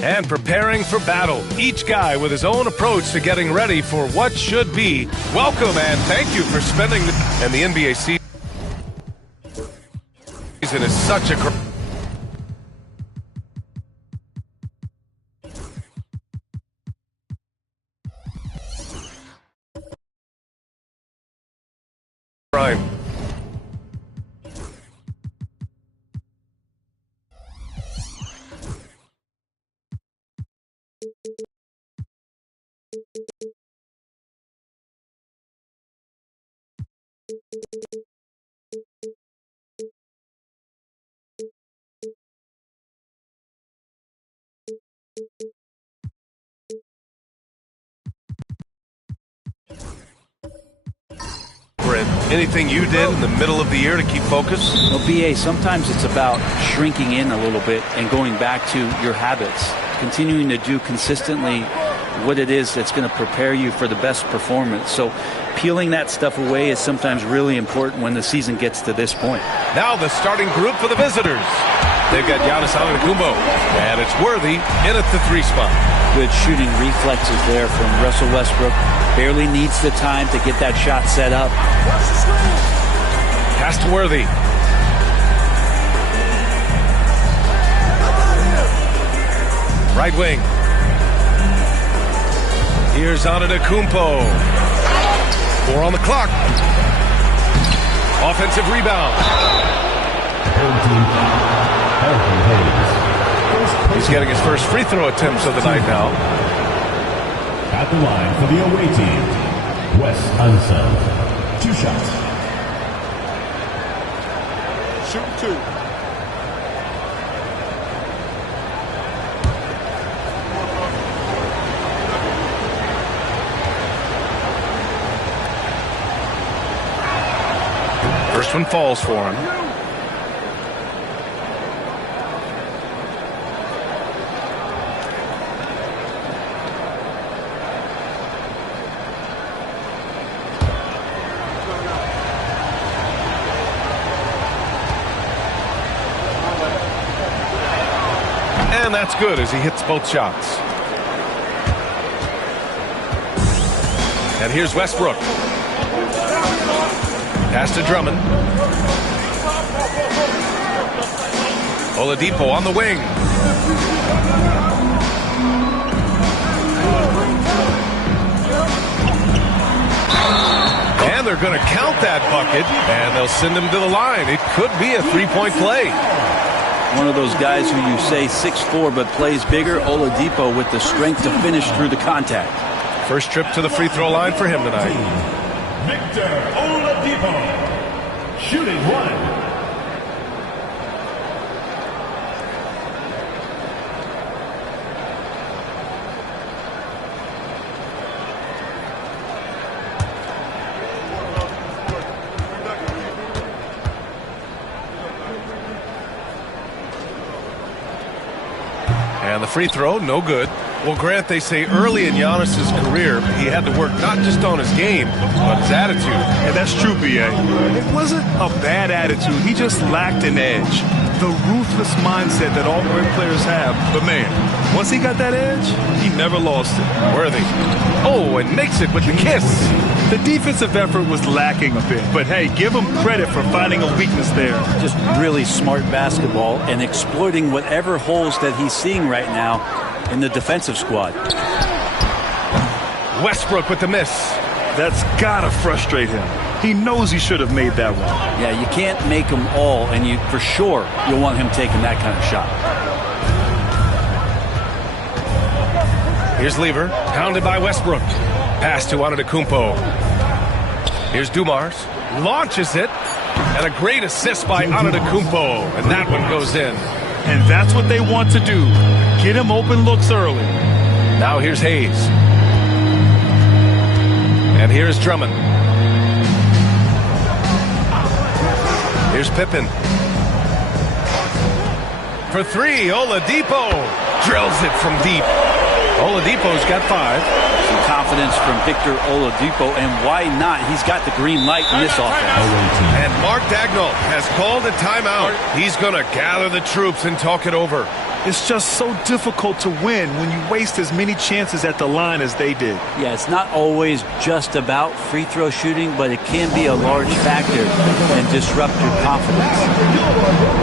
And preparing for battle. Each guy with his own approach to getting ready for what should be. Welcome and thank you for spending and the NBA season is such a great prime. Anything you did in the middle of the year to keep focus? Well, BA, sometimes it's about shrinking in a little bit and going back to your habits, continuing to do consistently what it is that's going to prepare you for the best performance. So peeling that stuff away is sometimes really important when the season gets to this point. Now the starting group for the visitors. They've got Giannis Antetokounmpo, and it's Worthy in at the 3 spot. Good shooting reflexes there from Russell Westbrook. Barely needs the time to get that shot set up. Pass to Worthy. Right wing. Here's Antetokounmpo. 4 on the clock. Offensive rebound. He's getting his first free throw attempts of the night now. At the line for the away team, Wes Unseld. 2 shots. Shoot 2. First one falls for him. And that's good as he hits both shots. And here's Westbrook. Pass to Drummond. Oladipo on the wing. And they're going to count that bucket, and they'll send him to the line. It could be a 3-point play. One of those guys who you say 6'4", but plays bigger, Oladipo, with the strength to finish through the contact. First trip to the free throw line for him tonight. Victor Oladipo, shooting 1. And the free throw, no good. Well, Grant, they say early in Giannis's career, he had to work not just on his game, but his attitude. And that's true, B.A. It wasn't a bad attitude. He just lacked an edge. The ruthless mindset that all great players have. But, man, once he got that edge, he never lost it. Worthy. Oh, and makes it with the kiss. The defensive effort was lacking a bit. But, hey, give him credit for finding a weakness there. Just really smart basketball and exploiting whatever holes that he's seeing right now in the defensive squad. Westbrook with the miss. That's gotta frustrate him. He knows he should have made that one. Yeah, you can't make them all, and you for sure you'll want him taking that kind of shot. Here's Lever, pounded by Westbrook. Pass to Antetokounmpo. Here's Dumars, launches it, and a great assist by Antetokounmpo, and that one goes in. And that's what they want to do. Get him open looks early. Now here's Hayes. And here's Drummond. Here's Pippen. For 3, Oladipo drills it from deep. Oladipo's got 5. Some confidence from Victor Oladipo, and why not? He's got the green light in this offense. And Mark Daigneault has called a timeout. He's going to gather the troops and talk it over. It's just so difficult to win when you waste as many chances at the line as they did. Yeah, it's not always just about free throw shooting, but it can be a large factor and disrupt your confidence.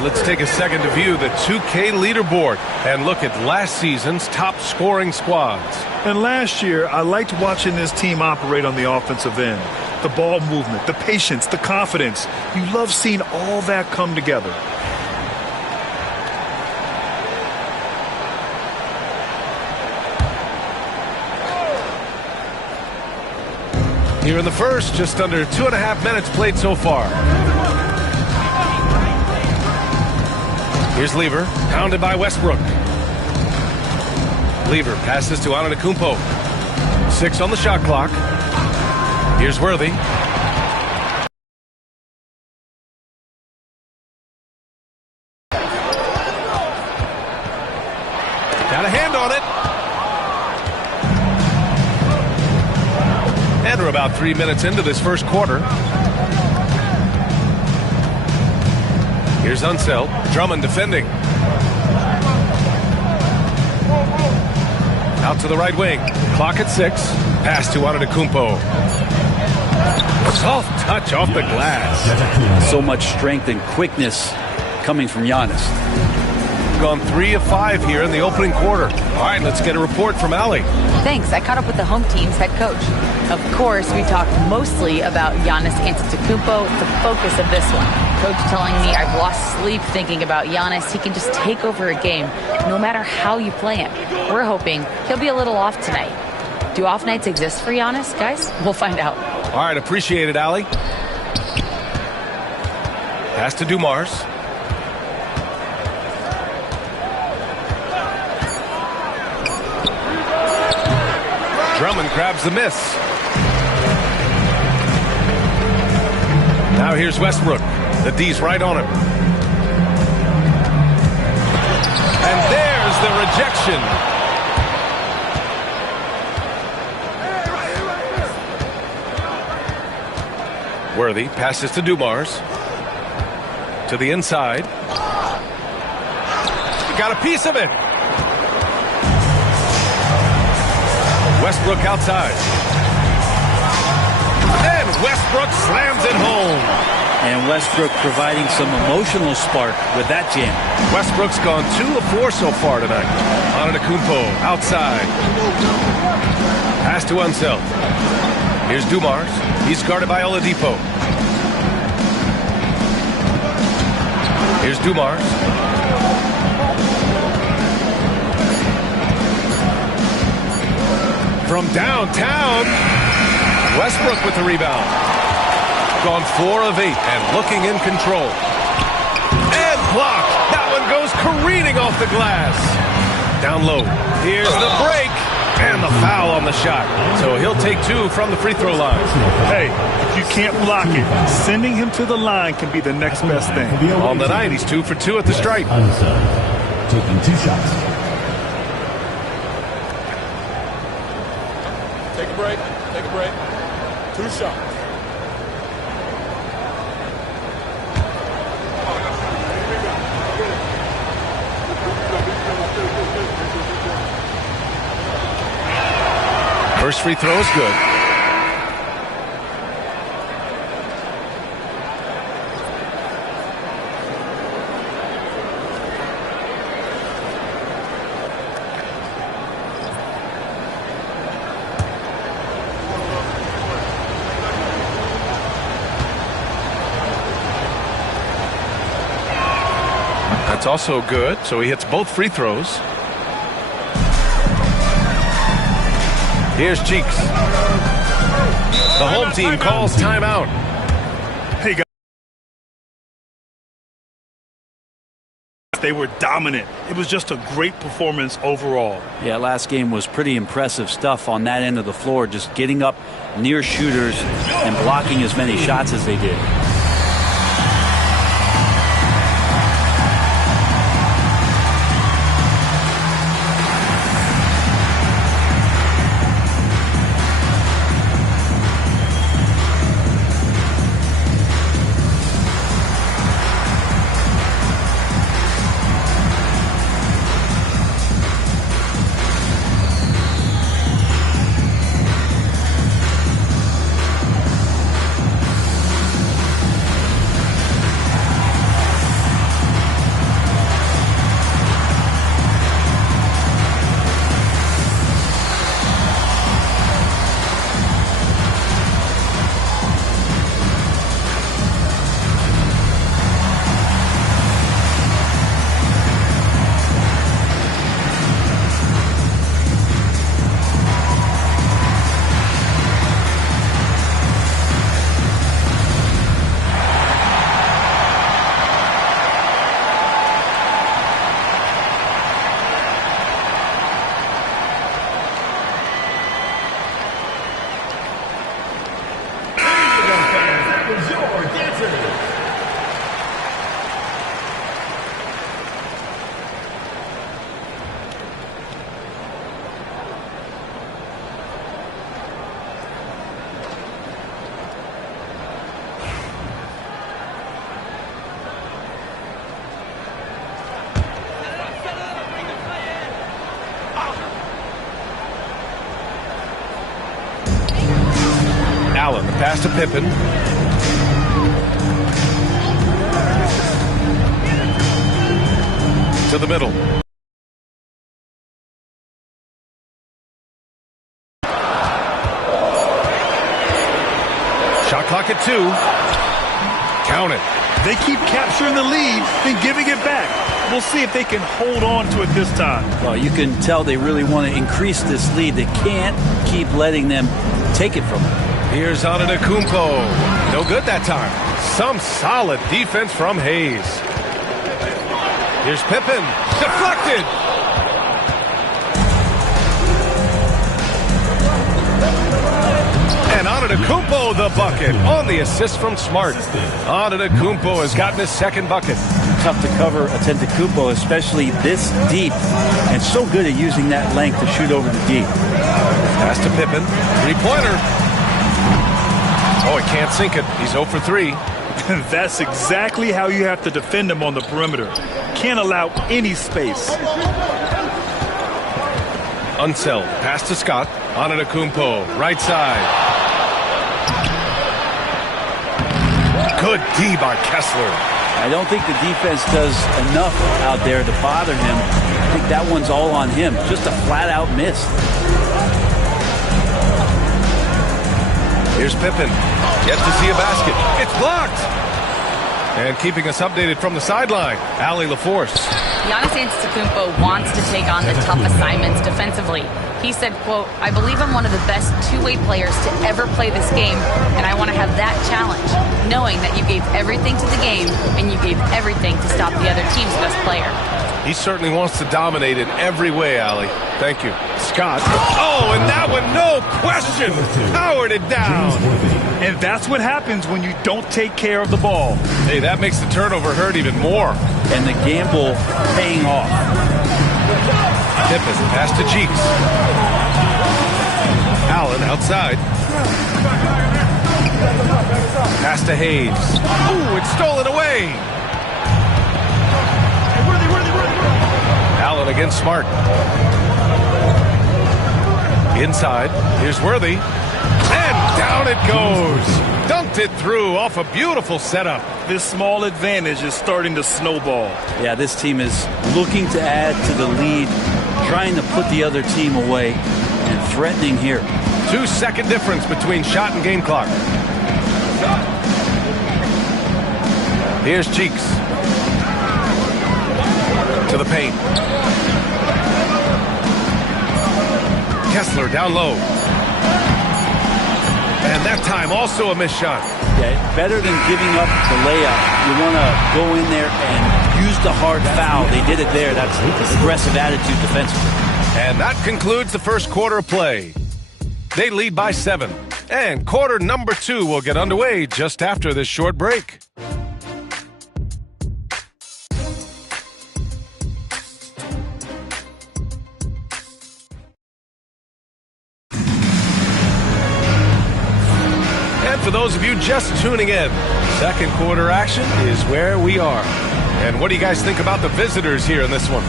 Let's take a second to view the 2K leaderboard and look at last season's top scoring squads. And last year, I liked watching this team operate on the offensive end. The ball movement, the patience, the confidence. You love seeing all that come together. Here in the first, just under 2.5 minutes played so far. Here's Lever, pounded by Westbrook. Lever passes to Antetokounmpo. 6 on the shot clock. Here's Worthy. Got a hand on it. And we're about 3 minutes into this first quarter. Here's Unseld. Drummond defending. Out to the right wing. Clock at 6. Pass to Antetokounmpo. Soft touch off the glass. So much strength and quickness coming from Giannis. Gone 3 of 5 here in the opening quarter. All right, let's get a report from Allie. Thanks. I caught up with the home team's head coach. Of course, we talked mostly about Giannis Antetokounmpo, the focus of this one. Coach telling me I've lost sleep thinking about Giannis. He can just take over a game, no matter how you play him. We're hoping he'll be a little off tonight. Do off nights exist for Giannis, guys? We'll find out. All right, appreciate it, Allie. Pass to Dumars. Drummond grabs the miss. Now here's Westbrook. The D's right on him. And there's the rejection. Worthy passes to Dumars. To the inside. He got a piece of it. Westbrook outside. And Westbrook slams it home. And Westbrook providing some emotional spark with that jam. Westbrook's gone 2 of 4 so far tonight. Antetokounmpo outside. Pass to Unseld. Here's Dumars. He's guarded by Oladipo. Here's Dumars. From downtown, Westbrook with the rebound. Gone 4 of 8 and looking in control. And blocked. That one goes careening off the glass. Down low. Here's the break. And the foul on the shot. So he'll take 2 from the free throw line. Hey, if you can't block it, sending him to the line can be the next best thing. On the night, he's 2 for 2 at the stripe. Taking 2 shots. Take a break. Take a break. 2 shots. First free throw is good. That's also good, so he hits both free throws. Here's Cheeks. The home team calls timeout. Hey, guys. They were dominant. It was just a great performance overall. Yeah, last game was pretty impressive stuff on that end of the floor, just getting up near shooters and blocking as many shots as they did. Allen, the pass to Pippen. To the middle. Shot clock at 2. Count it. They keep capturing the lead, then giving it back. We'll see if they can hold on to it this time. Well, you can tell they really want to increase this lead. They can't keep letting them take it from them. Here's Antetokounmpo. No good that time. Some solid defense from Hayes. Here's Pippen. Deflected. And Antetokounmpo the bucket on the assist from Smart. Antetokounmpo has gotten his second bucket. Tough to cover Antetokounmpo, especially this deep, and so good at using that length to shoot over the deep. Pass to Pippen. Three-pointer. Oh, he can't sink it. He's 0 for 3. That's exactly how you have to defend him on the perimeter. Can't allow any space. Unseld. Pass to Scott. Antetokounmpo. Right side. Good D by Kessler. I don't think the defense does enough out there to bother him. I think that one's all on him. Just a flat-out miss. Here's Pippen. Yet to see a basket. It's blocked. And keeping us updated from the sideline, Allie LaForce. Giannis Antetokounmpo wants to take on the tough assignments defensively. He said, quote, "I believe I'm one of the best two-way players to ever play this game, and I want to have that challenge, knowing that you gave everything to the game and you gave everything to stop the other team's best player." He certainly wants to dominate in every way, Allie. Thank you. Scott. Oh, and that one, no question, powered it down. And that's what happens when you don't take care of the ball. Hey, that makes the turnover hurt even more. And the gamble paying off. Pippen, pass to Cheeks. Allen outside. Pass to Hayes. Ooh, it's stolen away. Allen against Smart. Inside, here's Worthy. And down it goes. Dunked it through off a beautiful setup. This small advantage is starting to snowball. Yeah, this team is looking to add to the lead, trying to put the other team away, and threatening here. 2-second difference between shot and game clock. Here's Cheeks. To the paint. Kessler down low. And that time also a missed shot. Yeah, better than giving up the layup. You want to go in there and use the hard foul. They did it there. That's aggressive attitude defensively. And that concludes the first quarter of play. They lead by 7. And quarter number 2 will get underway just after this short break. For those of you just tuning in, second quarter action is where we are. And what do you guys think about the visitors here in this one?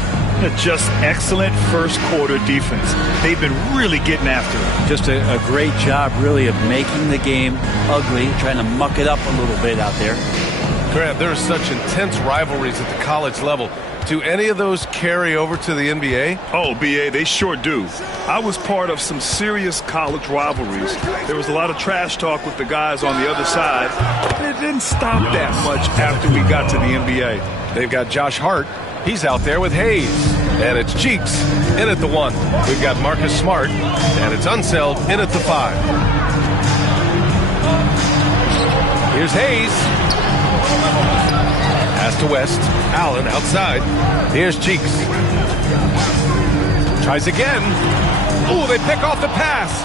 Just excellent first quarter defense. They've been really getting after it. Just a great job, really, of making the game ugly, trying to muck it up a little bit out there. Grant, there are such intense rivalries at the college level. Do any of those carry over to the NBA? Oh, B.A., they sure do. I was part of some serious college rivalries. There was a lot of trash talk with the guys on the other side. It didn't stop that much after we got to the NBA. They've got Josh Hart. He's out there with Hayes. And it's Cheeks in at the 1. We've got Marcus Smart. And it's Unseld in at the 5. Here's Hayes. Pass to West. Allen outside. Here's Cheeks. Tries again. Ooh, they pick off the pass.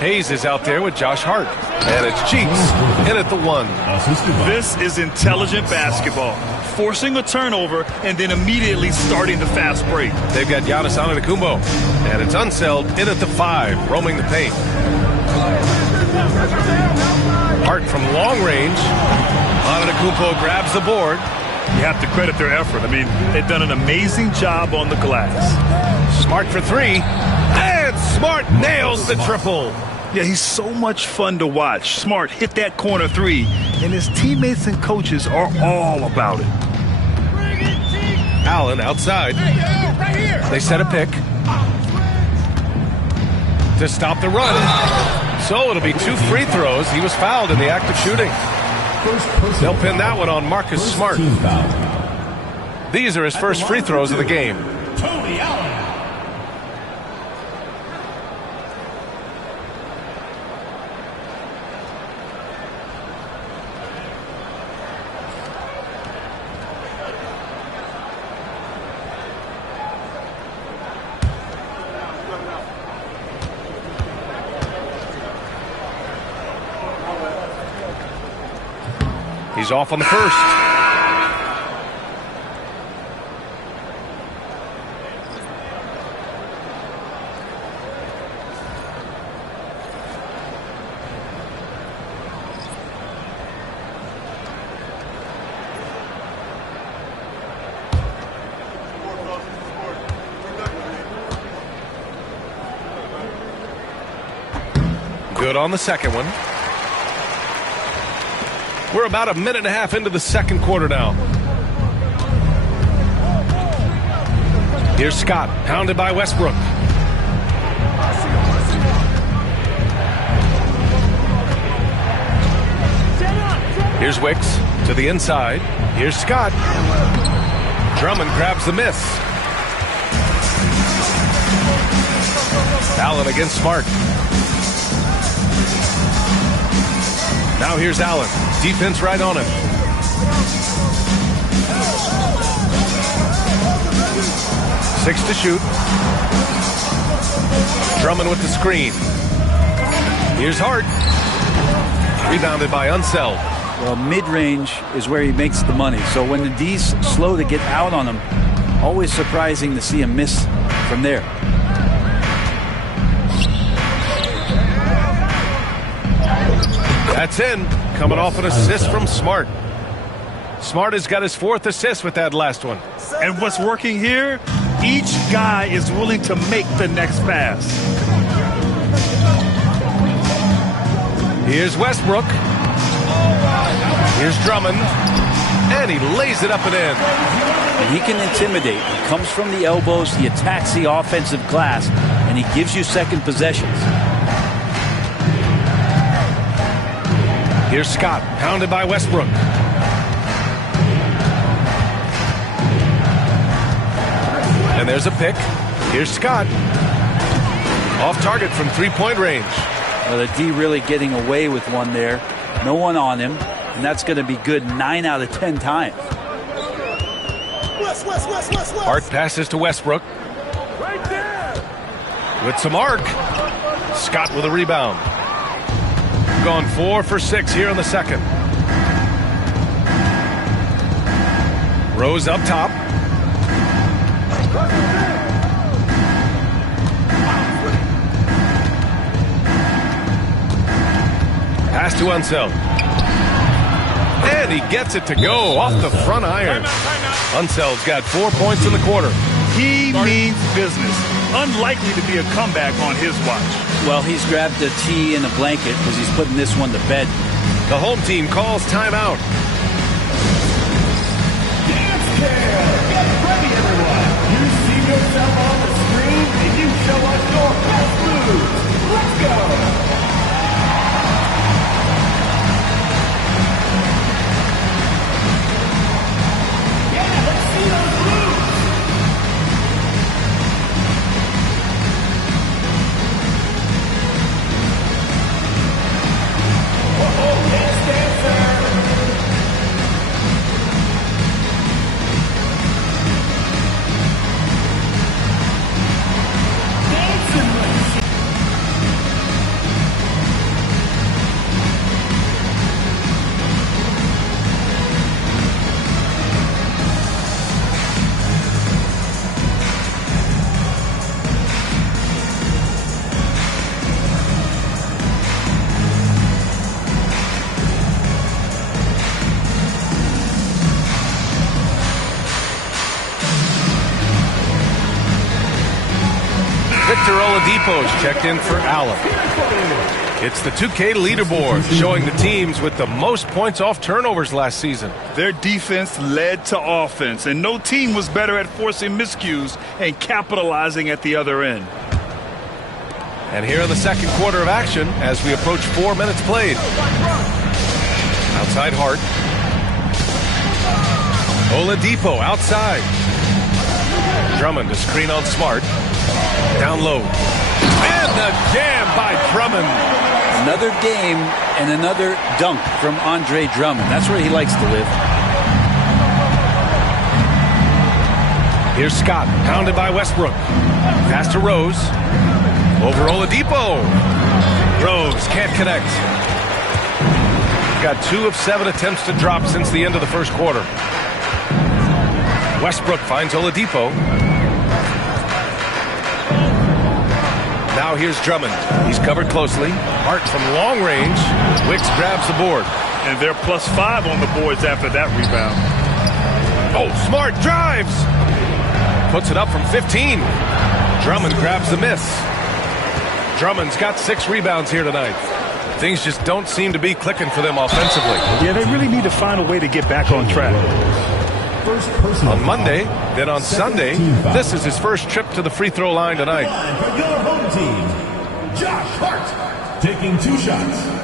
Hayes is out there with Josh Hart. And it's Cheeks in at the 1. This is intelligent basketball. Forcing a turnover and then immediately starting the fast break. They've got Giannis Antetokounmpo. And it's Unseld in at the 5, roaming the paint. Hart from long range. Antetokounmpo grabs the board. You have to credit their effort. I mean, they've done an amazing job on the glass. Smart for 3. And Smart nails the triple. Yeah, he's so much fun to watch. Smart hit that corner 3, and his teammates and coaches are all about it. Allen outside. They set a pick to stop the run. So it'll be 2 free throws. He was fouled in the act of shooting. They'll pin that one on Marcus Smart. These are his first free throws of the game. Tony Allen. He's off on the first. Good on the second one. We're about a minute and a half into the second quarter now. Here's Scott, pounded by Westbrook. Here's Wicks to the inside. Here's Scott. Drummond grabs the miss. Allen against Smart. Now here's Allen. Defense right on him. Six to shoot. Drummond with the screen. Here's Hart. Rebounded by Unseld. Well, mid-range is where he makes the money. So when the D's slow to get out on him, always surprising to see him miss from there. That's in. Coming off an assist from Smart. Smart has got his 4th assist with that last one. And what's working here? Each guy is willing to make the next pass. Here's Westbrook. Here's Drummond. And he lays it up and in. And he can intimidate. He comes from the elbows, he attacks the offensive glass, and he gives you second possessions. Here's Scott, pounded by Westbrook. And there's a pick. Here's Scott. Off target from three-point range. Well, the D really getting away with one there. No one on him. And that's going to be good 9 out of 10 times. Hart passes to Westbrook. With some arc. Scott with a rebound. Gone 4 for 6 here in the second. Rose up top. Pass to Unseld. And he gets it to go off the front iron. Unseld's got 4 points in the quarter. He means business. Unlikely to be a comeback on his watch. Well, he's grabbed a tee and a blanket because he's putting this one to bed. The home team calls timeout. Dance Cam! Get ready, everyone! You see yourself on the screen, and you show us your best moves. Let's go! Victor Oladipo's checked in for Allen. It's the 2K leaderboard showing the teams with the most points off turnovers last season. Their defense led to offense, and no team was better at forcing miscues and capitalizing at the other end. And here in the second quarter of action as we approach 4 minutes played. Outside Hart. Oladipo outside. Drummond to screen on Smart. Down low. And the jam by Drummond. Another game and another dunk from Andre Drummond. That's where he likes to live. Here's Scott, pounded by Westbrook. Pass to Rose. Over Oladipo. Rose can't connect. Got 2 of 7 attempts to drop since the end of the first quarter. Westbrook finds Oladipo. Now here's Drummond. He's covered closely. Hart from long range. Wicks grabs the board. And they're +5 on the boards after that rebound. Oh, Smart drives. Puts it up from 15. Drummond grabs the miss. Drummond's got 6 rebounds here tonight. Things just don't seem to be clicking for them offensively. Yeah, they really need to find a way to get back on track. On Monday, then on Sunday, this is his first trip to the free throw line tonight. For your home team, Josh Hart, taking 2 shots.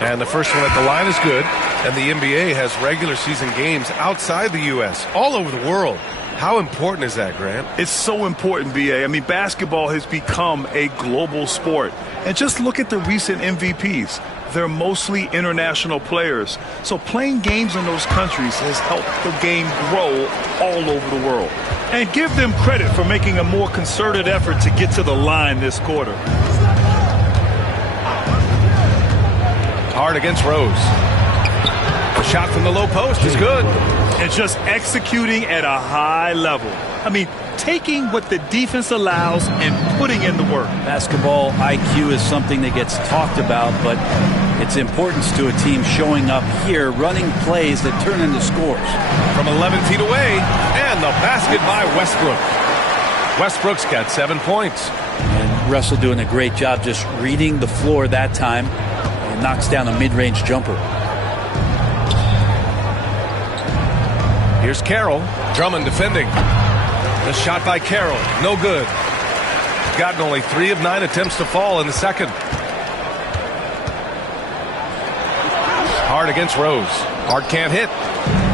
And the first one at the line is good. And the NBA has regular season games outside the U.S., all over the world. How important is that, Grant? It's so important, B.A. I mean, basketball has become a global sport. And just look at the recent MVPs. They're mostly international players. So playing games in those countries has helped the game grow all over the world. And give them credit for making a more concerted effort to get to the line this quarter. Hard against Rose. A shot from the low post is good. and just executing at a high level. I mean, taking what the defense allows and putting in the work. Basketball IQ is something that gets talked about, but its importance to a team showing up here, running plays that turn into scores. From 11 feet away, and the basket by Westbrook. Westbrook's got 7 points. And Russell doing a great job just reading the floor that time, and knocks down a mid-range jumper. Here's Carroll. Drummond defending. The shot by Carroll. No good. Gotten only 3 of 9 attempts to fall in the second. Hard against Rose. Hard can't hit.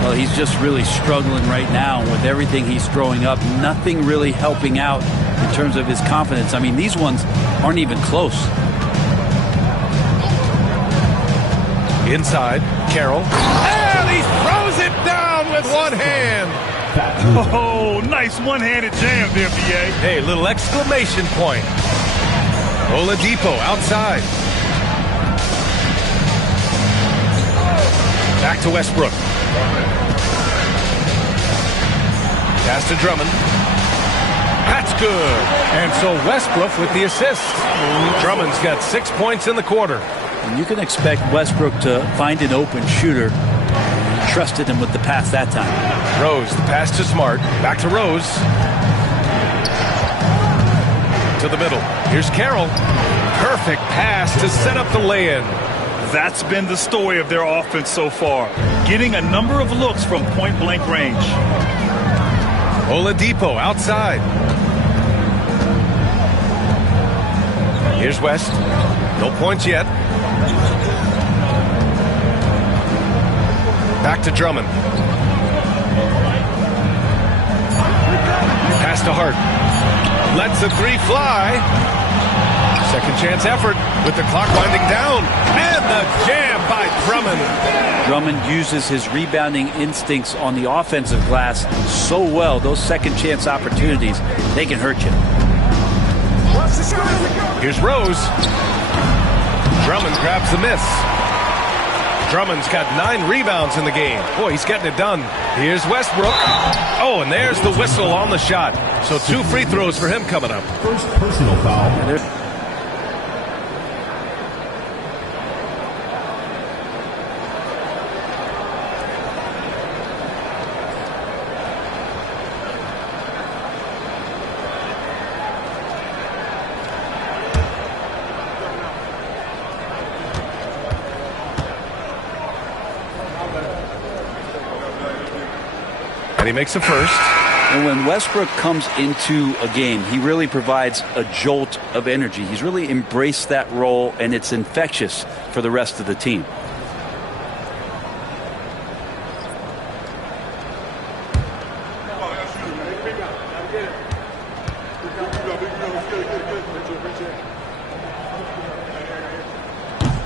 Well, he's just really struggling right now with everything he's throwing up. Nothing really helping out in terms of his confidence. I mean, these ones aren't even close. Inside, Carroll. And he throws it down with one hand. Oh, nice one-handed jam there, B.A. Hey, little exclamation point. Oladipo outside. Back to Westbrook. Pass to Drummond. That's good. And so Westbrook with the assist. Drummond's got 6 points in the quarter. And you can expect Westbrook to find an open shooter. He trusted him with the pass that time. Rose, the pass to Smart. Back to Rose. To the middle. Here's Carroll. Perfect pass to set up the lay-in. That's been the story of their offense so far. Getting a number of looks from point-blank range. Oladipo outside. Here's West. No points yet. Back to Drummond. Pass to Hart. Lets the 3 fly. Second chance effort with the clock winding down. And the jam by Drummond. Drummond uses his rebounding instincts on the offensive glass so well. Those second chance opportunities, they can hurt you. Here's Rose. Drummond grabs the miss. Drummond's got 9 rebounds in the game. Boy, he's getting it done. Here's Westbrook. Oh, and there's the whistle on the shot. So 2 free throws for him coming up. First personal foul. And he makes the first. And when Westbrook comes into a game, he really provides a jolt of energy. He's really embraced that role, and it's infectious for the rest of the team.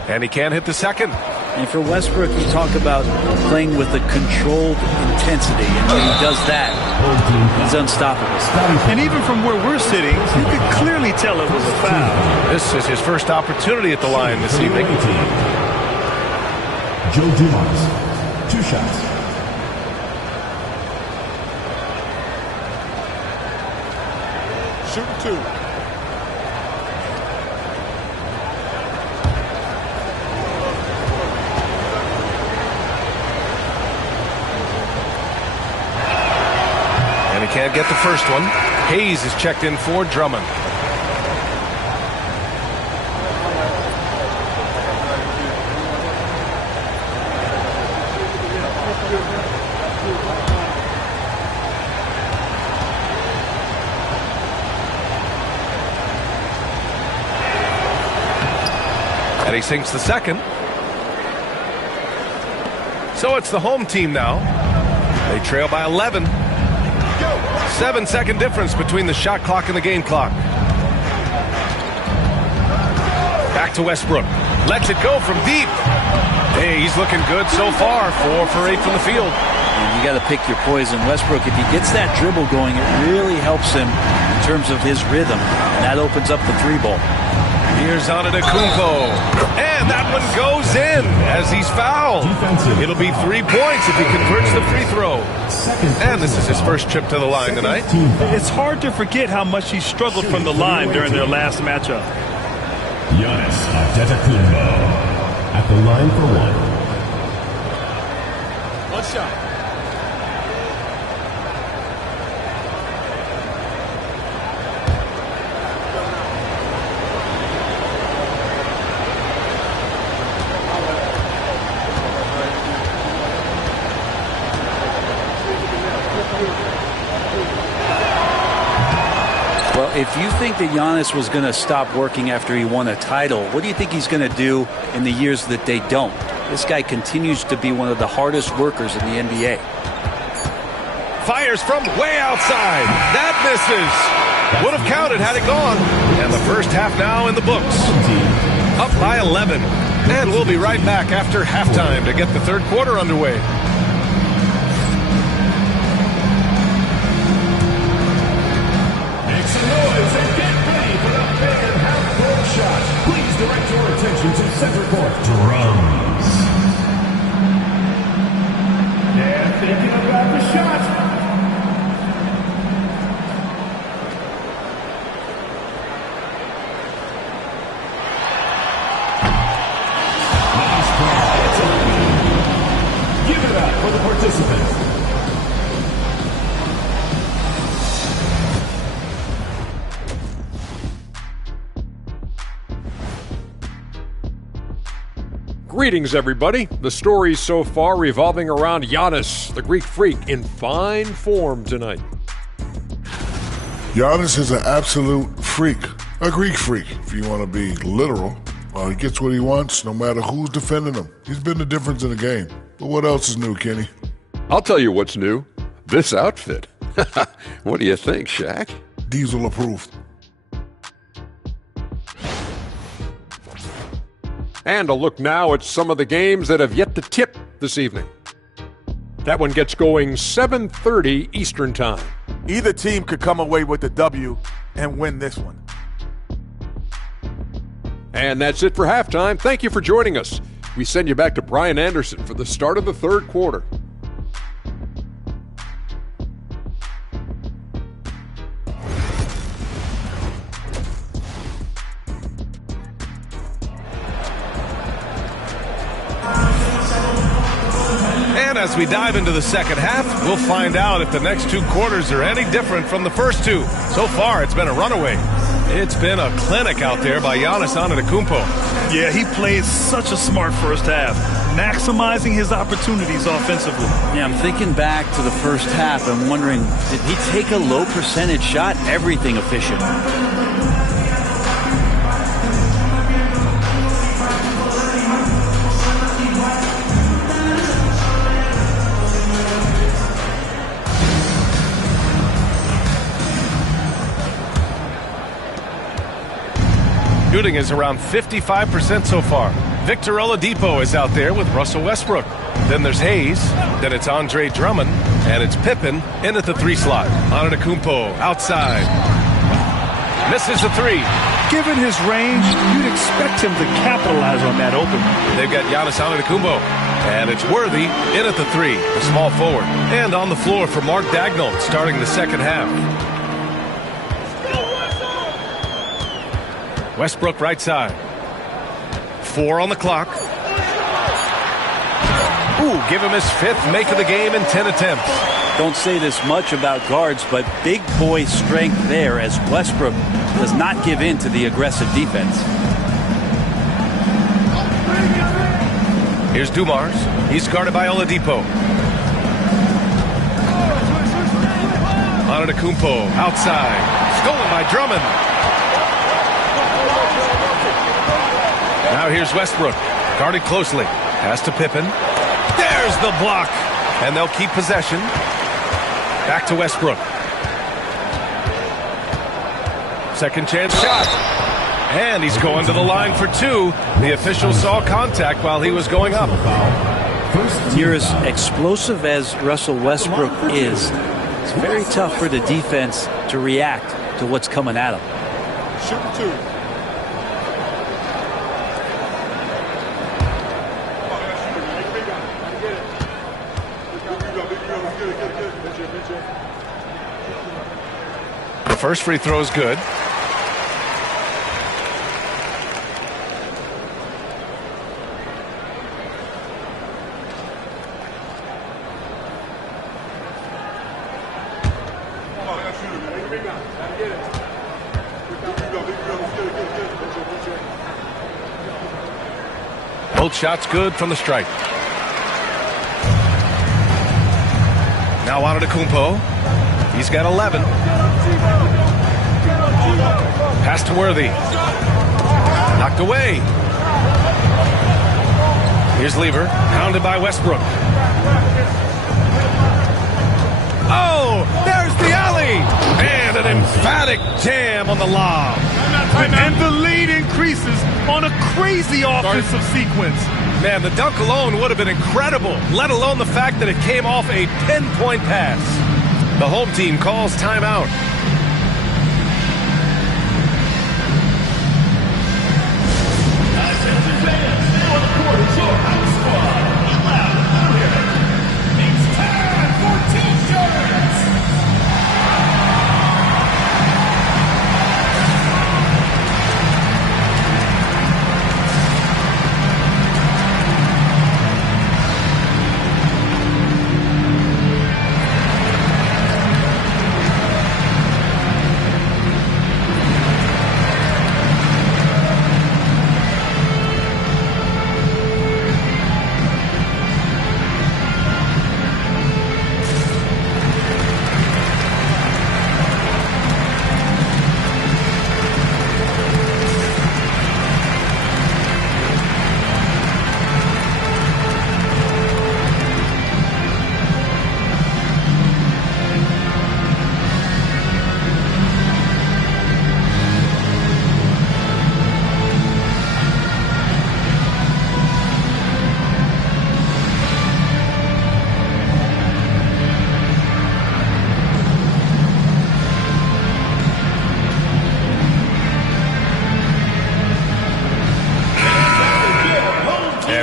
And he can't hit the second. And for Westbrook, you talk about playing with a controlled intensity. And when he does that, he's unstoppable. And even from where we're sitting, you could clearly tell it was a foul. This is his first opportunity at the line this evening. Joe Dumars, 2 shots. Shooting 2. He can't get the first one. Hayes is checked in for Drummond. And he sinks the second. So it's the home team now. They trail by 11. 7-second difference between the shot clock and the game clock. Back to Westbrook. Lets it go from deep. Hey, he's looking good so far. 4 for 8 from the field. And you got to pick your poison. Westbrook, if he gets that dribble going, it really helps him in terms of his rhythm. And that opens up the 3 ball. Here's Antetokounmpo. And that one goes in as he's fouled. It'll be 3 points if he converts the free throw. And this is his first trip to the line tonight. It's hard to forget how much he struggled from the line during their last matchup. Giannis Antetokounmpo at the line for one. One shot. Well, if you think that Giannis was going to stop working after he won a title, what do you think he's going to do in the years that they don't? This guy continues to be one of the hardest workers in the NBA. Fires from way outside. That misses. Would have counted had it gone. And the first half now in the books. Up by 11. And we'll be right back after halftime to get the third quarter underway. Make some noise and get ready for the big half-court shot. Please direct your attention to center court. Drums. And thinking about the shot. Give it up for the participants. Greetings, everybody. The stories so far revolving around Giannis, the Greek freak, in fine form tonight. Giannis is an absolute freak, a Greek freak, if you want to be literal. He gets what he wants, no matter who's defending him. He's been the difference in the game. But what else is new, Kenny? I'll tell you what's new. This outfit. What do you think, Shaq? Diesel approved. And a look now at some of the games that have yet to tip this evening. That one gets going 7:30 Eastern Time. Either team could come away with the W and win this one. And that's it for halftime. Thank you for joining us. We send you back to Brian Anderson for the start of the third quarter. And as we dive into the second half, we'll find out if the next two quarters are any different from the first two. So far, it's been a runaway. It's been a clinic out there by Giannis Antetokounmpo. Yeah, he played such a smart first half, maximizing his opportunities offensively. Yeah, I'm thinking back to the first half. I'm wondering, did he take a low percentage shot? Everything efficient. Shooting is around 55% so far. Victor Oladipo is out there with Russell Westbrook. Then there's Hayes. Then it's Andre Drummond. And it's Pippen in at the three slot. Antetokounmpo outside. Misses the three. Given his range, you'd expect him to capitalize on that open. They've got Giannis Antetokounmpo. And it's Worthy in at the three, the small forward. And on the floor for Mark Daigneault starting the second half. Westbrook right side. 4 on the clock. Ooh, give him his fifth make of the game in 10 attempts. Don't say this much about guards, but big boy strength there as Westbrook does not give in to the aggressive defense. Here's Dumars. He's guarded by Oladipo. Antetokounmpo outside. Stolen by Drummond. Now here's Westbrook, guarded closely. Pass to Pippen. There's the block. And they'll keep possession. Back to Westbrook. Second chance shot. And he's going to the line for two. The official saw contact while he was going up. You're as explosive as Russell Westbrook is. It's very tough for the defense to react to what's coming at him. Shooting two. First free throw is good. Both shots good from the stripe. Now Antetokounmpo. He's got 11. Pass to Worthy. Knocked away. Here's Lever. Pounded by Westbrook. Oh, there's the alley. And an emphatic jam on the lob. And the lead increases on a crazy offensive sequence. Man, the dunk alone would have been incredible, let alone the fact that it came off a pinpoint pass. The home team calls timeout.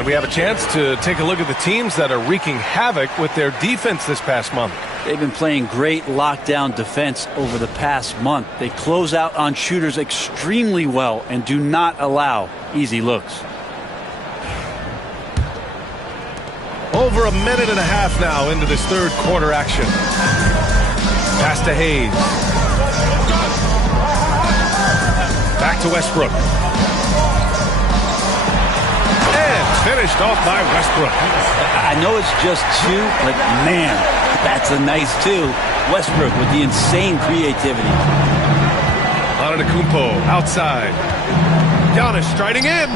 We have a chance to take a look at the teams that are wreaking havoc with their defense this past month. They've been playing great lockdown defense over the past month. They close out on shooters extremely well and do not allow easy looks. Over a minute and a half now into this third quarter action. Pass to Hayes. Back to Westbrook. Finished off by Westbrook. I know it's just two, but man, that's a nice two. Westbrook with the insane creativity. Antetokounmpo outside. Giannis striding in.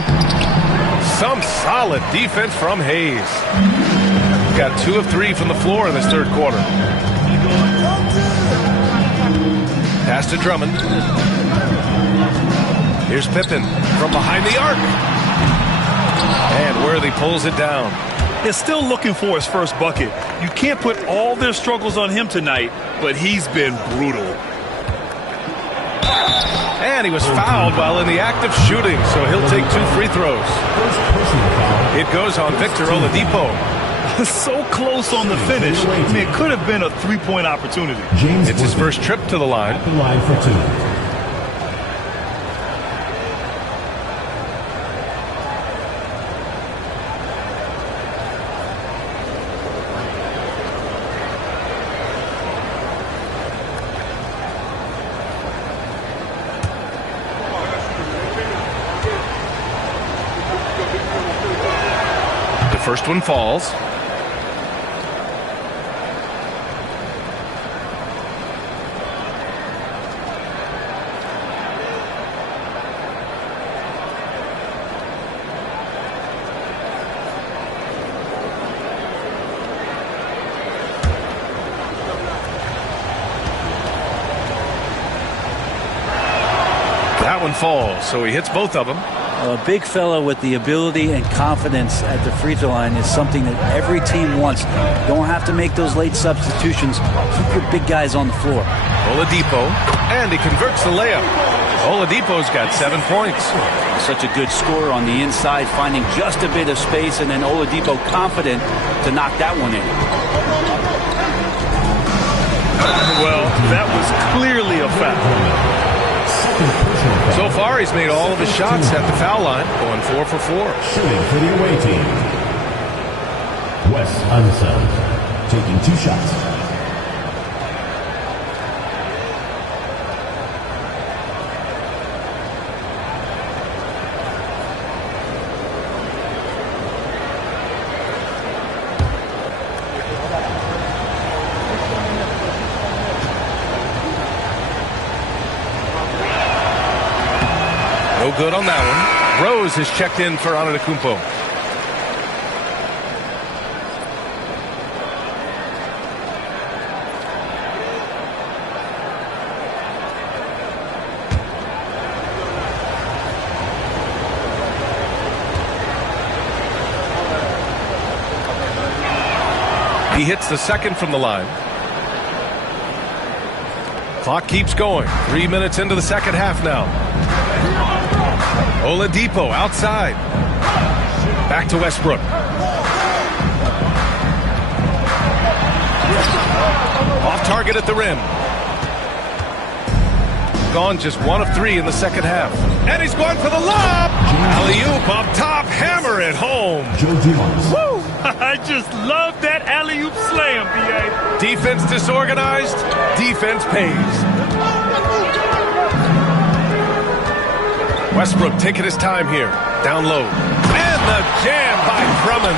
Some solid defense from Hayes. Got 2 of 3 from the floor in this third quarter. Pass to Drummond. Here's Pippen from behind the arc. And Worthy pulls it down. They're still looking for his first bucket. You can't put all their struggles on him tonight, but he's been brutal. And he was fouled while in the act of shooting, so he'll take 2 free throws. It goes on Victor Oladipo. So close on the finish. I mean, it could have been a 3-point opportunity. It's his first trip to the line. The line for 2. First one falls. That one falls, so he hits both of them. A big fella with the ability and confidence at the free throw line is something that every team wants. You don't have to make those late substitutions. Keep your big guys on the floor. Oladipo, and he converts the layup. Oladipo's got 7 points. Such a good scorer on the inside, finding just a bit of space, and then Oladipo confident to knock that one in. Well, that was clearly a foul. So far, he's made all of his shots at the foul line, going 4 for 4. Shooting for the away team. Wes Unseld taking 2 shots. No good on that one. Rose is checked in for Antetokounmpo. He hits the second from the line. Clock keeps going. 3 minutes into the second half now. Oladipo outside. Back to Westbrook. Off target at the rim. Gone just 1 of 3 in the second half. And he's going for the lob. Alley-oop up top. Hammer it home. Woo! I just love that alley-oop slam, B.A. Defense disorganized. Defense pays. Westbrook taking his time here. Down low. And the jam by Drummond.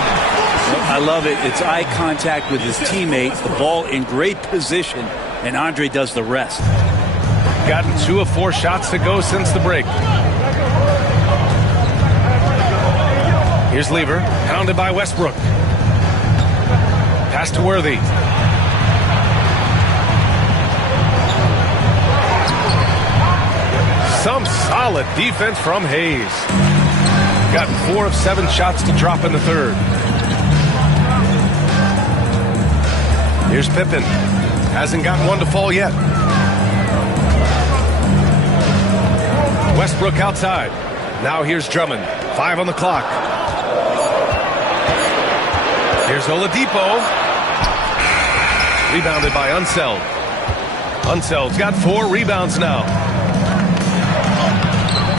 I love it. It's eye contact with his teammate. The ball in great position. And Andre does the rest. Gotten 2 of 4 shots to go since the break. Here's Lever. Hounded by Westbrook. Pass to Worthy. Some solid defense from Hayes. Got 4 of 7 shots to drop in the third. Here's Pippen. Hasn't gotten one to fall yet. Westbrook outside. Now here's Drummond. 5 on the clock. Here's Oladipo. Rebounded by Unseld. Unseld's got 4 rebounds now.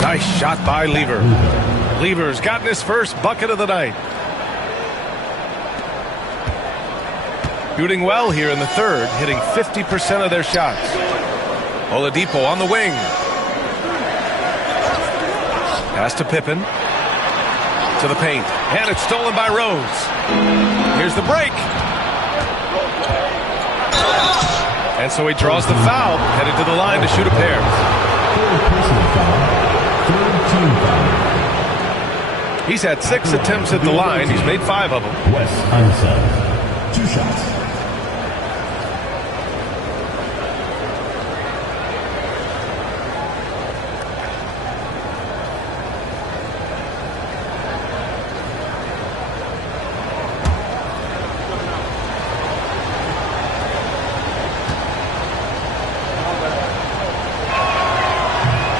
Nice shot by Lever. Lever's gotten his first bucket of the night. Shooting well here in the third, hitting 50% of their shots. Oladipo on the wing. Pass to Pippen. To the paint. And it's stolen by Rose. Here's the break. And so he draws the foul, headed to the line to shoot a pair. He's had 6 attempts at the line. He's made 5 of them. Wes Unseld, 2 shots.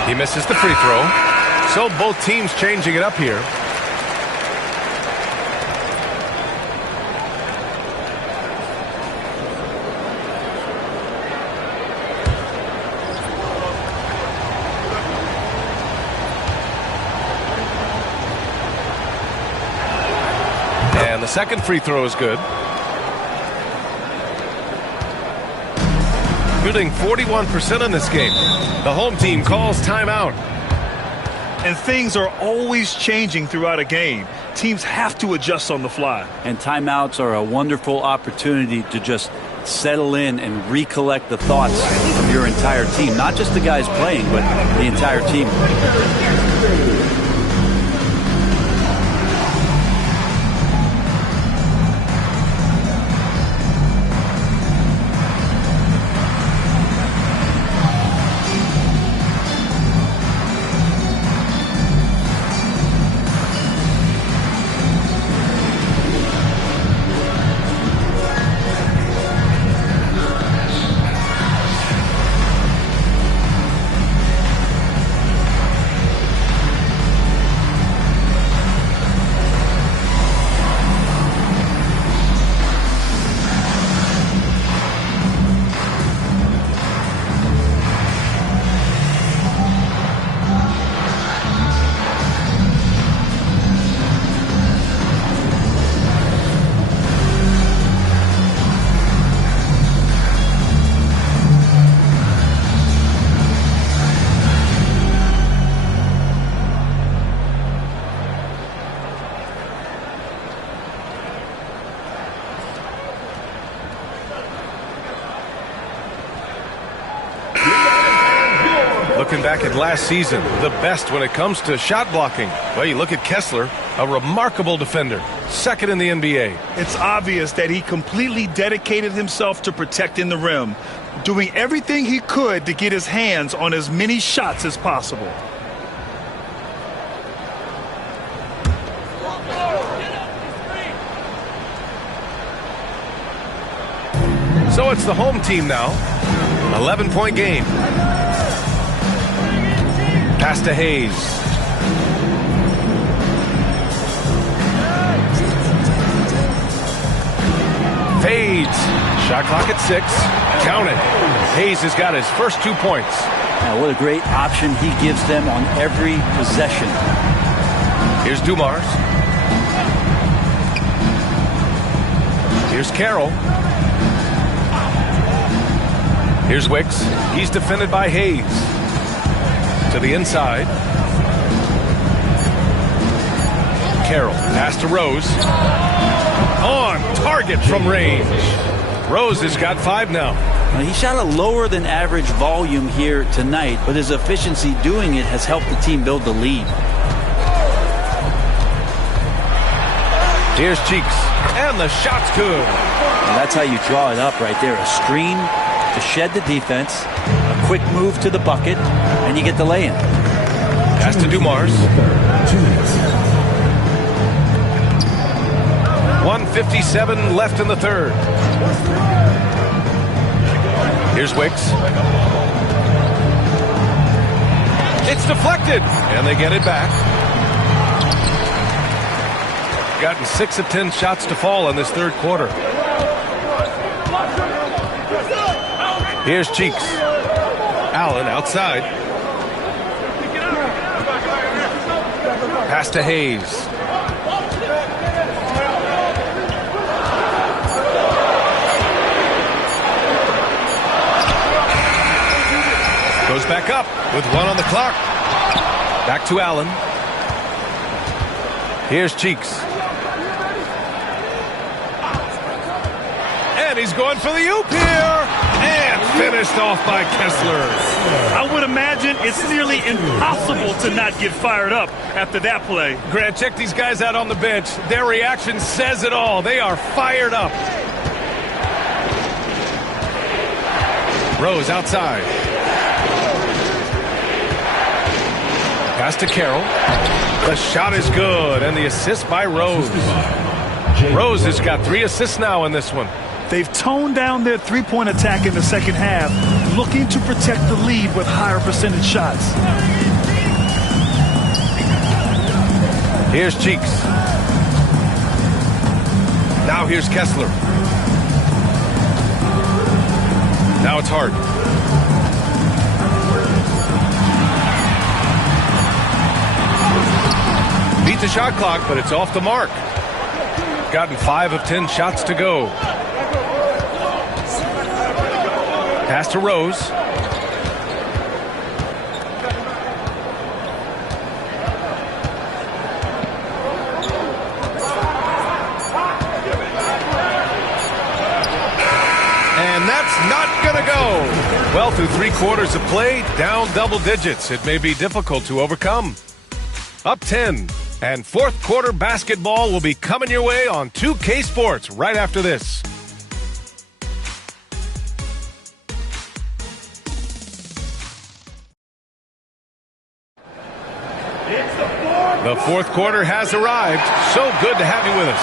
He misses the free throw. So both teams changing it up here. And the second free throw is good. Shooting 41% in this game. The home team calls timeout. And things are always changing throughout a game. Teams have to adjust on the fly. And timeouts are a wonderful opportunity to just settle in and recollect the thoughts of your entire team. Not just the guys playing, but the entire team. Looking back at last season, the best when it comes to shot blocking. Well, you look at Kessler, a remarkable defender, second in the NBA. It's obvious that he completely dedicated himself to protecting the rim, doing everything he could to get his hands on as many shots as possible. So it's the home team now. 11-point game. Pass to Hayes. Fades. Shot clock at 6. Count it. Hayes has got his first 2 points. Now, what a great option he gives them on every possession. Here's Dumars. Here's Carroll. Here's Wicks. He's defended by Hayes. To the inside. Carroll. Pass to Rose. On target from range. Rose has got 5 now. He shot a lower than average volume here tonight, but his efficiency doing it has helped the team build the lead. Here's Cheeks. And the shot's good. And that's how you draw it up right there. A screen to shed the defense, a quick move to the bucket, and you get the lay-in. Pass to Dumars. 1:57 left in the third. Here's Wicks. It's deflected, and they get it back. Gotten 6 of 10 shots to fall in this third quarter. Here's Cheeks. Allen outside. Pass to Hayes. Goes back up with 1 on the clock. Back to Allen. Here's Cheeks. And he's going for the oop here. And finished off by Kessler. I would imagine it's nearly impossible to not get fired up after that play. Grant, check these guys out on the bench. Their reaction says it all. They are fired up. Rose outside. Pass to Carroll. The shot is good, and the assist by Rose. Rose has got 3 assists now in this one. They've toned down their three-point attack in the second half, looking to protect the lead with higher percentage shots. Here's Cheeks. Now here's Kessler. Now it's Hart. Beat the shot clock, but it's off the mark. Gotten 5 of 10 shots to go. Pass to Rose. And that's not going to go. Well, through 3 quarters of play, down double digits. It may be difficult to overcome. Up 10. And fourth quarter basketball will be coming your way on 2K Sports right after this. The fourth quarter has arrived. So good to have you with us.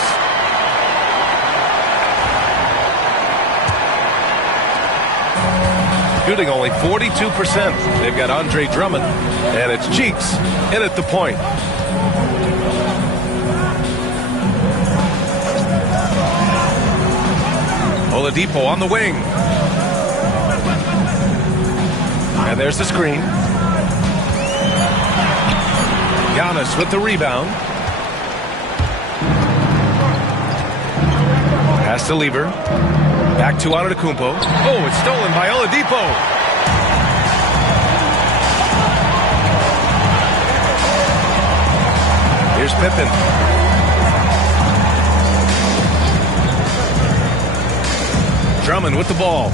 Shooting only 42%. They've got Andre Drummond, and it's Cheeks in at the point. Oladipo on the wing. And there's the screen. Giannis with the rebound. Pass to Lever. Back to Antetokounmpo. Oh, it's stolen by Oladipo. Here's Pippen. Drummond with the ball.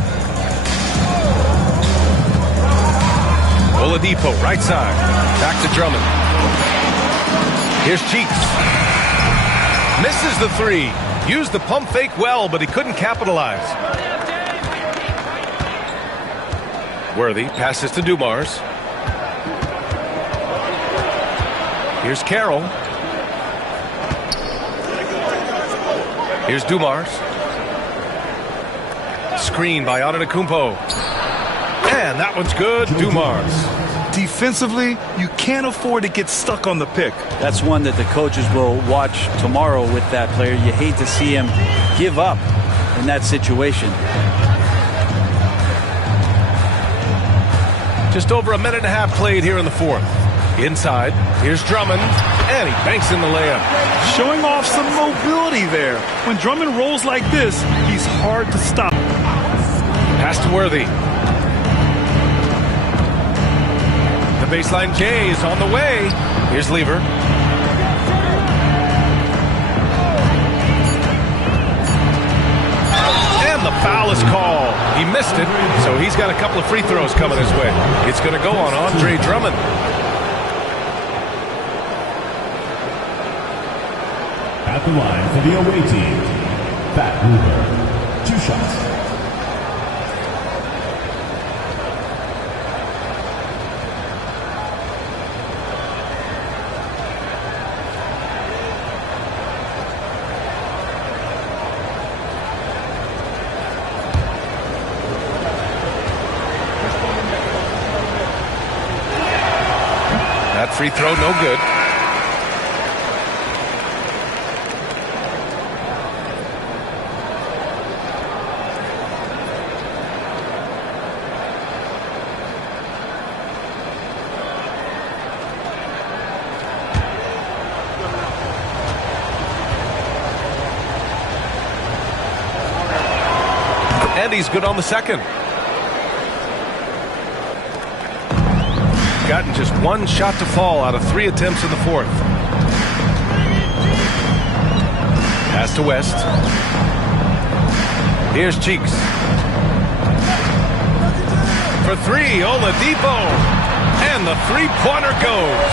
Oladipo, right side. Back to Drummond. Here's Cheeks. Misses the three. Used the pump fake well, but he couldn't capitalize. Worthy passes to Dumars. Here's Carroll. Here's Dumars. Screen by Antetokounmpo. And that one's good. Dumars. Defensively, you can't afford to get stuck on the pick. That's one that the coaches will watch tomorrow with that player. You hate to see him give up in that situation. Just over a minute and a half played here in the fourth. Inside, here's Drummond, and he banks in the layup. Showing off some mobility there. When Drummond rolls like this, he's hard to stop. Pass to Worthy. The baseline J is on the way. Here's Lever. And the foul is called. He missed it, so he's got a couple of free throws coming his way. It's going to go on Andre Drummond. At the line for the away team, Pat Hoover. 2 shots. That free throw, no good. And he's good on the second. Gotten just one shot to fall out of 3 attempts in the fourth. Pass to West. Here's Cheeks. For 3, Oladipo. And the three-pointer goes.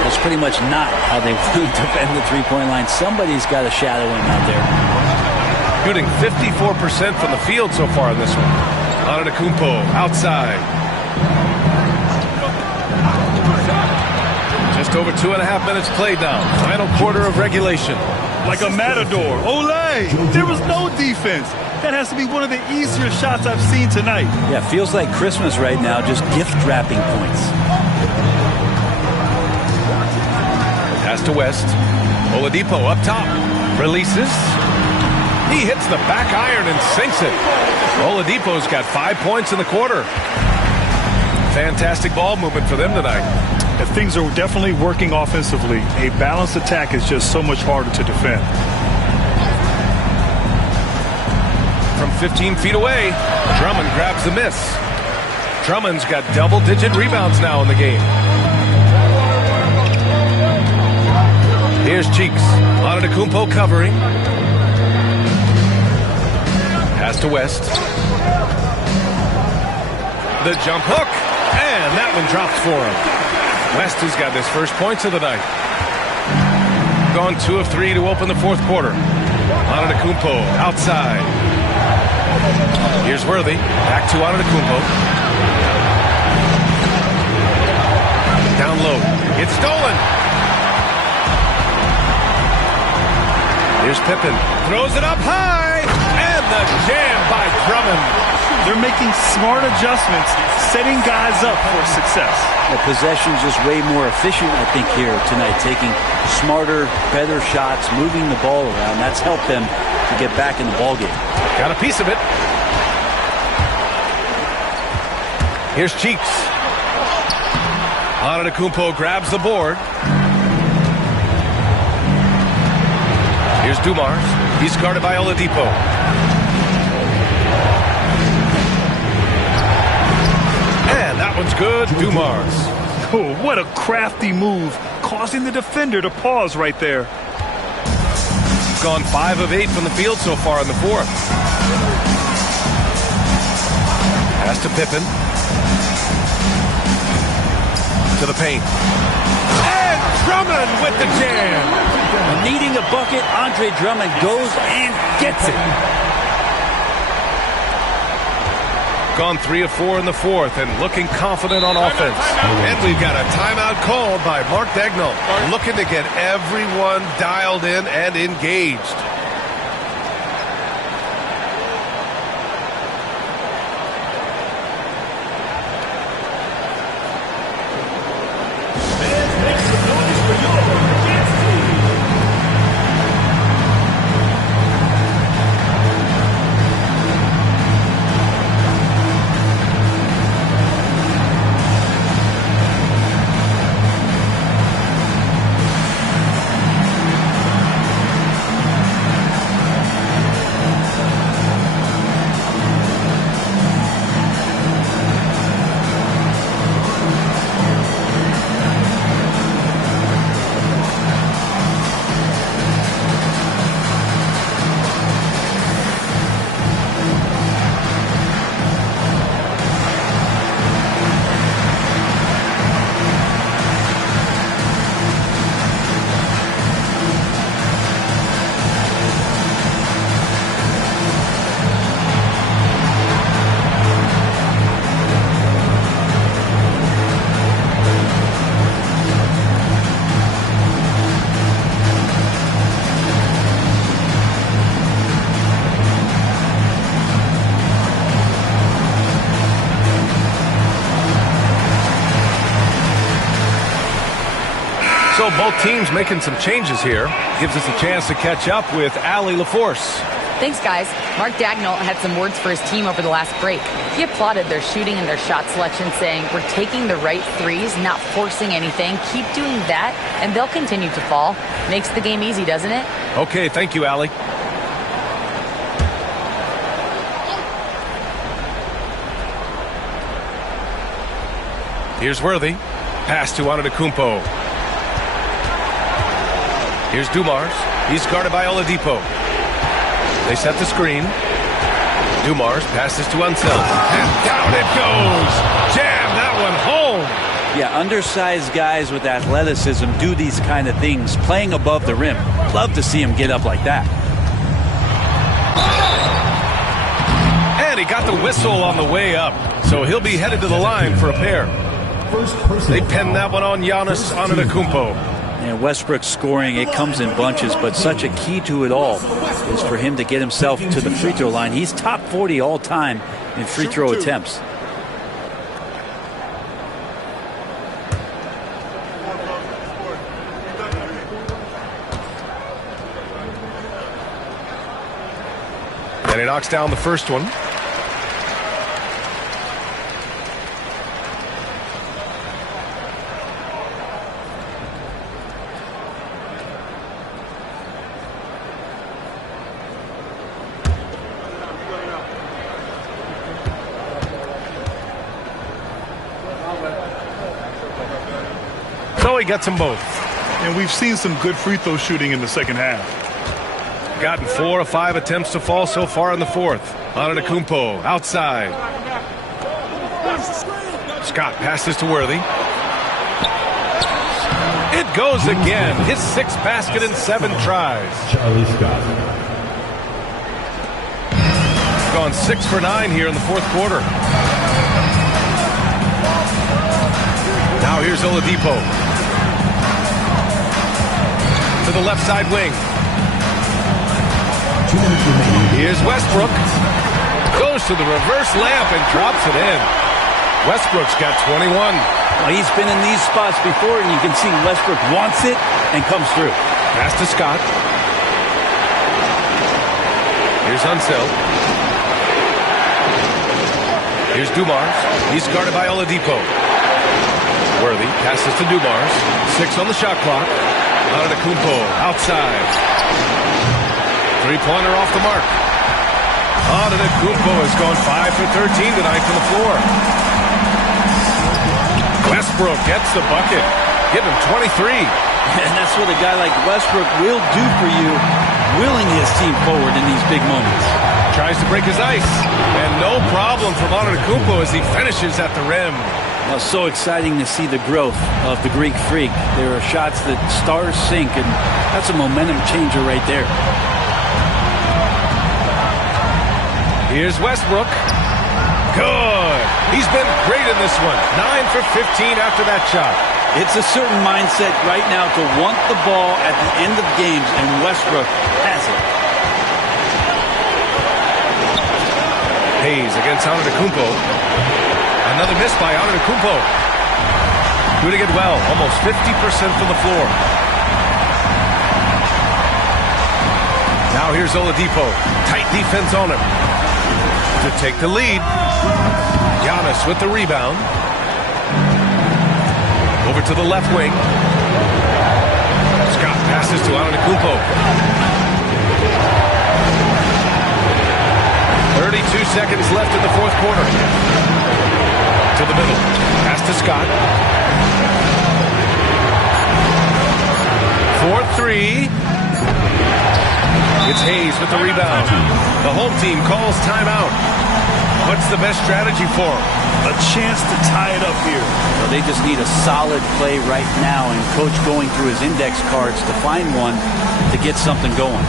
That's pretty much not how they want to defend the three-point line. Somebody's got to shadow him out there. Shooting 54% from the field so far in this one. Antetokounmpo outside. Just over 2.5 minutes played now. Final quarter of regulation. Like a matador. Olay! There was no defense. That has to be one of the easier shots I've seen tonight. Yeah, feels like Christmas right now, just gift wrapping points. Pass to West. Oladipo up top. Releases. He hits the back iron and sinks it. Oladipo's got 5 points in the quarter. Fantastic ball movement for them tonight. And things are definitely working offensively. A balanced attack is just so much harder to defend. From 15 feet away, Drummond grabs the miss. Drummond's got double-digit rebounds now in the game. Here's Cheeks. Antetokounmpo covering. Pass to West. The jump hook. And that one drops for him. West has got his first points of the night. Gone 2 of 3 to open the fourth quarter. Antetokounmpo outside. Here's Worthy. Back to Antetokounmpo. Down low. It's stolen. Here's Pippen. Throws it up high. And the jam by Drummond. They're making smart adjustments, setting guys up for success. The possession's just way more efficient, I think, here tonight. Taking smarter, better shots, moving the ball around. That's helped them to get back in the ballgame. Got a piece of it. Here's Cheeks. Antetokounmpo grabs the board. Here's Dumars. He's guarded by Oladipo. And that one's good. Dumars. Oh, what a crafty move, causing the defender to pause right there. Gone 5 of 8 from the field so far in the fourth. Pass to Pippen. to the paint. And Drummond with the jam. Needing a bucket, Andre Drummond goes and gets it. Gone 3 of 4 in the fourth and looking confident on offense. And we've got a timeout called by Mark Daigneault, looking to get everyone dialed in and engaged. So both teams making some changes here. Gives us a chance to catch up with Allie LaForce. Thanks, guys. Mark Daigneault had some words for his team over the last break. He applauded their shooting and their shot selection, saying, "We're taking the right threes, not forcing anything. Keep doing that, and they'll continue to fall." Makes the game easy, doesn't it? Okay, thank you, Allie. Here's Worthy. Pass to Antetokounmpo. Here's Dumars. He's guarded by Oladipo. They set the screen. Dumars passes to Unseld. And down it goes. Jam that one home. Yeah, undersized guys with athleticism do these kind of things, playing above the rim. Love to see him get up like that. And he got the whistle on the way up, so he'll be headed to the line for a pair. They pinned that one on Giannis Antetokounmpo. And Westbrook scoring, it comes in bunches, but such a key to it all is for him to get himself to the free throw line. He's top 40 all time in free throw attempts. And he knocks down the first one. So he gets them both. And we've seen some good free throw shooting in the second half. Gotten 4 of 5 attempts to fall so far in the fourth. Antetokounmpo outside. Scott passes to Worthy. It goes again. His 6th basket in 7 tries. Charlie Scott. Gone 6 for 9 here in the fourth quarter. Now here's Oladipo. To the left side wing. Here's Westbrook. Goes to the reverse layup and drops it in. Westbrook's got 21. Well, he's been in these spots before, and you can see Westbrook wants it and comes through. Pass to Scott. Here's Unseld. Here's Dumars. He's guarded by Oladipo. Worthy passes to Dumars. 6 on the shot clock. Antetokounmpo outside. Three-pointer off the mark. Antetokounmpo has gone 5 for 13 tonight from the floor. Westbrook gets the bucket. Give him 23. And that's what a guy like Westbrook will do for you, willing his team forward in these big moments. Tries to break his ice. And no problem from Antetokounmpo as he finishes at the rim. Well, so exciting to see the growth of the Greek Freak. There are shots that stars sink, and that's a momentum changer right there. Here's Westbrook. Good. He's been great in this one. 9 for 15 after that shot. It's a certain mindset right now to want the ball at the end of games, and Westbrook has it. Hayes against Antetokounmpo. Another miss by Antetokounmpo. Doing it well, almost 50% from the floor. Now here's Oladipo. Tight defense on him. To take the lead. Giannis with the rebound. Over to the left wing. Scott passes to Antetokounmpo. 32 seconds left in the fourth quarter. To the middle. Pass to Scott. 4-3. It's Hayes with the rebound. The home team calls timeout. What's the best strategy for them? A chance to tie it up here. So they just need a solid play right now, and Coach going through his index cards to find one to get something going.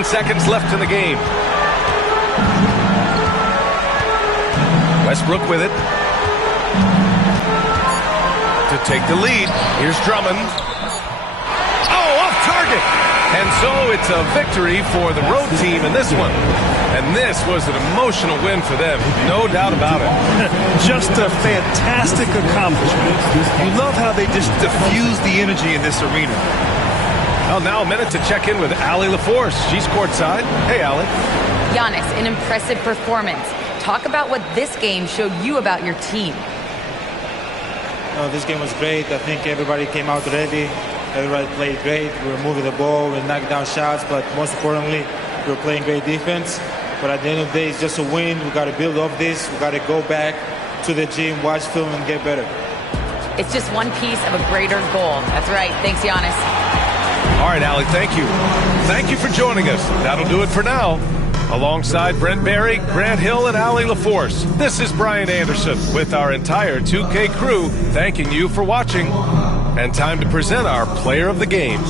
Seconds left in the game. Westbrook with it. To take the lead. Here's Drummond. Oh, off target. And so it's a victory for the road team in this one. And this was an emotional win for them. No doubt about it. Just a fantastic accomplishment. You love how they just diffuse the energy in this arena. Well, now a minute to check in with Allie LaForce. She's courtside. Hey, Allie. Giannis, an impressive performance. Talk about what this game showed you about your team. This game was great. I think everybody came out ready. Everybody played great. We were moving the ball. We were knocking down shots. But most importantly, we were playing great defense. But at the end of the day, it's just a win. We got to build off this. We got to go back to the gym, watch film, and get better. It's just one piece of a greater goal. That's right. Thanks, Giannis. All right, Allie, thank you. Thank you for joining us. That'll do it for now. Alongside Brent Barry, Grant Hill, and Allie LaForce, this is Brian Anderson with our entire 2K crew thanking you for watching. And time to present our player of the game.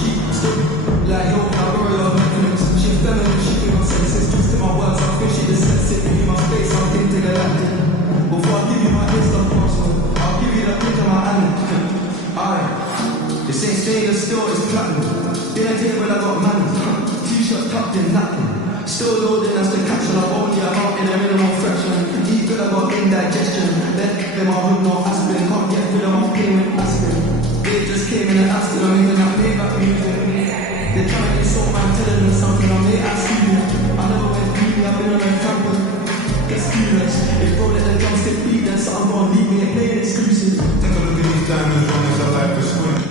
This ain't stainless steel, it's platinum. Dinner table, I got money. T-shirt tucked in nothing. Still loading as the caption. I've only a heart in a minimal fraction. Deep good, I got indigestion. Let them all who know aspirin. Can't get rid of my pain with aspirin. They just came in and asked them, I'm making that payback music. They're trying to insult man, telling them something. I'm late, I see you. I never went greedy, I've been on a campus. Get serious. If bro let the drumstick beat, then something gonna leave me and play exclusive. Take a look at these diamonds, one is a life is swing.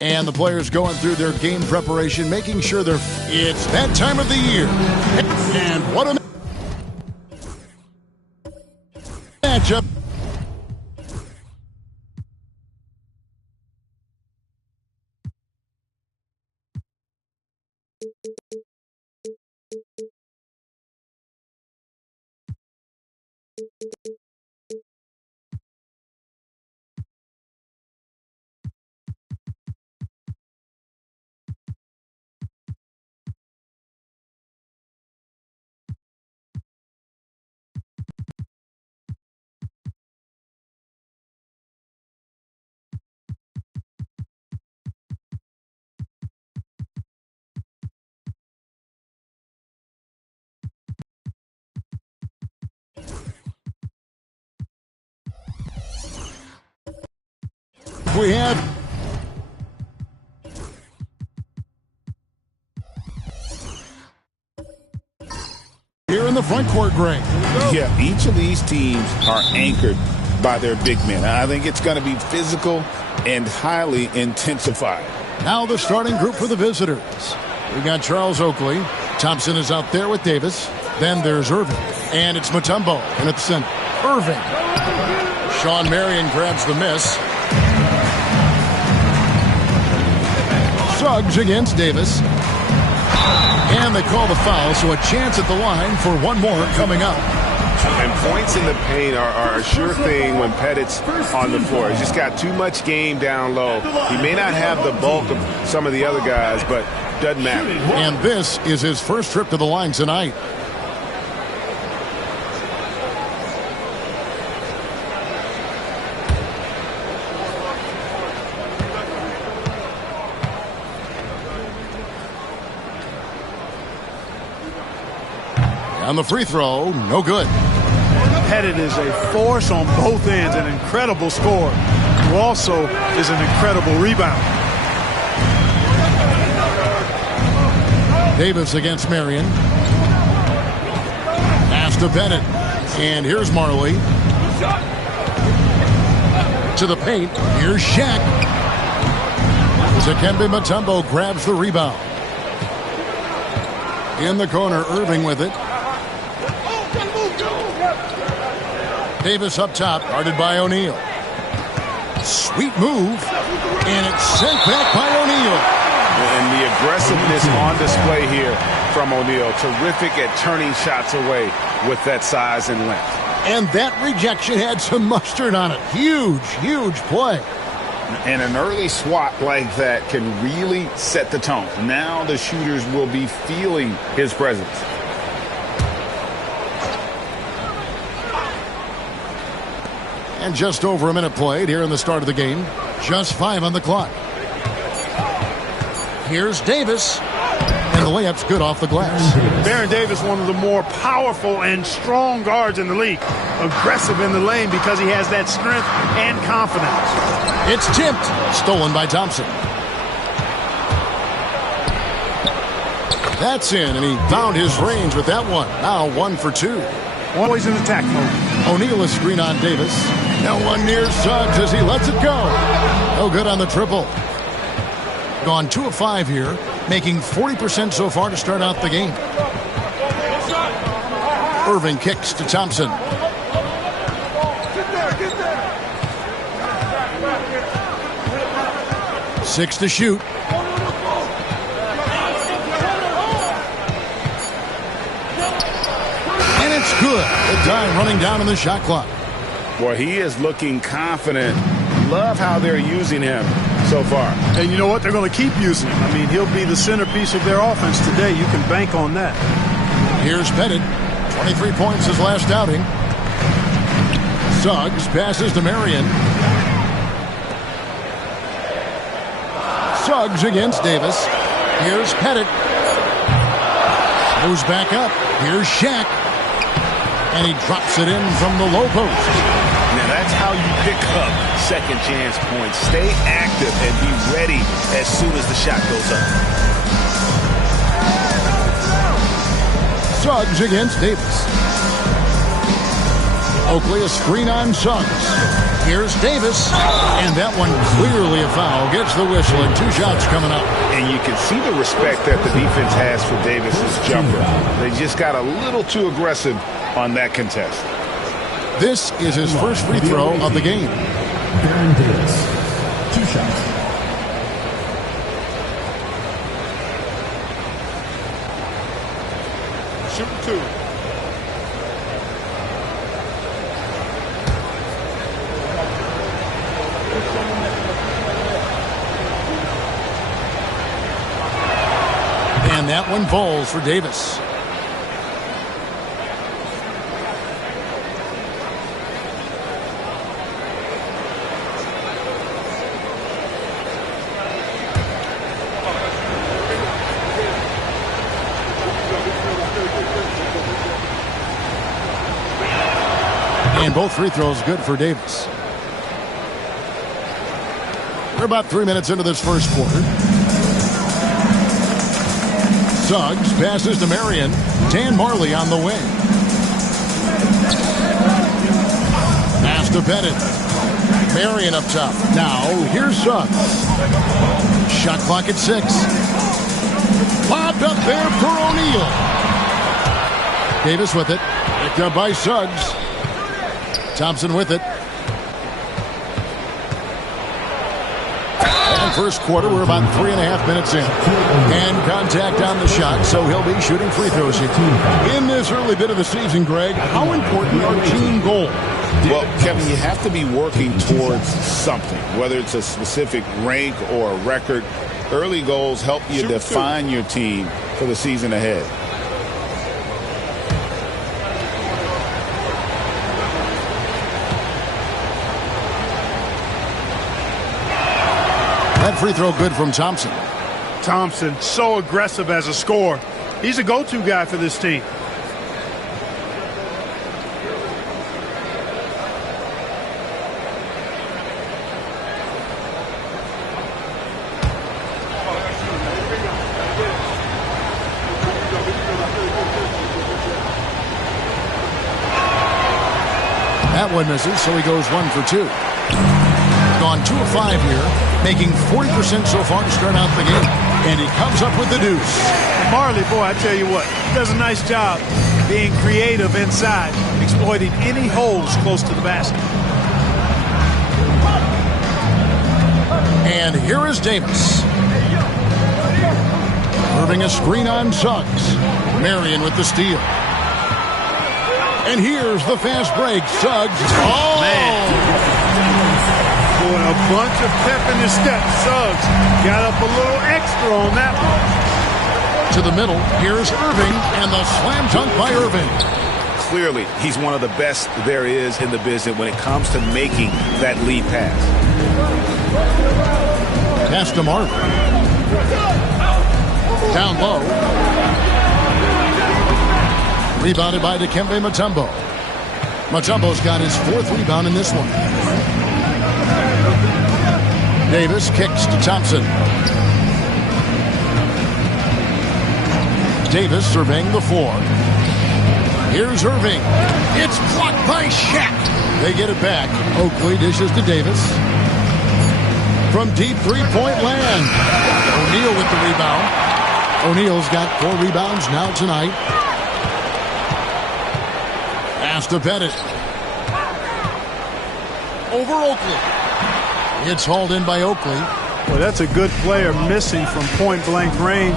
And the players going through their game preparation, making sure they're... It's that time of the year. And what a matchup. We have here in the front court, Greg. Yeah, each of these teams are anchored by their big men. I think it's going to be physical and highly intensified. Now the starting group for the visitors. We got Charles Oakley. Thompson is out there with Davis. Then there's Irving. And it's Mutombo in at the center. Irving. Sean Marion grabs the miss. Suggs against Davis. And they call the foul, so a chance at the line for one more coming up. And points in the paint are a sure thing when Pettit's on the floor. He's just got too much game down low. He may not have the bulk of some of the other guys, but doesn't matter. And this is his first trip to the line tonight. On the free throw, no good. Pettit is a force on both ends, an incredible scorer, who also is an incredible rebounder. Davis against Marion. Pass to Bennett. And here's Marley. To the paint. Here's Shaq. Dikembe Mutombo grabs the rebound. In the corner, Irving with it. Davis up top, guarded by O'Neal. Sweet move, and it's sent back by O'Neal. And the aggressiveness on display here from O'Neal. Terrific at turning shots away with that size and length. And that rejection had some mustard on it. Huge, huge play. And an early swat like that can really set the tone. Now the shooters will be feeling his presence. And just over a minute played here in the start of the game. Just 5 on the clock. Here's Davis. And the layup's good off the glass. Baron Davis, one of the more powerful and strong guards in the league. Aggressive in the lane because he has that strength and confidence. It's tipped. Stolen by Thompson. That's in, and he found his range with that one. Now 1 for 2. Always in attack mode. O'Neal is screen on Davis. Now one near Suggs as he lets it go. No good on the triple. Gone 2 of 5 here, making 40% so far to start out the game. Irving kicks to Thompson. Six to shoot. And it's good. The time running down on the shot clock. Boy, he is looking confident. Love how they're using him. so far. And you know what? They're going to keep using him. I mean, he'll be the centerpiece of their offense today. You can bank on that. Here's Pettit. 23 points his last outing. Suggs passes to Marion. Suggs against Davis. Here's Pettit. Moves back up. Here's Shaq. And he drops it in from the low post. Now that's how you pick up second chance points. Stay active and be ready as soon as the shot goes up. Suggs against Davis. Oakley a screen on Suggs. Here's Davis. And that one clearly a foul. Gets the whistle and 2 shots coming up. And you can see the respect that the defense has for Davis's jumper. They just got a little too aggressive on that contest. This is his first free throw of the game. Baron Davis, 2 shots. Shoot 2. And that one falls for Davis. And both free throws good for Davis. We're about 3 minutes into this first quarter. Suggs passes to Marion. Dan Marley on the wing. Pass to Pettit. Marion up top. Now, here's Suggs. Shot clock at 6. Popped up there for O'Neal. Davis with it. Picked up by Suggs. Thompson with it. And first quarter, we're about 3.5 minutes in. And contact on the shot, so he'll be shooting free throws here. In this early bit of the season, Greg, how important are team goals? Well, Kevin, you have to be working towards something, whether it's a specific rank or a record. Early goals help you define your team for the season ahead. That free throw good from Thompson. Thompson, so aggressive as a scorer. He's a go-to guy for this team. That one misses, so he goes 1 for 2. Gone 2 of 5 here, making 40% so far to start out the game. And he comes up with the deuce. Marley, boy, I tell you what, does a nice job being creative inside, exploiting any holes close to the basket. And here is Davis. Irving a screen on Suggs. Marion with the steal. And here's the fast break. Suggs. Oh, man. Boy, a bunch of pep in his step. Suggs got up a little extra on that one. To the middle. Here's Irving. And the slam dunk by Irving. Clearly, he's one of the best there is in the business when it comes to making that lead pass. Pass to Marvin. Down low. Rebounded by Dikembe Mutombo. Mutombo's got his 4th rebound in this one. Davis kicks to Thompson. Davis surveying the floor. Here's Irving. It's blocked by Shaq. They get it back. Oakley dishes to Davis. From deep three-point land. O'Neal with the rebound. O'Neal's got 4 rebounds now tonight. Pass to Pettit. Over Oakley. It's hauled in by Oakley. Well, that's a good player missing from point-blank range.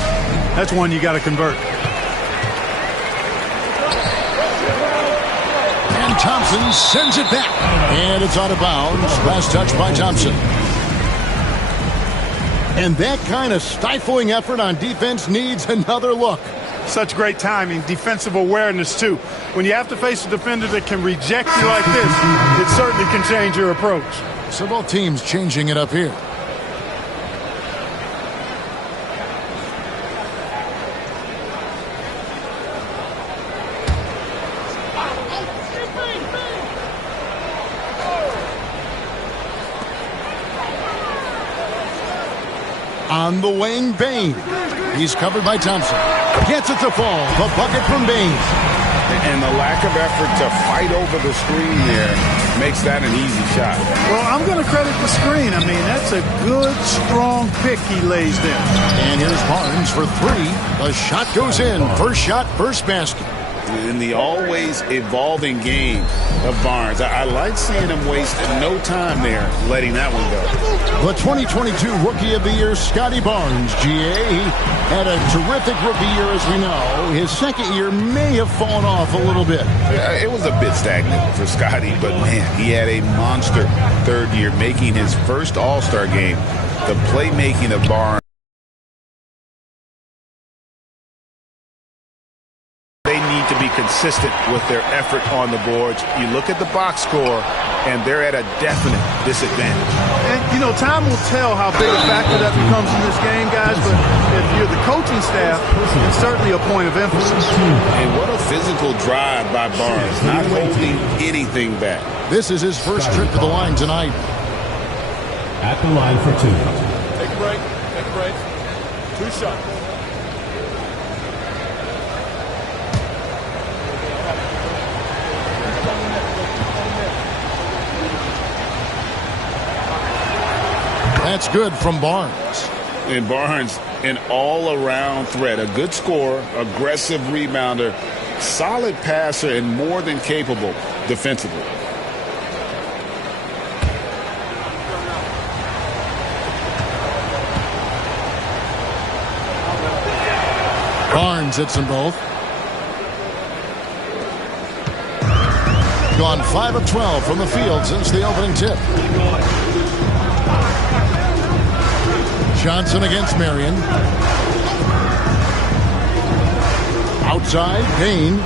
That's one you got to convert. And Thompson sends it back. And it's out of bounds. Last touch by Thompson. And that kind of stifling effort on defense needs another look. Such great timing, defensive awareness, too. When you have to face a defender that can reject you like this, it certainly can change your approach. So both teams changing it up here. On the wing, Bain. He's covered by Thompson. Gets it to fall. The bucket from Bain. And the lack of effort to fight over the screen there makes that an easy shot. Well, I'm going to credit the screen. I mean, that's a good, strong pick he lays there. And here's Barnes for three. The shot goes in. First shot, first basket. In the always evolving game of Barnes, I like seeing him waste no time there, letting that one go. The 2022 Rookie of the Year, Scotty Barnes, GA. He had a terrific rookie year, as we know. His second year may have fallen off a little bit. It was a bit stagnant for Scotty, but man, he had a monster third year, making his first All-Star game. The playmaking of Barnes. To be consistent with their effort on the boards. You look at the box score, and they're at a definite disadvantage. And, you know, time will tell how big a factor that becomes in this game, guys, but if you're the coaching staff, it's certainly a point of emphasis. And what a physical drive by Barnes, not holding anything back. This is his first trip to the line tonight. At the line for two. Take a break. Take a break. 2 shots. That's good from Barnes. And Barnes, an all-around threat. A good scorer, aggressive rebounder, solid passer, and more than capable defensively. Barnes hits them both. Gone 5 of 12 from the field since the opening tip. Johnson against Marion. Outside, Payne.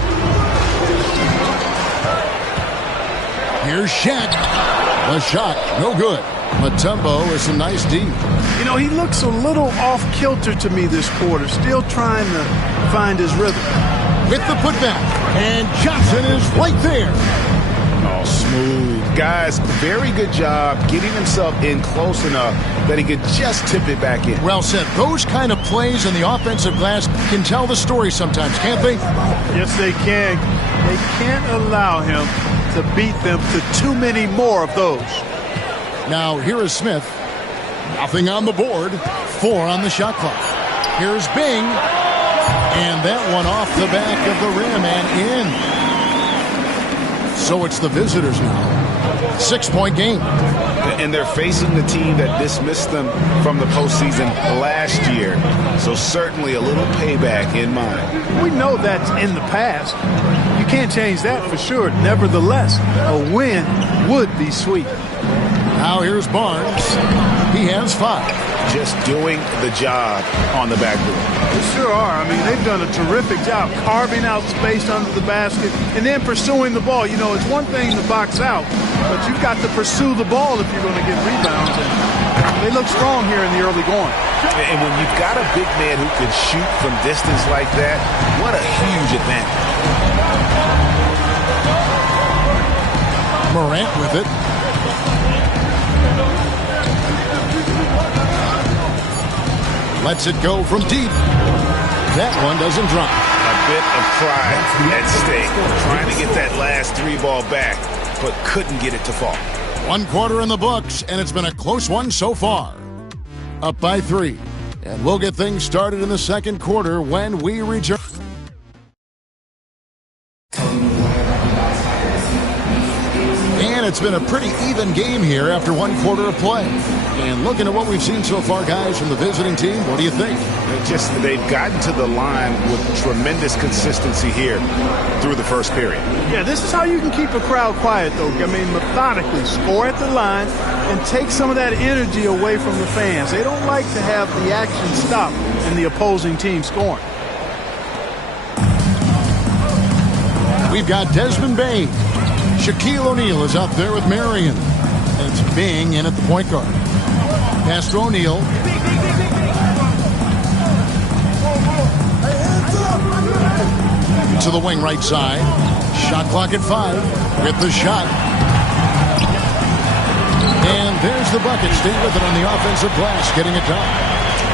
Here's Shaq. The shot, no good. Mutombo is a nice D. You know, he looks a little off-kilter to me this quarter, still trying to find his rhythm. With the putback, and Johnson is right there. Oh, smooth. Guys, very good job getting himself in close enough that he could just tip it back in. Well said. Those kind of plays in the offensive glass can tell the story sometimes, can't they? Yes, they can. They can't allow him to beat them to too many more of those. Now, here is Smith. Nothing on the board. 4 on the shot clock. Here's Bing. And that one off the back of the rim and in. So it's the visitors now. 6-point game. And they're facing the team that dismissed them from the postseason last year. So certainly a little payback in mind. We know that's in the past. You can't change that for sure. Nevertheless, a win would be sweet. Now here's Barnes. He has 5. Just doing the job on the backboard. They sure are. I mean, they've done a terrific job carving out space under the basket and then pursuing the ball. You know, it's one thing to box out, but you've got to pursue the ball if you're going to get rebounds. And they look strong here in the early going. And when you've got a big man who can shoot from distance like that, what a huge advantage. Morant with it. Lets it go from deep. That one doesn't drop. A bit of pride at stake. Trying to get that last 3 ball back, but couldn't get it to fall. 1 quarter in the books, and it's been a close one so far. Up by 3. And we'll get things started in the second quarter when we return. And it's been a pretty even game here after one quarter of play. And looking at what we've seen so far, guys, from the visiting team, what do you think? They've gotten to the line with tremendous consistency here through the first period. Yeah, this is how you can keep a crowd quiet, though. I mean, methodically score at the line and take some of that energy away from the fans. They don't like to have the action stop and the opposing team scoring. We've got Desmond Bain. Shaquille O'Neal is out there with Marion. And it's Bing in at the point guard. Pass to O'Neal. To the wing right side. Shot clock at 5. With the shot. And there's the bucket. Stay with it on the offensive glass. Getting it done.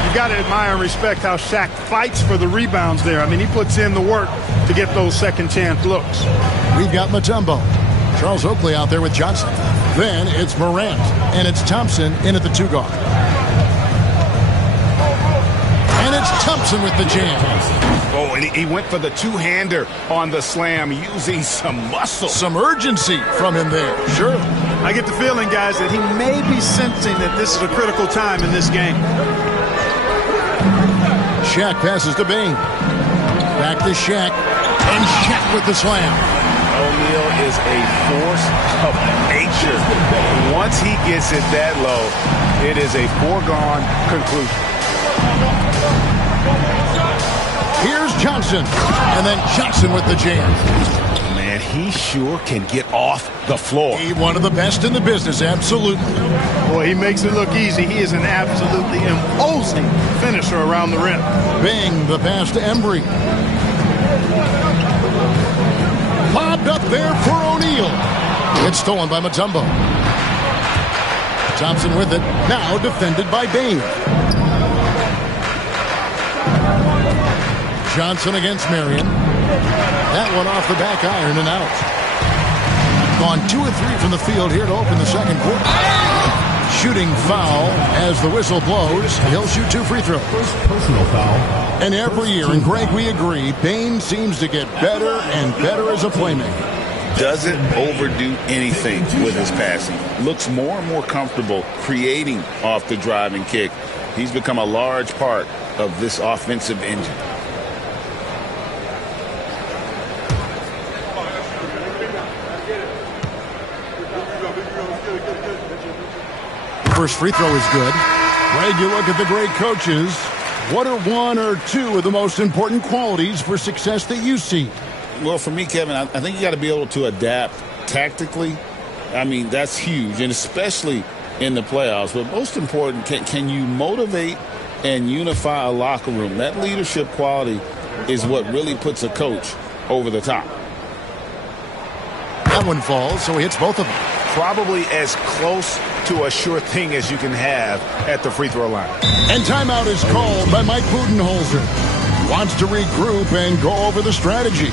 You got to admire and respect how Shaq fights for the rebounds there. I mean, he puts in the work to get those second chance looks. We've got Mutombo. Charles Oakley out there with Johnson. Then it's Morant. And it's Thompson in at the 2 guard. And it's Thompson with the jam. Oh, and he went for the two-hander on the slam, using some muscle. Some urgency from him there. Sure. I get the feeling, guys, that he may be sensing that this is a critical time in this game. Shaq passes to Bain. Back to Shaq. And Shaq with the slam. O'Neal is a force of nature. Once he gets it that low, it is a foregone conclusion. Here's Johnson. And then Johnson with the jam. Man, he sure can get off the floor. He's one of the best in the business, absolutely. Boy, he makes it look easy. He is an absolutely imposing finisher around the rim. Bing, the pass to Embry. Lobbed up there for O'Neal. It's stolen by Mutombo. Thompson with it. Now defended by Bain. Johnson against Marion. That one off the back iron and out. Gone 2 of 3 from the field here to open the second quarter. Shooting foul as the whistle blows. He'll shoot 2 free throws. Personal foul. And every year, and Greg, we agree, Bain seems to get better and better as a playmaker. Doesn't overdo anything with his passing. Looks more and more comfortable creating off the driving kick. He's become a large part of this offensive engine. First free throw is good. Greg, you look at the great coaches. What are 1 or 2 of the most important qualities for success that you see? Well, for me, Kevin, I think you got to be able to adapt tactically. I mean, that's huge, and especially in the playoffs. But most important, can you motivate and unify a locker room? That leadership quality is what really puts a coach over the top. That one falls, so he hits both of them. Probably as close to a sure thing as you can have at the free throw line. And timeout is called by Mike Budenholzer. Wants to regroup and go over the strategy.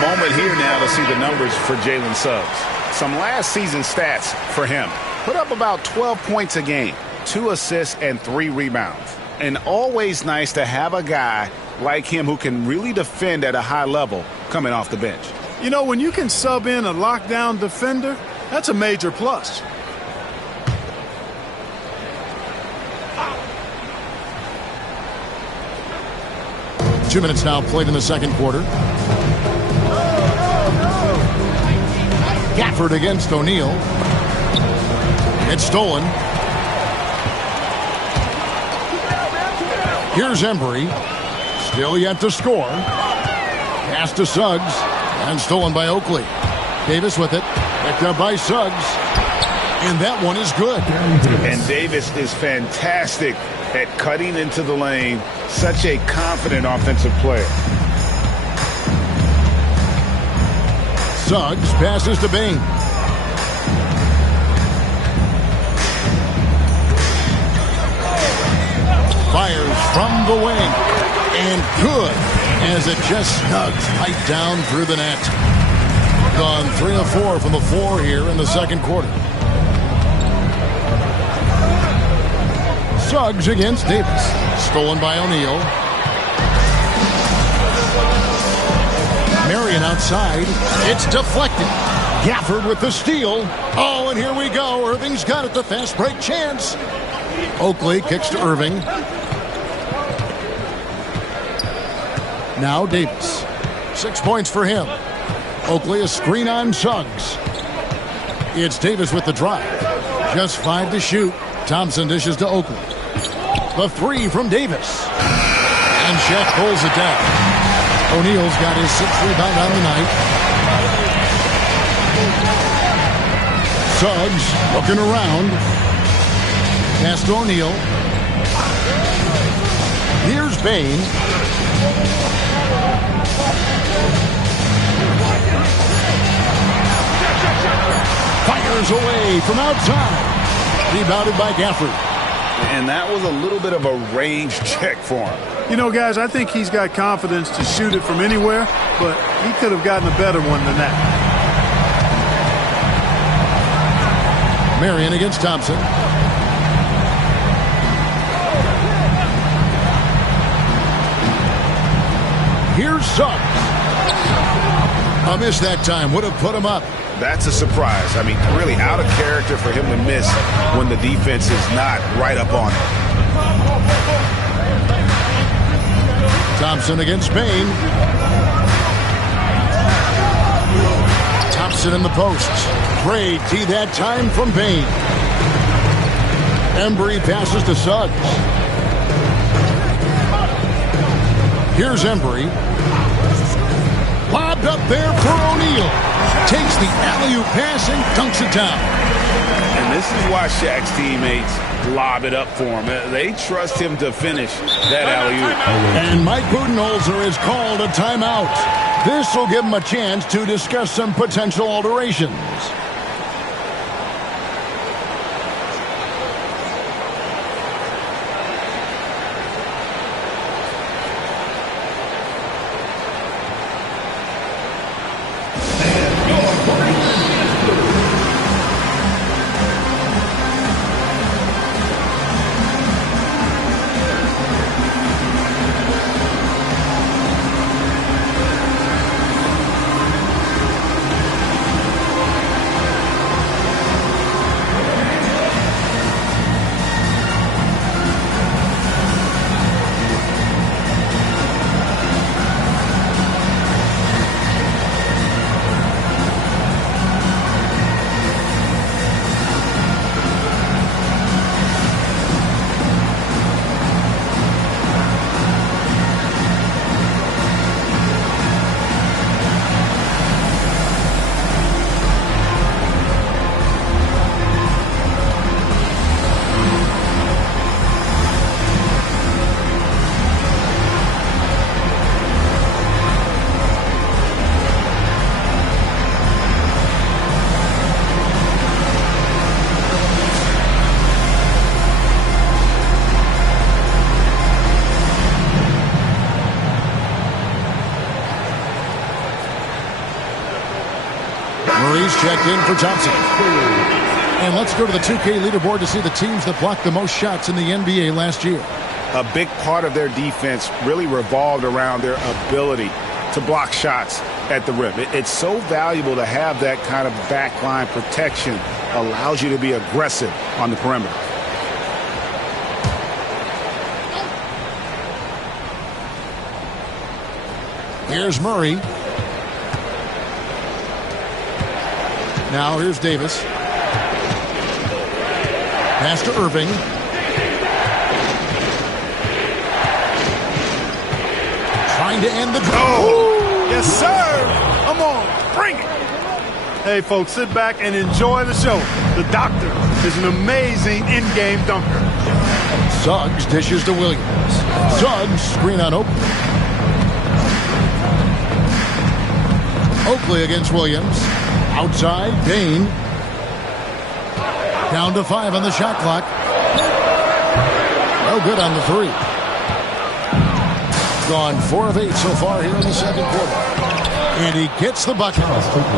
moment here now to see the numbers for Jalen Suggs. Some last season stats for him. Put up about 12 points a game, 2 assists, and 3 rebounds. And always nice to have a guy like him who can really defend at a high level coming off the bench. You know, when you can sub in a lockdown defender, that's a major plus. Two minutes now played in the second quarter. Gafford against O'Neal. It's stolen. Here's Embry. Still yet to score. Pass to Suggs. And stolen by Oakley. Davis with it. Picked up by Suggs. And that one is good. And Davis is fantastic at cutting into the lane. Such a confident offensive player. Suggs passes to Bain. Fires from the wing. And good as it just snugs right down through the net. Gone 3 of 4 from the floor here in the second quarter. Suggs against Davis. Stolen by O'Neal. Marion outside. It's deflected. Gafford with the steal. Oh, and here we go. Irving's got it. The fast break chance. Oakley kicks to Irving. Now Davis. 6 points for him. Oakley a screen on Suggs. It's Davis with the drive. Just 5 to shoot. Thompson dishes to Oakley. The 3 from Davis. And Shaq pulls it down. O'Neal's got his 6th rebound on the night. Suggs looking around. Pass to O'Neal. Here's Bain. Fires away from outside. Rebounded by Gafford. And that was a little bit of a range check for him. You know, guys, I think he's got confidence to shoot it from anywhere, but he could have gotten a better one than that. Marion against Thompson. Here's Suggs. A miss that time. Would have put him up. That's a surprise. I mean, really out of character for him to miss when the defense is not right up on him. Thompson against Bain. Thompson in the post. Great tee that time from Bain. Embry passes to Suggs. Here's Embry. Lobbed up there for O'Neal. Takes the alley-oop pass and dunks it down. And this is why Shaq's teammates lob it up for him. They trust him to finish that alley-oop. And Mike Budenholzer has called a timeout. This will give him a chance to discuss some potential alterations. Murray's checked in for Thompson. And let's go to the 2K leaderboard to see the teams that blocked the most shots in the NBA last year. A big part of their defense really revolved around their ability to block shots at the rim. It's so valuable to have that kind of backline protection. Allows you to be aggressive on the perimeter. Here's Murray. Now here's Davis. Pass to Irving. Trying to end the draw. Oh, yes, sir. Come on, bring it. Hey, folks, sit back and enjoy the show. The doctor is an amazing in-game dunker. Suggs dishes to Williams. Suggs screen on Oakley. Oakley against Williams. Outside, Payne. Down to 5 on the shot clock. No good on the 3. Gone 4 of 8 so far here in the second quarter. And he gets the bucket.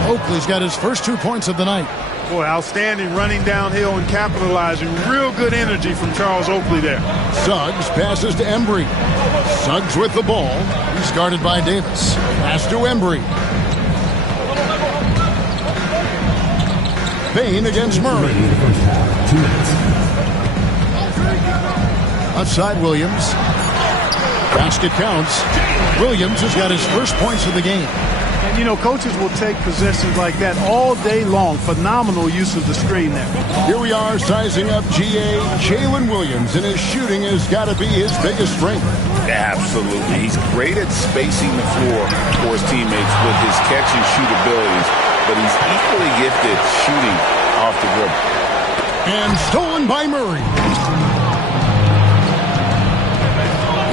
Oakley's got his first 2 points of the night. Boy, outstanding running downhill and capitalizing. Real good energy from Charles Oakley there. Suggs passes to Embry. Suggs with the ball. He's guarded by Davis. Pass to Embry. Payne against Murray. Outside Williams. Basket counts. Williams has got his first points of the game. And, you know, coaches will take possessions like that all day long. Phenomenal use of the screen there. Here we are sizing up GA Jalen Williams, and his shooting has got to be his biggest strength. Absolutely. He's great at spacing the floor for his teammates with his catch and shoot abilities, but he's equally gifted shooting off the dribble. And stolen by Murray.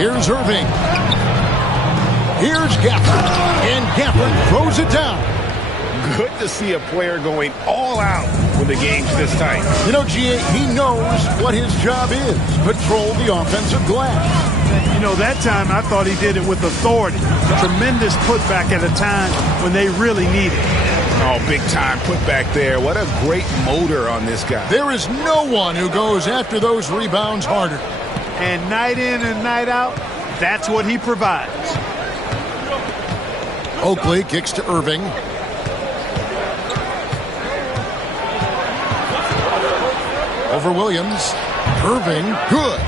Here's Irving. Here's Gafford. And Gafford throws it down. Good to see a player going all out when the game's this tight. You know, GA, he knows what his job is. Patrol the offensive glass. You know, that time I thought he did it with authority. Tremendous putback at a time when they really need it. Oh, big time putback there. What a great motor on this guy. There is no one who goes after those rebounds harder. And night in and night out, that's what he provides. Oakley kicks to Irving. Over Williams. Irving, good.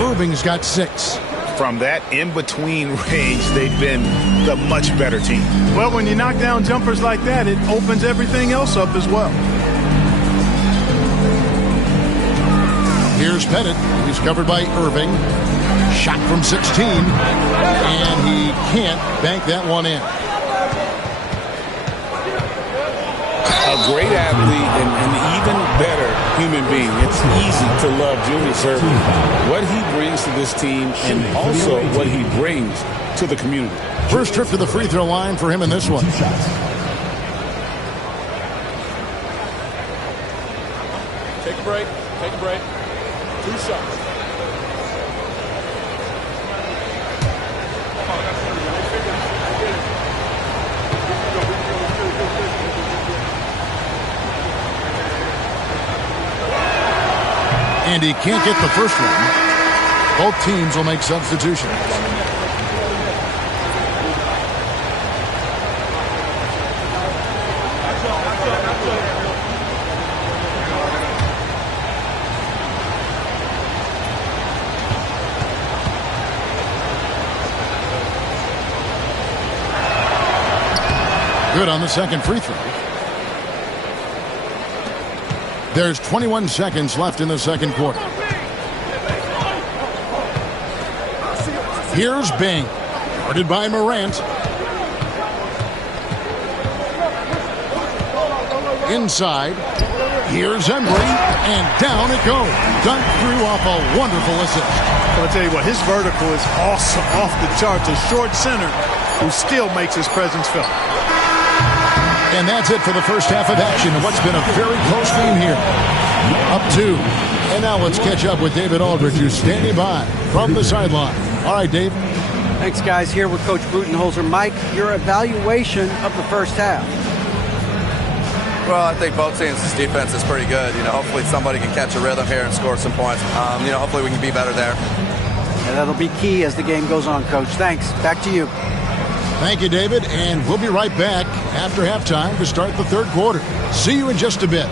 Irving's got 6. From that in-between range, they've been the much better team. Well, when you knock down jumpers like that, it opens everything else up as well. Here's Pettit. He's covered by Irving. Shot from 16. And he can't bank that one in. A great athlete and an even better human being. It's easy to love Julius Irving. What he brings to this team and also what he brings to the community. First trip to the free throw line for him in this one. Take a break. Take a break. 2 shots. And he can't get the first one. Both teams will make substitutions. Good on the second free throw. There's 21 seconds left in the second quarter. Here's Bing, guarded by Morant. Inside, here's Embry, and down it goes. Dunk through off a wonderful assist. I'll tell you what, his vertical is awesome, off the charts. A short center who still makes his presence felt. And that's it for the first half of action of what's been a very close game here. Up 2. And now let's catch up with David Aldridge, who's standing by from the sideline. All right, Dave. Thanks, guys. Here with Coach Budenholzer. Mike, your evaluation of the first half. Well, I think both teams' defense is pretty good. Hopefully somebody can catch a rhythm here and score some points. Hopefully we can be better there. And that'll be key as the game goes on, Coach. Thanks. Back to you. Thank you, David. And we'll be right back after halftime to start the third quarter. See you in just a bit.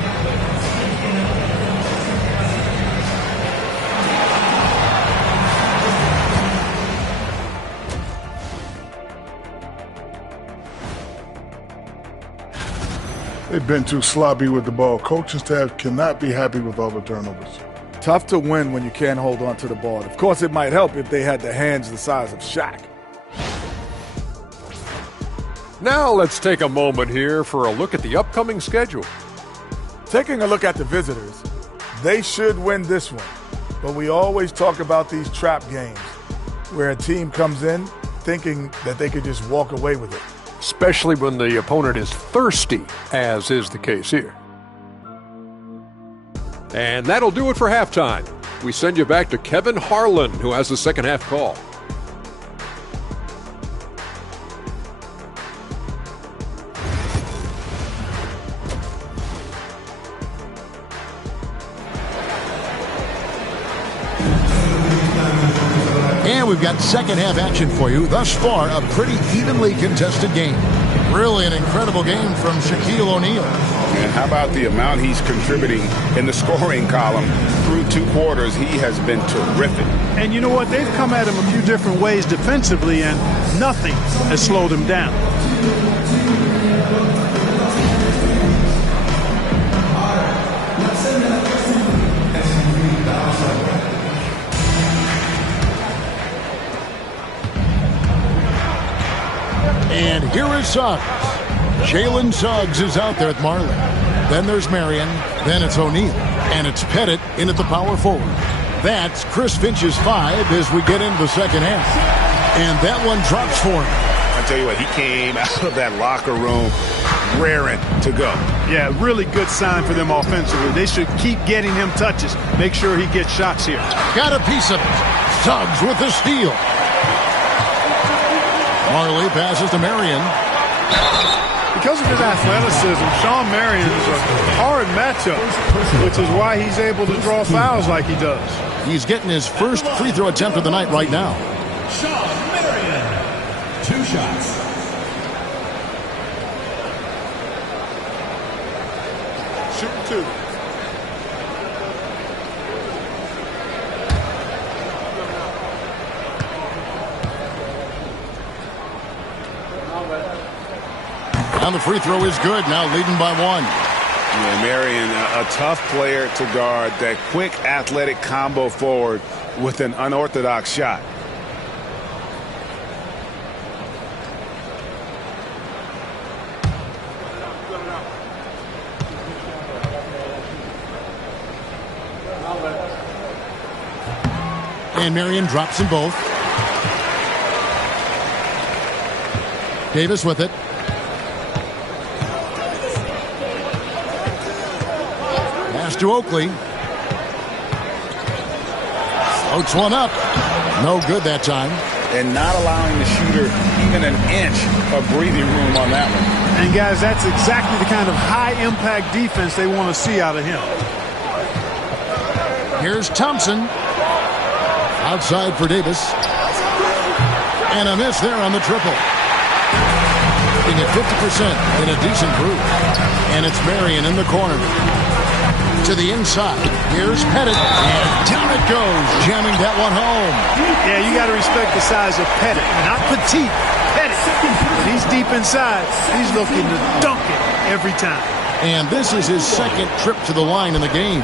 They've been too sloppy with the ball. Coaching staff cannot be happy with all the turnovers. Tough to win when you can't hold on to the ball. Of course, it might help if they had the hands the size of Shaq. Now let's take a moment here for a look at the upcoming schedule. Taking a look at the visitors, they should win this one. But we always talk about these trap games where a team comes in thinking that they could just walk away with it. Especially when the opponent is thirsty, as is the case here. And that'll do it for halftime. We send you back to Kevin Harlan, who has the second half call. And we've got second half action for you. Thus far, a pretty evenly contested game. Really an incredible game from Shaquille O'Neal. And how about the amount he's contributing in the scoring column through 2 quarters? He has been terrific. And you know what? They've come at him a few different ways defensively, and nothing has slowed him down. And here is Suggs. Jalen Suggs is out there at Marlin. Then there's Marion. Then it's O'Neal. And it's Pettit in at the power forward. That's Chris Finch's 5 as we get into the second half. And that one drops for him. I tell you what, he came out of that locker room raring to go. Yeah, really good sign for them offensively. They should keep getting him touches. Make sure he gets shots here. Got a piece of it. Suggs with the steal. Marley passes to Marion. Because of his athleticism, Shawn Marion is a hard matchup, which is why he's able to draw fouls like he does. He's getting his first free throw attempt of the night right now. Shawn Marion, 2 shots. Shooting 2. And the free throw is good, now leading by 1. Yeah, Marion, a tough player to guard. That quick athletic combo forward with an unorthodox shot. And Marion drops them both. Davis with it. Pass to Oakley. Floats one up. No good that time. And not allowing the shooter even an inch of breathing room on that one. And guys, that's exactly the kind of high-impact defense they want to see out of him. Here's Thompson. Outside for Davis. And a miss there on the triple. Being at 50% in a decent group. And it's Marion in the corner. To the inside. Here's Pettit. And down it goes. Jamming that one home. Yeah, you got to respect the size of Pettit. Not petite. Pettit. When he's deep inside, he's looking to dunk it every time. And this is his second trip to the line in the game.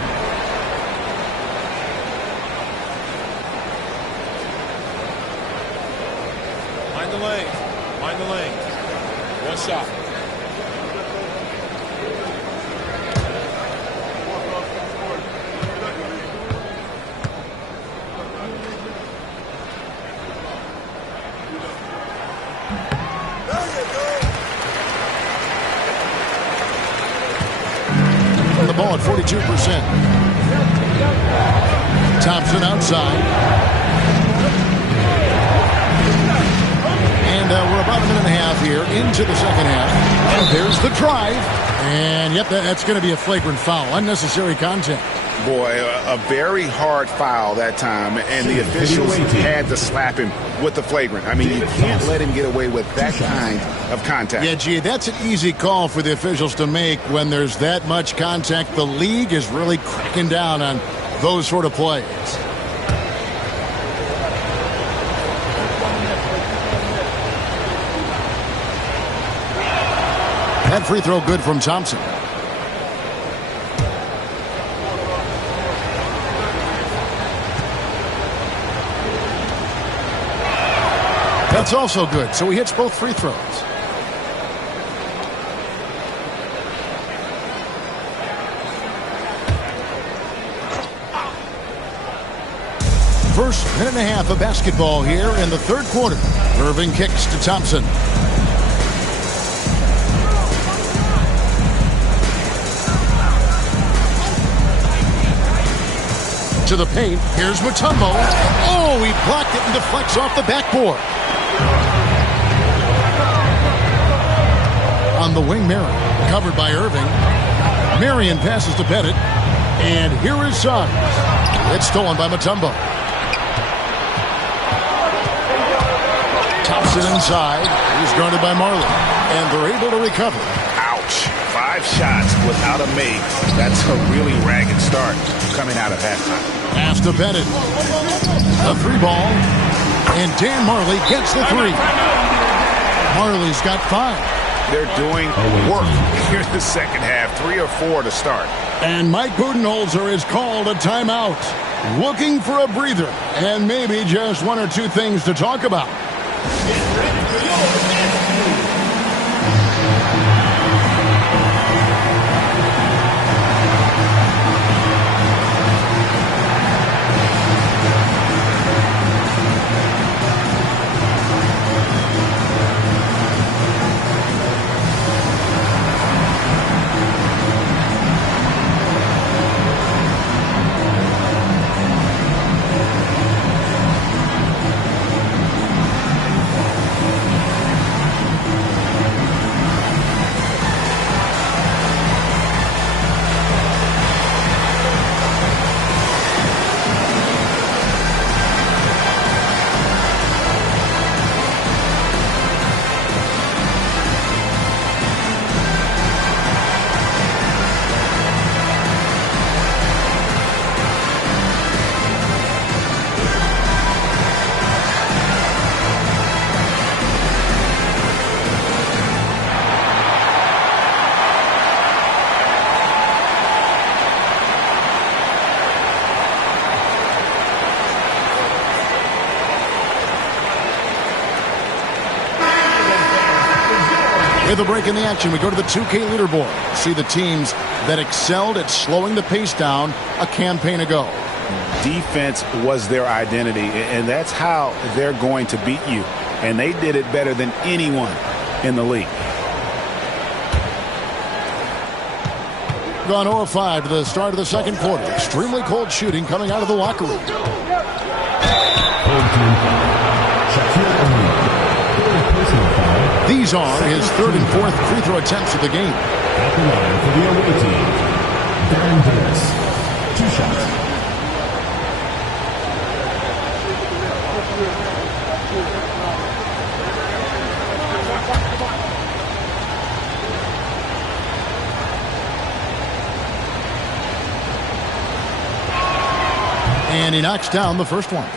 Mind the lane. Mind the lane. 1 shot. The ball at 42%. Thompson outside. And we're about a minute and a half here into the second half. And there's the drive. And, yep, that's going to be a flagrant foul. Unnecessary contact. Boy, a very hard foul that time, and the officials had to slap him with the flagrant. I mean, you can't let him get away with that kind of contact. Yeah, gee, that's an easy call for the officials to make when there's that much contact. The league is really cracking down on those sort of plays. That free throw good from Thompson. That's also good, so he hits both free throws. First minute and a half of basketball here in the third quarter. Irving kicks to Thompson. To the paint. Here's Mutombo. Oh, he blocked it and deflects off the backboard. On the wing, Marion. Covered by Irving. Marion passes to Bennett. And here is Suggs. It's stolen by Mutombo. Thompson inside. He's guarded by Marley. And they're able to recover. Ouch. 5 shots without a make. That's a really ragged start coming out of halftime. Pass to Bennett. A 3-ball. And Dan Marley gets the 3. Marley's got 5. They're doing work here in the second half. 3 or 4 to start. And Mike Budenholzer has called a timeout. Looking for a breather. And maybe just 1 or 2 things to talk about. With a break in the action, we go to the 2K leaderboard. See the teams that excelled at slowing the pace down a campaign ago. Defense was their identity, and that's how they're going to beat you. And they did it better than anyone in the league. Gone 0 of 5 to the start of the second quarter. Extremely cold shooting coming out of the locker room. These are his 3rd and 4th free throw attempts of the game. At the line for the away team, Baron Davis. 2 shots. And he knocks down the first one.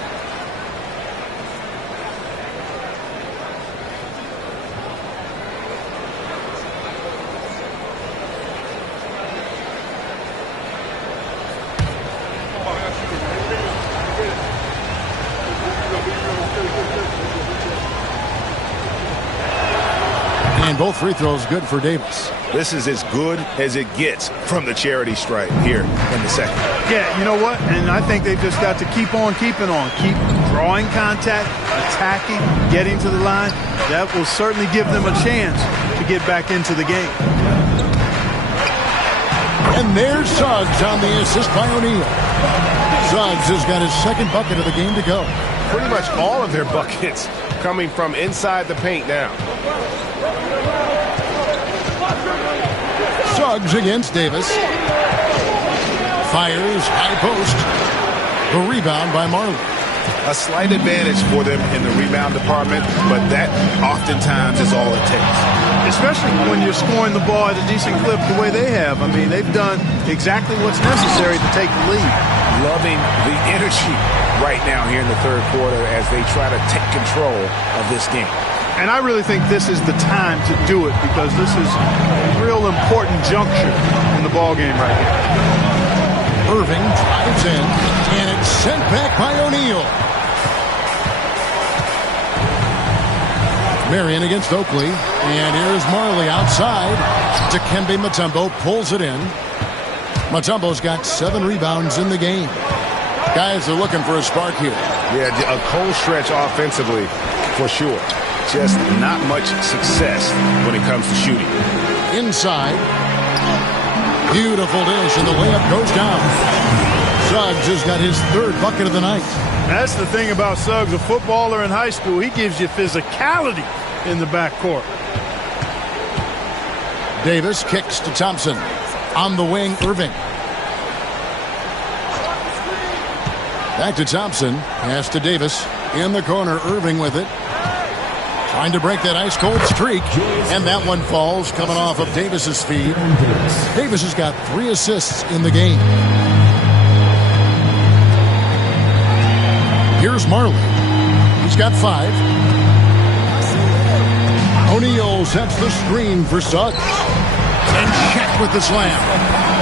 And both free throws good for Davis. This is as good as it gets from the charity stripe here in the second. Yeah, you know what? And I think they've just got to keep on keeping on. Keep drawing contact, attacking, getting to the line. That will certainly give them a chance to get back into the game. And there's Suggs on the assist by O'Neal. Suggs has got his 2nd bucket of the game to go. Pretty much all of their buckets coming from inside the paint now. Suggs against Davis. Fires, high post. The rebound by Marley. A slight advantage for them in the rebound department, but that oftentimes is all it takes. Especially when you're scoring the ball at a decent clip the way they have. I mean, they've done exactly what's necessary to take the lead. Loving the energy right now here in the third quarter as they try to take control of this game. And I really think this is the time to do it because this is a real important juncture in the ball game right here. Irving drives in, and it's sent back by O'Neal. Marion against Oakley, and here's Marley outside. Dikembe Mutombo pulls it in. Mutombo's got 7 rebounds in the game. Guys are looking for a spark here. Yeah, a cold stretch offensively for sure. Just not much success when it comes to shooting. Inside. Beautiful dish, and the layup goes down. Suggs has got his 3rd bucket of the night. That's the thing about Suggs, a footballer in high school. He gives you physicality in the backcourt. Davis kicks to Thompson. On the wing, Irving. Back to Thompson. Pass to Davis. In the corner, Irving with it. Trying to break that ice-cold streak. And that one falls, coming off of Davis's feed. Davis has got 3 assists in the game. Here's Marley. He's got 5. O'Neal sets the screen for Suggs. And Shaq with the slam.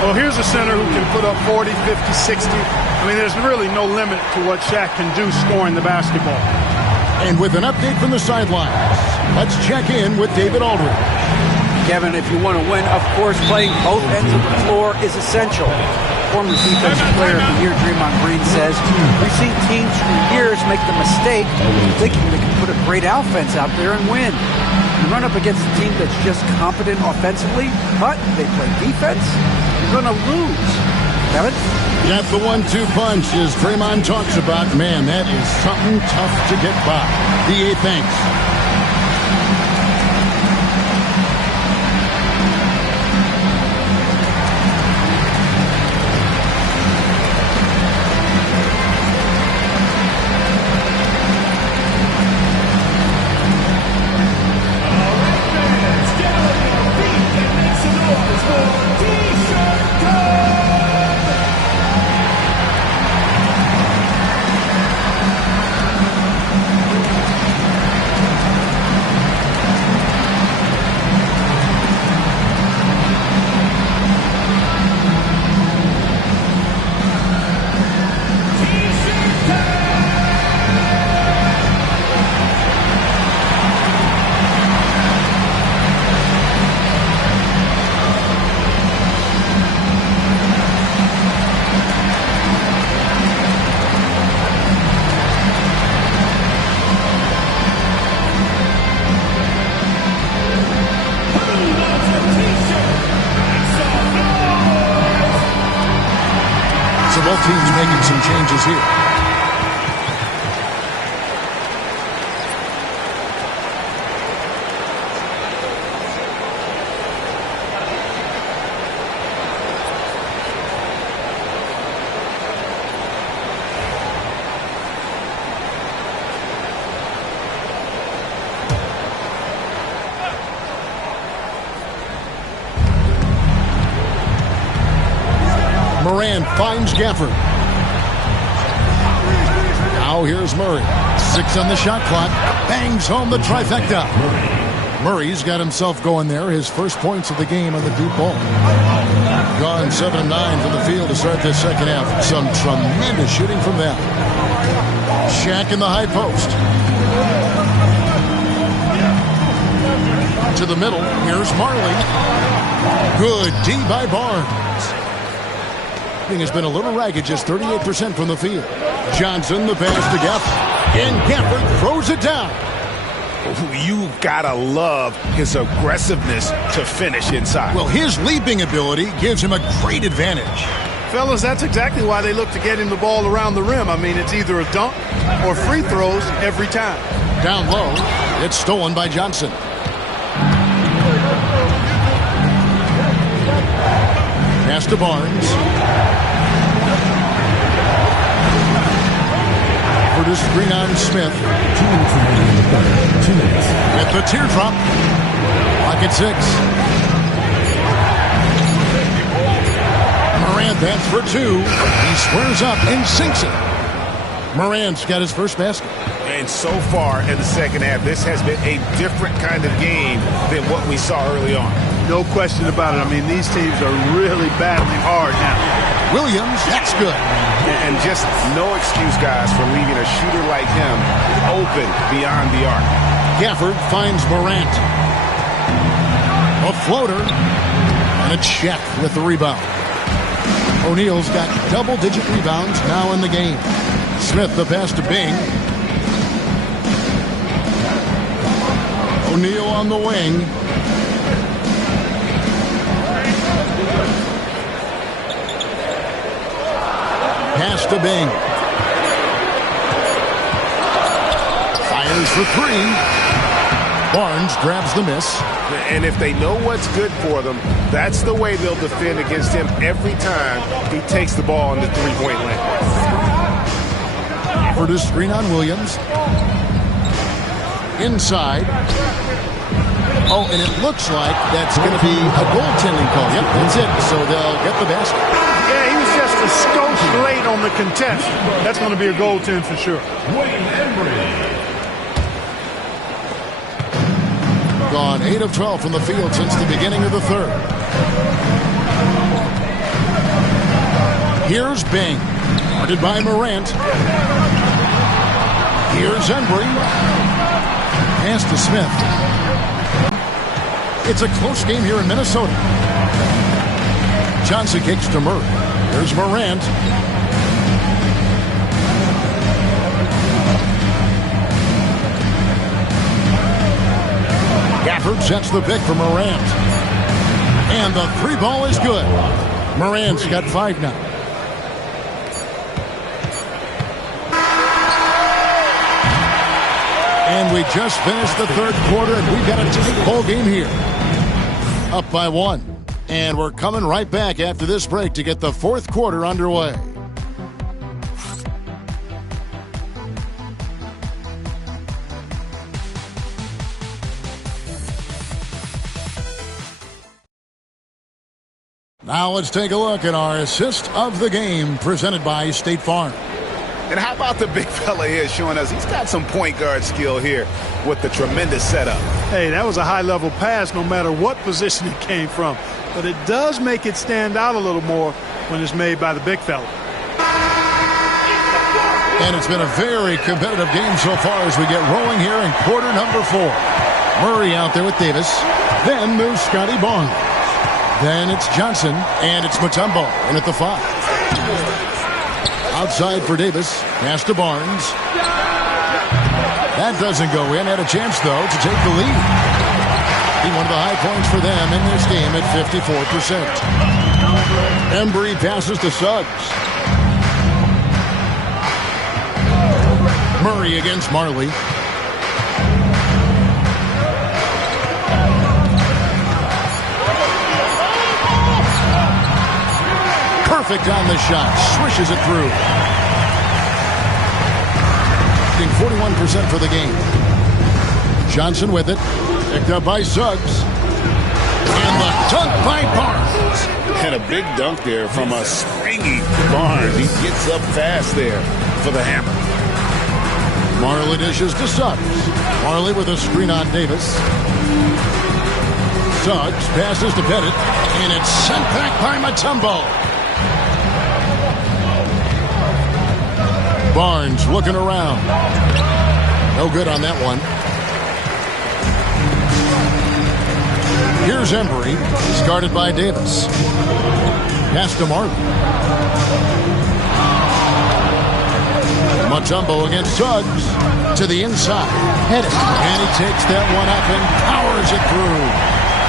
Well, here's a center who can put up 40, 50, 60. I mean, there's really no limit to what Shaq can do scoring the basketball. And with an update from the sidelines, let's check in with David Aldridge. Kevin, if you want to win, of course, playing both ends of the floor is essential. Former Defensive Player of the Year Draymond Green says, we've seen teams for years make the mistake of thinking they can put a great offense out there and win. You run up against a team that's just competent offensively, but they play defense, you're going to lose. Kevin? Got the 1-2 punch as Draymond talks about. Man, that is something tough to get by. DA, thanks. Both teams making some changes here. Moran finds Gafford. Now here's Murray. 6 on the shot clock. Bangs home the trifecta. Murray's got himself going there. His first points of the game on the deep ball. Gone 7-9 from the field to start this second half. Some tremendous shooting from them. Shaq in the high post. To the middle. Here's Marley. Good D by Barnes. Has been a little ragged, just 38% from the field. Johnson, the pass to Gafford. And Gafford throws it down. You gotta love his aggressiveness to finish inside. Well, his leaping ability gives him a great advantage. Fellas, that's exactly why they look to get him the ball around the rim. I mean, it's either a dunk or free throws every time. Down low, it's stolen by Johnson. to Barnes. For the screen on Smith. 2 minutes remaining in the third. 2 minutes. At the teardrop. Clock at 6. Morant, that's for 2. He squares up and sinks it. Morant's got his first basket. And so far in the second half, this has been a different kind of game than what we saw early on. No question about it. I mean, these teams are really battling hard now. Williams, that's good. And just no excuse, guys, for leaving a shooter like him open beyond the arc. Gafford finds Morant. A floater. And a check with the rebound. O'Neal's got double-digit rebounds now in the game. Smith, the pass to Bing. O'Neal on the wing. Pass to Bing. Fires for 3. Barnes grabs the miss. And if they know what's good for them, that's the way they'll defend against him every time he takes the ball in the three-point lane. For the screen on Williams. Inside. Oh, and it looks like that's going to be a goaltending call. Yep, that's it. So they'll get the basket. Yeah, he was just a skosh late on the contest. That's going to be a goaltend for sure. Gone 8 of 12 from the field since the beginning of the third. Here's Bing. Guarded by Morant. Here's Embry. Pass to Smith. It's a close game here in Minnesota. Johnson kicks to Murray. Here's Morant. Gafford sets the pick for Morant. And the 3 ball is good. Morant's got 5 now. And we just finished the third quarter, and we've got a tight ball game here. Up by 1. And we're coming right back after this break to get the fourth quarter underway. Now let's take a look at our assist of the game presented by State Farm. And how about the big fella here showing us he's got some point guard skill here with the tremendous setup. Hey, that was a high-level pass no matter what position it came from. But it does make it stand out a little more when it's made by the big fella. And it's been a very competitive game so far as we get rolling here in quarter number 4. Murray out there with Davis. Then moves Scotty Barnes. Then it's Johnson, and it's Mutombo in at the 5. Outside for Davis. Pass to Barnes. That doesn't go in. Had a chance, though, to take the lead. One of the high points for them in this game at 54%. Embry passes to Suggs. Murray against Marley. Perfect on the shot. Swishes it through. 41% for the game. Johnson with it. Picked up by Suggs. And the dunk by Barnes. And a big dunk there from a springy Barnes. He gets up fast there for the hammer. Marley dishes to Suggs. Marley with a screen on Davis. Suggs passes to Pettit. And it's sent back by Mutombo. Barnes looking around. No good on that one. Here's Embry. He's guarded by Davis. Pass to Marley. Mutombo against Suggs. To the inside. Hit it. And he takes that one up and powers it through.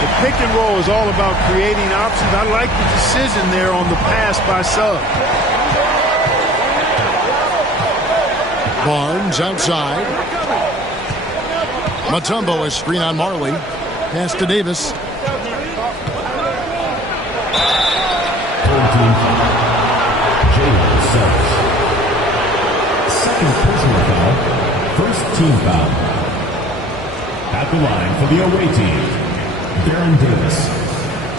The pick and roll is all about creating options. I like the decision there on the pass by Suggs. Barnes outside. Mutombo is screen on Marley. Pass to Davis. team foul. Jalen Suggs. Second personal foul. First team foul. At the line for the away team, Baron Davis.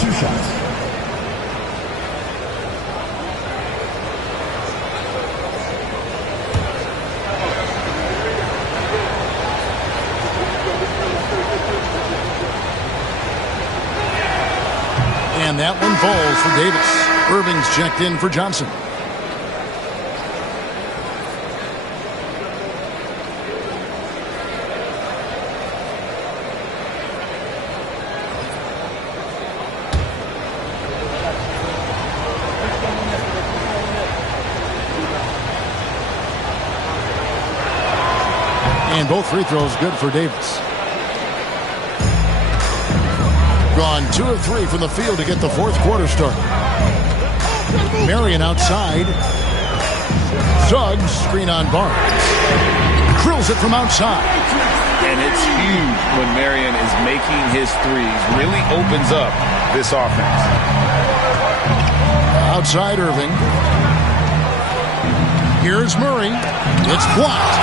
2 shots. And that one falls for Davis. Irving's checked in for Johnson. And both free throws good for Davis. Gone 2 of 3 from the field to get the fourth quarter started. Marion outside. Suggs, screen on Barnes. Drills it from outside. And it's huge when Marion is making his threes. Really opens up this offense. Outside Irving. Here's Murray. It's blocked.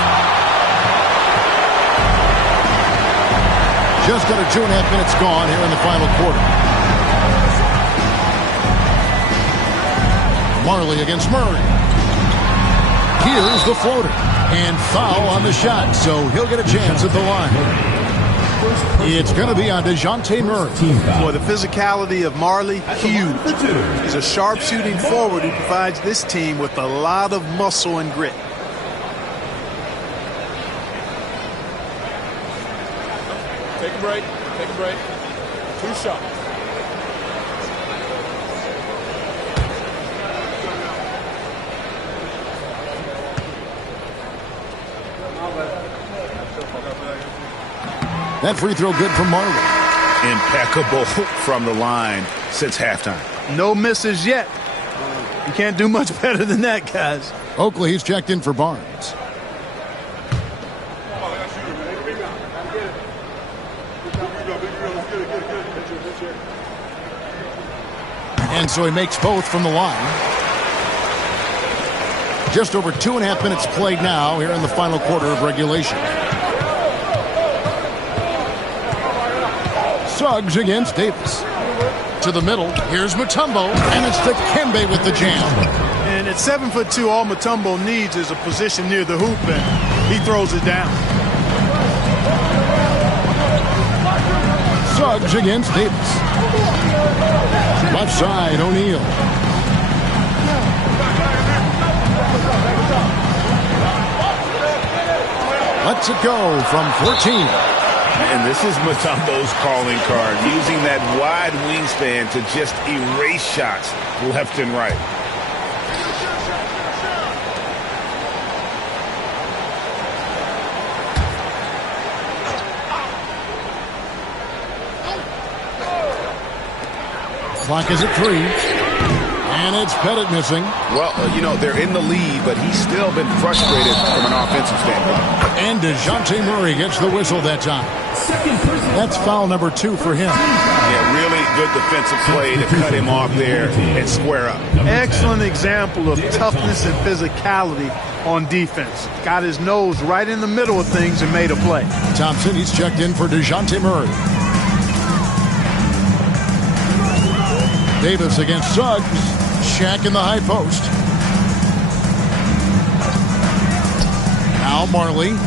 Just under 2.5 minutes gone here in the final quarter. Marley against Murray. Here's the floater. And foul on the shot, so he'll get a chance at the line. It's going to be on DeJounte Murray. Boy, the physicality of Marley, huge. He's a sharp-shooting forward who provides this team with a lot of muscle and grit. Take a break. Take a break. 2 shots. That free throw good from Marley. Impeccable from the line since halftime. No misses yet. You can't do much better than that, guys. Oakley, he's checked in for Barnes. And so he makes both from the line. Just over 2.5 minutes played now here in the final quarter of regulation. Suggs against Davis. To the middle, here's Mutombo, and it's Dikembe with the jam. And at 7'2", all Mutombo needs is a position near the hoop, and he throws it down. Suggs against Davis. Left side, O'Neal. Lets it go from 14. And this is Mutombo's calling card, using that wide wingspan to just erase shots left and right. Clock is at 3. And it's Pettit missing. Well, you know, they're in the lead, but he's still been frustrated from an offensive standpoint. And DeJounte Murray gets the whistle that time. That's foul number 2 for him. Yeah, really good defensive play to cut him off there and square up. Excellent example of toughness and physicality on defense. Got his nose right in the middle of things and made a play. Thompson, he's checked in for DeJounte Murray. Davis against Suggs. Shaq in the high post. Now Marley.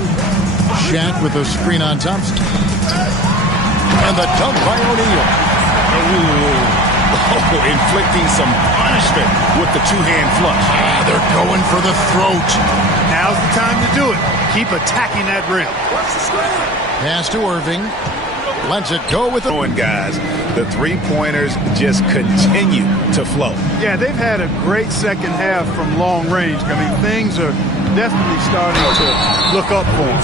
Shaq with a screen on Thompson. And the dunk by O'Neal. Inflicting some punishment with the two-hand flush. They're going for the throat. Now's the time to do it. Keep attacking that rim. Pass to Irving. Lets it go with it. Guys, the three-pointers just continue to flow. Yeah, they've had a great second half from long range. I mean, things are definitely starting to look up for them.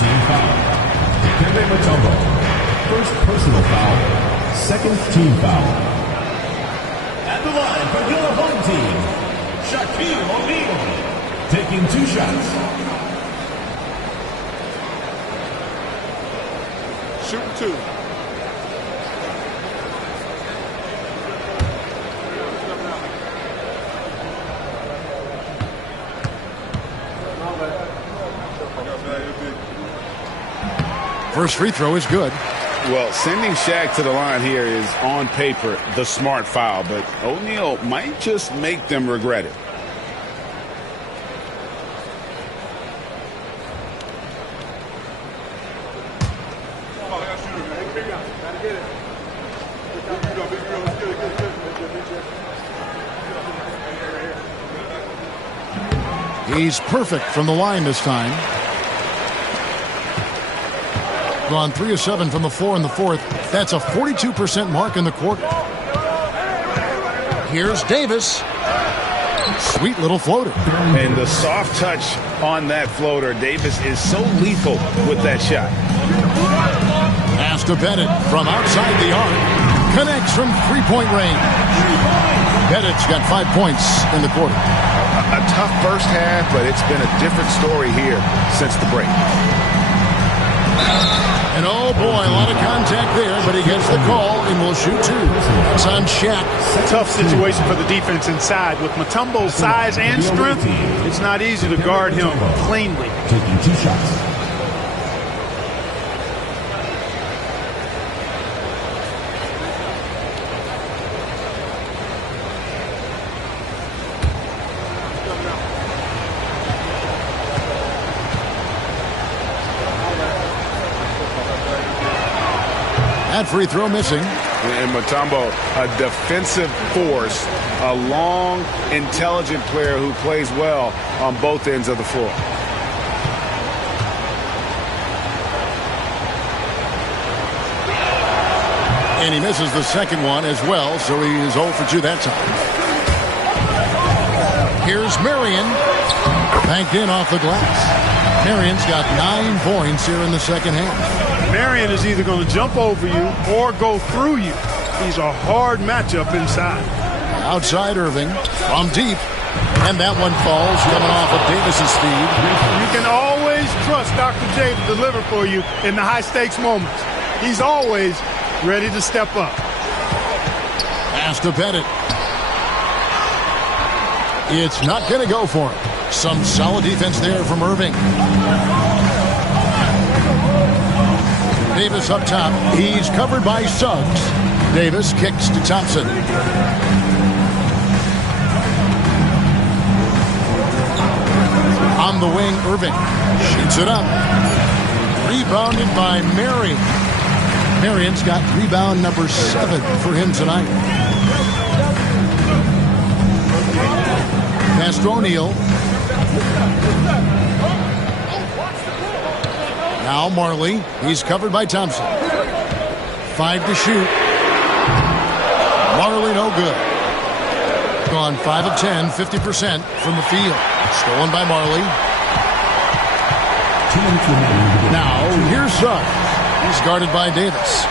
Dikembe Mutombo, first personal foul, second team foul. At the line for your home team, Shaquille O'Neal, taking 2 shots. Shooting 2. First free throw is good. Well, sending Shaq to the line here is, on paper, the smart foul, but O'Neal might just make them regret it. He's perfect from the line this time. Gone 3 of 7 from the floor in the fourth. That's a 42% mark in the quarter. Here's Davis. Sweet little floater. And the soft touch on that floater. Davis is so lethal with that shot. Pass to Bennett from outside the arc. Connects from three-point range. Bennett's got 5 points in the quarter. A tough first half, but it's been a different story here since the break. And oh boy, a lot of contact there, but he gets the call and will shoot two. It's on Shaq. Tough situation for the defense inside. With Mutombo's size and strength, it's not easy to guard him cleanly. Taking 2 shots. That free throw missing. And Mutombo, a defensive force, a long, intelligent player who plays well on both ends of the floor. And he misses the second one as well, so he is 0 for 2 that time. Here's Marion. Banked in off the glass. Marion's got 9 points here in the second half. Marion is either going to jump over you or go through you. He's a hard matchup inside. Outside Irving from deep. And that one falls coming off of Davis's speed. You can always trust Dr. J to deliver for you in the high-stakes moments. He's always ready to step up. Pass to Bennett. It's not going to go for him. Some solid defense there from Irving. Davis up top. He's covered by Suggs. Davis kicks to Thompson. On the wing, Irving shoots it up. Rebounded by Marion. Marion's got rebound number 7 for him tonight. Pass to O'Neal. Now Marley. He's covered by Thompson. 5 to shoot. Marley no good. Gone 5 of 10, 50% from the field. Stolen by Marley. Now here's Suggs. He's guarded by Davis.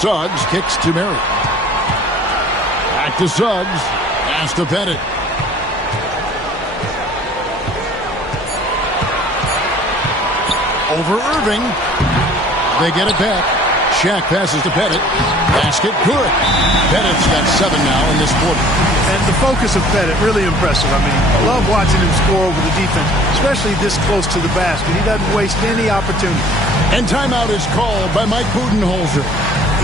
Suggs kicks to Mary. Back to Suggs. Pass to Bennett. Over Irving. They get it back. Shaq passes to Bennett. Basket good. Bennett's got 7 now in this quarter. And the focus of Bennett, really impressive. I mean, I love watching him score over the defense, especially this close to the basket. He doesn't waste any opportunity. And timeout is called by Mike Budenholzer.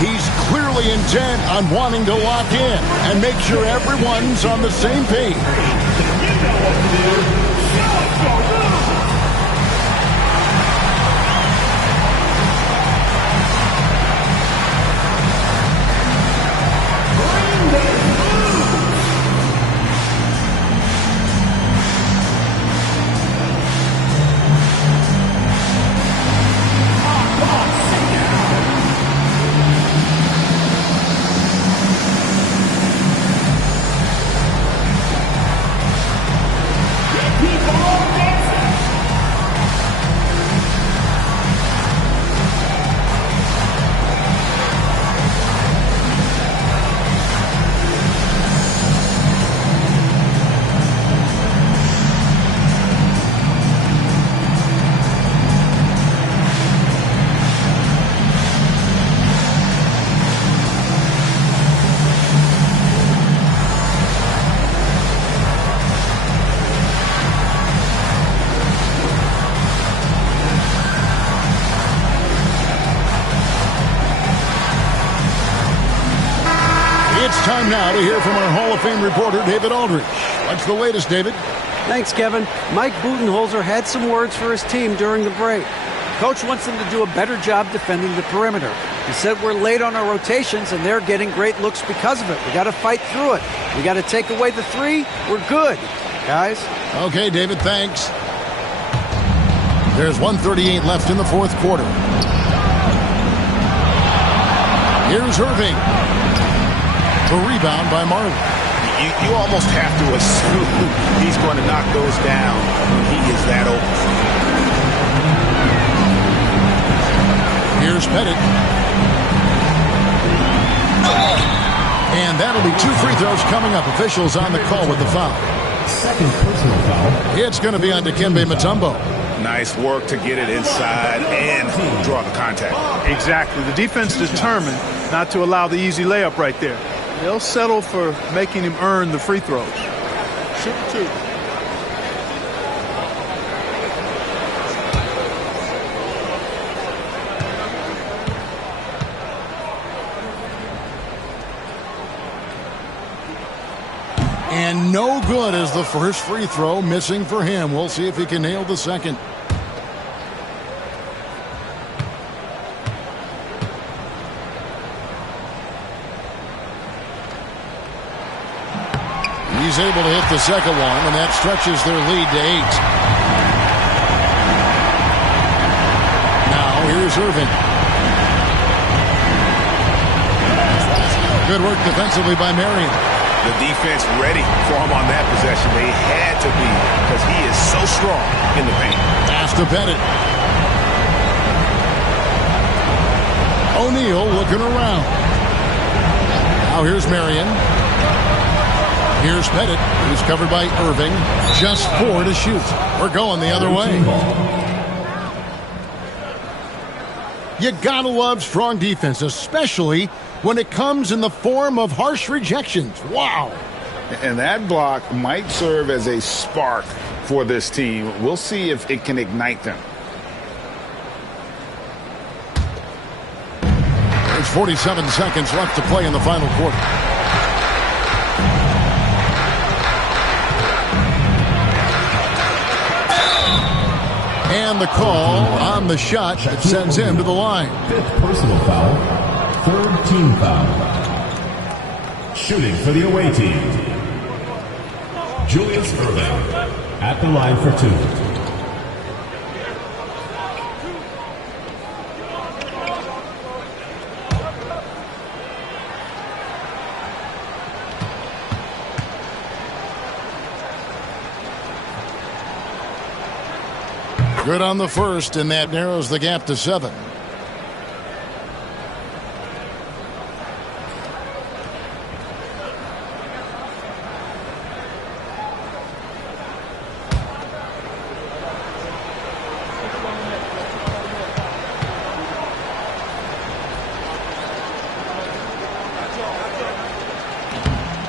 He's clearly intent on wanting to lock in and make sure everyone's on the same page. It's time now to hear from our Hall of Fame reporter, David Aldridge. What's the latest, David? Thanks, Kevin. Mike Budenholzer had some words for his team during the break. Coach wants them to do a better job defending the perimeter. He said we're late on our rotations, and they're getting great looks because of it. We got to fight through it. We got to take away the three. We're good, guys. Okay, David, thanks. There's 1:38 left in the fourth quarter. Here's Irving. The rebound by Marley. You almost have to assume he's going to knock those down when he is that open. Here's Pettit. And that'll be 2 free throws coming up. Officials on the call with the foul. Second personal foul. It's going to be on Dikembe Mutombo. Nice work to get it inside and draw the contact. Exactly. The defense determined not to allow the easy layup right there. They'll settle for making him earn the free throws. Shoot 2. And no good as the first free throw, missing for him. We'll see if he can nail the second. He's able to hit the second one, and that stretches their lead to 8. Now here's Irving. Good work defensively by Marion. The defense ready for him on that possession. They had to be because he is so strong in the paint. Pass to Pettit. O'Neal looking around. Now here's Marion. Here's Pettit, who's covered by Irving. Just 4 to shoot. We're going the other way. You gotta love strong defense, especially when it comes in the form of harsh rejections. Wow. And that block might serve as a spark for this team. We'll see if it can ignite them. There's 47 seconds left to play in the final quarter. And the call on the shot that sends him to the line. 5th personal foul. 3rd team foul. Shooting for the away team. Julius Irving at the line for 2. Good on the first, and that narrows the gap to 7.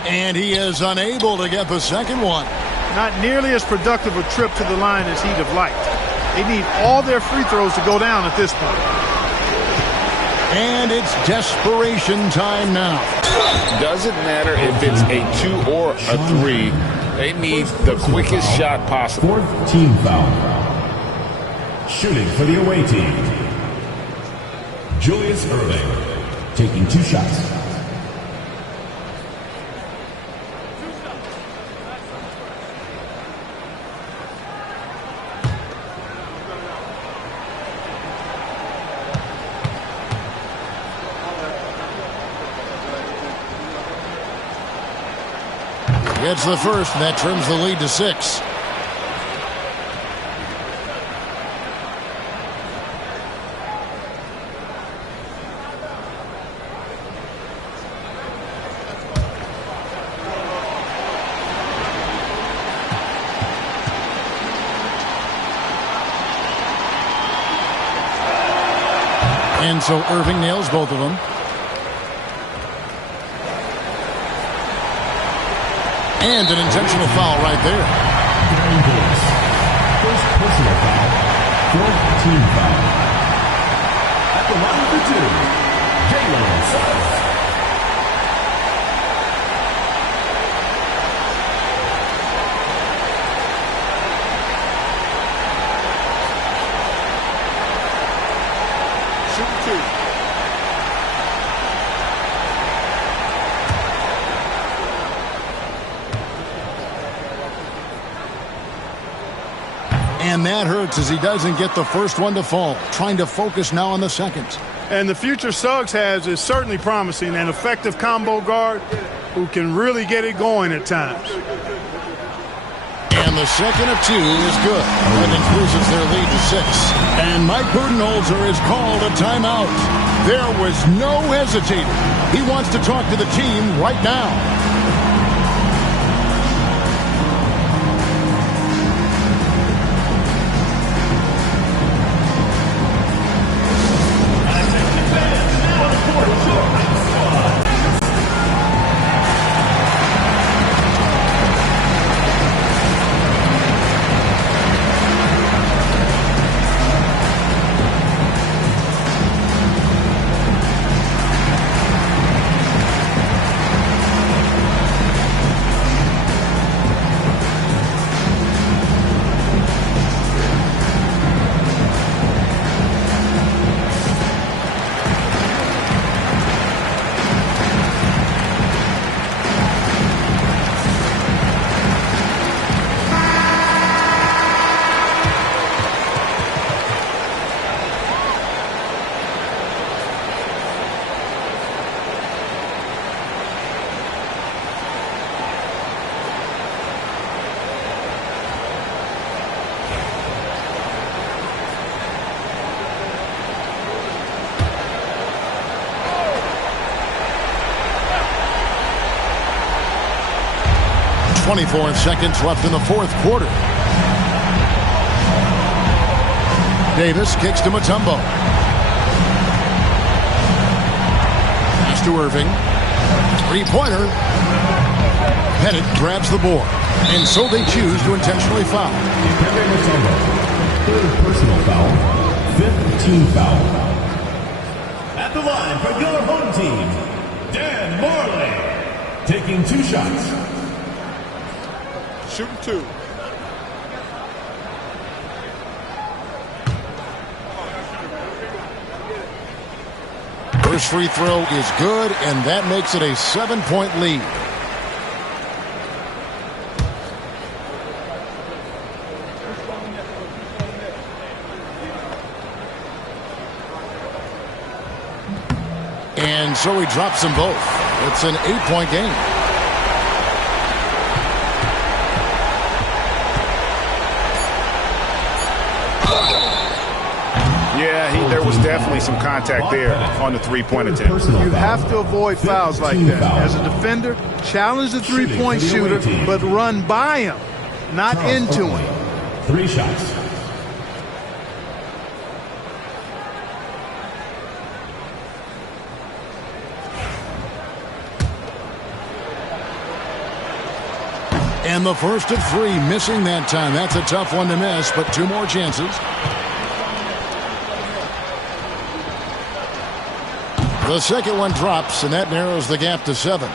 And he is unable to get the second one. Not nearly as productive a trip to the line as he'd have liked. They need all their free throws to go down at this point. And it's desperation time now. Doesn't matter if it's a 2 or a 3. They need the quickest shot possible. 4th team foul. Shooting for the away team. Julius Irving taking 2 shots. Gets the first, and that trims the lead to 6. And so Irving nails both of them. And an intentional foul right there. First personal foul. 4th team foul. At the line for 2, Jalen Suggs. And that hurts as he doesn't get the first one to fall. Trying to focus now on the second. And the future Suggs has is certainly promising. An effective combo guard who can really get it going at times. And the second of 2 is good. That increases their lead to 6. And Mike Budenholzer has called a timeout. There was no hesitating. He wants to talk to the team right now. Seconds left in the fourth quarter. Davis kicks to Mutombo. Pass to Irving. Three-pointer. Pettit grabs the board. And so they choose to intentionally foul. Third personal foul. Fifth team foul. At the line for your home team, Dan Marley. Taking 2 shots. Shooting 2. First free throw is good, and that makes it a 7-point lead. And so he drops them both. It's an 8-point game. Yeah, there was definitely some contact there on the three-point attempt. You have to avoid fouls like that. As a defender, challenge the three-point shooter, but run by him, not into him. 3 shots. And the first of 3, missing that time. That's a tough one to miss, but 2 more chances. The second one drops, and that narrows the gap to 7.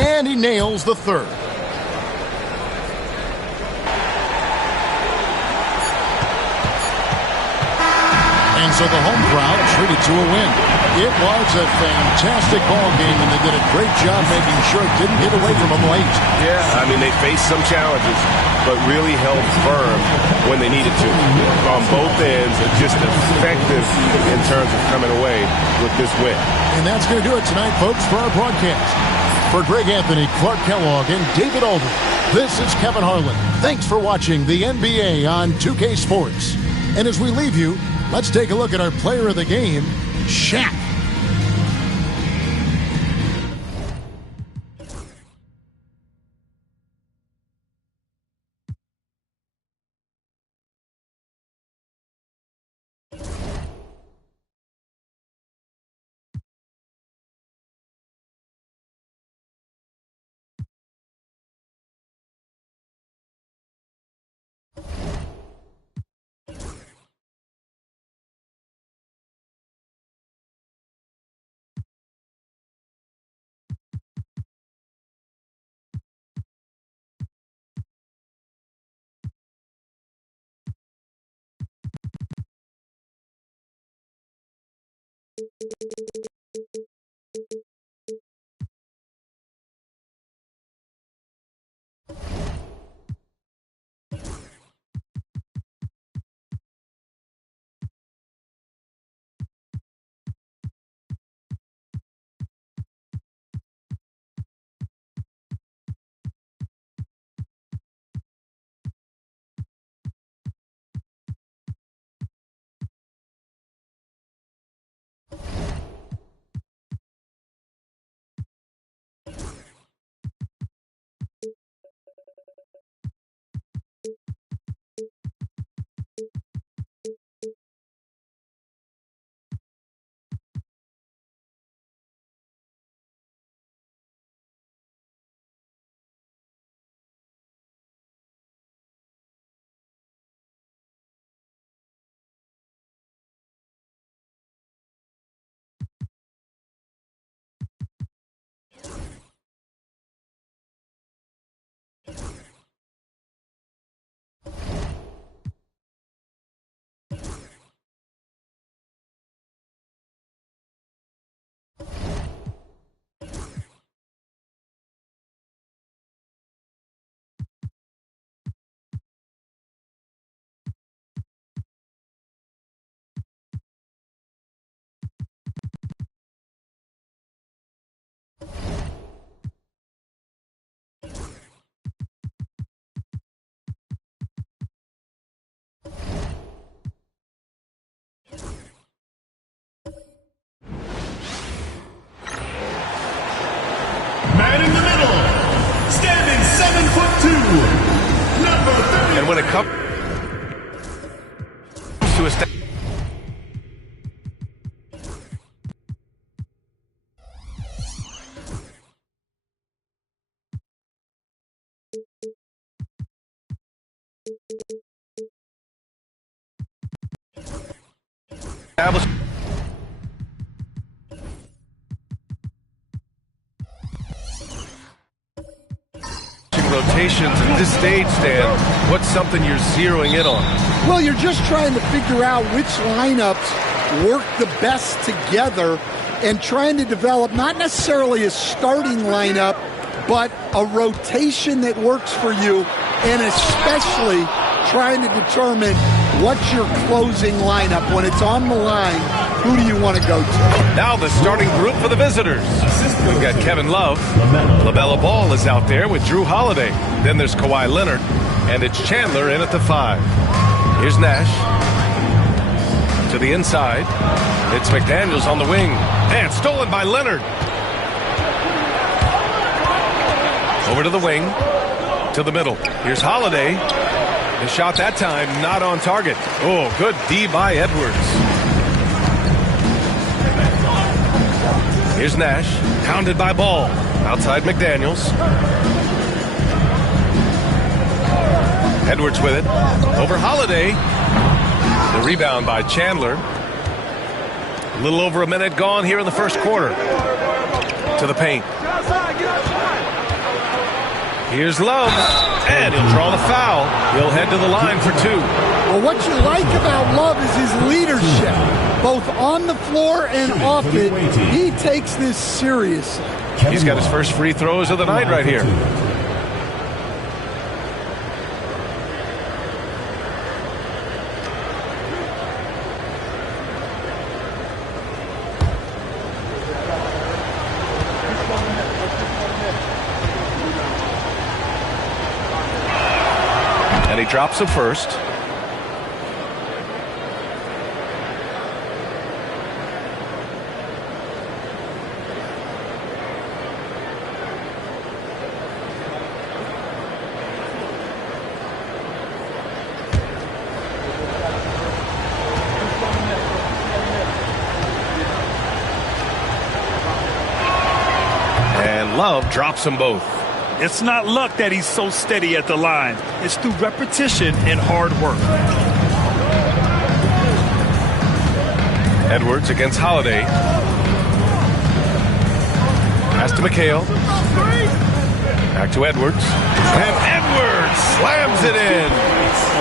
And he nails the third. And so the home crowd treated to a win. It was a fantastic ball game, and they did a great job making sure it didn't get away from them late. Yeah, I mean, they faced some challenges, but really held firm when they needed to. On both ends, just effective in terms of coming away with this win. And that's going to do it tonight, folks, for our broadcast. For Greg Anthony, Clark Kellogg, and David Aldridge, this is Kevin Harlan. Thanks for watching the NBA on 2K Sports. And as we leave you, let's take a look at our player of the game, Shaq. And when it comes to a rotations at this stage, Stan, what's something you're zeroing in on? Well, you're just trying to figure out which lineups work the best together and trying to develop not necessarily a starting lineup, but a rotation that works for you, and especially trying to determine what's your closing lineup. When it's on the line, who do you want to go to? Now the starting group for the visitors. We've got Kevin Love. LaMelo Ball is out there with Drew Holiday. Then there's Kawhi Leonard. And it's Chandler in at the 5. Here's Nash. To the inside. It's McDaniels on the wing. And stolen by Leonard. Over to the wing. To the middle. Here's Holiday. The shot that time not on target. Oh, good D by Edwards. Here's Nash, pounded by Ball. Outside McDaniels. Edwards with it. Over Holiday. The rebound by Chandler. A little over a minute gone here in the first quarter. To the paint. Here's Love. And he'll draw the foul. He'll head to the line for 2. Well, what you like about Love is his leadership, both on the floor and off it. He takes this seriously. He's got his first free throws of the night right here. And he drops them first. And Love drops them both. It's not luck that he's so steady at the line. It's through repetition and hard work. Edwards against Holiday. Pass to McHale. Back to Edwards. And Edwards slams it in.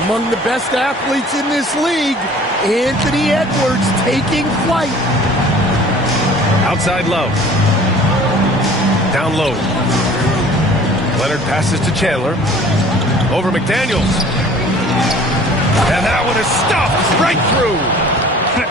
Among the best athletes in this league, Anthony Edwards taking flight. Outside Love. Down low. Leonard passes to Chandler. Over McDaniels. And that one is stuffed right through.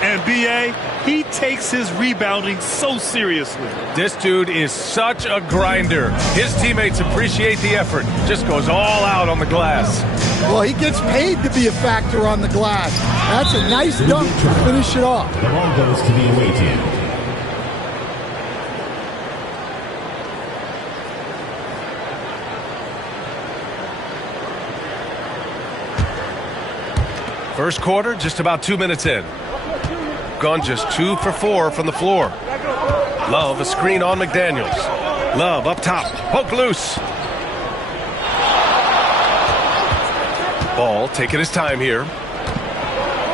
And B.A., he takes his rebounding so seriously. This dude is such a grinder. His teammates appreciate the effort. Just goes all out on the glass. Well, he gets paid to be a factor on the glass. That's a nice dunk to finish it off. The ball goes to the away team. First quarter, just about 2 minutes in. Gone just 2 for 4 from the floor. Love, a screen on McDaniels. Love up top, poke loose. Ball taking his time here.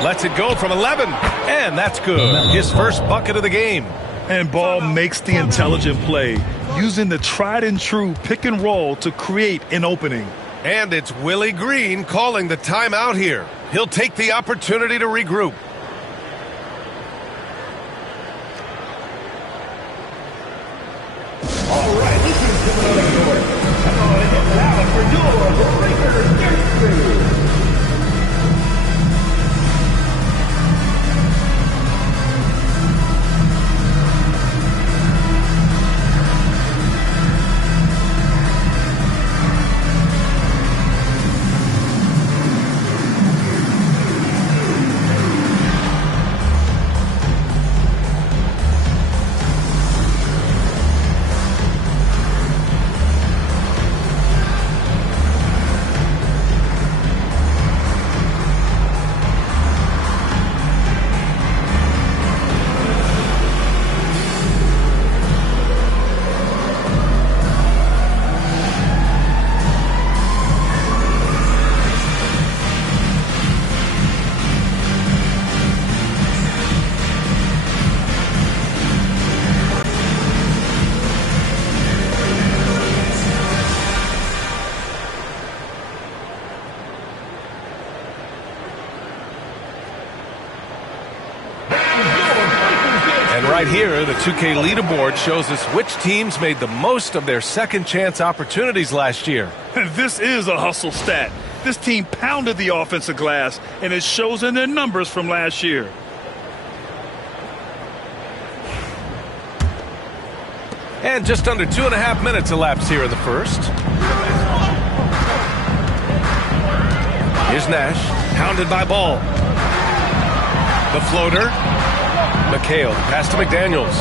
Lets it go from 11, and that's good. His first bucket of the game. And Ball makes the intelligent play, using the tried and true pick and roll to create an opening. And it's Willie Green calling the timeout here. He'll take the opportunity to regroup. All right, this is coming out of court. Come on and get loud for your Breakers Gangsters. And right here, the 2K leaderboard shows us which teams made the most of their second chance opportunities last year. This is a hustle stat. This team pounded the offensive glass, and it shows in their numbers from last year. And just under 2.5 minutes elapsed here in the first. Here's Nash, hounded by Ball. The floater. McHale, pass to McDaniels.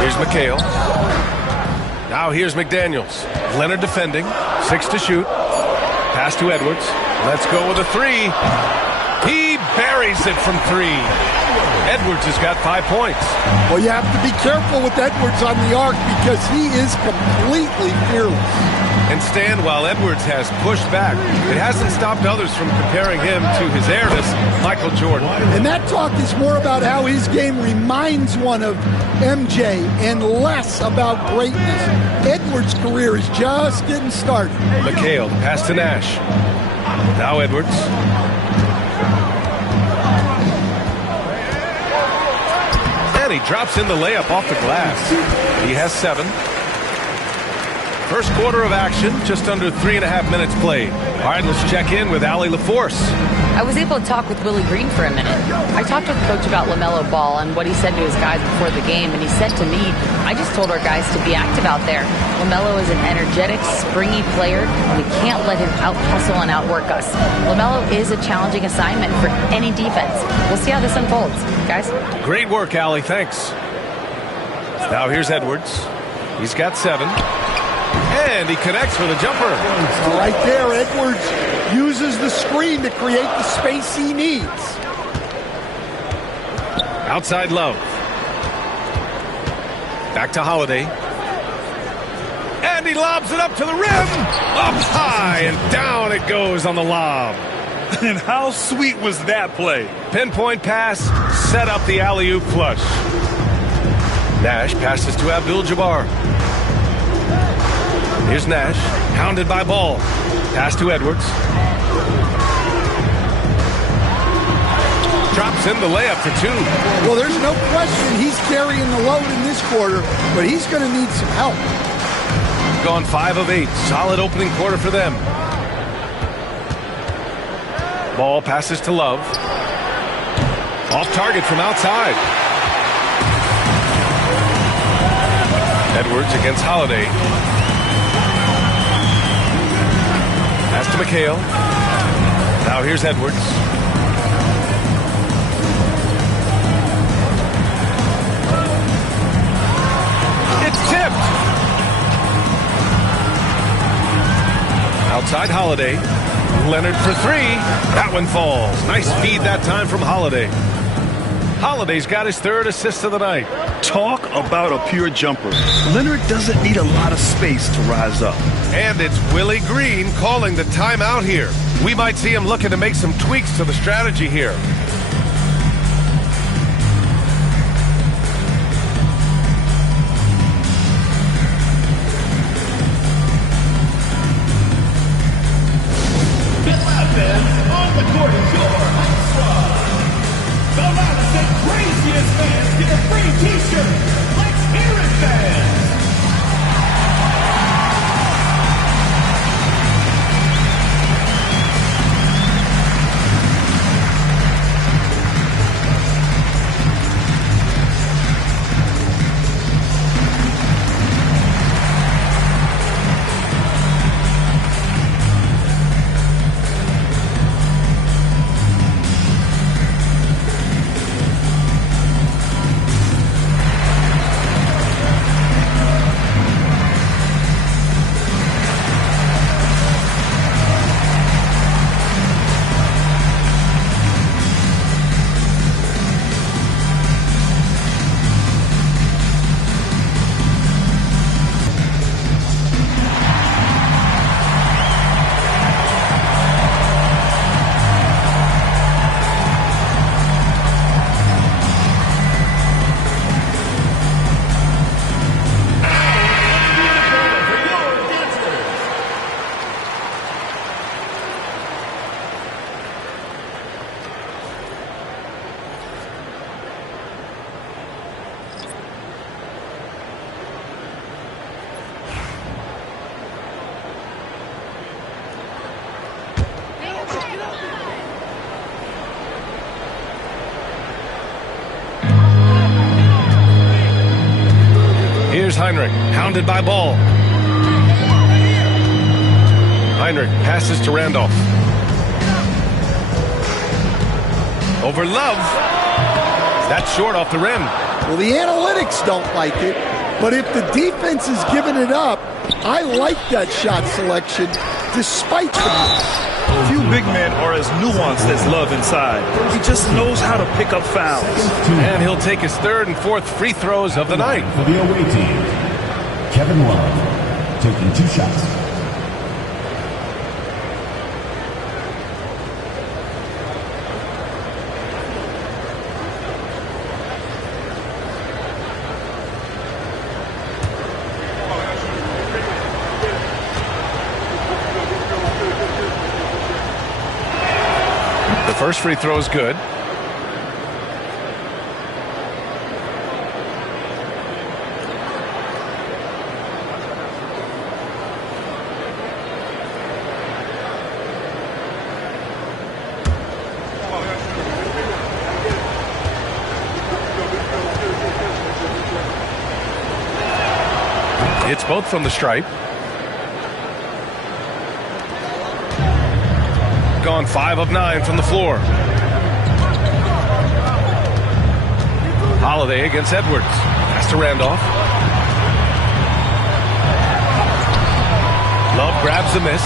Here's McHale. Now here's McDaniels. Leonard defending, 6 to shoot. Pass to Edwards. Let's go with a 3. He buries it from 3. Edwards has got 5 points. Well, you have to be careful with Edwards on the arc because he is completely fearless. And Stan, while Edwards has pushed back, it hasn't stopped others from comparing him to his heiress, Michael Jordan. And that talk is more about how his game reminds one of MJ and less about greatness. Edwards' career is just getting started. McHale, pass to Nash. Now Edwards. And he drops in the layup off the glass. He has 7. First quarter of action, just under 3.5 minutes played. All right, let's check in with Allie LaForce. I was able to talk with Willie Green for a minute. I talked with Coach about LaMelo Ball and what he said to his guys before the game, and he said to me, I just told our guys to be active out there. LaMelo is an energetic, springy player, and we can't let him out-hustle and outwork us. LaMelo is a challenging assignment for any defense. We'll see how this unfolds, guys. Great work, Allie. Thanks. Now here's Edwards. He's got 7. And he connects with a jumper. So right there, Edwards uses the screen to create the space he needs. Outside Love. Back to Holiday. And he lobs it up to the rim. Up high and down it goes on the lob. And how sweet was that play? Pinpoint pass, set up the alley-oop flush. Nash passes to Abdul-Jabbar. Here's Nash, hounded by Ball. Pass to Edwards. Drops in the layup for 2. Well, there's no question he's carrying the load in this quarter, but he's going to need some help. Gone 5 of 8. Solid opening quarter for them. Ball passes to Love. Off target from outside. Edwards against Holiday. Pass to McHale. Now here's Edwards. It's tipped. Outside Holiday. Leonard for 3. That one falls. Nice feed that time from Holiday. Holiday's got his 3rd assist of the night. Talk about a pure jumper. Leonard doesn't need a lot of space to rise up. And it's Willie Green calling the timeout here. We might see him looking to make some tweaks to the strategy here. On the court is your ice squad. The loudest and craziest fans get a free t-shirt. Let's hear it, fans. Heinrich, hounded by Ball. Heinrich passes to Randolph. Over Love. That's short off the rim. Well, the analytics don't like it, but if the defense is giving it up, I like that shot selection despite the miss. Few big men are as nuanced as Love inside. He just knows how to pick up fouls. And he'll take his third and fourth free throws of the night. For the away team, Kevin Love taking 2 shots. First free throw is good. It's both from the stripe. Gone 5 of 9 from the floor. Holiday against Edwards. Pass to Randolph. Love grabs the miss.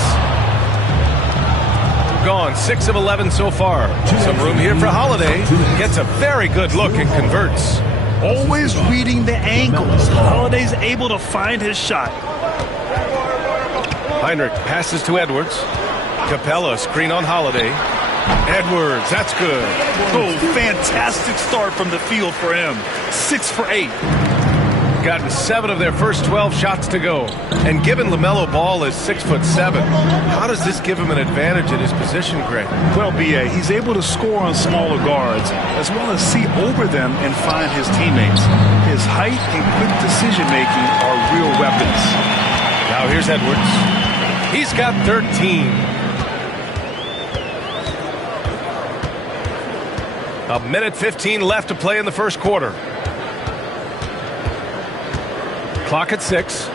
Gone 6 of 11 so far. Some room here for Holiday. Gets a very good look and converts. Always reading the angles. Holiday's able to find his shot. Heinrich passes to Edwards. Capella screen on Holiday. Edwards, that's good. Oh, fantastic start from the field for him. 6 for 8. Gotten 7 of their first 12 shots to go. And given LaMelo Ball is 6'7", how does this give him an advantage in his position, Greg? Well, B.A., he's able to score on smaller guards, as well as see over them and find his teammates. His height and quick decision-making are real weapons. Now here's Edwards. He's got 13. A minute 15 left to play in the first quarter. Clock at 6.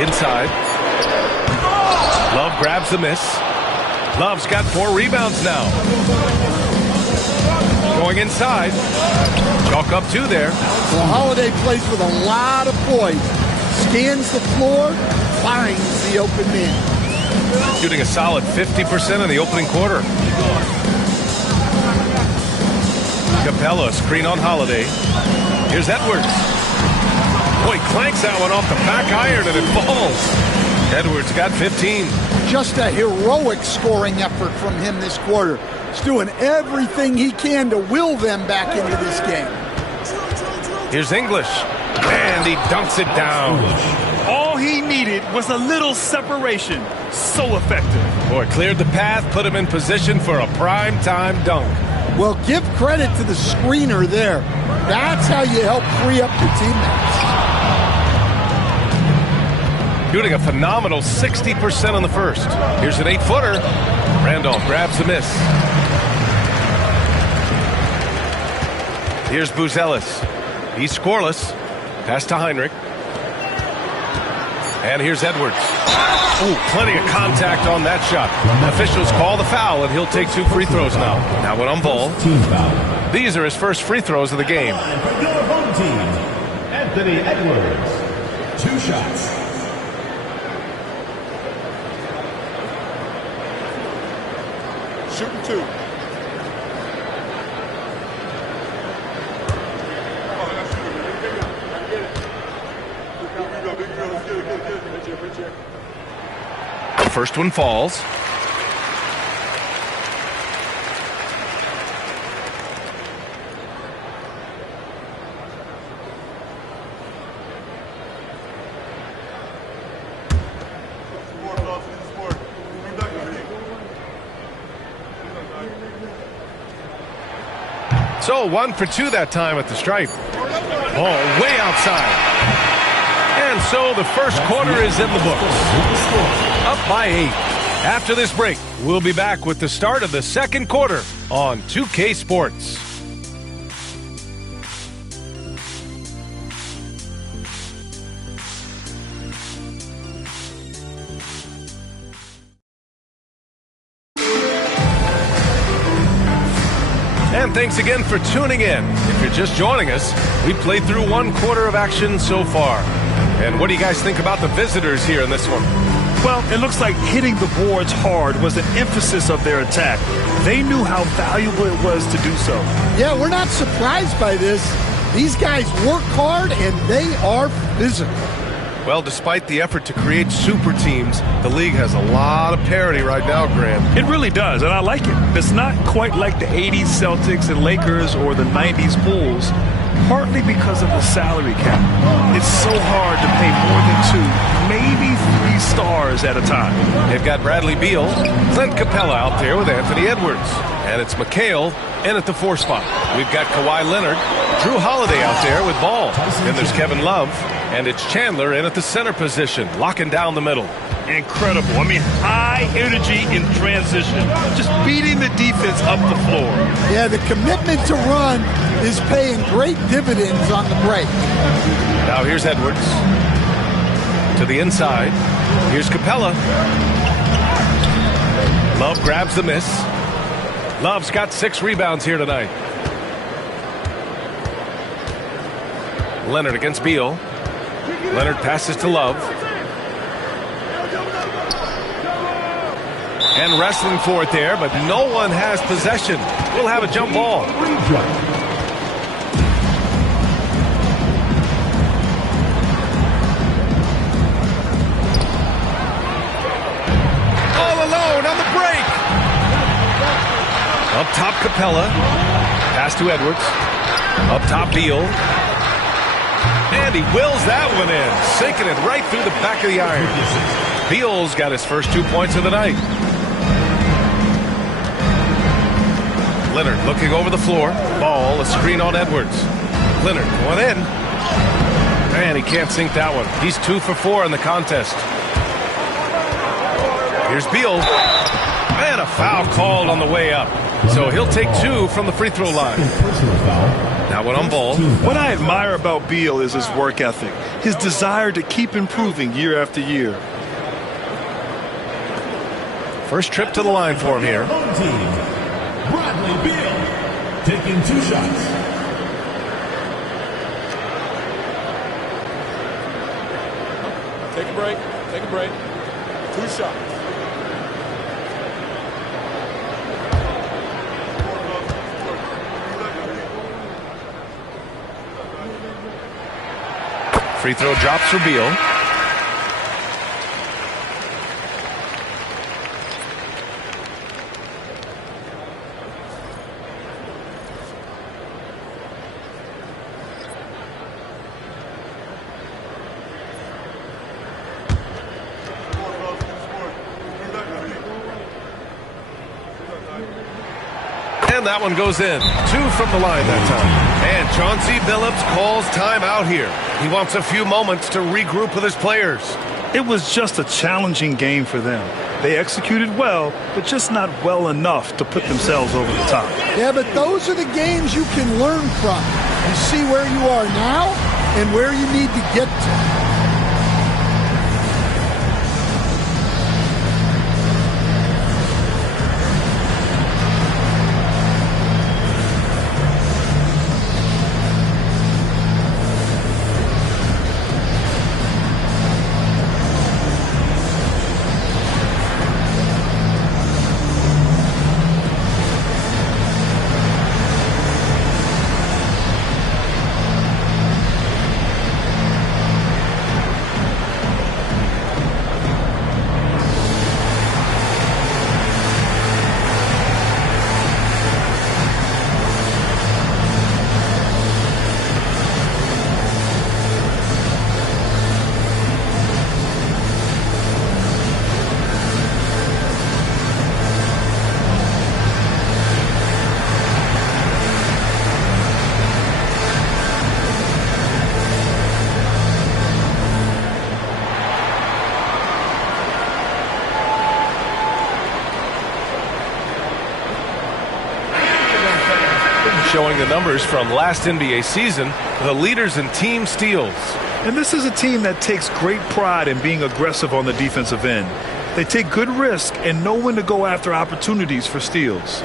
Inside. Love grabs the miss. Love's got 4 rebounds now. Going inside. Chalk up 2 there. Well, Holiday plays with a lot of poise. Scans the floor, finds the open man. Shooting a solid 50% in the opening quarter. Capella screen on Holiday. Here's Edwards. Boy, clanks that one off the back iron and it falls. Edwards got 15. Just a heroic scoring effort from him this quarter. He's doing everything he can to will them back into this game. Here's English. And he dunks it down. All he needed was a little separation. So effective. Boy, cleared the path, put him in position for a prime-time dunk. Well, give credit to the screener there. That's how you help free up your teammates. Shooting a phenomenal 60% on the first. Here's an 8-footer. Randolph grabs the miss. Here's Buzelis. He's scoreless. Pass to Heinrich. And here's Edwards. Ooh, plenty of contact on that shot. Officials call the foul, and he'll take 2 free throws now. Now one on Ball. Team foul. These are his first free throws of the game. For your home team, Anthony Edwards. 2 shots. Shooting 2. The first one falls. So 1 for 2 that time at the stripe. Ball way outside. And so the first quarter is in the books. Up by 8. After this break, we'll be back with the start of the second quarter on 2K Sports. And thanks again for tuning in. If you're just joining us, we played through 1 quarter of action so far. And what do you guys think about the visitors here in this one? Well, it looks like hitting the boards hard was an emphasis of their attack. They knew how valuable it was to do so. Yeah, we're not surprised by this. These guys work hard, and they are physical. Well, despite the effort to create super teams, the league has a lot of parity right now, Graham. It really does, and I like it. It's not quite like the 80s Celtics and Lakers or the 90s Bulls, partly because of the salary cap. It's so hard to pay more than 2, maybe 3 stars at a time. They've got Bradley Beal, Clint Capella out there with Anthony Edwards. And it's McHale in at the 4 spot. We've got Kawhi Leonard, Drew Holiday out there with Ball. Then there's Kevin Love, and it's Chandler in at the center position, locking down the middle. Incredible. I mean, high energy in transition. Just beating the defense up the floor. Yeah, the commitment to run is paying great dividends on the break. Now here's Edwards. To the inside. Here's Capella. Love grabs the miss. Love's got 6 rebounds here tonight. Leonard against Beal. Leonard passes to Love. And wrestling for it there, but no one has possession. We'll have a jump ball. All alone on the break. Up top, Capella. Pass to Edwards. Up top, Beal. And he wills that one in, sinking it right through the back of the iron. Beal's got his first 2 points of the night. Leonard looking over the floor. Ball, a screen on Edwards. Leonard going in. And he can't sink that one. He's 2 for 4 in the contest. Here's Beal. And a foul called on the way up. So he'll take 2 from the free throw line. Now one on Ball. What I admire about Beal is his work ethic, his desire to keep improving year after year. First trip to the line for him here. Home team, Bradley Beal, taking 2 shots. Take a break. Take a break. 2 shots. Free throw drops for Beal. And that one goes in. 2 from the line that time. And Chauncey Billups calls timeout here. He wants a few moments to regroup with his players. It was just a challenging game for them. They executed well, but just not well enough to put themselves over the top. Yeah, but those are the games you can learn from. You see where you are now and where you need to get to. Showing the numbers from last NBA season, the leaders in team steals. And this is a team that takes great pride in being aggressive on the defensive end. They take good risk and know when to go after opportunities for steals.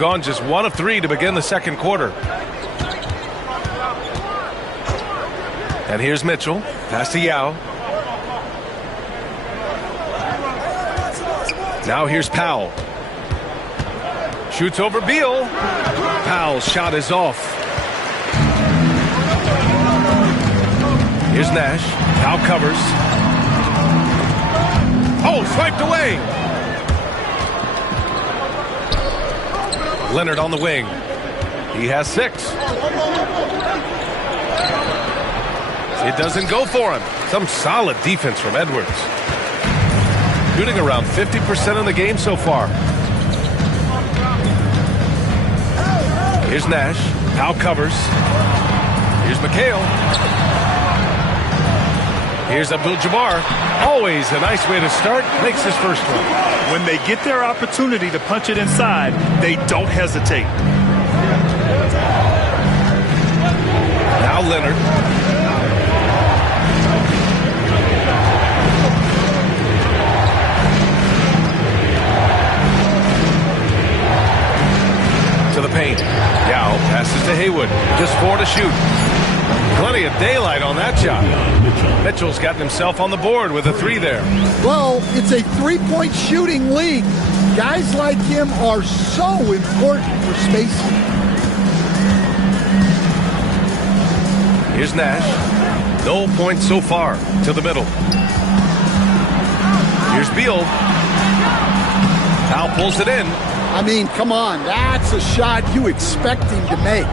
gone just 1 of 3 to begin the second quarter. And here's Mitchell. Pass to Yao. Now here's Powell. Shoots over Beal. Powell's shot is off. Here's Nash. Powell covers. Oh, swiped away. Leonard on the wing. He has 6. It doesn't go for him. Some solid defense from Edwards. Shooting around 50% in the game so far. Here's Nash. Powell covers. Here's McHale. Here's Abdul-Jabbar. Always a nice way to start. Makes his first one. When they get their opportunity to punch it inside, they don't hesitate. Now Leonard. To the paint. Yao passes to Haywood. Just 4 to shoot. Plenty of daylight on that shot. Mitchell's gotten himself on the board with a 3 there. Well, it's a three-point shooting league. Guys like him are so important for spacing. Here's Nash. No points so far. To the middle. Here's Beal. Powell pulls it in. I mean, come on. That's a shot you expect him to make.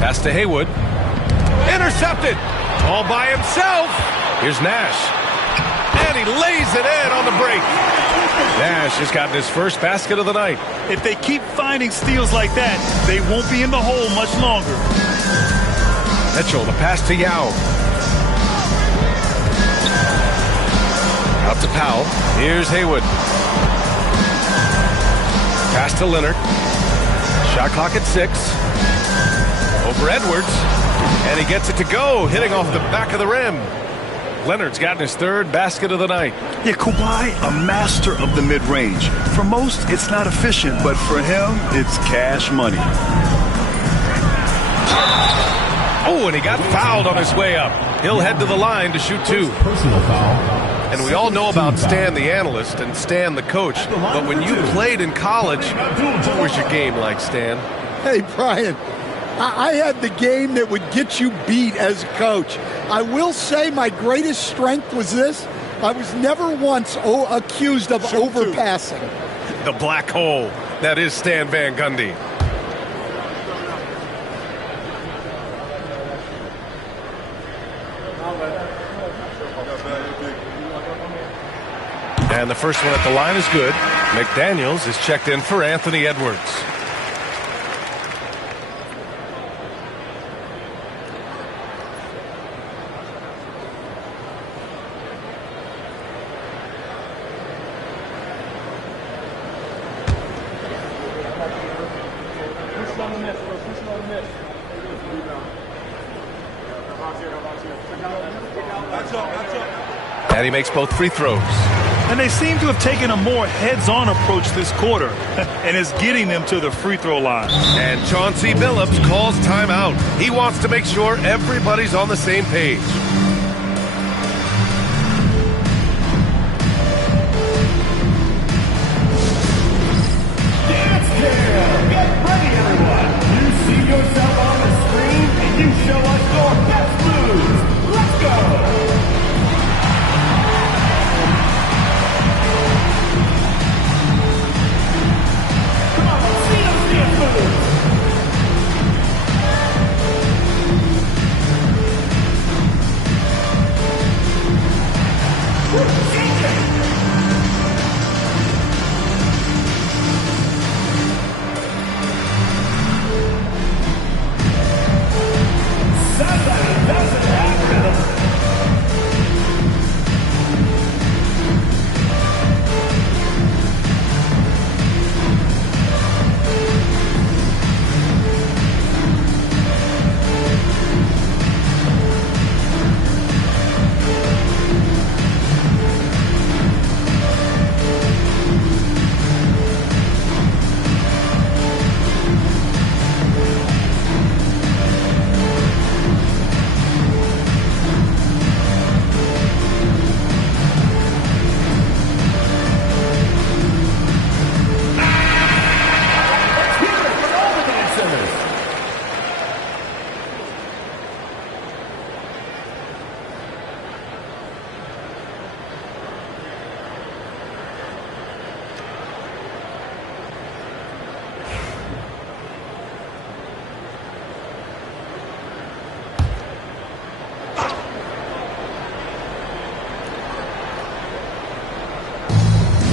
Pass to Haywood. Intercepted. All by himself. Here's Nash. And he lays it in on the break. Nash has gotten his first basket of the night. If they keep finding steals like that, they won't be in the hole much longer. Mitchell, the pass to Yao. Out to Powell. Here's Haywood. Pass to Leonard. Shot clock at 6. Over Edwards. And he gets it to go, hitting off the back of the rim. Leonard's gotten his 3rd basket of the night. Yeah, Kawhi, a master of the mid-range. For most, it's not efficient, but for him, it's cash money. Oh, and he got fouled on his way up. He'll head to the line to shoot 2. Personal foul. And we all know about Stan the analyst and Stan the coach. But when you played in college, what was your game like, Stan? Hey, Brian, I had the game that would get you beat as a coach. I will say my greatest strength was this. I was never once accused of overpassing. The black hole. That is Stan Van Gundy. And the first one at the line is good. McDaniels is checked in for Anthony Edwards. And he makes both free throws. And they seem to have taken a more heads-on approach this quarter, and is getting them to the free throw line. And Chauncey Billups calls timeout. He wants to make sure everybody's on the same page. Dance Jam! Get ready, everyone! You see yourself on the screen, and you show us your best moves. Let's go!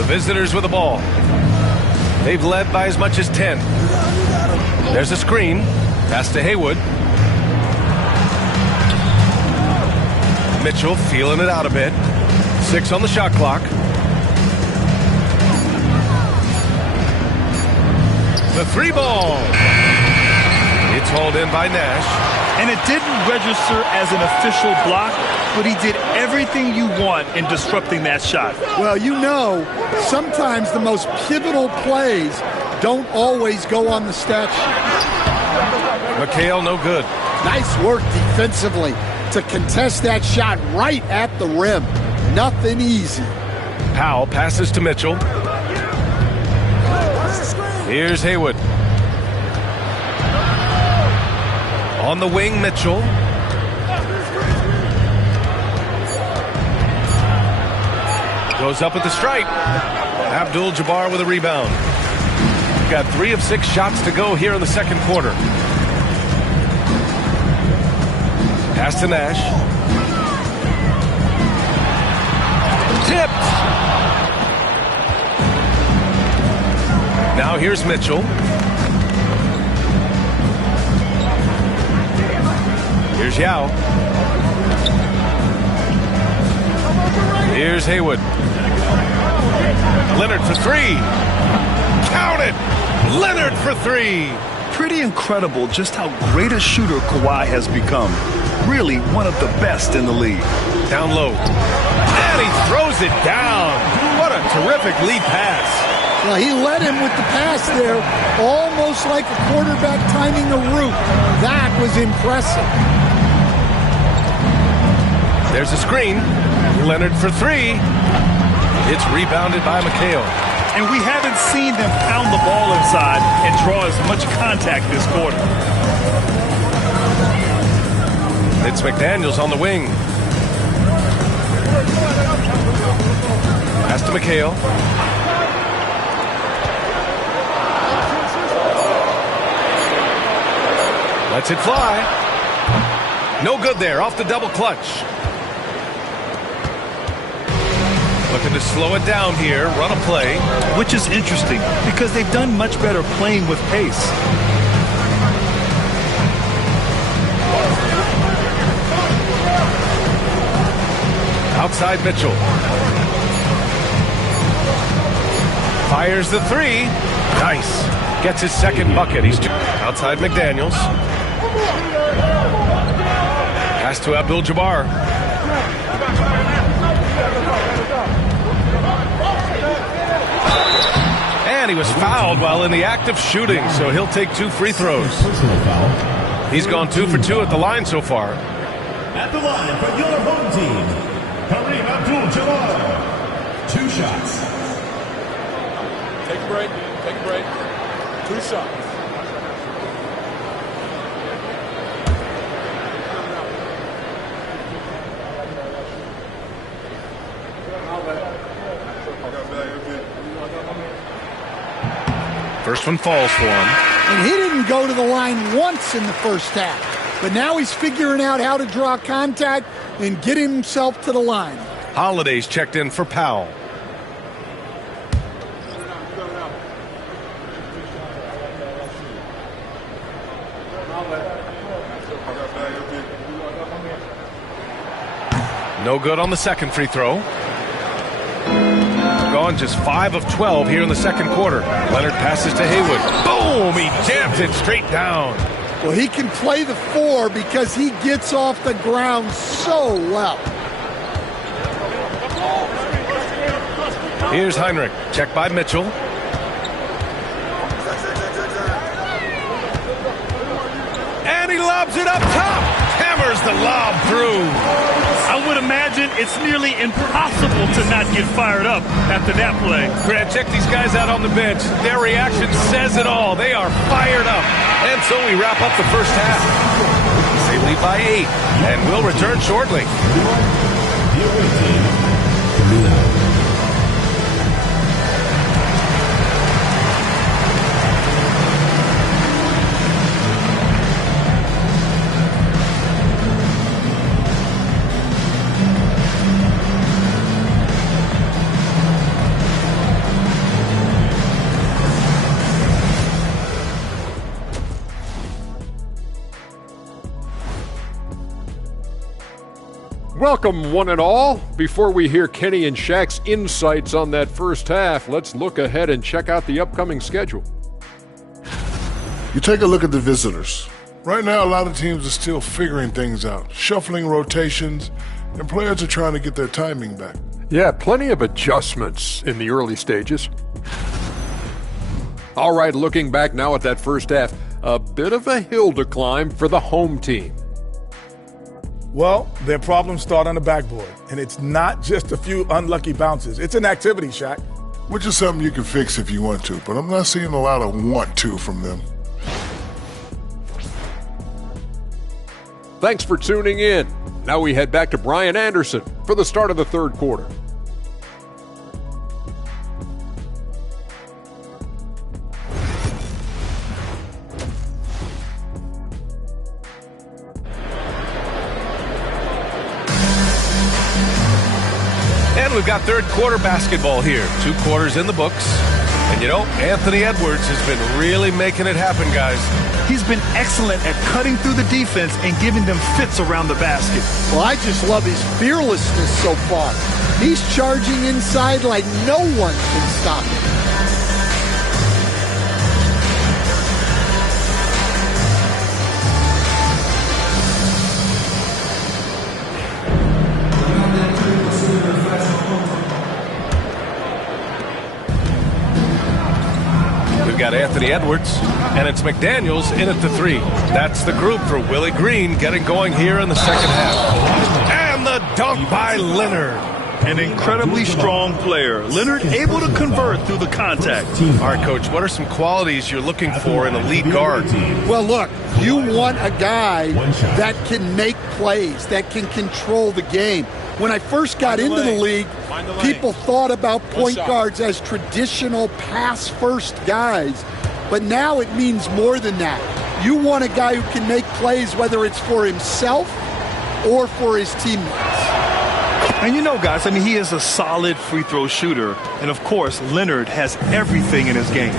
visitors with the ball. They've led by as much as 10. There's a screen. Pass to Haywood. Mitchell feeling it out a bit. 6 on the shot clock. The 3 ball. It's hauled in by Nash. And it didn't register as an official block, but he did everything you want in disrupting that shot. Well, you know, sometimes the most pivotal plays don't always go on the stat sheet. McHale, no good. Nice work defensively to contest that shot right at the rim. Nothing easy. Powell passes to Mitchell. Here's Haywood. On the wing, Mitchell. Goes up at the stripe. Abdul-Jabbar with a rebound. Got 3 of 6 shots to go here in the second quarter. Pass to Nash. Tipped. Now here's Mitchell. Here's Yao. Here's Haywood. Leonard for 3. Count it! Leonard for 3. Pretty incredible just how great a shooter Kawhi has become. Really one of the best in the league. Down low. And he throws it down. What a terrific lead pass. Well, he led him with the pass there, almost like a quarterback timing a route. That was impressive. There's a screen. Leonard for 3. It's rebounded by McHale. And we haven't seen them pound the ball inside and draw as much contact this quarter. It's McDaniels on the wing. Pass to McHale. Lets it fly. No good there. Off the double clutch. Looking to slow it down here, run a play. Which is interesting because they've done much better playing with pace. Outside Mitchell. Fires the 3. Nice. Gets his second bucket. He's outside McDaniels. Pass to Abdul-Jabbar. And he was fouled while in the act of shooting, so he'll take 2 free throws. He's gone 2 for 2 at the line so far. At the line for your home team, Kareem Abdul-Jabbar. 2 shots. Take a break. Take a break. 2 shots. First one falls for him. And he didn't go to the line once in the first half. But now he's figuring out how to draw contact and get himself to the line. Holiday's checked in for Powell. No good on the second free throw. Gone just 5 of 12 here in the second quarter. Leonard passes to Haywood. Boom! He jams it straight down. Well, he can play the 4 because he gets off the ground so well. Here's Heinrich. Checked by Mitchell. And he lobs it up top. Hammers the lob through. I would imagine it's nearly impossible to not get fired up after that play. Grant, check these guys out on the bench. Their reaction says it all. They are fired up. And so we wrap up the first half. They lead by 8, and we'll return shortly. Welcome, one and all. Before we hear Kenny and Shaq's insights on that first half, let's look ahead and check out the upcoming schedule. You take a look at the visitors. Right now, a lot of teams are still figuring things out, shuffling rotations, and players are trying to get their timing back. Yeah, plenty of adjustments in the early stages. All right, looking back now at that first half, a bit of a hill to climb for the home team. Well, their problems start on the backboard, and it's not just a few unlucky bounces. It's an activity, Shaq. Which is something you can fix if you want to, but I'm not seeing a lot of want to from them. Thanks for tuning in. Now we head back to Brian Anderson for the start of the third quarter. And we've got third quarter basketball here. 2 quarters in the books. And you know, Anthony Edwards has been really making it happen, guys. He's been excellent at cutting through the defense and giving them fits around the basket. Well, I just love his fearlessness so far. He's charging inside like no one can stop him. We've got Anthony Edwards, and it's McDaniels in at the 3. That's the group for Willie Green getting going here in the second half. And the dunk by Leonard. An incredibly strong player. Leonard able to convert through the contact. All right, Coach, what are some qualities you're looking for in a lead guard? Well, look, you want a guy that can make plays, that can control the game. When I first got into the league, people thought about point guards as traditional pass-first guys. But now it means more than that. You want a guy who can make plays, whether it's for himself or for his teammates. And you know, guys, I mean, he is a solid free throw shooter. And, of course, Leonard has everything in his game.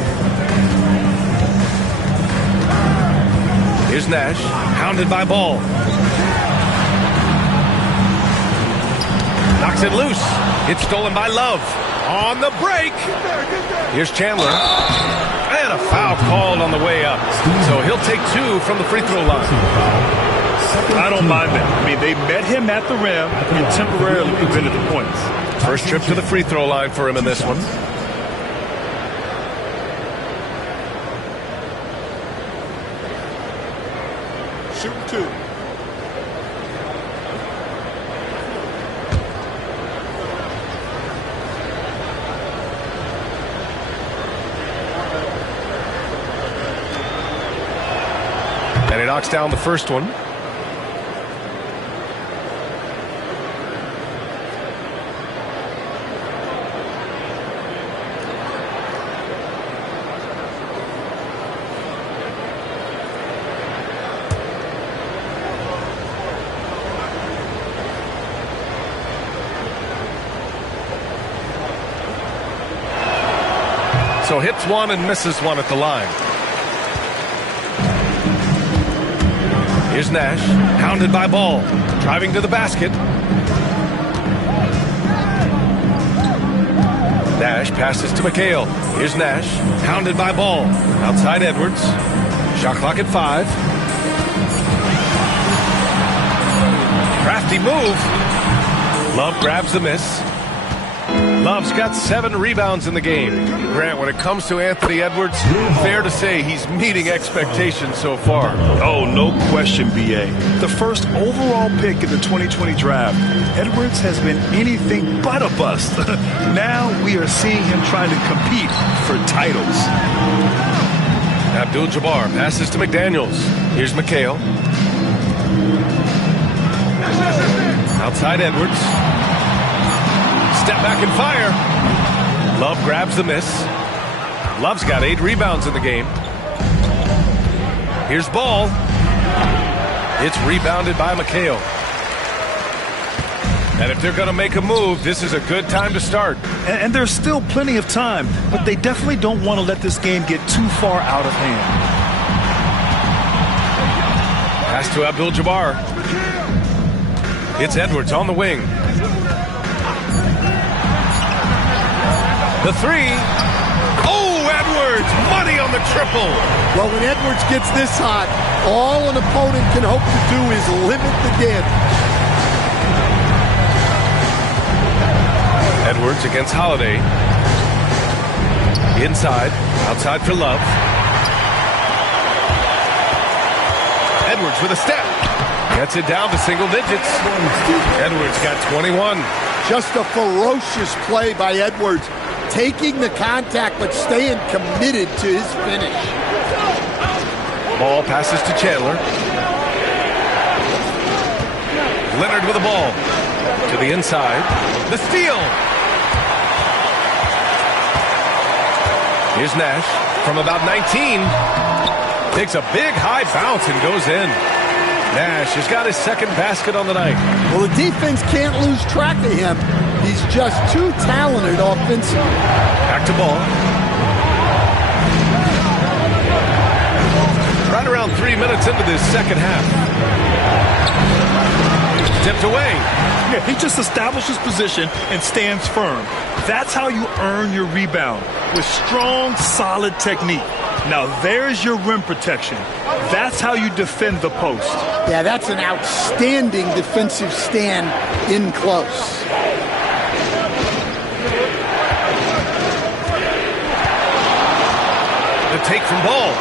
Here's Nash, hounded by Ball. Knocks it loose. It's stolen by Love. On the break. Here's Chandler. And a foul called on the way up. So he'll take 2 from the free throw line. I don't mind that. I mean, they met him at the rim and temporarily prevented the points. First trip to the free throw line for him in this one. Shoot 2. And he knocks down the first one. So hits 1 and misses 1 at the line. Here's Nash, hounded by Ball, driving to the basket. Nash passes to McHale. Here's Nash, hounded by Ball. Outside Edwards. Shot clock at 5. Crafty move. Love grabs the miss. Love's got 7 rebounds in the game. Grant, when it comes to Anthony Edwards, fair to say he's meeting expectations so far. Oh, no question, B.A. The first overall pick in the 2020 draft, Edwards has been anything but a bust. Now we are seeing him trying to compete for titles. Abdul-Jabbar passes to McDaniels. Here's McHale. Outside Edwards. Step back and fire. Love grabs the miss. Love's got 8 rebounds in the game. Here's Ball. It's rebounded by McHale. And if they're going to make a move, this is a good time to start. And there's still plenty of time, but they definitely don't want to let this game get too far out of hand. Pass to Abdul-Jabbar. It's Edwards on the wing. The three. Oh, Edwards! Money on the triple! Well, when Edwards gets this hot, all an opponent can hope to do is limit the damage. Edwards against Holiday. Inside. Outside for Love. Edwards with a step. Gets it down to single digits. Edwards got 21. Just a ferocious play by Edwards. Taking the contact, but staying committed to his finish. Ball passes to Chandler. Leonard with the ball. To the inside. The steal. Here's Nash from about 19. Takes a big high bounce and goes in. Nash has got his second basket on the night. Well, the defense can't lose track of him. He's just too talented offensively. Back to ball. Right around 3 minutes into this second half. Tipped away. Yeah, he just establishes position and stands firm. That's how you earn your rebound, with strong, solid technique. Now there's your rim protection. That's how you defend the post. Yeah, that's an outstanding defensive stand in close. The take from Ball.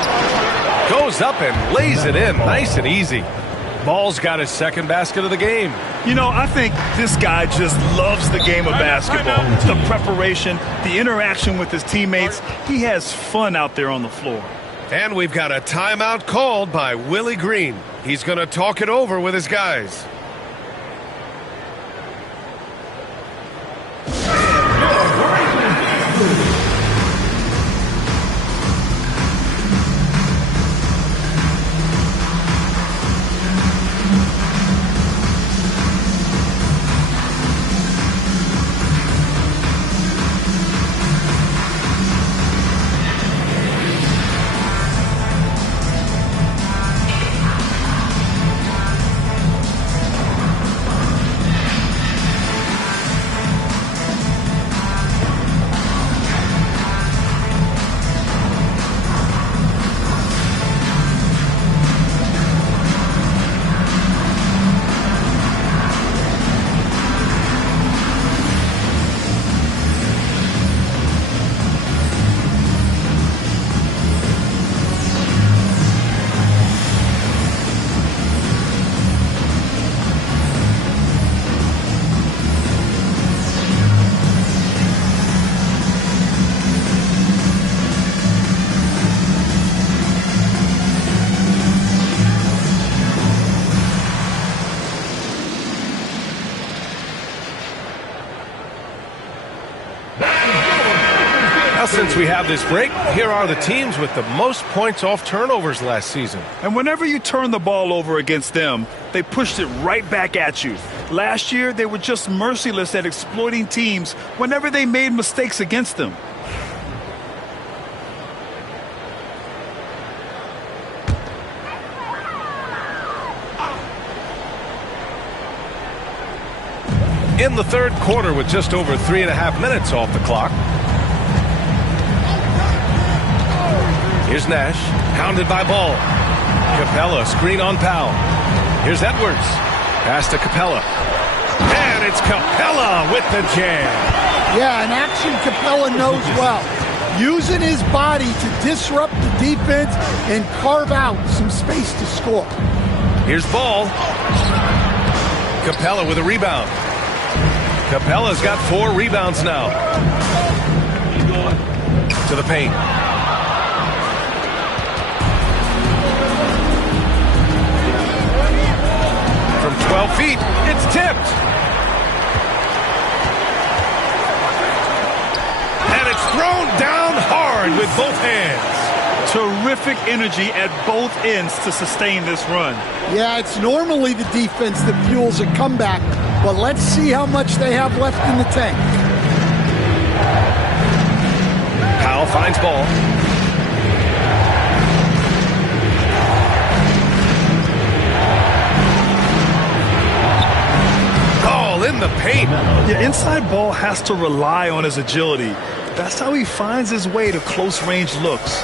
Goes up and lays it in nice and easy. Ball's got his second basket of the game. You know, I think this guy just loves the game of basketball. The preparation, the interaction with his teammates. He has fun out there on the floor. And we've got a timeout called by Willie Green. He's going to talk it over with his guys. Since we have this break, here are the teams with the most points off turnovers last season. And whenever you turn the ball over against them, they pushed it right back at you. Last year, they were just merciless at exploiting teams whenever they made mistakes against them. In the third quarter with just over 3.5 minutes off the clock. Here's Nash, hounded by Ball. Capella, screen on Powell. Here's Edwards. Pass to Capella. And it's Capella with the jam. Yeah, an action Capella knows well. Using his body to disrupt the defense and carve out some space to score. Here's Ball. Capella with a rebound. Capella's got 4 rebounds now. To the paint. From 12 feet, it's tipped. And it's thrown down hard with both hands. Terrific energy at both ends to sustain this run. Yeah, it's normally the defense that fuels a comeback, but let's see how much they have left in the tank. Powell finds Ball. paint. Yeah, inside ball has to rely on his agility. That's how he finds his way to close-range looks.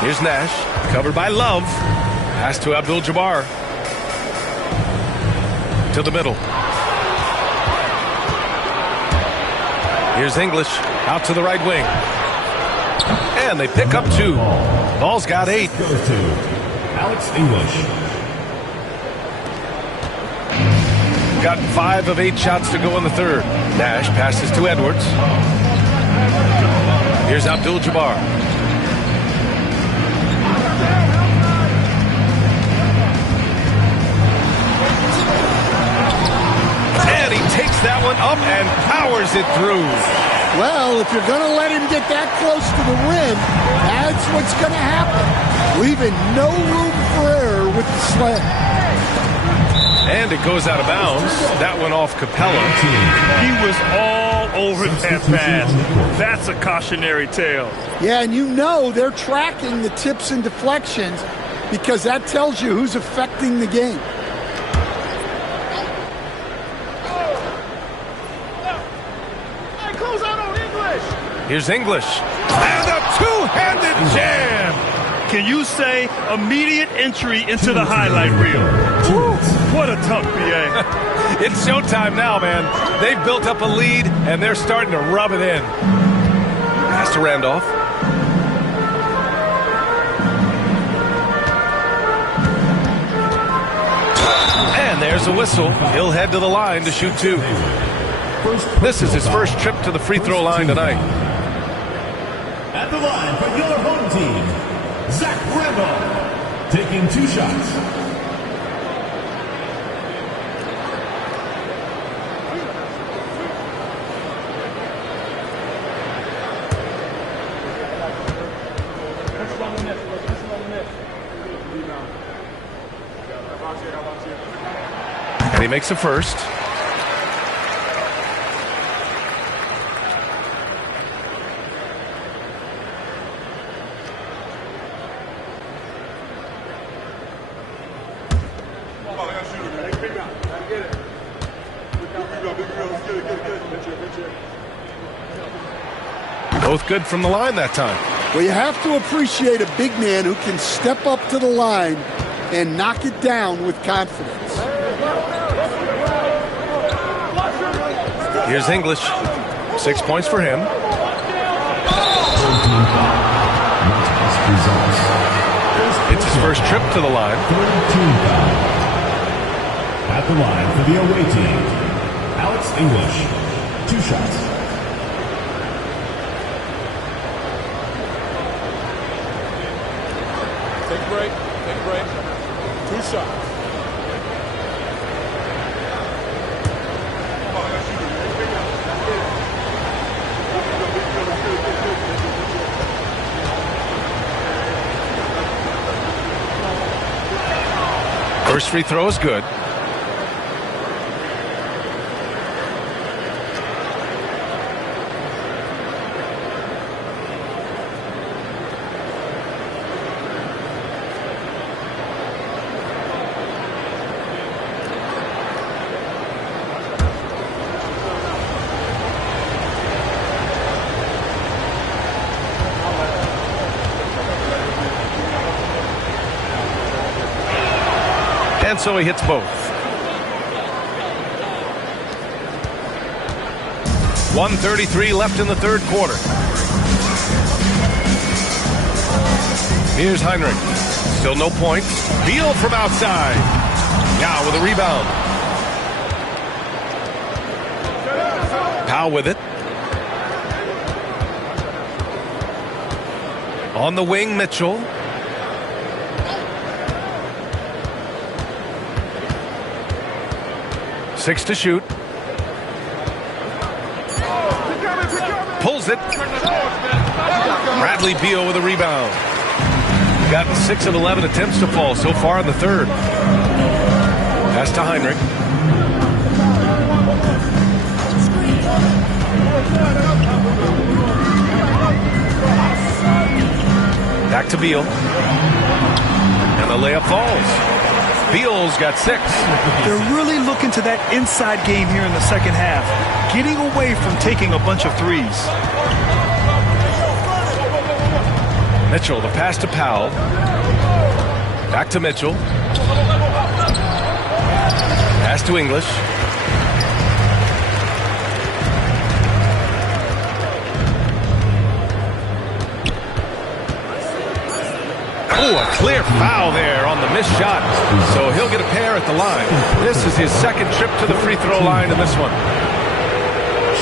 Here's Nash, covered by Love. Pass to Abdul-Jabbar. To the middle. Here's English, out to the right wing. And they pick up 2. Ball's got 8. Goes to Alex English. Got 5 of 8 shots to go in the third. Nash passes to Edwards. Here's Abdul-Jabbar. And he takes that one up and powers it through. Well, if you're going to let him get that close to the rim, that's what's going to happen. Leaving no room for error with the slam. And it goes out of bounds. That went off Capella. He was all over that pass. That's a cautionary tale. Yeah, and you know they're tracking the tips and deflections because that tells you who's affecting the game. Here's English. And a two-handed jam. Can you say immediate entry into the highlight reel? Woo, what a tough BA. It's showtime now, man. They've built up a lead, and they're starting to rub it in. Pass to Randolph. And there's a whistle. He'll head to the line to shoot 2. This is his first trip to the free throw line tonight. At the line for your home team, Zach Randolph, taking 2 shots. And he makes a first. Both good from the line that time. Well, you have to appreciate a big man who can step up to the line and knock it down with confidence. Here's English. 6 points for him. It's his first trip to the line. At the line for the away team, Alex English, 2 shots. Take a break. Take a break. 2 shots. First free throw is good. And so he hits both. 1:33 left in the third quarter. Here's Heinrich. Still no points. Beal from outside. Now with a rebound. Powell with it. On the wing, Mitchell. Six to shoot. Pulls it. Bradley Beal with a rebound. Got 6 of 11 attempts to fall so far in the third. Pass to Heinrich. Back to Beal. And the layup falls. Beal's got 6. They're really looking to that inside game here in the second half, getting away from taking a bunch of threes. Mitchell, the pass to Powell. Back to Mitchell. Pass to English. Oh, a clear foul there on the missed shot. So he'll get a pair at the line. This is his second trip to the free throw line in this one.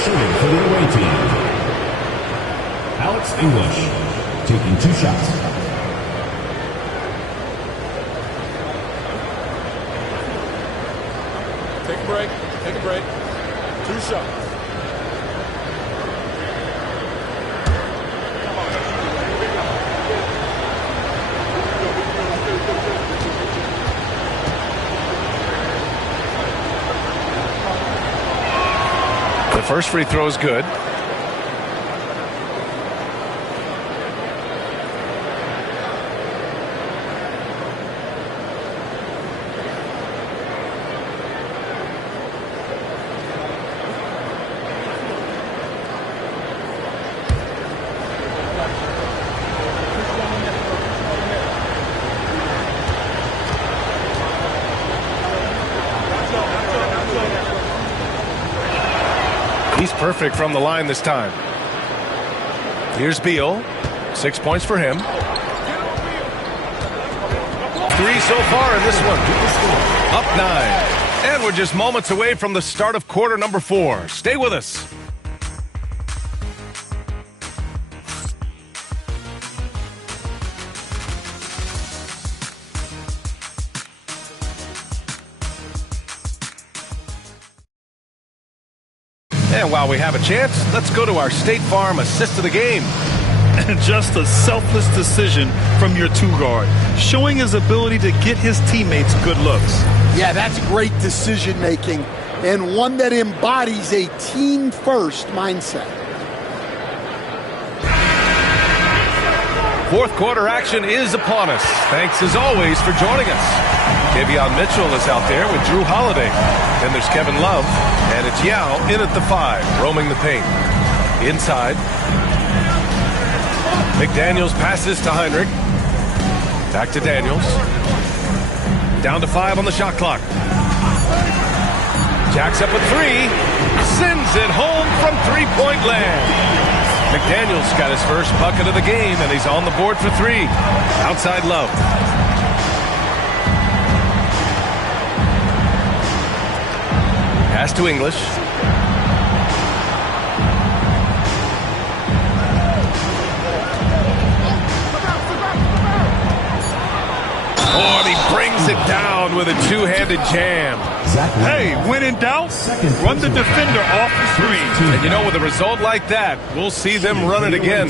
Shooting for the away team, Alex English, taking 2 shots. Take a break. Take a break. 2 shots. The first free throw is good. He's perfect from the line this time. Here's Beal. 6 points for him. 3 so far in this one. Up 9. And we're just moments away from the start of quarter number 4. Stay with us. And while we have a chance, let's go to our State Farm assist of the game. And just a selfless decision from your 2-guard, showing his ability to get his teammates good looks. Yeah, that's great decision making and one that embodies a team-first mindset. Fourth quarter action is upon us. Thanks as always for joining us. Davion Mitchell is out there with Drew Holiday. Then there's Kevin Love, and it's Yao in at the 5, roaming the paint. Inside. McDaniels passes to Heinrich. Back to Daniels. Down to 5 on the shot clock. Jacks up a 3. Sends it home from three-point land. McDaniels got his first bucket of the game, and he's on the board for 3. Outside Love. Pass to English. Oh, and he brings it down with a two-handed jam. Hey, when in doubt, run the defender off the screen. And you know, with a result like that, we'll see them run it again.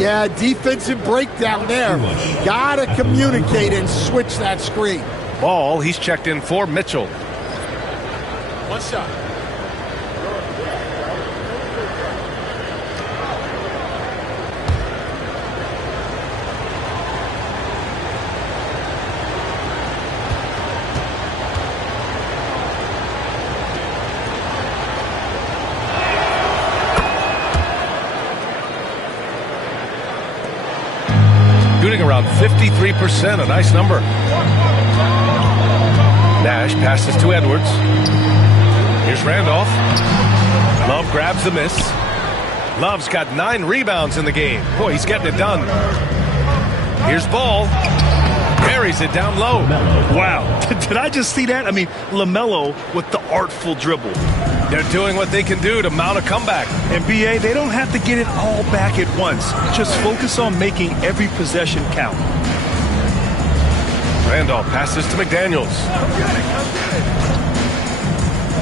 Yeah, defensive breakdown there. Gotta communicate and switch that screen. Ball, he's checked in for Mitchell. 1 shot. Shooting around 53%, a nice number. Nash passes to Edwards. Here's Randolph. Love grabs the miss. Love's got 9 rebounds in the game. Boy, he's getting it done. Here's Ball. Carries it down low. Wow. Did I just see that? I mean, LaMelo with the artful dribble. They're doing what they can do to mount a comeback. And BA, they don't have to get it all back at once. Just focus on making every possession count. Randolph passes to McDaniels.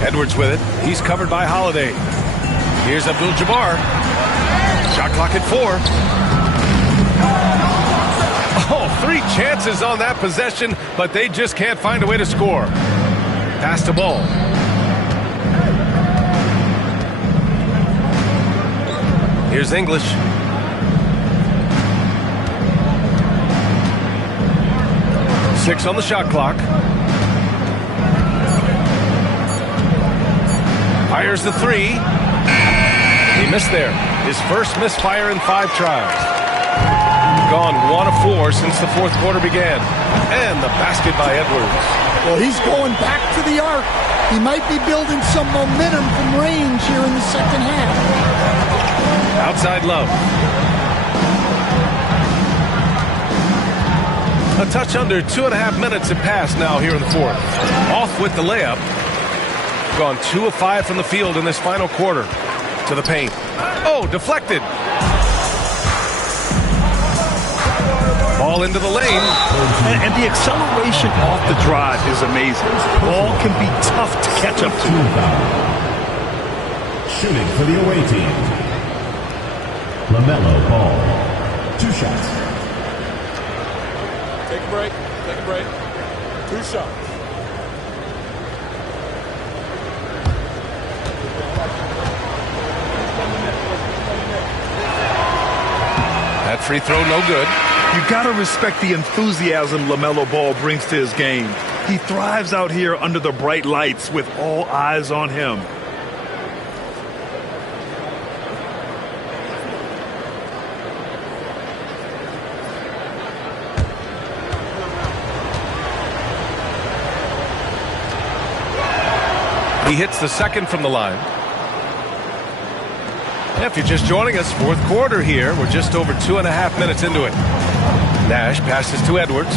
Edwards with it. He's covered by Holiday. Here's Abdul-Jabbar. Shot clock at 4. Oh, 3 chances on that possession, but they just can't find a way to score. Pass to Ball. Here's English. Six on the shot clock. Fires the three. He missed there. His first misfire in 5 tries. Gone 1 of 4 since the fourth quarter began. And the basket by Edwards. Well, he's going back to the arc. He might be building some momentum from range here in the second half. Outside Love. A touch under 2.5 minutes have passed now here in the fourth. Off with the layup. Gone 2 of 5 from the field in this final quarter. To the paint. Oh, deflected. Ball into the lane. And the acceleration off the drive is amazing. Ball can be tough to catch up to. Shooting for the away team. LaMelo Ball. 2 shots. Take a break. Take a break. 2 shots. That free throw no good. You got to respect the enthusiasm LaMelo Ball brings to his game. He thrives out here under the bright lights with all eyes on him. He hits the second from the line. If you're just joining us, fourth quarter here. We're just over 2.5 minutes into it. Nash passes to Edwards.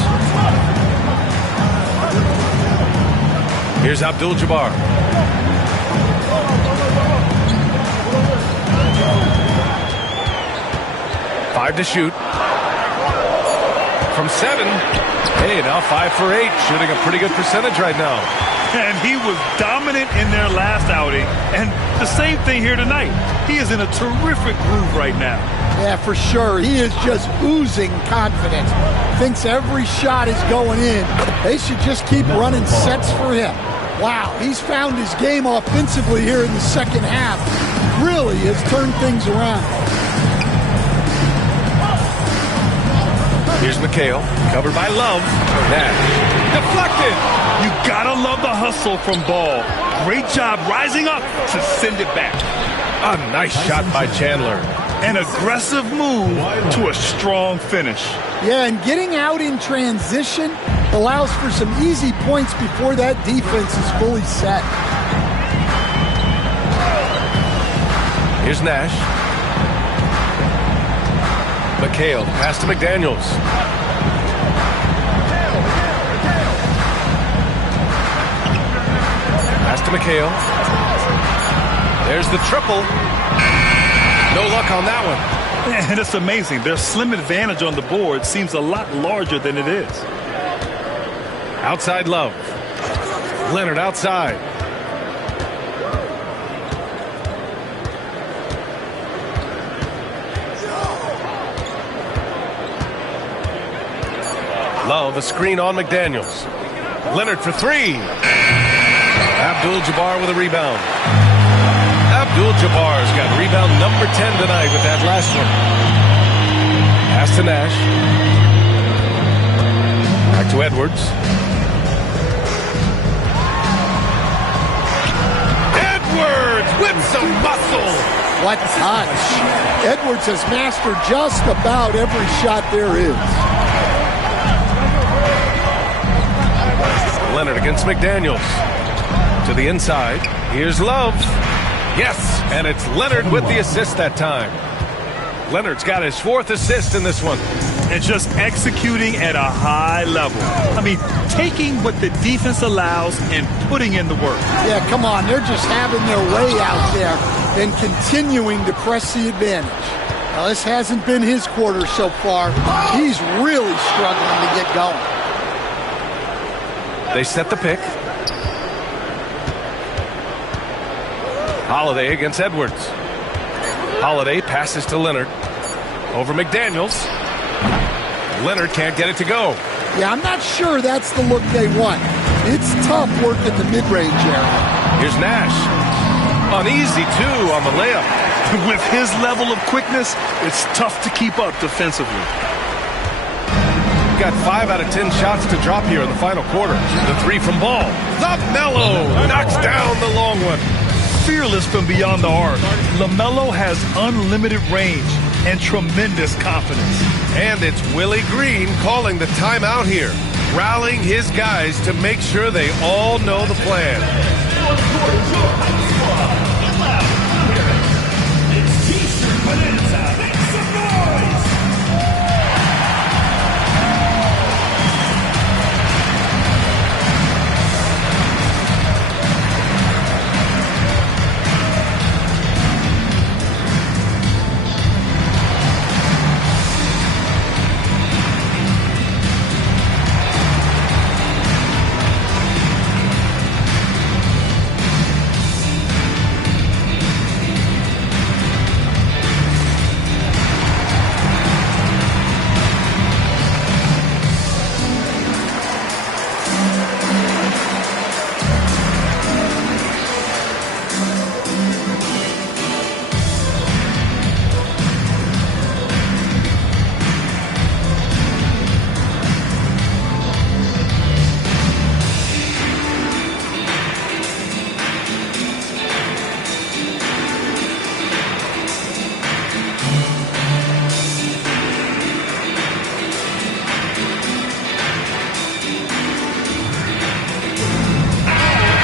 Here's Abdul-Jabbar. Five to shoot. From 7. Hey, now 5 for 8. Shooting a pretty good percentage right now. And he was dominant in their last outing. And the same thing here tonight. He is in a terrific groove right now. Yeah, for sure. He is just oozing confidence. Thinks every shot is going in. They should just keep running sets for him. Wow, he's found his game offensively here in the second half. Really has turned things around. Here's McHale, covered by Love. Nash, deflected. You gotta love the hustle from Ball. Great job rising up to send it back. A nice shot by Chandler. An aggressive move to a strong finish. Yeah, and getting out in transition allows for some easy points before that defense is fully set. Here's Nash. McHale, pass to McDaniels. Pass to McHale. There's the triple. No luck on that one. And it's amazing. Their slim advantage on the board seems a lot larger than it is. Outside Love. Leonard outside. Love, a screen on McDaniels. Leonard for 3. Abdul-Jabbar with a rebound. Abdul-Jabbar's got rebound number 10 tonight with that last one. Pass to Nash. Back to Edwards. Edwards with some muscle. What touch. Edwards has mastered just about every shot there is. Leonard against McDaniels. To the inside. Here's Love. Yes, and it's Leonard with the assist that time. Leonard's got his 4th assist in this one. And just executing at a high level. I mean, taking what the defense allows and putting in the work. Yeah, come on. They're just having their way out there and continuing to press the advantage. Now, this hasn't been his quarter so far. He's really struggling to get going. They set the pick. Holiday against Edwards. Holiday passes to Leonard. Over McDaniels. Leonard can't get it to go. Yeah, I'm not sure that's the look they want. It's tough work at the mid-range area. Here's Nash. Uneasy, too, on the layup. With his level of quickness, it's tough to keep up defensively. Got 5 out of 10 shots to drop here in the final quarter. The 3 from Ball. LaMelo knocks down the long one. fearless from beyond the arc. LaMelo has unlimited range and tremendous confidence. And it's Willie Green calling the timeout here, rallying his guys to make sure they all know the plan. It's T-shirt Bonanza. Make some noise.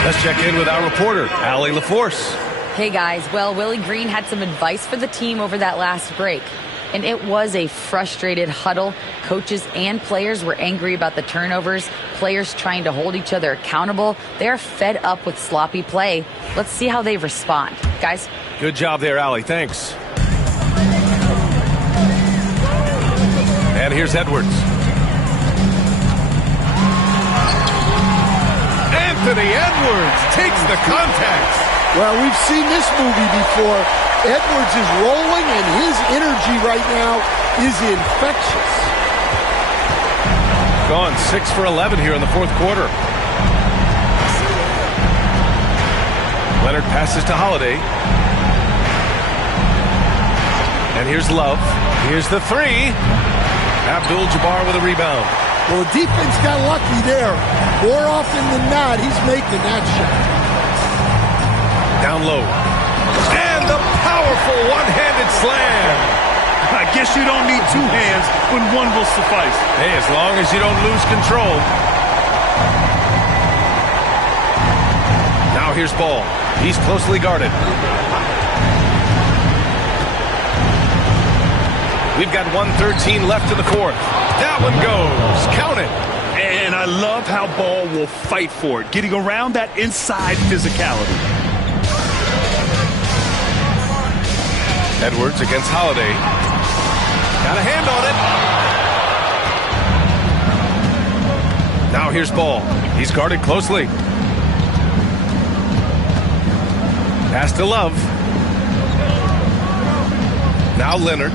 Let's check in with our reporter, Allie LaForce. Hey guys, well, Willie Green had some advice for the team over that last break. And it was a frustrated huddle. Coaches and players were angry about the turnovers. Players trying to hold each other accountable. They're fed up with sloppy play. Let's see how they respond. Guys? Good job there, Allie. Thanks. And here's Edwards. Anthony Edwards takes the contact. Well, we've seen this movie before. Edwards is rolling, and his energy right now is infectious. Gone 6 for 11 here in the fourth quarter. Leonard passes to Holiday. And here's Love. Here's the three. Abdul-Jabbar with a rebound. Well, the defense got lucky there. More often than not, he's making that shot. Down low. And the powerful one-handed slam. I guess you don't need two hands when one will suffice. Hey, as long as you don't lose control. Now here's Ball. He's closely guarded. We've got 1:13 left in the fourth. That one goes. Count it. And I love how Ball will fight for it, getting around that inside physicality. Edwards against Holiday. Got a hand on it. Now here's Ball. He's guarded closely. Pass to Love. Now Leonard.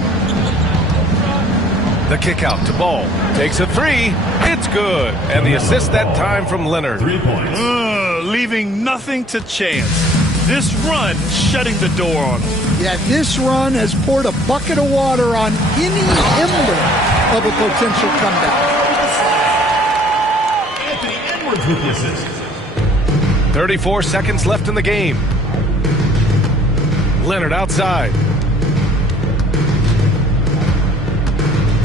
The kick out to Ball. Takes a three. It's good. And the assist that time from Leonard. 3 points. Leaving nothing to chance. This run shutting the door on him. Yeah, this run has poured a bucket of water on any ember of a potential comeback. Anthony Edwards with the assist. 34 seconds left in the game. Leonard outside.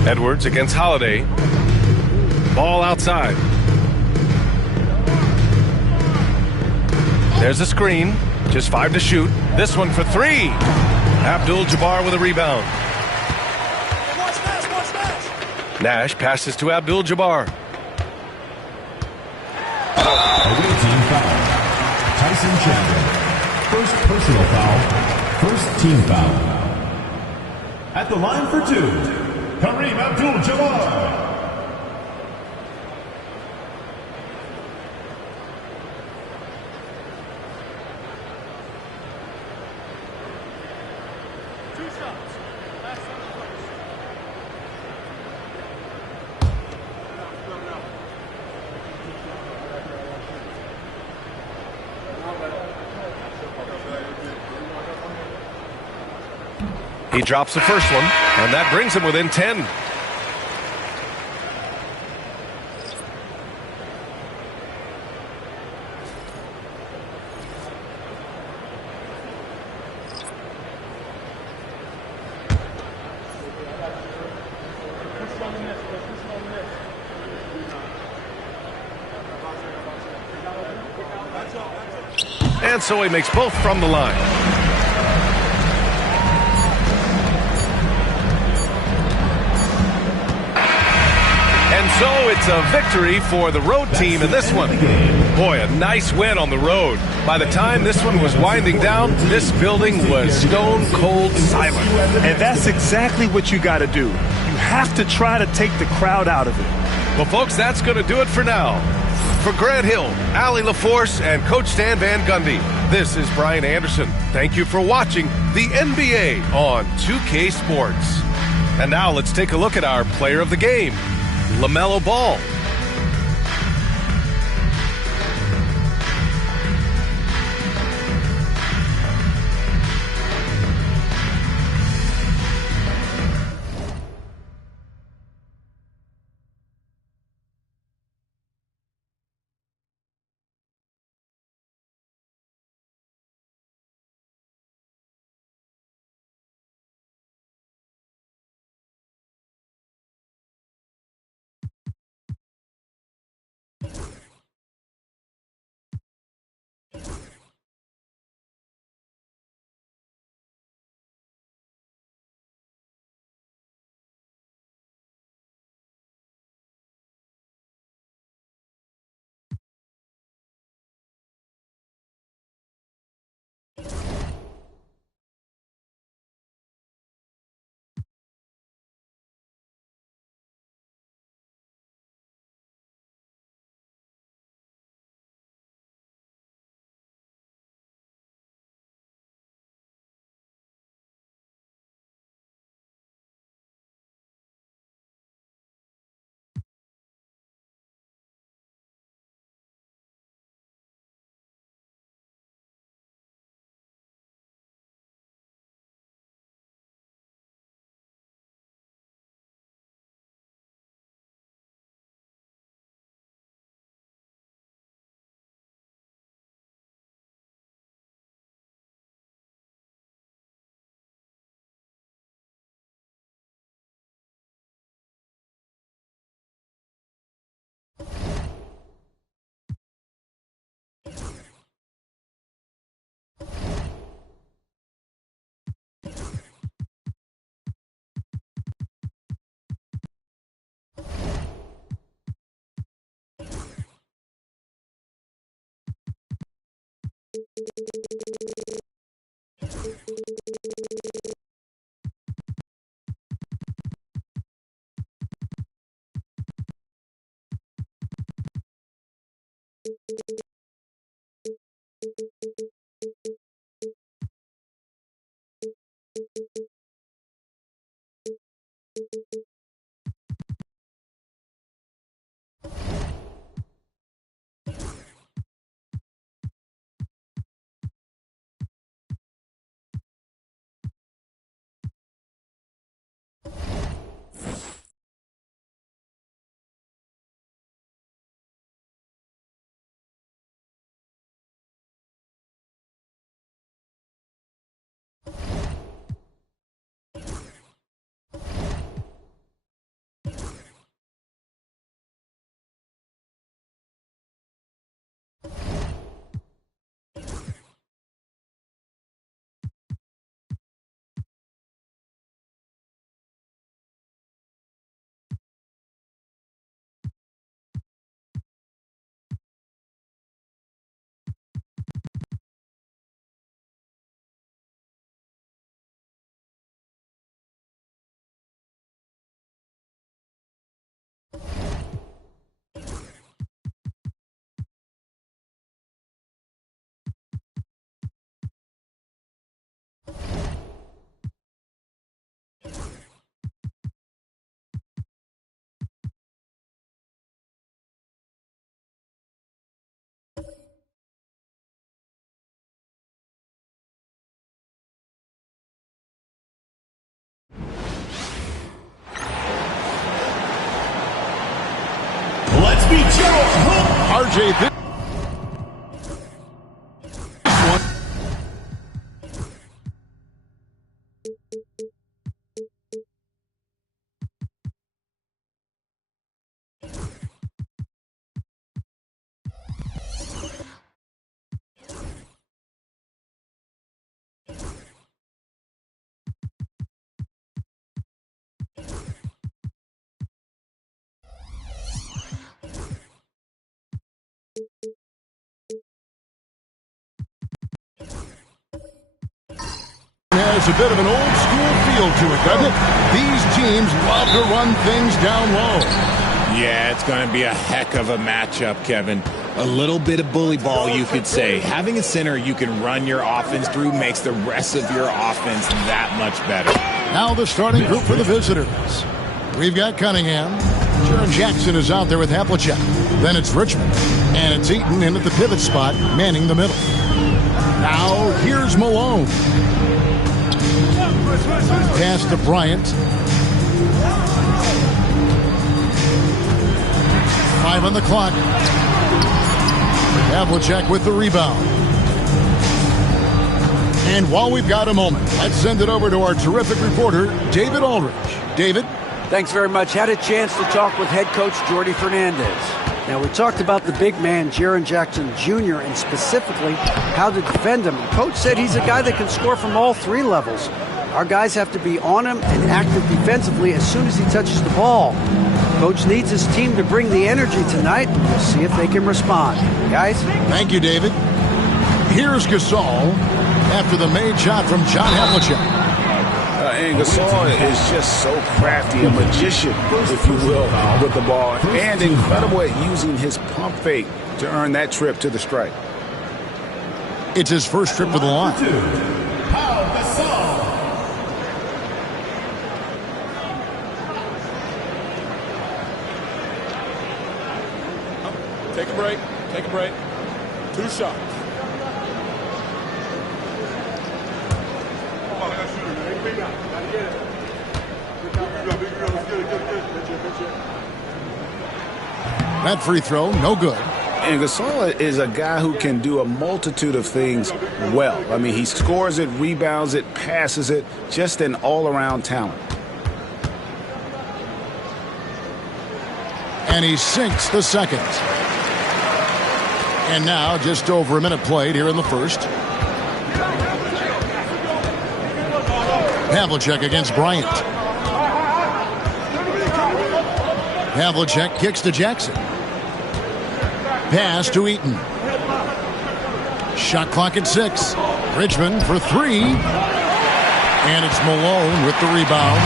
Edwards against Holiday. Ball outside. There's a screen. Just 5 to shoot. This one for 3. Abdul-Jabbar with a rebound. Nash passes to Abdul-Jabbar. Away team foul. Tyson Chandler. First personal foul. First team foul. At the line for 2, Kareem Abdul-Jabbar. He drops the first one, and that brings him within 10. And so he makes both from the line. And so it's a victory for the road team in this one. Boy, a nice win on the road. By the time this one was winding down, this building was stone cold silent. And that's exactly what you got to do. You have to try to take the crowd out of it. Well, folks, that's going to do it for now. For Grant Hill, Allie LaForce, and Coach Stan Van Gundy, this is Brian Anderson. Thank you for watching the NBA on 2K Sports. And now let's take a look at our player of the game, LaMelo Ball. Let's meet your RJ. has a bit of an old school feel to it, doesn't it? These teams love to run things down low. Yeah, it's going to be a heck of a matchup, Kevin. A little bit of bully ball, you could say. Having a center you can run your offense through makes the rest of your offense that much better. Now the starting group for the visitors. We've got Cunningham. Jaren Jackson is out there with Havlicek. Then it's Richmond. And it's Eaton in at the pivot spot, manning the middle. Now here's Malone. Pass to Bryant. 5 on the clock. Havlicek with the rebound. And while we've got a moment, let's send it over to our terrific reporter, David Aldridge. David? Thanks very much. Had a chance to talk with head coach Jordi Fernandez. Now, we talked about the big man, Jaren Jackson Jr., and specifically how to defend him. Coach said he's a guy that can score from all 3 levels. Our guys have to be on him and active defensively as soon as he touches the ball. Coach needs his team to bring the energy tonight. We'll see if they can respond. Guys? Thank you, David. Here's Gasol after the made shot from John Havlicek. And Gasol is just so crafty, a magician, if you will, with the ball, and incredible at using his pump fake to earn that trip to the stripe. It's his first trip to the line. Take a break. Take a break. 2 shots. That free throw, no good. And Gasol is a guy who can do a multitude of things well. I mean, he scores it, rebounds it, passes it, just an all-around talent. And he sinks the second. And now just over a minute played here in the first. Havlicek against Bryant. Havlicek kicks to Jackson. Pass to Eaton. Shot clock at 6. Richmond for 3. And it's Malone with the rebound.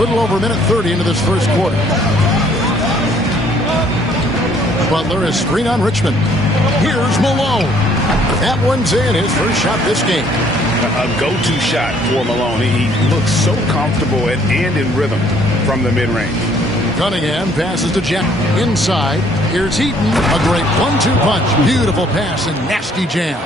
Little over a minute 30 into this first quarter. Butler is screen on Richmond. Here's Malone. That one's in, his first shot this game. A go-to shot for Malone. He looks so comfortable and in rhythm from the mid-range. Cunningham passes to Jack. Inside, here's Eaton. A great 1-2 punch. Beautiful pass and nasty jam.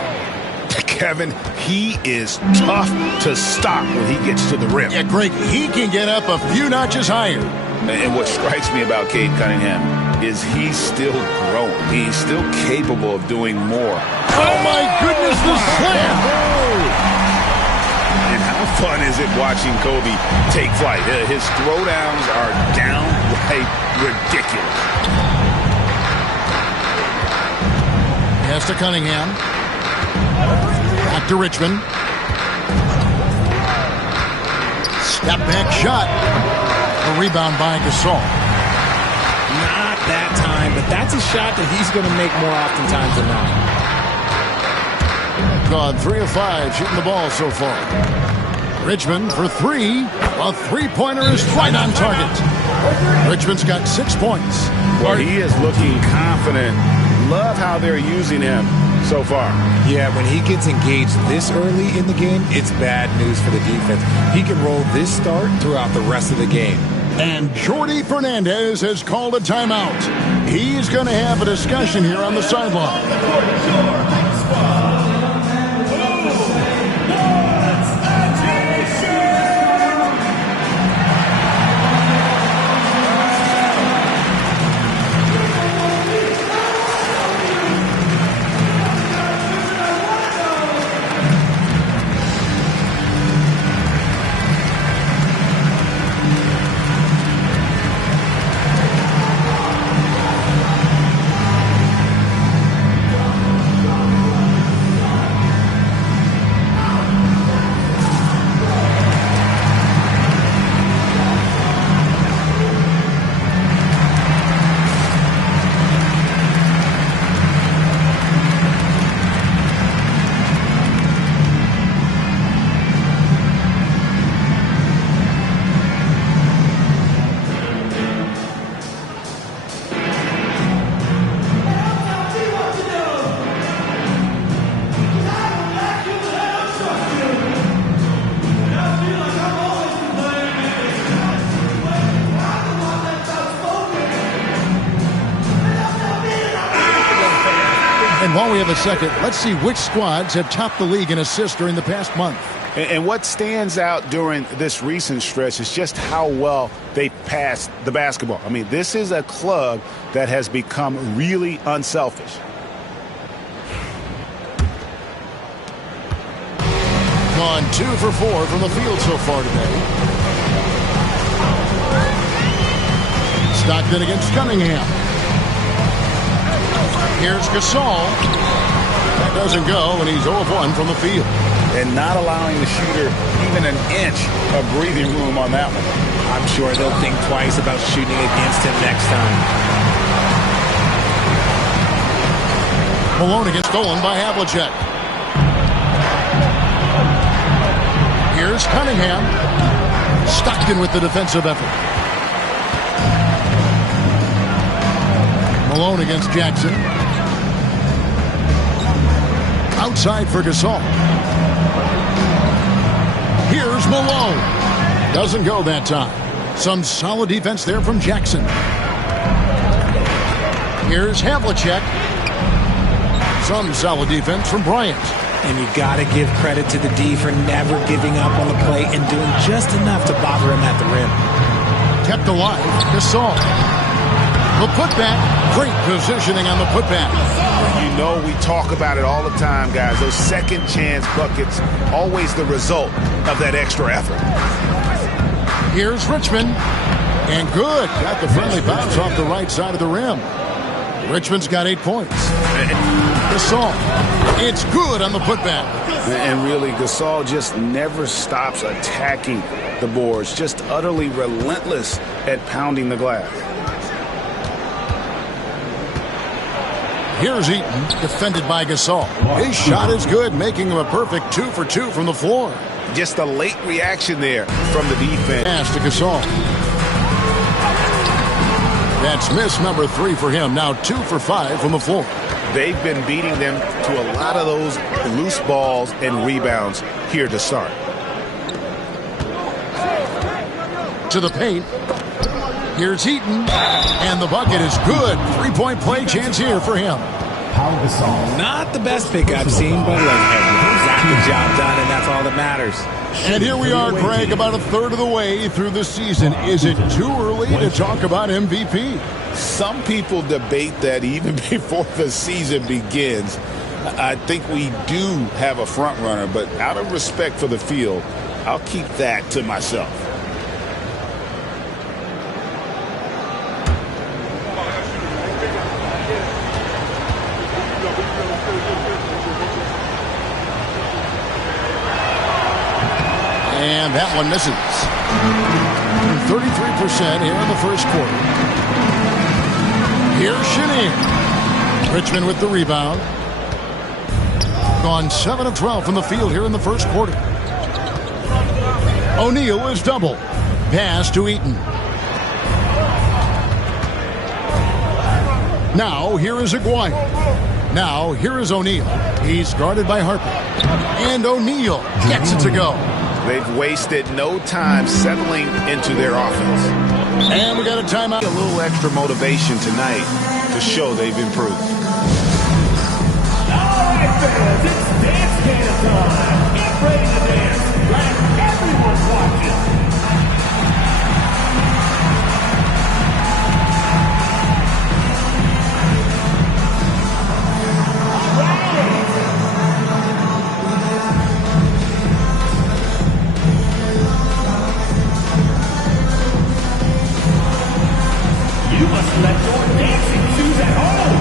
Kevin, he is tough to stop when he gets to the rim. Yeah, Greg, he can get up a few notches higher. And what strikes me about Cade Cunningham is he's still growing. He's still capable of doing more. Oh, my goodness, the slam! And how fun is it watching Kobe take flight? His throwdowns are downright ridiculous. Pass to Cunningham. Back to Richmond. Step back shot. A rebound by Gasol. Not that time, but that's a shot that he's going to make more oftentimes than not. Gone 3 of 5 shooting the ball so far. Richmond for 3. A three-pointer is right on target. Richmond's got 6 points. Well, he is looking confident. Love how they're using him so far. Yeah, when he gets engaged this early in the game, it's bad news for the defense. He can roll this start throughout the rest of the game. And Jordi Fernandez has called a timeout. He's going to have a discussion here on the sideline. while we have a second, let's see which squads have topped the league in assists during the past month. And what stands out during this recent stretch is just how well they passed the basketball. I mean, this is a club that has become really unselfish. Gone 2 for 4 from the field so far today. Stockton against Cunningham. Here's Gasol. That doesn't go, and he's 0 of 1 from the field. And not allowing the shooter even an inch of breathing room on that one. I'm sure they'll think twice about shooting against him next time. Malone against Dolan by Havlicek. Here's Cunningham. Stockton with the defensive effort. Malone against Jackson. Outside for Gasol. Here's Malone. Doesn't go that time. Some solid defense there from Jackson. Here's Havlicek. Some solid defense from Bryant. And you got to give credit to the D for never giving up on the play and doing just enough to bother him at the rim. Kept alive. Gasol. The putback. Great positioning on the putback. You know, we talk about it all the time, guys. Those second chance buckets, always the result of that extra effort. Here's Richmond. And good. Got the friendly bounce off the right side of the rim. Richmond's got 8 points. Gasol. It's good on the putback. And really, Gasol just never stops attacking the boards. Just utterly relentless at pounding the glass. Here's Eaton, defended by Gasol. His shot is good, making him a perfect 2 for 2 from the floor. Just a late reaction there from the defense. Pass to Gasol. That's miss number 3 for him. Now 2 for 5 from the floor. They've been beating them to a lot of those loose balls and rebounds here to start. To the paint. Here's Eaton, and the bucket is good. 3-point play chance here for him. Not the best pick I've seen, but look, got the job done, and that's all that matters. And here we are, Greg, about a third of the way through the season. Is it too early to talk about MVP? Some people debate that even before the season begins. I think we do have a front runner, but out of respect for the field, I'll keep that to myself. And that one misses. 33% here in the first quarter. Here's Shanahan. Richmond with the rebound. Gone 7 of 12 from the field here in the first quarter. O'Neal is double. Pass to Eaton. Now here is Aguirre. Now here is O'Neal. He's guarded by Harper. And O'Neal gets it to go. They've wasted no time settling into their offense. And we got a timeout. A little extra motivation tonight to show they've improved. All right, fans, it's dance can time. Get ready to dance like everyone's watching. You must let your dancing shoes at home.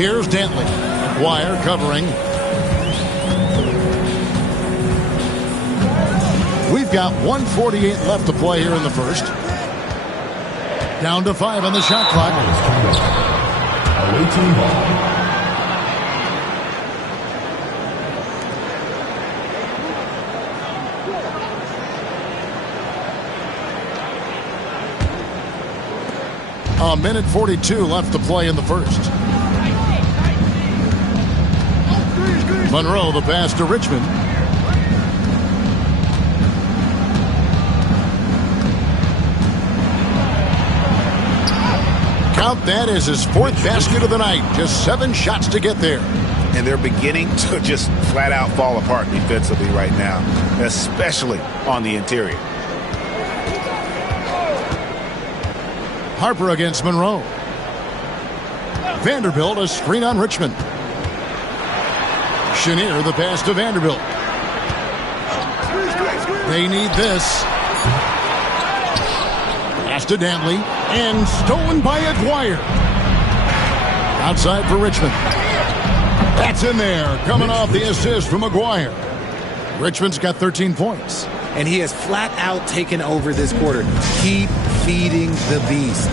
Here's Dantley. Aguirre covering. We've got 1:48 left to play here in the first. Down to 5 on the shot clock. Away team ball. A minute 42 left to play in the first. Monroe, the pass to Richmond. Count that as his 4th basket of the night. Just 7 shots to get there. And they're beginning to just flat out fall apart defensively right now, especially on the interior. Harper against Monroe. Vanderbilt, a screen on Richmond. Chenier, the pass to Vanderbilt. They need this. Pass to Dantley. And stolen by Aguirre. Outside for Richmond. That's in there. Coming off the assist from Aguirre. Richmond's got 13 points. And he has flat out taken over this quarter. Keep feeding the beast.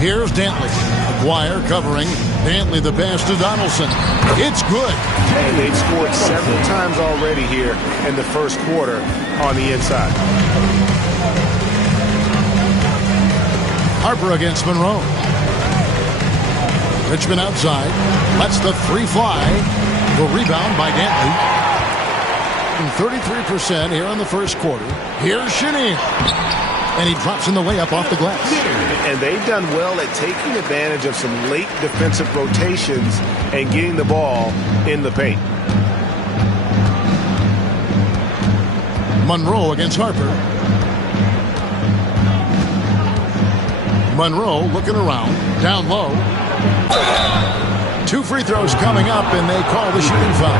Here's Dantley. Aguirre covering. Dantley, the pass to Donaldson. It's good. And they've scored several times already here in the first quarter on the inside. Harper against Monroe. Richmond outside. Lets the 3 fly. The rebound by Dantley. 33% here in the first quarter. Here's Chenier. And he drops in the layup off the glass. And they've done well at taking advantage of some late defensive rotations and getting the ball in the paint. Monroe against Harper. Monroe looking around. Down low. 2 free throws coming up, and they call the shooting foul.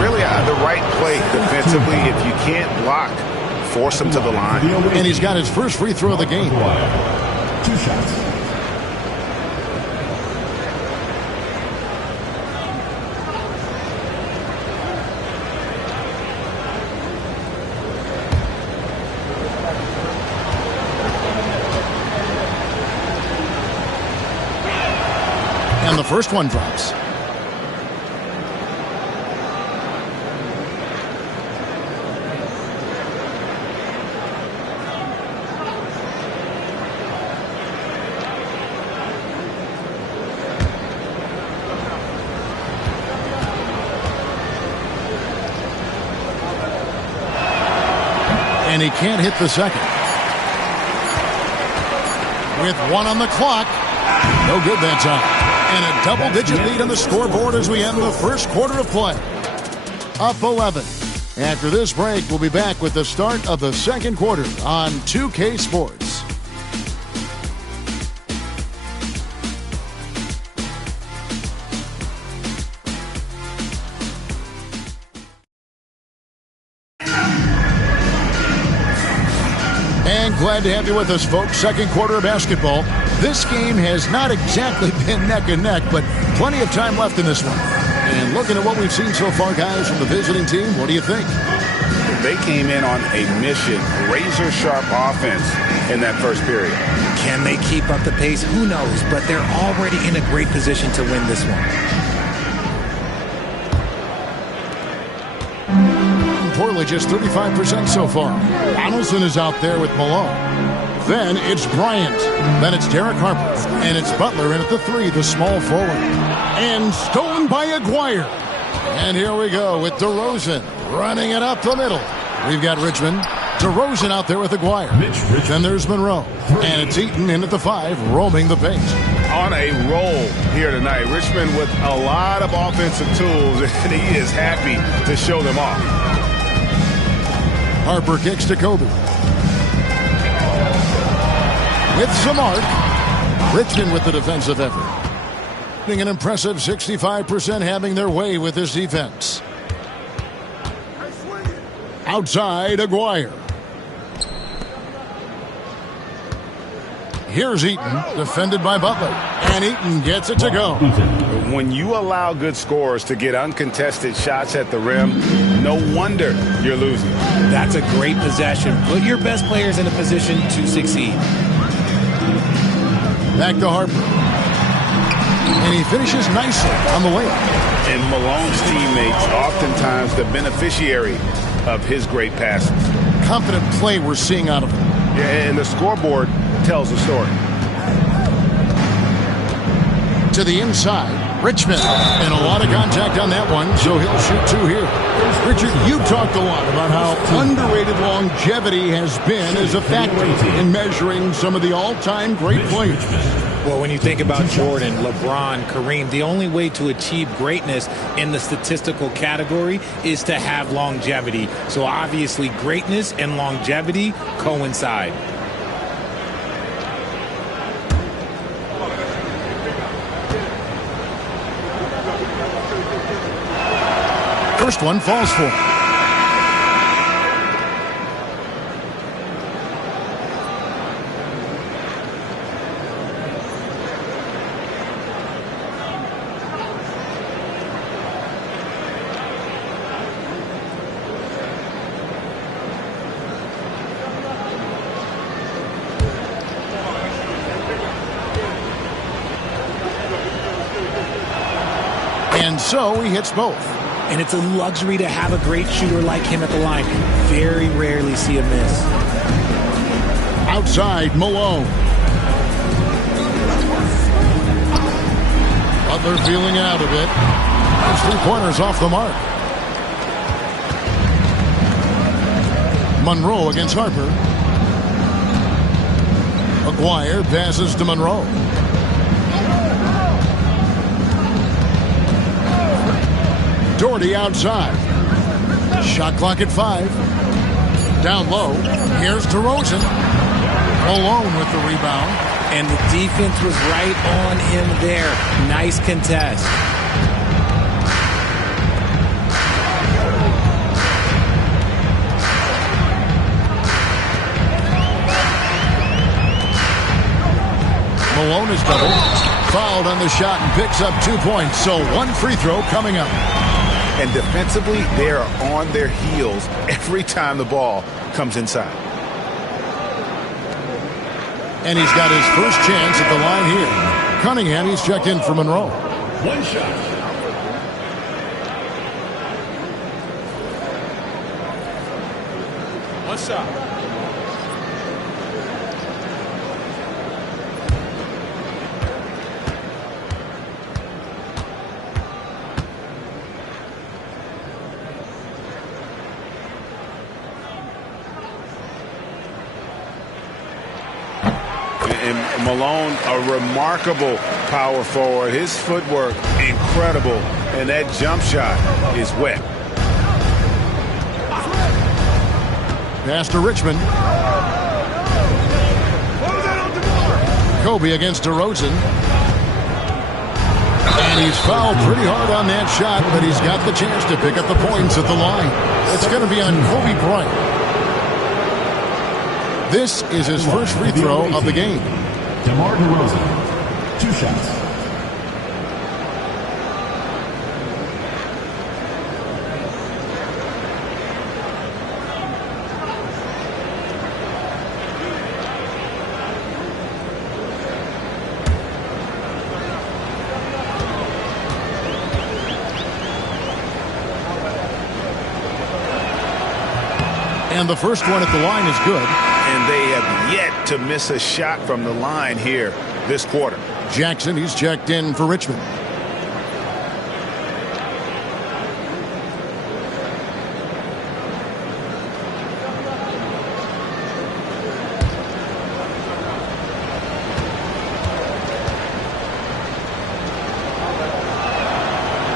Really the right play defensively. If you can't block, force him to the line. And he's got his first free throw of the game. 2 shots. And the first one drops. And he can't hit the second. With 1 on the clock. No good that time. And a double-digit lead on the scoreboard as we end the first quarter of play. Up 11. After this break, we'll be back with the start of the second quarter on 2K Sports. And glad to have you with us, folks. Second quarter of basketball. This game has not exactly been neck and neck, but plenty of time left in this one. And looking at what we've seen so far, guys, from the visiting team, what do you think? They came in on a mission, razor-sharp offense in that first period. Can they keep up the pace? Who knows? But they're already in a great position to win this one. Portland just 35% so far. Donaldson is out there with Malone. Then it's Bryant. Then it's Derek Harper. And it's Butler in at the 3, the small forward. And stolen by Aguirre. And here we go with DeRozan running it up the middle. We've got Richmond. DeRozan out there with Aguirre. Then there's Monroe. And it's Eaton in at the 5, roaming the paint. On a roll here tonight. Richmond with a lot of offensive tools, and he is happy to show them off. Harper kicks to Kobe. With Samart. Richmond with the defensive effort. An impressive 65% having their way with this defense. Outside, Aguirre. Here's Eaton, defended by Butler. And Eaton gets it to go. When you allow good scorers to get uncontested shots at the rim, no wonder you're losing. That's a great possession. Put your best players in a position to succeed. Back to Harper. And he finishes nicely on the layup. And Malone's teammates oftentimes the beneficiary of his great passes. Confident play we're seeing out of him. Yeah, and the scoreboard tells the story. To the inside. Richmond, and a lot of contact on that one, so he'll shoot 2 here. Richard, you talked a lot about how underrated longevity has been as a factor in measuring some of the all-time great players. Well, when you think about Jordan, LeBron, Kareem, the only way to achieve greatness in the statistical category is to have longevity. So obviously greatness and longevity coincide. First one falls for him. And so he hits both. And it's a luxury to have a great shooter like him at the line. Very rarely see a miss. Outside, Malone. Butler feeling it out a bit. There's 3 pointers off the mark. Monroe against Harper. Aguirre passes to Monroe. Doherty outside. Shot clock at 5. Down low. Here's DeRozan. Malone with the rebound. And the defense was right on him there. Nice contest. Malone is doubled. Fouled on the shot and picks up 2 points. So 1 free throw coming up. And defensively, they are on their heels every time the ball comes inside. And he's got his first chance at the line here. Cunningham, he's checked in for Monroe. 1 shot. One shot. And Malone, a remarkable power forward. His footwork, incredible. And that jump shot is wet. Pass to Richmond. Kobe against DeRozan. And he's fouled pretty hard on that shot, but he's got the chance to pick up the points at the line. It's going to be on Kobe Bryant. This is his first free throw of the game. DeMar DeRozan, 2 shots. And the first one at the line is good. And they have yet to miss a shot from the line here this quarter. Jackson, he's checked in for Richmond.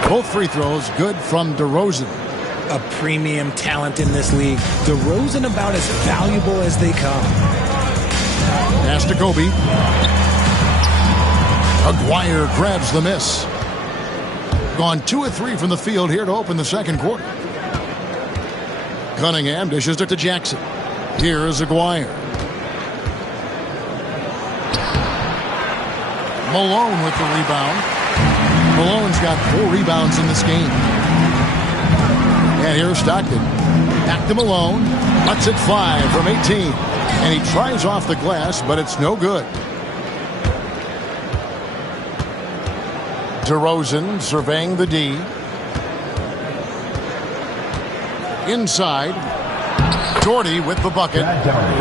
Both free throws good from DeRozan. A premium talent in this league. DeRozan about as valuable as they come. Pass to Kobe. Aguirre grabs the miss. Gone 2 of 3 from the field here to open the second quarter. Cunningham dishes it to Jackson. Here is Aguirre. Malone with the rebound. Malone's got 4 rebounds in this game. And here's Stockton. Back to Malone. Lets it fly from 18. And he tries off the glass, but it's no good. DeRozan surveying the D. Inside. Doherty with the bucket.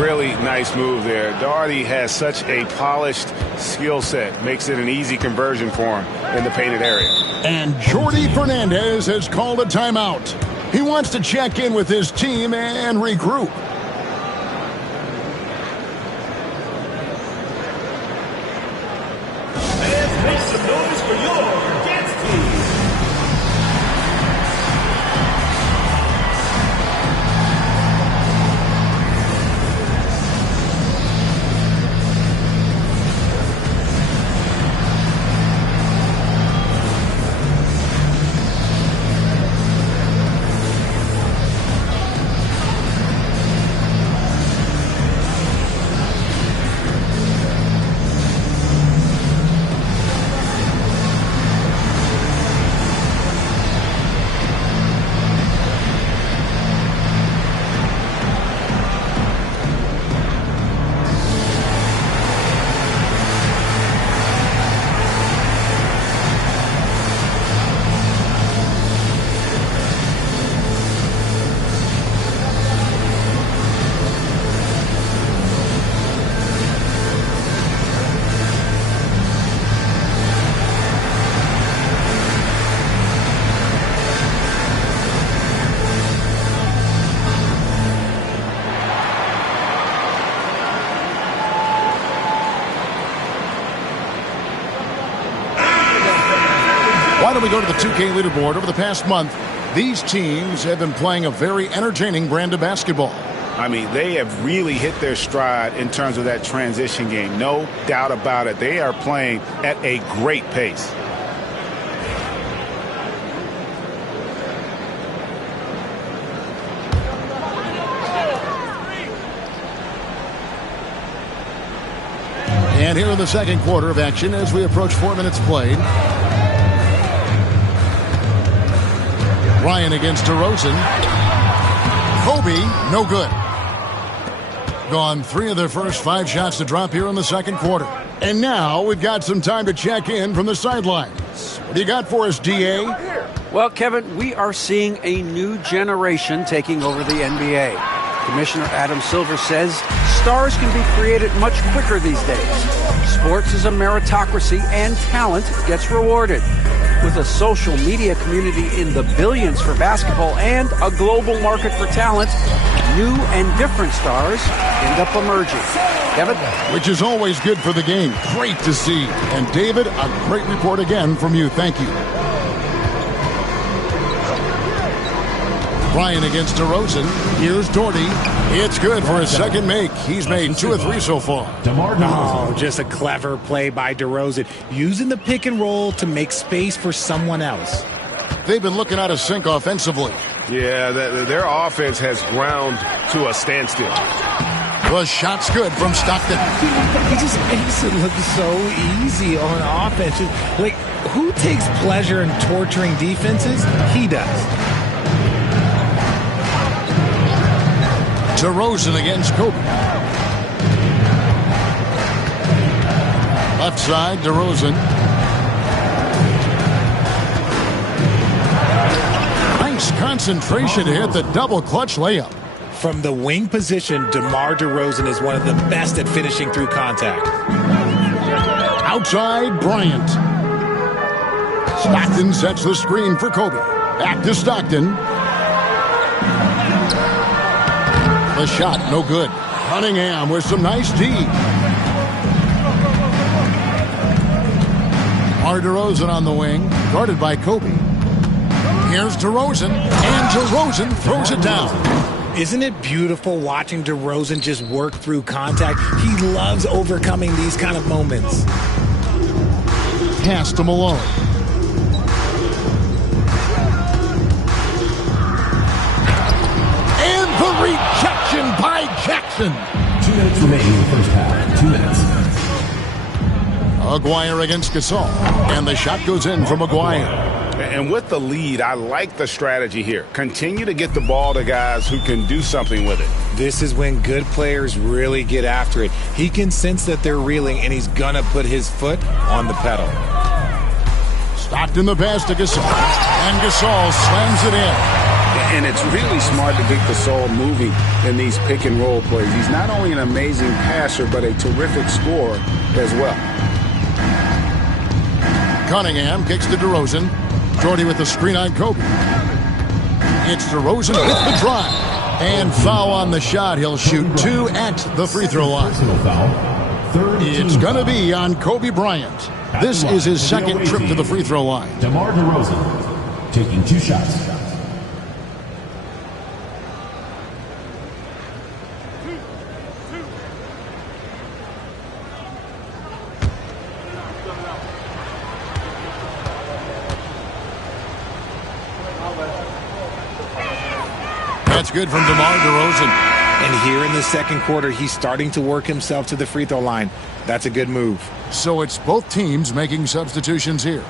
Really nice move there. Doherty has such a polished skill set. Makes it an easy conversion for him in the painted area. And Jordi Fernandez has called a timeout. He wants to check in with his team and regroup. Fans, make some noise for your dance team. Why don't we go to the 2K leaderboard? Over the past month, these teams have been playing a very entertaining brand of basketball. I mean, they have really hit their stride in terms of that transition game. No doubt about it. They are playing at a great pace. And here in the second quarter of action as we approach 4 minutes played. Ryan against DeRozan. Kobe, no good. Gone 3 of their first 5 shots to drop here in the second quarter. And now we've got some time to check in from the sidelines. What do you got for us, DA? Well, Kevin, we are seeing a new generation taking over the NBA. Commissioner Adam Silver says stars can be created much quicker these days. Sports is a meritocracy and talent gets rewarded. With a social media community in the billions for basketball and a global market for talent, new and different stars end up emerging. Kevin? Which is always good for the game. Great to see. And David, a great report again from you. Thank you. Ryan against DeRozan. Here's Doherty. It's good for his second make. He's made 2 or 3 so far. Oh, just a clever play by DeRozan, using the pick and roll to make space for someone else. They've been looking out of sync offensively. Yeah, their offense has ground to a standstill. The shot's good from Stockton. He just makes it look so easy on offense. Like, who takes pleasure in torturing defenses? He does. DeRozan against Kobe. Left side, DeRozan. Nice concentration to hit the double clutch layup. From the wing position, DeMar DeRozan is one of the best at finishing through contact. Outside, Bryant. Stockton sets the screen for Kobe. Back to Stockton. The shot, no good. Cunningham with some nice D. DeRozan on the wing, guarded by Kobe. Here's DeRozan, and DeRozan throws it down. Isn't it beautiful watching DeRozan just work through contact? He loves overcoming these kind of moments. Pass to Malone. And the rejection by Jackson. 2 minutes remaining in the first half. 2 minutes. Maguire against Gasol. And the shot goes in for Maguire. And with the lead, I like the strategy here. Continue to get the ball to guys who can do something with it. This is when good players really get after it. He can sense that they're reeling, and he's going to put his foot on the pedal. Stockton the pass to Gasol. And Gasol slams it in. And it's really smart to get Gasol moving in these pick-and-roll plays. He's not only an amazing passer, but a terrific scorer as well. Cunningham kicks to DeRozan. Jordy with the screen on Kobe. It's DeRozan with the drive. And foul on the shot. He'll shoot 2 at the free throw line. It's going to be on Kobe Bryant. This is his second trip to the free throw line. DeMar DeRozan taking 2 shots. That's good from DeMar DeRozan. And here in the second quarter, he's starting to work himself to the free throw line. That's a good move. So it's both teams making substitutions here.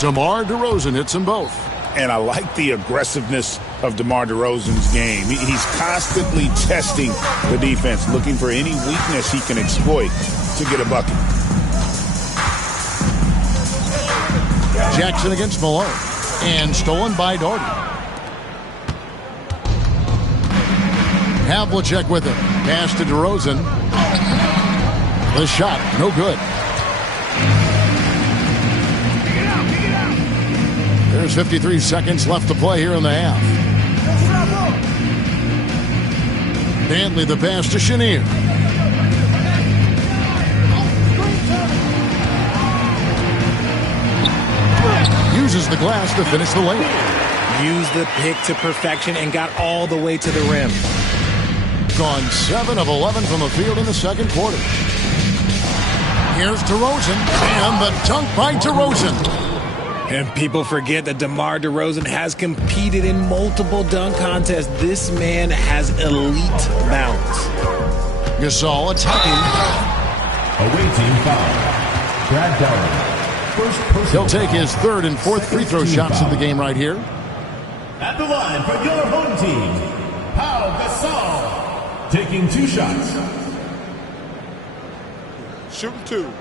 DeMar DeRozan hits them both. And I like the aggressiveness of DeMar DeRozan's game. He's constantly testing the defense, looking for any weakness he can exploit to get a bucket. Jackson against Malone. And stolen by Doherty. Havlicek with it. Pass to DeRozan. The shot, no good. There's 53 seconds left to play here in the half. Dantley the pass to Chenier. Uses the glass to finish the layup. Used the pick to perfection and got all the way to the rim. Gone 7 of 11 from the field in the second quarter. Here's DeRozan, and the dunk by DeRozan. And people forget that DeMar DeRozan has competed in multiple dunk contests. This man has elite bounce. Gasol attacking. Away team foul. Brad Daugherty. First personal. He'll take his third and fourth free throw shots of the game right here. At the line for your home team, Pau Gasol taking 2 shots. Shooting 2.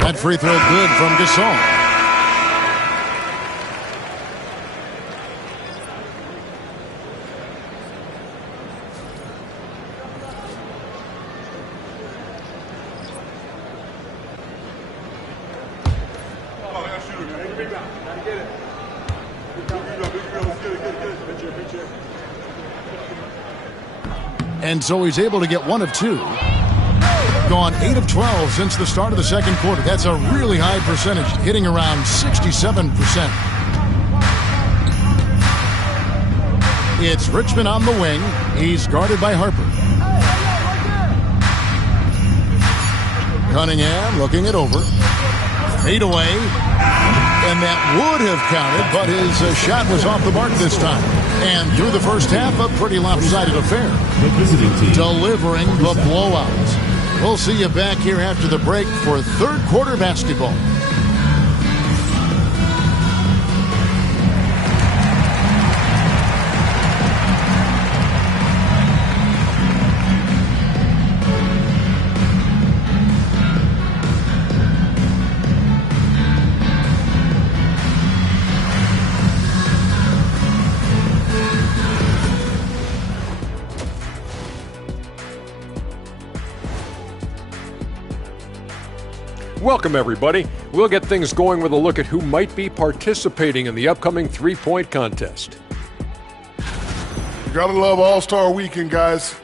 That free throw good from Gasol. And so he's able to get 1 of 2. Gone 8 of 12 since the start of the second quarter. That's a really high percentage, hitting around 67%. It's Richmond on the wing. He's guarded by Harper. Cunningham looking it over. Fade away. And that would have counted, but his shot was off the mark this time. And through the first half, a pretty lopsided affair. Delivering the blowout. We'll see you back here after the break for third quarter basketball. Welcome, everybody. We'll get things going with a look at who might be participating in the upcoming three-point contest. You gotta love All-Star Weekend, guys,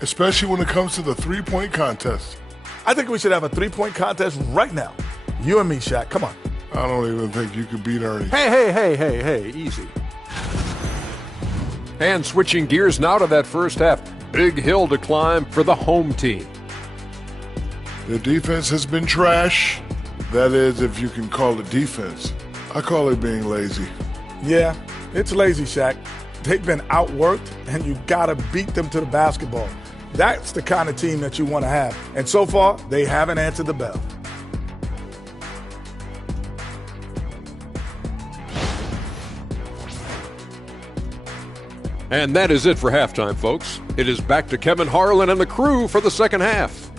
especially when it comes to the three-point contest. I think we should have a 3-point contest right now. You and me, Shaq. Come on. I don't even think you could beat Ernie. Hey, easy. And switching gears now to that first half. Big hill to climb for the home team. Their defense has been trash. That is, if you can call it defense. I call it being lazy. Yeah, it's lazy, Shaq. They've been outworked, and you got to beat them to the basketball. That's the kind of team that you want to have. And so far, they haven't answered the bell. And that is it for halftime, folks. It is back to Kevin Harlan and the crew for the second half.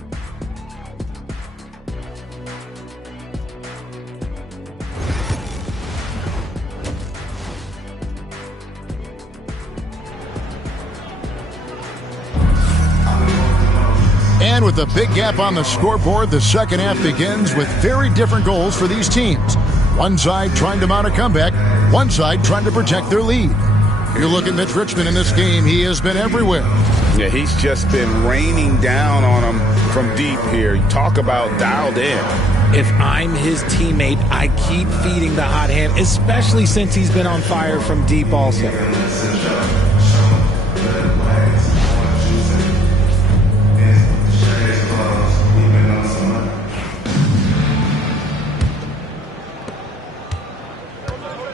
And with a big gap on the scoreboard, the second half begins with very different goals for these teams. One side trying to mount a comeback, one side trying to protect their lead. You look at Mitch Richmond in this game, he has been everywhere. Yeah, he's just been raining down on them from deep here. Talk about dialed in. If I'm his teammate, I keep feeding the hot hand, especially since he's been on fire from deep also.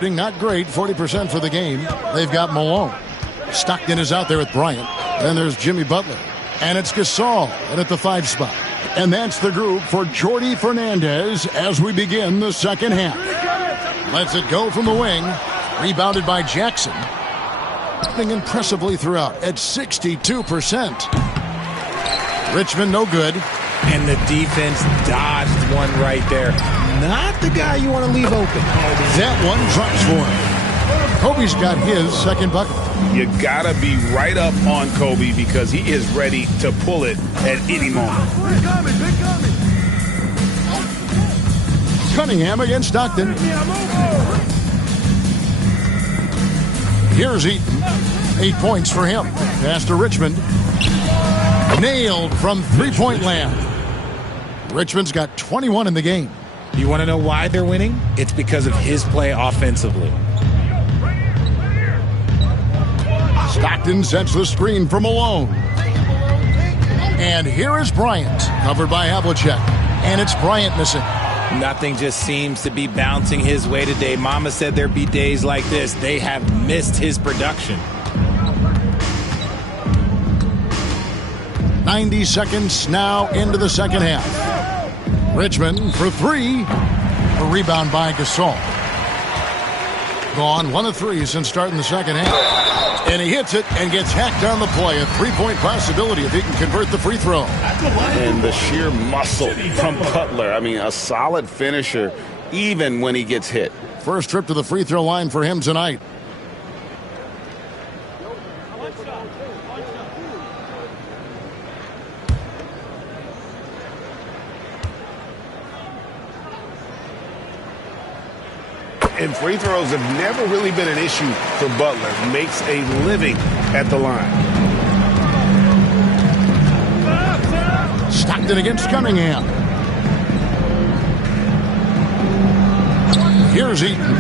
Not great, 40% for the game. They've got Malone. Stockton is out there with Bryant. Then there's Jimmy Butler. And it's Gasol in at the 5 spot. And that's the group for Jordi Fernandez as we begin the second half. Lets it go from the wing. Rebounded by Jackson. Impressively throughout at 62%. Richmond no good. And the defense dodged one right there. Not the guy you want to leave open. That one drops for him. Kobe's got his second bucket. You got to be right up on Kobe because he is ready to pull it at any moment. Cunningham against Stockton. Here's Eaton. 8 points for him. Pass to Richmond. Nailed from three-point land. Richmond's got 21 in the game. You want to know why they're winning? It's because of his play offensively. Stockton sets the screen for Malone. And here is Bryant, covered by Havlicek. And it's Bryant missing. Nothing just seems to be bouncing his way today. Mama said there'd be days like this. They have missed his production. 90 seconds now into the second half. Richmond for 3. A rebound by Gasol. Gone 1 of 3 since starting the second half. And he hits it and gets hacked on the play. A 3-point possibility if he can convert the free throw. And the sheer muscle from Butler. I mean, a solid finisher even when he gets hit. First trip to the free throw line for him tonight. And free throws have never really been an issue for Butler. Makes a living at the line. Stockton against Cunningham. Here's Eaton.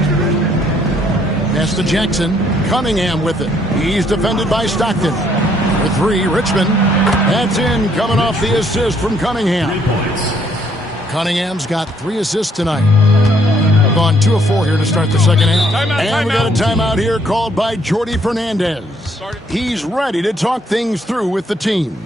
Pass to Jackson. Cunningham with it. He's defended by Stockton. For 3, Richmond. That's in, coming off the assist from Cunningham. Cunningham's got 3 assists tonight. Gone 2 of 4 here to start the second half. And we got a timeout here called by Jordi Fernandez. He's ready to talk things through with the team.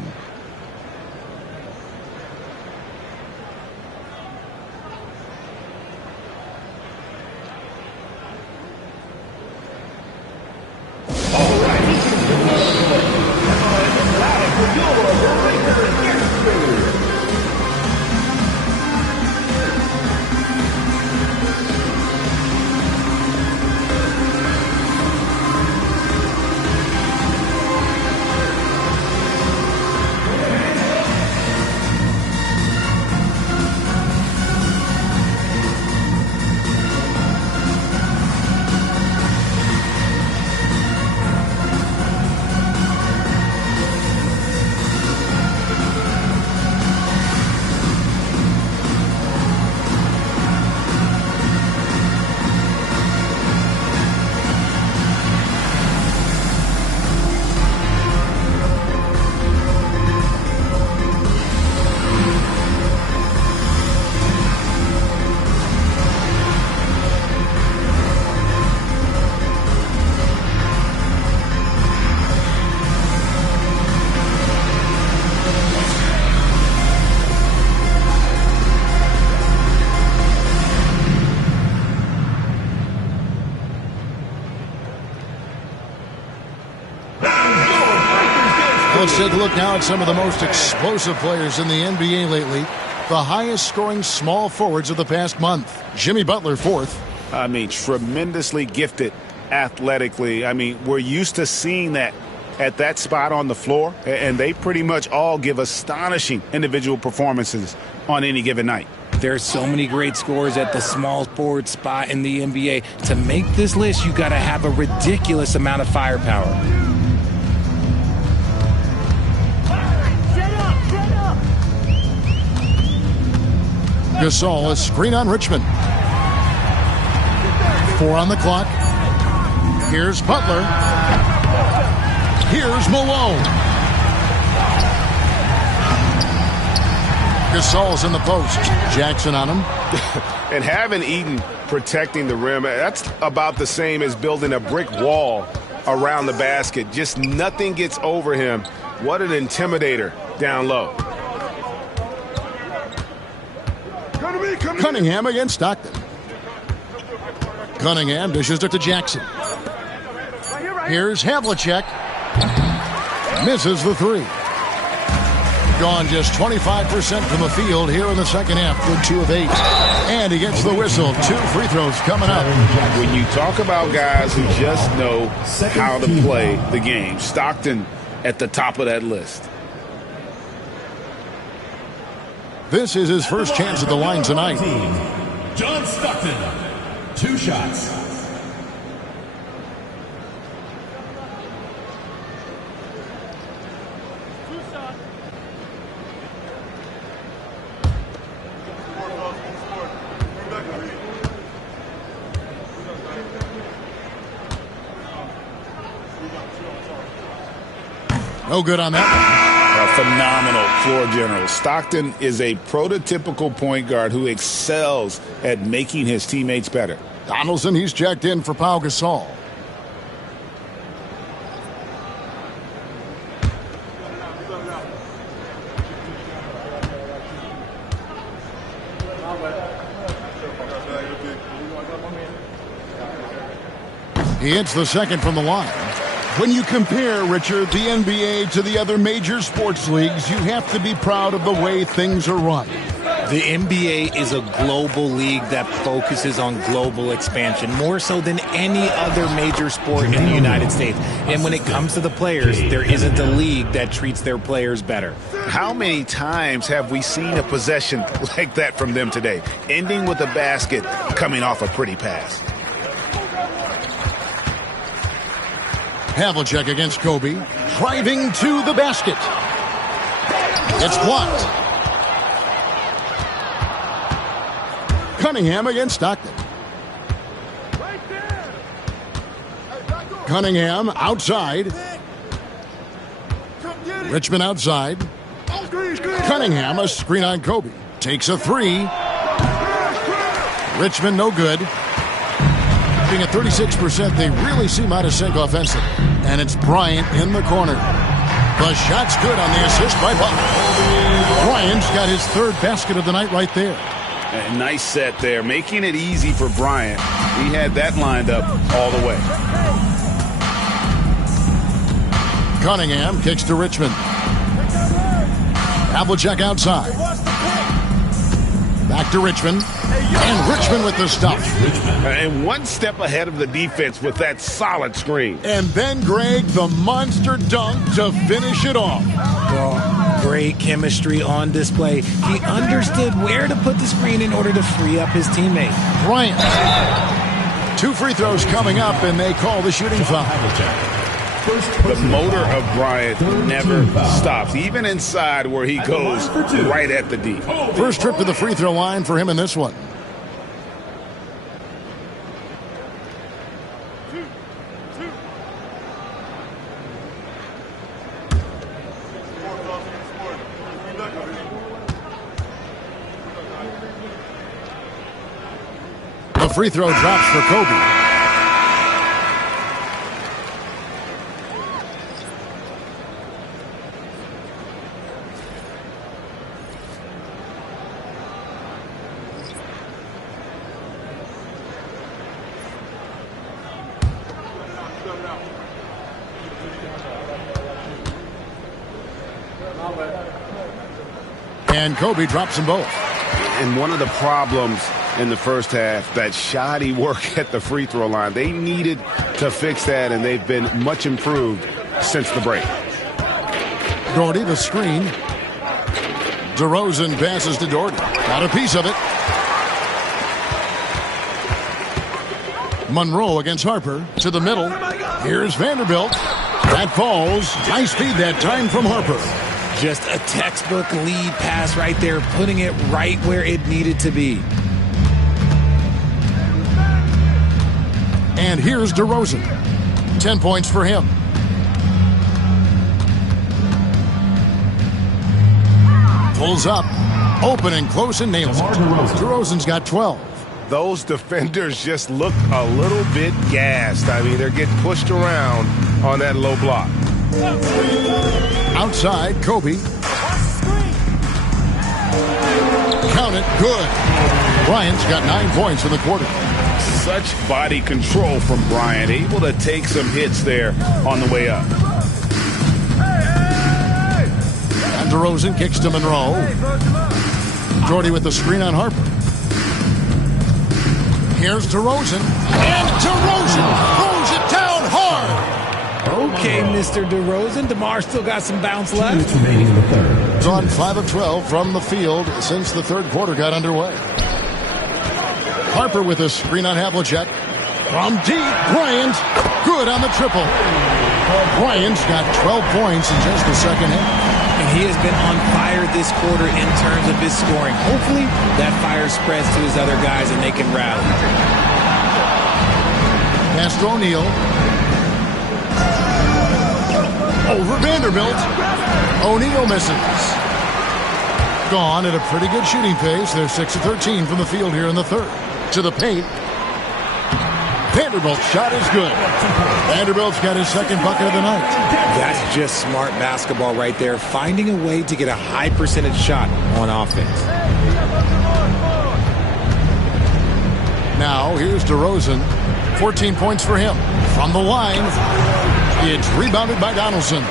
Let's take a look now at some of the most explosive players in the NBA lately. The highest scoring small forwards of the past month. Jimmy Butler, fourth. I mean, tremendously gifted athletically. I mean, we're used to seeing that at that spot on the floor, and they pretty much all give astonishing individual performances on any given night. There's so many great scorers at the small forward spot in the NBA. To make this list, you got to have a ridiculous amount of firepower. Gasol, a screen on Richmond. 4 on the clock. Here's Butler. Here's Malone. Gasol's in the post. Jackson on him. And having Eden protecting the rim, that's about the same as building a brick wall around the basket. Just nothing gets over him. What an intimidator down low. Cunningham against Stockton. Cunningham dishes it to Jackson. Here's Havlicek. Misses the three. Gone just 25% from the field here in the second half. Good 2 of 8. And he gets the whistle. 2 free throws coming up. When you talk about guys who just know how to play the game, Stockton at the top of that list. This is his first chance at the line tonight. John Stockton, 2 shots. No good on that one. A phenomenal floor general. Stockton is a prototypical point guard who excels at making his teammates better. Donaldson, he's checked in for Pau Gasol. He hits the second from the line. When you compare, Richard, the NBA to the other major sports leagues, you have to be proud of the way things are run. The NBA is a global league that focuses on global expansion, more so than any other major sport in the United States. And when it comes to the players, there isn't a league that treats their players better. How many times have we seen a possession like that from them today, ending with a basket coming off a pretty pass? Havlicek against Kobe. Driving to the basket. It's blocked. Cunningham against Stockton. Cunningham outside. Richmond outside. Cunningham, a screen on Kobe. Takes a 3. Richmond no good. At 36%, they really seem out of sync offensively. And it's Bryant in the corner. The shot's good on the assist by Butler. Bryant's got his 3rd basket of the night right there. A nice set there, making it easy for Bryant. He had that lined up all the way. Cunningham kicks to Richmond. Havlicek outside. Back to Richmond. And Richmond with the stuff. And one step ahead of the defense with that solid screen. And then, Greg, the monster dunk to finish it off. Well, great chemistry on display. He understood where to put the screen in order to free up his teammate. Bryant. 2 free throws coming up, and they call the shooting foul. The motor of Bryant never stops, even inside where he goes right at the D. First trip to the free throw line for him in this one. The free throw drops for Kobe. And Kobe drops them both. And one of the problems in the first half, that shoddy work at the free throw line. They needed to fix that, and they've been much improved since the break. Doherty, the screen. DeRozan passes to Doherty. Got a piece of it. Monroe against Harper. To the middle. Here's Vanderbilt. That falls. Nice feed that time from Harper. Just a textbook lead pass right there, putting it right where it needed to be. And here's DeRozan. 10 points for him. Pulls up. Open and close and nails it. DeRozan's got 12. Those defenders just look a little bit gassed. I mean, they're getting pushed around on that low block. Outside, Kobe. Count it. Good. Bryant's got 9 points in the quarter. Such body control from Bryant. Able to take some hits there on the way up. And DeRozan kicks to Monroe. Jordy with the screen on Harper. Here's DeRozan. And DeRozan throws it down hard. Okay, Mr. DeRozan. DeMar still got some bounce left. Gone 5 of 12 from the field since the third quarter got underway. Harper with a screen on Havlicek. From deep, Bryant. Good on the triple. Bryant's got 12 points in just the second half. And he has been on fire this quarter in terms of his scoring. Hopefully, that fire spreads to his other guys and they can rally. Pass to O'Neal. Over Vanderbilt. O'Neal misses. Gone at a pretty good shooting pace. They're 6 of 13 from the field here in the third. To the paint. Vanderbilt's shot is good. Vanderbilt's got his second bucket of the night. That's just smart basketball right there. Finding a way to get a high percentage shot on offense. Now, here's DeRozan. 14 points for him. From the line, it's rebounded by Donaldson.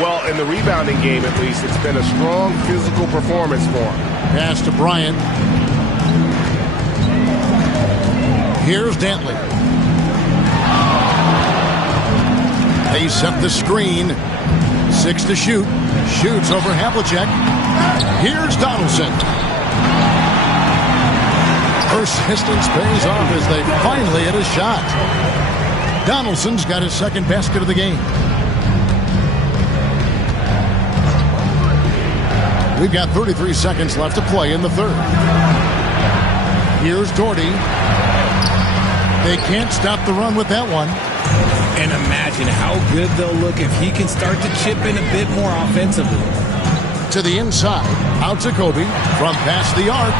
Well, in the rebounding game, at least, it's been a strong physical performance for him. Pass to Bryant. Here's Dantley. They set the screen. 6 to shoot. Shoots over Havlicek. Here's Donaldson. Persistence pays off as they finally hit a shot. Donaldson's got his second basket of the game. We've got 33 seconds left to play in the third. Here's Doherty. They can't stop the run with that one. And imagine how good they'll look if he can start to chip in a bit more offensively. To the inside. Out to Kobe. From past the arc.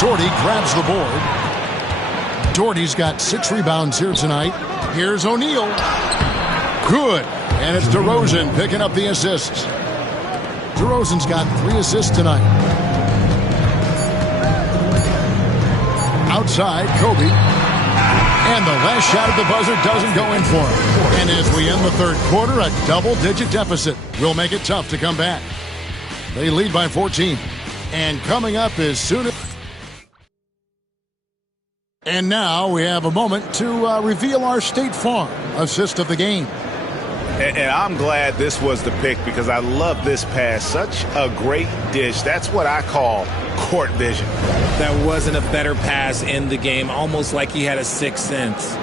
Doherty grabs the board. Doherty's got 6 rebounds here tonight. Here's O'Neal. Good. And it's DeRozan picking up the assists. DeRozan's got 3 assists tonight. Outside, Kobe. And the last shot at the buzzer doesn't go in for him. And as we end the third quarter, a double-digit deficit will make it tough to come back. They lead by 14. And coming up as soon as... And now we have a moment to reveal our State Farm assist of the game. And I'm glad this was the pick because I love this pass. Such a great dish. That's what I call court vision. That wasn't a better pass in the game, almost like he had a sixth sense.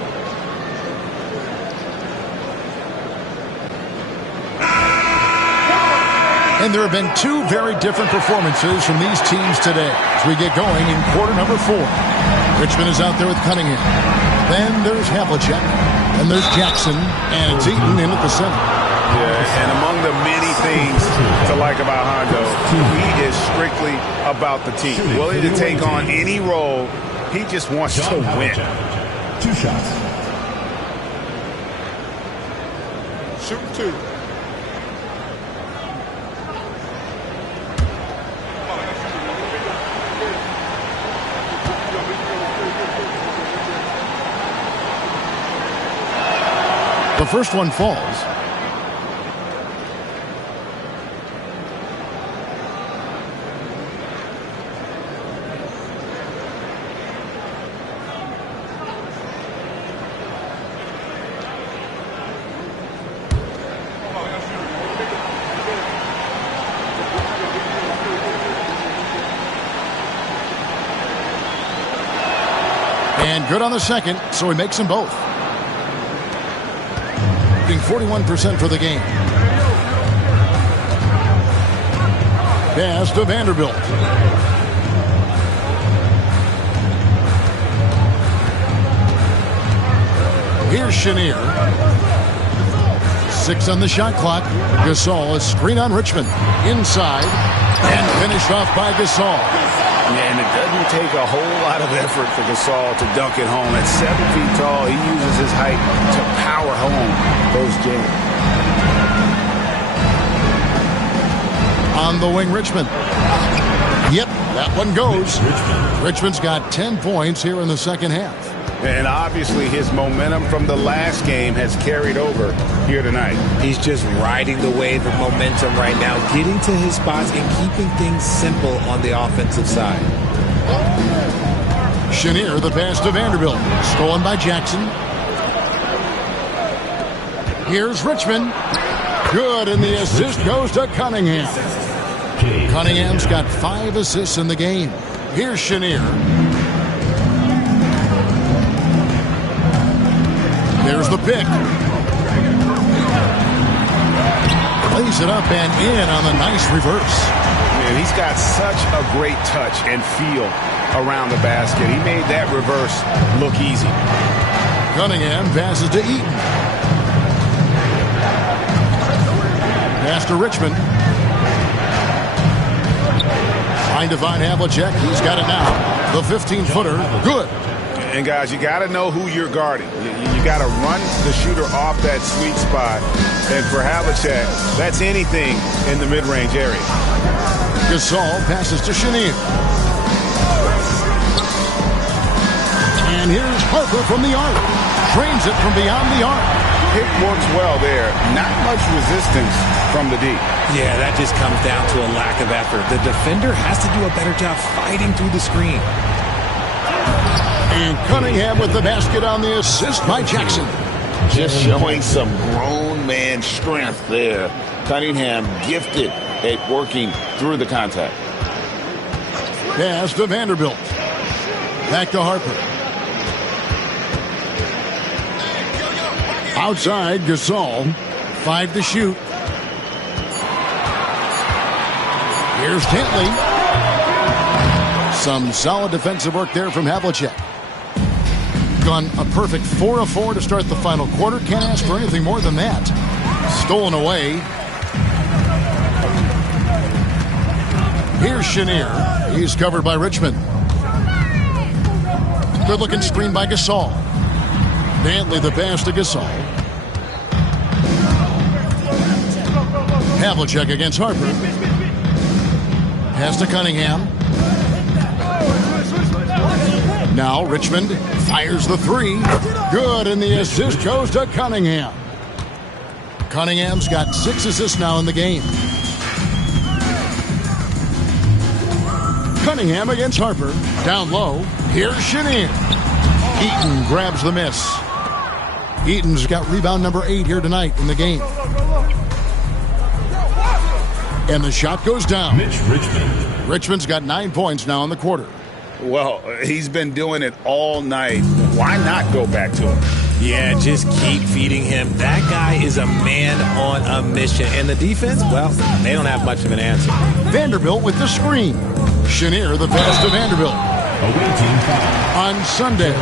And there have been 2 very different performances from these teams today as we get going in quarter number 4. Richmond is out there with Cunningham. Then there's Havlicek. And there's Jackson. And it's Eaton in at the center. Yeah, and among the many things to like about Hondo, he is strictly about the team. Willing to take on any role. He just wants to win. 2 shots. Shoot 2. The first one falls. And good on the second, so he makes them both. Being 41% for the game. Pass to Vanderbilt. Here's Chenier. 6 on the shot clock. Gasol, a screen on Richmond. Inside. And finished off by Gasol. Yeah, and it doesn't take a whole lot of effort for Gasol to dunk it home. At 7 feet tall, he uses his height to power home those jams. On the wing, Richmond. Yep, that one goes. Richmond's got 10 points here in the second half. And obviously his momentum from the last game has carried over here tonight. He's just riding the wave of momentum right now, getting to his spots and keeping things simple on the offensive side. Chenier, the pass to Vanderbilt. Stolen by Jackson. Here's Richmond. Good, and the assist goes to Cunningham. Cunningham's got 5 assists in the game. Here's Chenier. There's the pick. Lays it up and in on the nice reverse. Man, he's got such a great touch and feel around the basket. He made that reverse look easy. Cunningham passes to Eaton. Pass to Richmond. Trying to find Havlicek. He's got it now. The 15-footer. Good. And, guys, you got to know who you're guarding. You got to run the shooter off that sweet spot. And for Havlicek, that's anything in the mid-range area. Gasol passes to Chenier. And here's Harper from the arc. Trains it from beyond the arc. It works well there. Not much resistance from the D. Yeah, that just comes down to a lack of effort. The defender has to do a better job fighting through the screen. And Cunningham with the basket on the assist by Jackson. Just showing some grown man strength there. Cunningham gifted at working through the contact. Pass to Vanderbilt. Back to Harper. Outside, Gasol. 5 to shoot. Here's Cantley. Some solid defensive work there from Havlicek. Gone a perfect 4 of 4 to start the final quarter. Can't ask for anything more than that. Stolen away. Here's Chenier. He's covered by Richmond. Good-looking screen by Gasol. Dantley the pass to Gasol. Havlicek against Harper. Pass to Cunningham. Now Richmond fires the 3. Good, and the assist goes to Cunningham. Cunningham's got 6 assists now in the game. Cunningham against Harper. Down low. Here's Chenier. Eaton grabs the miss. Eaton's got rebound number 8 here tonight in the game. And the shot goes down. Mitch Richmond. Richmond's got 9 points now in the quarter. Well, he's been doing it all night. Why not go back to him? Yeah, just keep feeding him. That guy is a man on a mission. And the defense, well, they don't have much of an answer. Vanderbilt with the screen. Chenier the pass to Vanderbilt. On Sunday,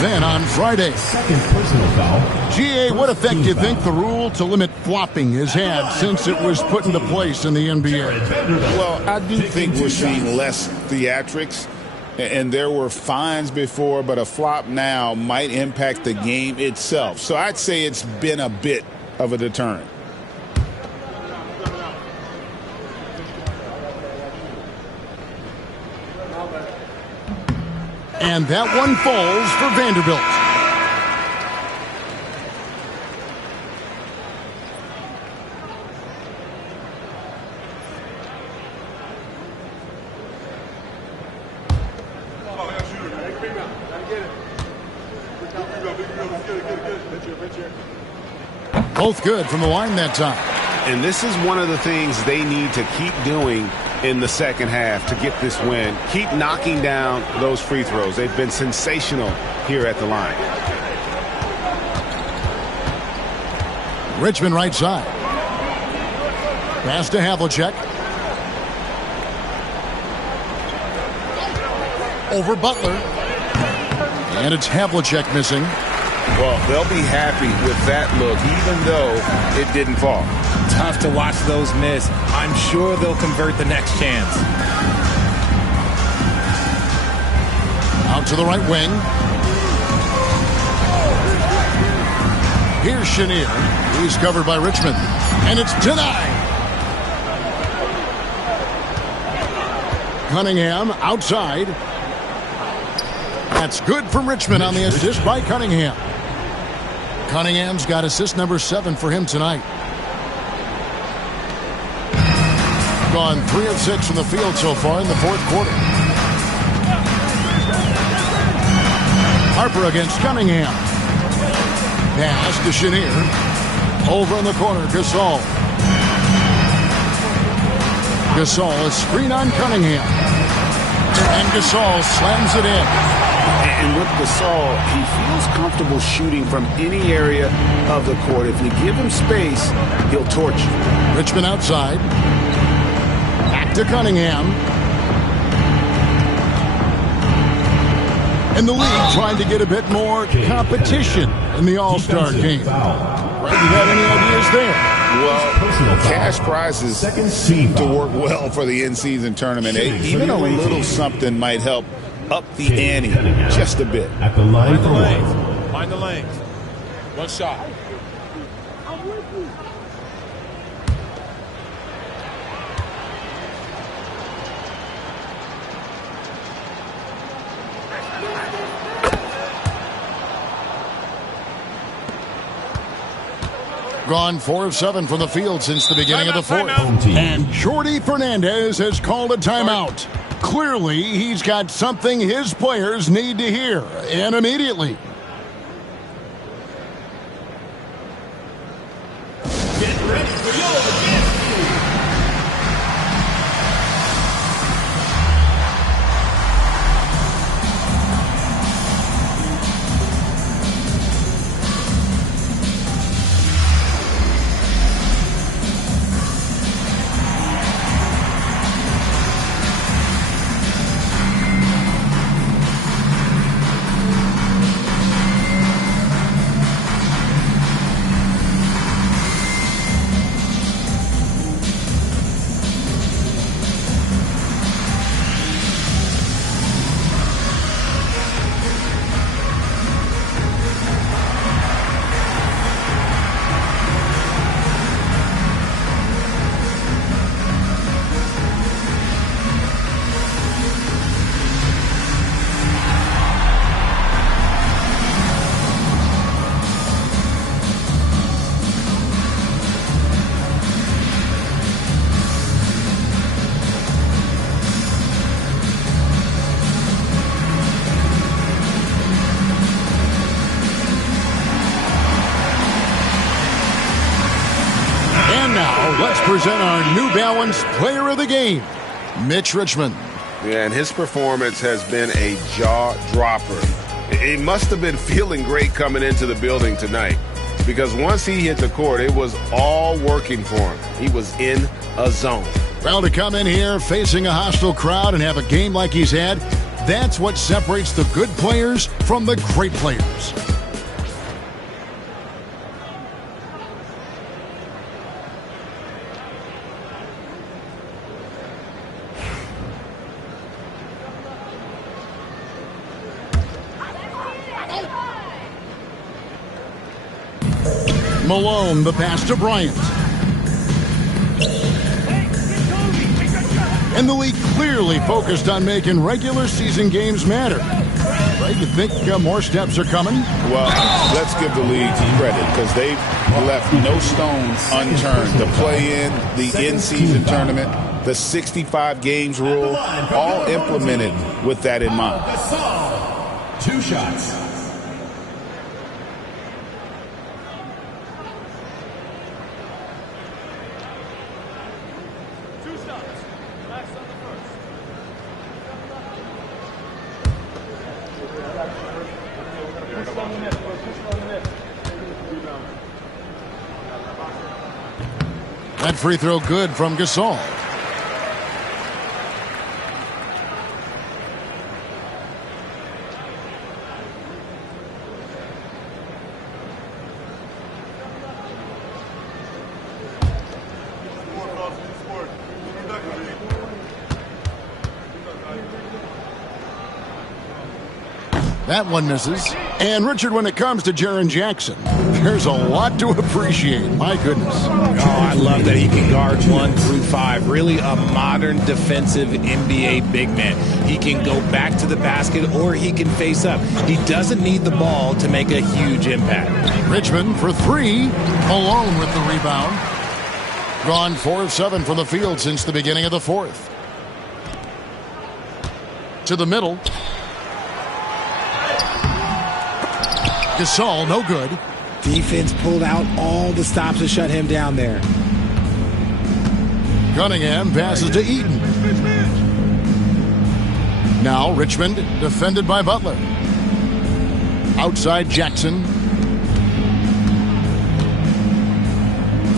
then on Friday. Second personal foul. GA, what effect do you think the rule to limit flopping has had since it was put into place in the NBA? Well, I do think we're seeing less theatrics. And there were fines before, but a flop now might impact the game itself. So I'd say it's been a bit of a deterrent. And that one falls for Vanderbilt. Both good from the line that time. And this is one of the things they need to keep doing in the second half to get this win. Keep knocking down those free throws. They've been sensational here at the line. Richmond right side. Pass to Havlicek. Over Butler. And it's Havlicek missing. Well, they'll be happy with that look, even though it didn't fall. Tough to watch those miss. I'm sure they'll convert the next chance. Out to the right wing. Here's Chenier. He's covered by Richmond. And it's denied. Cunningham outside. That's good from Richmond on the assist by Cunningham. Cunningham's got assist number 7 for him tonight. Gone 3 of 6 from the field so far in the fourth quarter. Harper against Cunningham. Pass to Chenier. Over in the corner, Gasol. Gasol is screen on Cunningham. And Gasol slams it in. And with Gasol, he feels comfortable shooting from any area of the court. If you give him space, he'll torch you. Richmond outside. Back to Cunningham. And the league trying to get a bit more competition in the All-Star game. Right, you got any ideas there? Well, cash prizes seem to work well for the in-season tournament. Even a little something might help up the ante just a bit. At the line for one. Find the lanes. One shot. Gone 4 of 7 from the field since the beginning of the fourth. And Jordy Fernandez has called a timeout. Clearly, he's got something his players need to hear, and immediately. Get ready for your dance. Let's present our New Balance Player of the Game, Mitch Richmond. Yeah, and his performance has been a jaw-dropper. He must have been feeling great coming into the building tonight because once he hit the court, it was all working for him. He was in a zone. Well, to come in here facing a hostile crowd and have a game like he's had, that's what separates the good players from the great players. Malone, the pass to Bryant. And the league clearly focused on making regular season games matter. Right? You think more steps are coming? Well, let's give the league credit because they've left no stone unturned. The play-in, the in-season tournament, the 65 games rule, all implemented with that in mind. 2 shots. That free throw good from Gasol. That one misses. And Richard, when it comes to Jaren Jackson, there's a lot to appreciate. My goodness. Oh, I love that he can guard 1 through 5. Really a modern defensive NBA big man. He can go back to the basket or he can face up. He doesn't need the ball to make a huge impact. Richmond for 3. Malone with the rebound. Gone 4 of 7 from the field since the beginning of the fourth. To the middle. Gasol, no good. Defense pulled out all the stops to shut him down there. Cunningham passes to Eaton. Now Richmond defended by Butler. Outside Jackson.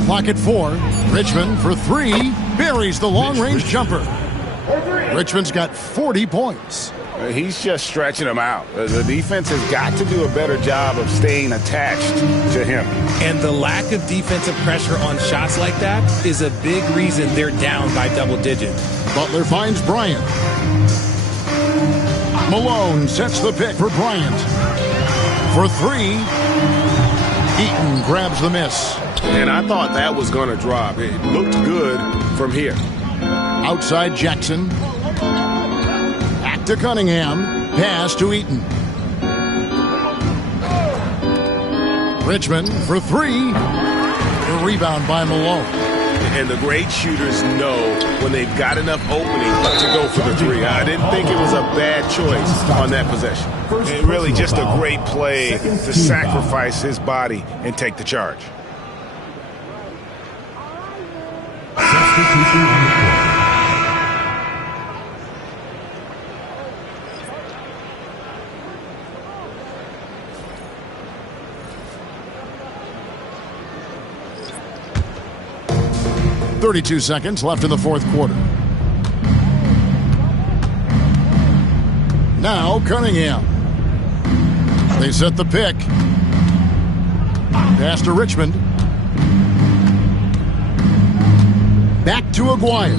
Clock at 4. Richmond for 3. Buries the long-range jumper. Richmond's got 40 points. He's just stretching them out. The defense has got to do a better job of staying attached to him. And the lack of defensive pressure on shots like that is a big reason they're down by double digits. Butler finds Bryant. Malone sets the pick for Bryant. For 3. Eaton grabs the miss. And I thought that was going to drop. It looked good from here. Outside Jackson. To Cunningham, pass to Eaton. Richmond for 3. The rebound by Malone. And the great shooters know when they've got enough opening to go for the 3. I didn't think it was a bad choice on that possession. It really just a great play to sacrifice his body and take the charge. Substitution on the court. 32 seconds left in the fourth quarter. Now Cunningham. They set the pick. Pass to Richmond. Back to Aguirre.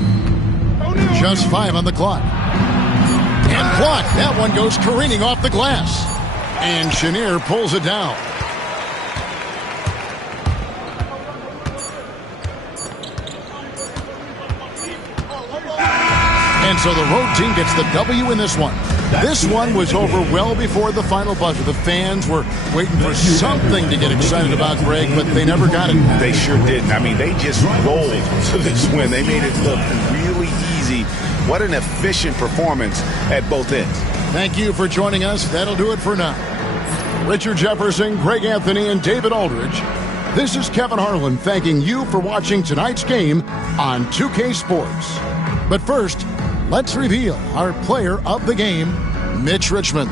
Just 5 on the clock. And blocked. That one goes careening off the glass. And Chenier pulls it down. And so the road team gets the W in this one. This one was over well before the final buzzer. The fans were waiting for something to get excited about, Greg, but they never got it. They sure didn't. I mean, they just rolled to this win. They made it look really easy. What an efficient performance at both ends. Thank you for joining us. That'll do it for now. Richard Jefferson, Greg Anthony, and David Aldridge. This is Kevin Harlan thanking you for watching tonight's game on 2K Sports. But first, let's reveal our player of the game, Mitch Richmond.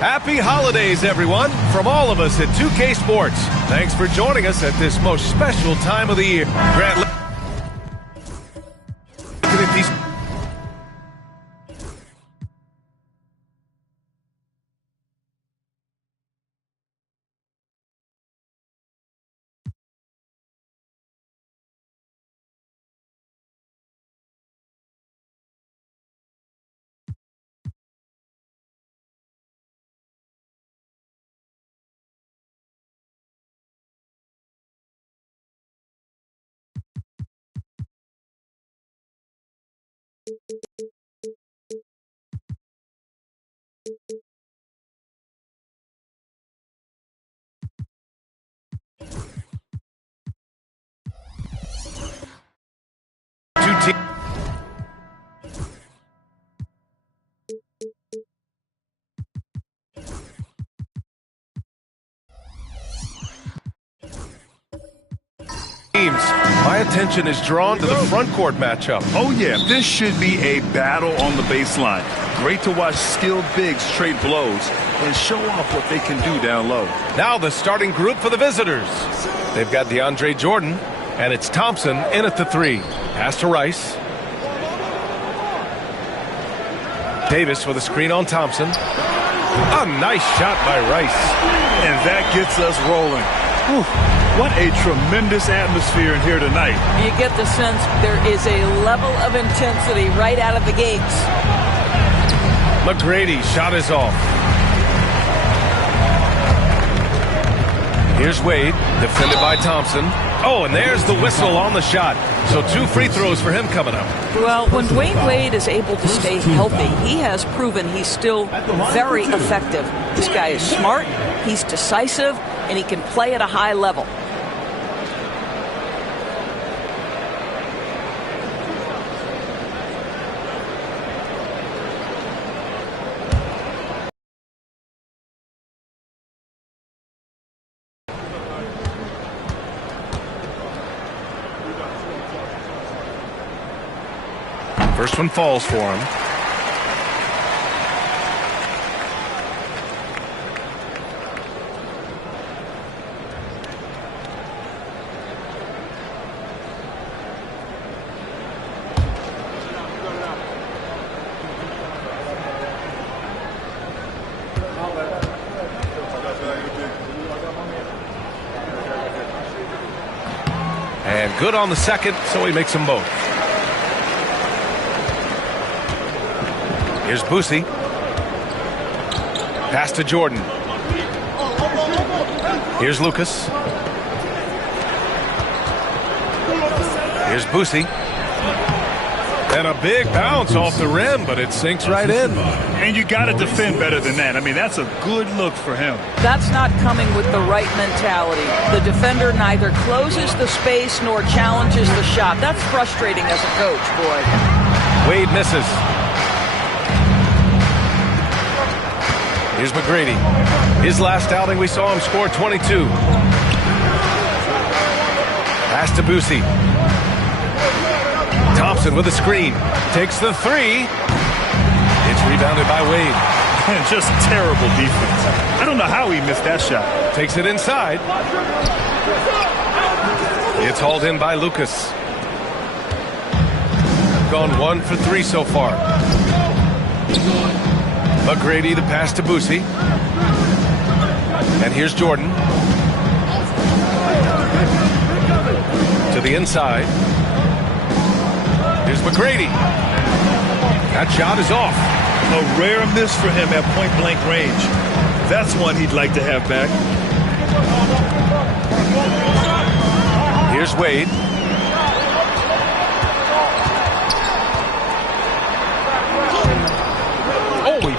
Happy holidays, everyone, from all of us at 2K Sports. Thanks for joining us at this most special time of the year. Grant, looking at these two teams. My attention is drawn to the front court matchup. Oh, yeah, this should be a battle on the baseline. Great to watch skilled bigs trade blows and show off what they can do down low. Now the starting group for the visitors. They've got DeAndre Jordan, and it's Thompson in at the 3. Pass to Rice. Davis with a screen on Thompson. A nice shot by Rice. And that gets us rolling. Whew, what a tremendous atmosphere in here tonight. You get the sense there is a level of intensity right out of the gates. McGrady shot is off. Here's Wade, defended by Thompson. Oh, and there's the whistle on the shot. So 2 free throws for him coming up. Well, when Dwayne Wade is able to stay healthy, he has proven he's still very effective. This guy is smart, he's decisive, and he can play at a high level. First one falls for him. And good on the second, so he makes them both. Here's Boosie. Pass to Jordan. Here's Lucas. Here's Boosie. And a big bounce off the rim, but it sinks right in. And you got to defend better than that. I mean, that's a good look for him. That's not coming with the right mentality. The defender neither closes the space nor challenges the shot. That's frustrating as a coach, boy. Wade misses. Here's McGrady. His last outing, we saw him score 22. Pass to Boosie. Thompson with a screen. Takes the 3. It's rebounded by Wade. Just terrible defense. I don't know how he missed that shot. Takes it inside. It's hauled in by Lucas. Gone 1 for 3 so far. McGrady, the pass to Boosie. And here's Jordan. To the inside. Here's McGrady. That shot is off. A rare miss for him at point-blank range. That's one he'd like to have back. Here's Wade.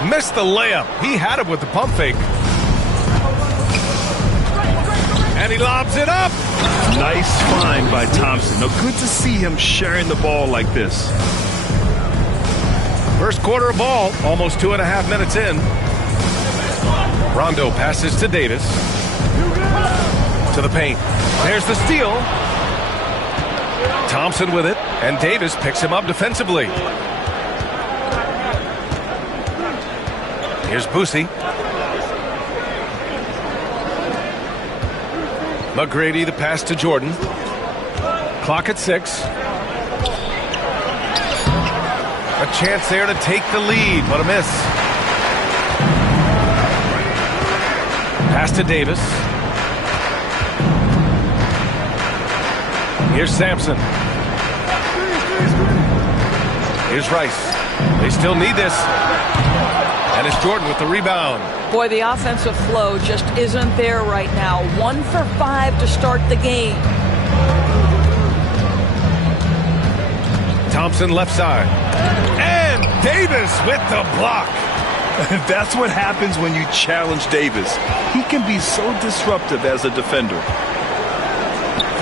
Missed the layup. He had it with the pump fake. And he lobs it up. Nice find by Thompson. Now, good to see him sharing the ball like this. First quarter of ball, almost 2.5 minutes in. Rondo passes to Davis. To the paint. There's the steal. Thompson with it, and Davis picks him up defensively. Here's Boosie. McGrady, the pass to Jordan. Clock at 6. A chance there to take the lead, but a miss. Pass to Davis. Here's Sampson. Here's Rice. They still need this. And it's Jordan with the rebound. Boy, the offensive flow just isn't there right now. 1 for 5 to start the game. Thompson left side. And Davis with the block. That's what happens when you challenge Davis. He can be so disruptive as a defender.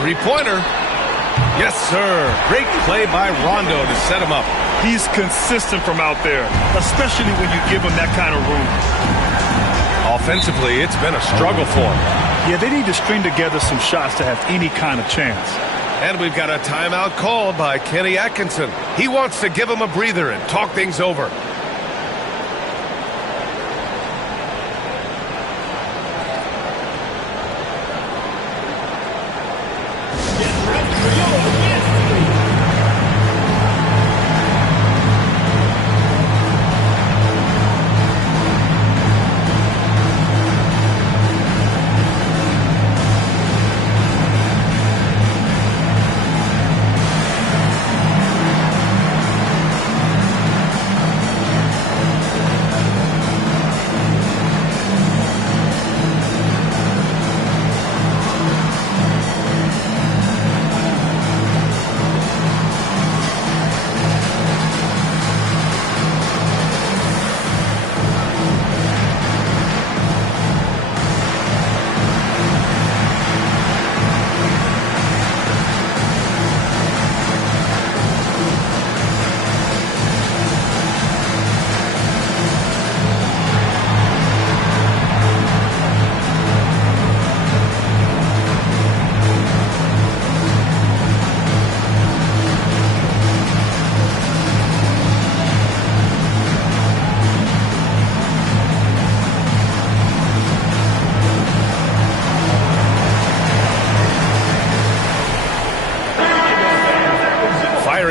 Three-pointer. Yes, sir. Great play by Rondo to set him up. He's consistent from out there, especially when you give him that kind of room. Offensively, it's been a struggle for him. Yeah, they need to string together some shots to have any kind of chance. And we've got a timeout called by Kenny Atkinson. He wants to give him a breather and talk things over.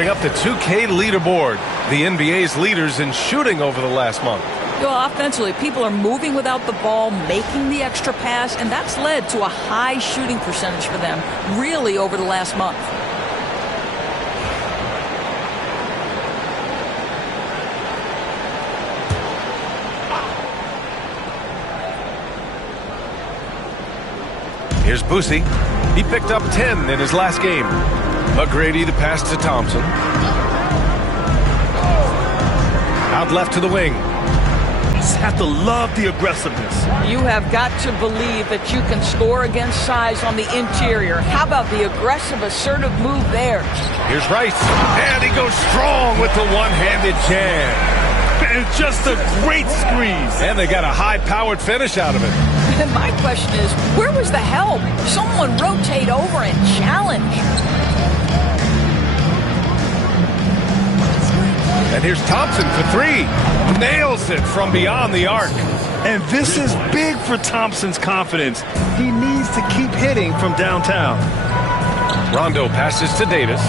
Up the 2K leaderboard. The NBA's leaders in shooting over the last month. Well, offensively, people are moving without the ball, making the extra pass, and that's led to a high shooting percentage for them, really, over the last month. Here's Boosie. He picked up 10 in his last game. McGrady, the pass to Thompson. Out left to the wing. You just have to love the aggressiveness. You have got to believe that you can score against size on the interior. How about the aggressive, assertive move there? Here's Rice. And he goes strong with the one-handed jam. And just a great squeeze. And they got a high-powered finish out of it. And my question is, where was the help? Someone rotate over and challenge. And here's Thompson for 3. Nails it from beyond the arc. And this is big for Thompson's confidence. He needs to keep hitting from downtown. Rondo passes to Davis.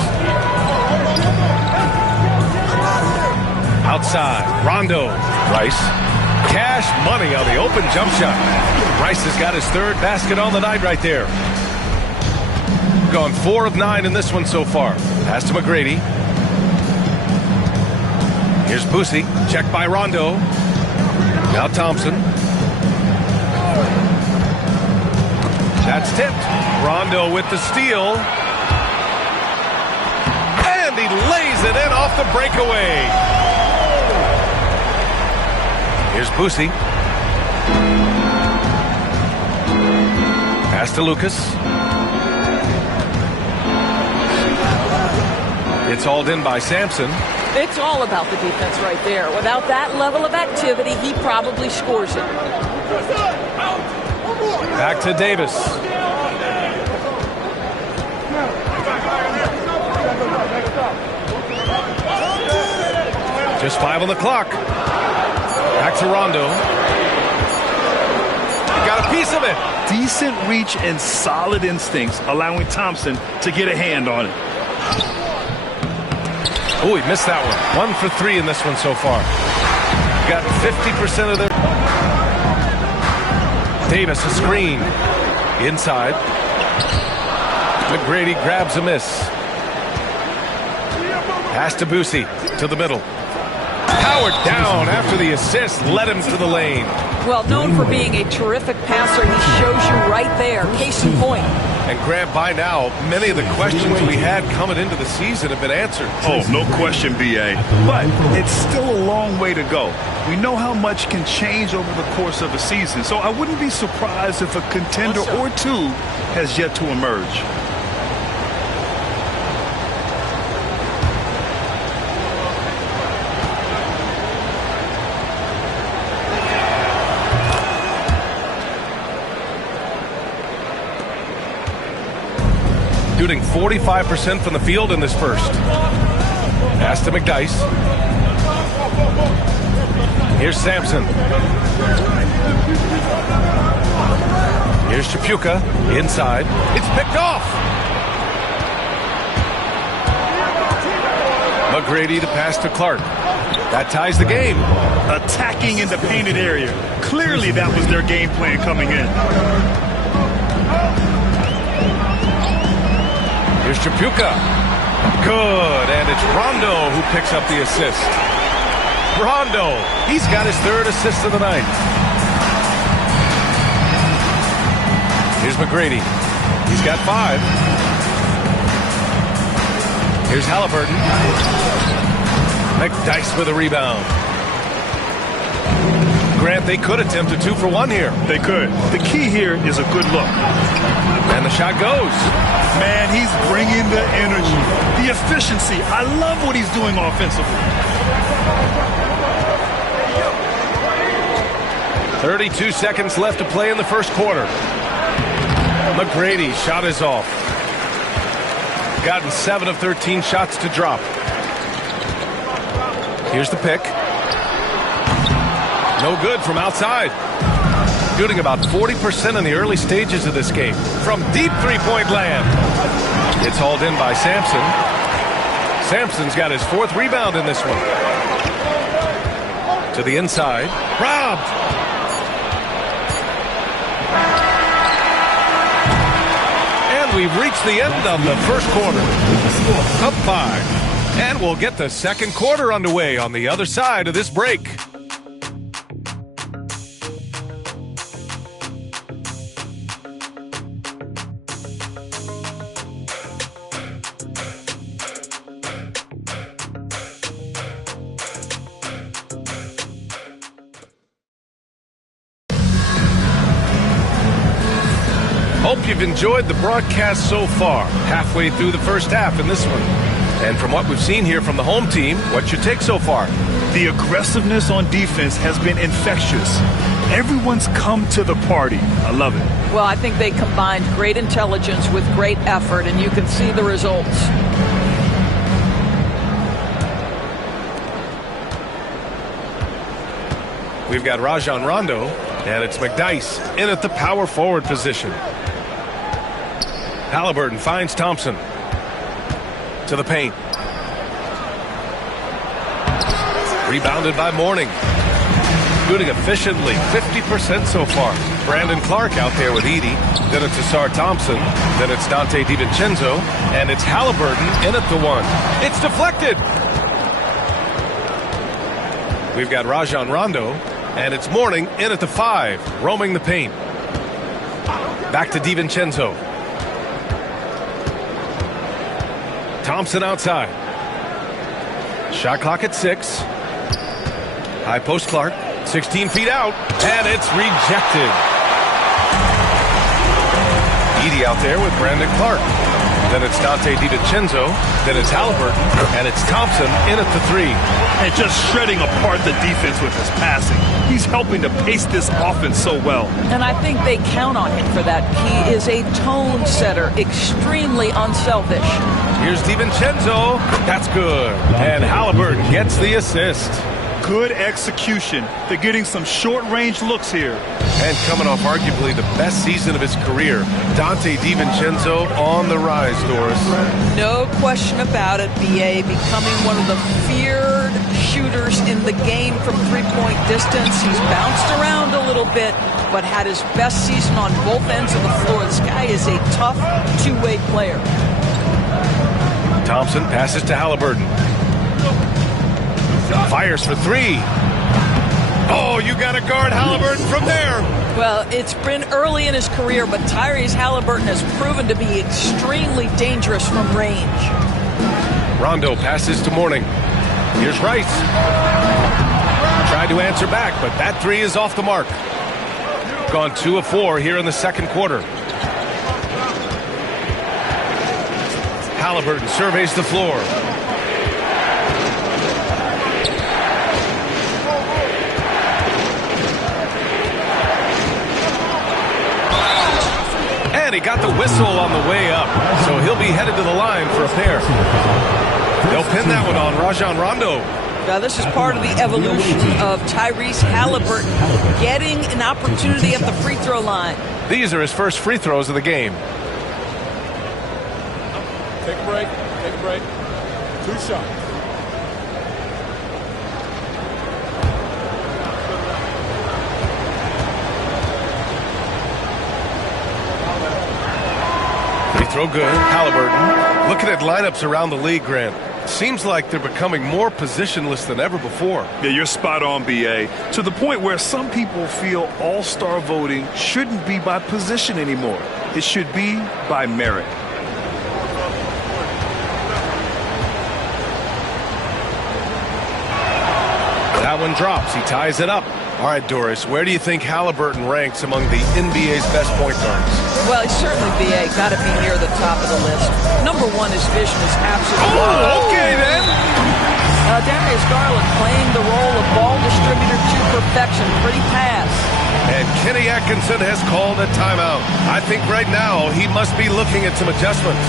Outside, Rondo. Rice. Cash money on the open jump shot. Rice has got his 3rd basket on the night right there. Gone 4 of 9 in this one so far. Pass to McGrady. Here's Boosie, checked by Rondo. Now Thompson. That's tipped. Rondo with the steal. And he lays it in off the breakaway. Here's Boosie. Pass to Lucas. It's hauled in by Sampson. It's all about the defense right there. Without that level of activity, he probably scores it. Back to Davis. Just 5 on the clock. Back to Rondo. Got a piece of it. Decent reach and solid instincts, allowing Thompson to get a hand on it. Oh, he missed that one. 1 for 3 in this one so far. Got 50% of their... Davis, a screen. Inside. McGrady grabs a miss. Pass to Boosie. To the middle. Powered down after the assist. Led him to the lane. Well, known for being a terrific passer, he shows you right there. Case in point. And Grant, by now, many of the questions we had coming into the season have been answered. Oh, no question, B.A. But it's still a long way to go. We know how much can change over the course of a season, so I wouldn't be surprised if a contender or two has yet to emerge. Shooting 45% from the field in this first. Pass to McDyess. Here's Sampson. Here's Chapuka. Inside. It's picked off. McGrady to pass to Clark. That ties the game. Attacking in the painted area. Clearly that was their game plan coming in. Here's Chapuka. Good, and it's Rondo who picks up the assist. Rondo, he's got his 3rd assist of the night. Here's McGrady. He's got 5. Here's Halliburton. McDyess with a rebound. Grant, they could attempt a 2 for 1 here. They could. The key here is a good look. And the shot goes. Man, he's bringing the energy, the efficiency. I love what he's doing offensively. 32 seconds left to play in the first quarter. McGrady, shot is off. Gotten 7 of 13 shots to drop. Here's the pick. No good from outside. Shooting about 40% in the early stages of this game. From deep three-point land. It's hauled in by Sampson. Sampson's got his 4th rebound in this one. To the inside. Robbed. And we've reached the end of the first quarter. Up 5. And we'll get the second quarter underway on the other side of this break. Hope you've enjoyed the broadcast so far, halfway through the first half in this one. And from what we've seen here from the home team, what's your take so far? The aggressiveness on defense has been infectious. Everyone's come to the party. I love it. Well, I think they combined great intelligence with great effort, and you can see the results. We've got Rajon Rondo, and it's McDyess in at the power forward position. Halliburton finds Thompson. To the paint. Rebounded by Mourning. Shooting efficiently, 50% so far. Brandon Clark out there with Edey. Then it's Ausar Thompson. Then it's Donte DiVincenzo. And it's Halliburton in at the 1. It's deflected. We've got Rajon Rondo. And it's Mourning in at the 5, roaming the paint. Back to DiVincenzo. Thompson outside. Shot clock at 6. High post Clark. 16 feet out, and it's rejected. Edey out there with Brandon Clark. Then it's Dante DiVincenzo. Then it's Halliburton. And it's Thompson in at the 3. And just shredding apart the defense with his passing. He's helping to pace this offense so well. And I think they count on him for that. He is a tone setter, extremely unselfish. Here's DiVincenzo. That's good. And Halliburton gets the assist. Good execution. They're getting some short-range looks here. And coming off arguably the best season of his career, Dante DiVincenzo on the rise, Doris. No question about it, B.A. becoming one of the feared shooters in the game from three-point distance. He's bounced around a little bit, but had his best season on both ends of the floor. This guy is a tough two-way player. Thompson passes to Halliburton. Fires for 3. Oh, you got to guard Halliburton from there. Well, it's been early in his career, but Tyrese Halliburton has proven to be extremely dangerous from range. Rondo passes to Mourning. Here's Rice. Tried to answer back, but that 3 is off the mark. Gone 2 of 4 here in the second quarter. Halliburton surveys the floor. And he got the whistle on the way up, so he'll be headed to the line for a pair. They'll pin that one on Rajon Rondo. Now, this is part of the evolution of Tyrese Halliburton getting an opportunity at the free throw line. These are his first free throws of the game. Take a break. Take a break. 2 shots. Throw good. Halliburton. Looking at lineups around the league, Grant. Seems like they're becoming more positionless than ever before. Yeah, you're spot on, B.A. To the point where some people feel all-star voting shouldn't be by position anymore. It should be by merit. That one drops. He ties it up. All right, Doris, where do you think Halliburton ranks among the NBA's best point guards? Well, he's certainly, B.A., got to be near the top of the list. Number 1, his vision is absolutely... Oh, okay, then. Darius Garland playing the role of ball distributor to perfection. Pretty pass. And Kenny Atkinson has called a timeout. I think right now he must be looking at some adjustments.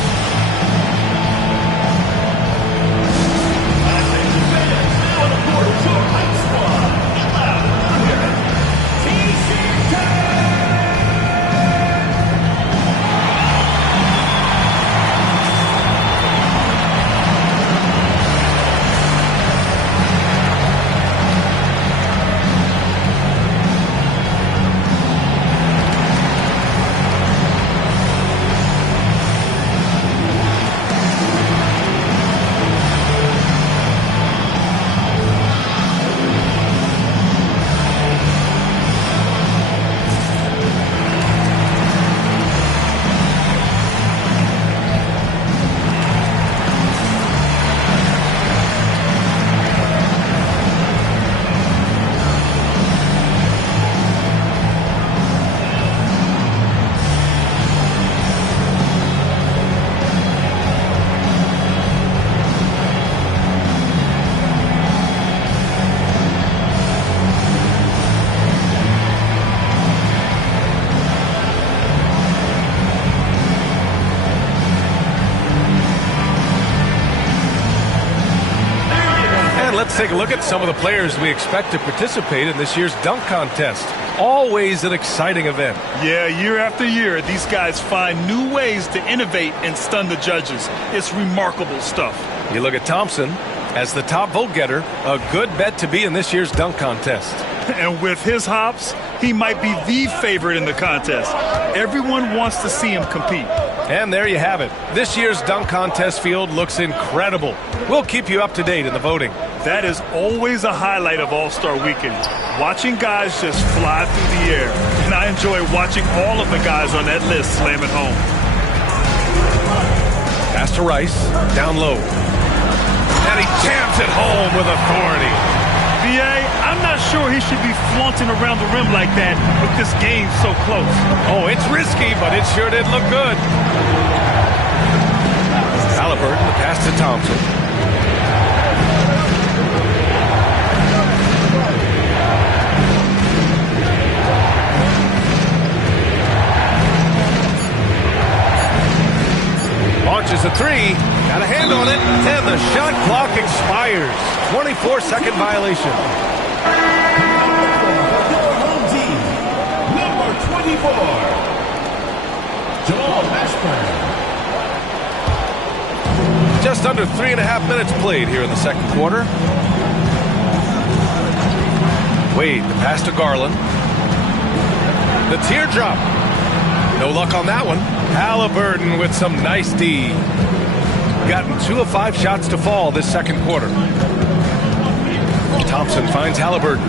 Let's take a look at some of the players we expect to participate in this year's dunk contest. Always an exciting event. Yeah, year after year, these guys find new ways to innovate and stun the judges. It's remarkable stuff. You look at Thompson as the top vote getter, a good bet to be in this year's dunk contest. And with his hops, he might be the favorite in the contest. Everyone wants to see him compete. And there you have it. This year's dunk contest field looks incredible. We'll keep you up to date in the voting. That is always a highlight of All-Star Weekend. Watching guys just fly through the air. And I enjoy watching all of the guys on that list slam it home. Pass to Rice, down low. And he jams it home with authority. BA, I'm not sure he should be flaunting around the rim like that with this game so close. Oh, it's risky, but it sure did look good. Halliburton, the pass to Thompson. Launches a three, got a hand on it, and the shot clock expires. 24-second violation. Home team, number 24, Jamal Mashburn. Just under 3.5 minutes played here in the second quarter. Wade, the pass to Garland. The teardrop. No luck on that one. Halliburton with some nice D. Gotten 2 of 5 shots to fall this second quarter. Thompson finds Halliburton.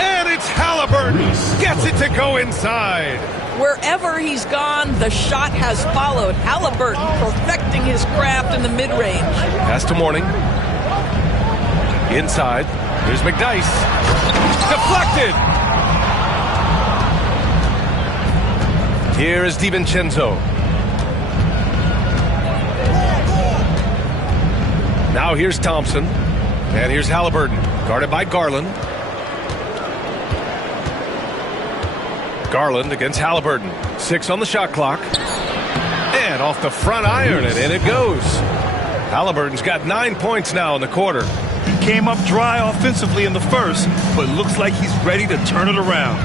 And it's Halliburton. Gets it to go inside. Wherever he's gone, the shot has followed. Halliburton perfecting his craft in the mid-range. Pass to Mourning. Inside. Here's McDyess. Deflected. Here is DiVincenzo. Now here's Thompson. And here's Halliburton. Guarded by Garland. Garland against Halliburton. 6 on the shot clock. And off the front iron, and in it goes. Halliburton's got 9 points now in the quarter. He came up dry offensively in the first, but looks like he's ready to turn it around.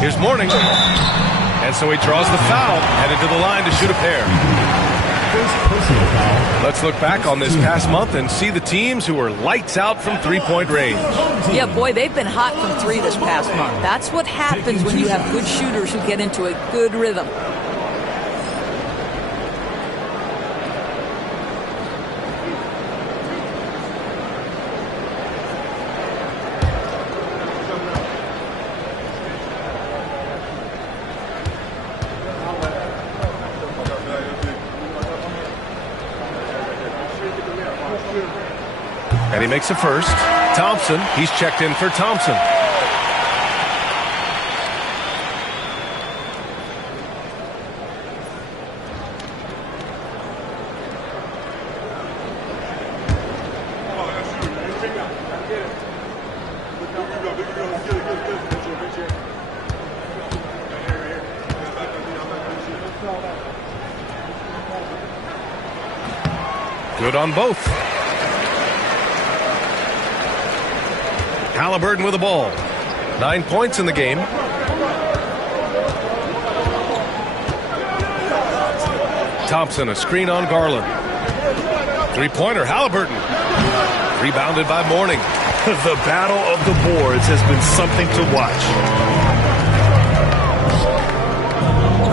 Here's Mourning. And so he draws the foul, headed to the line to shoot a pair. First personal foul. Let's look back on this past month and see the teams who were lights out from three-point range. Yeah, boy, they've been hot from 3 this past month. That's what happens when you have good shooters who get into a good rhythm. And he makes a first. Thompson, he's checked in for Thompson. Good on both. Halliburton with the ball. 9 points in the game. Thompson, a screen on Garland. Three-pointer, Halliburton. Rebounded by Mourning. The battle of the boards has been something to watch.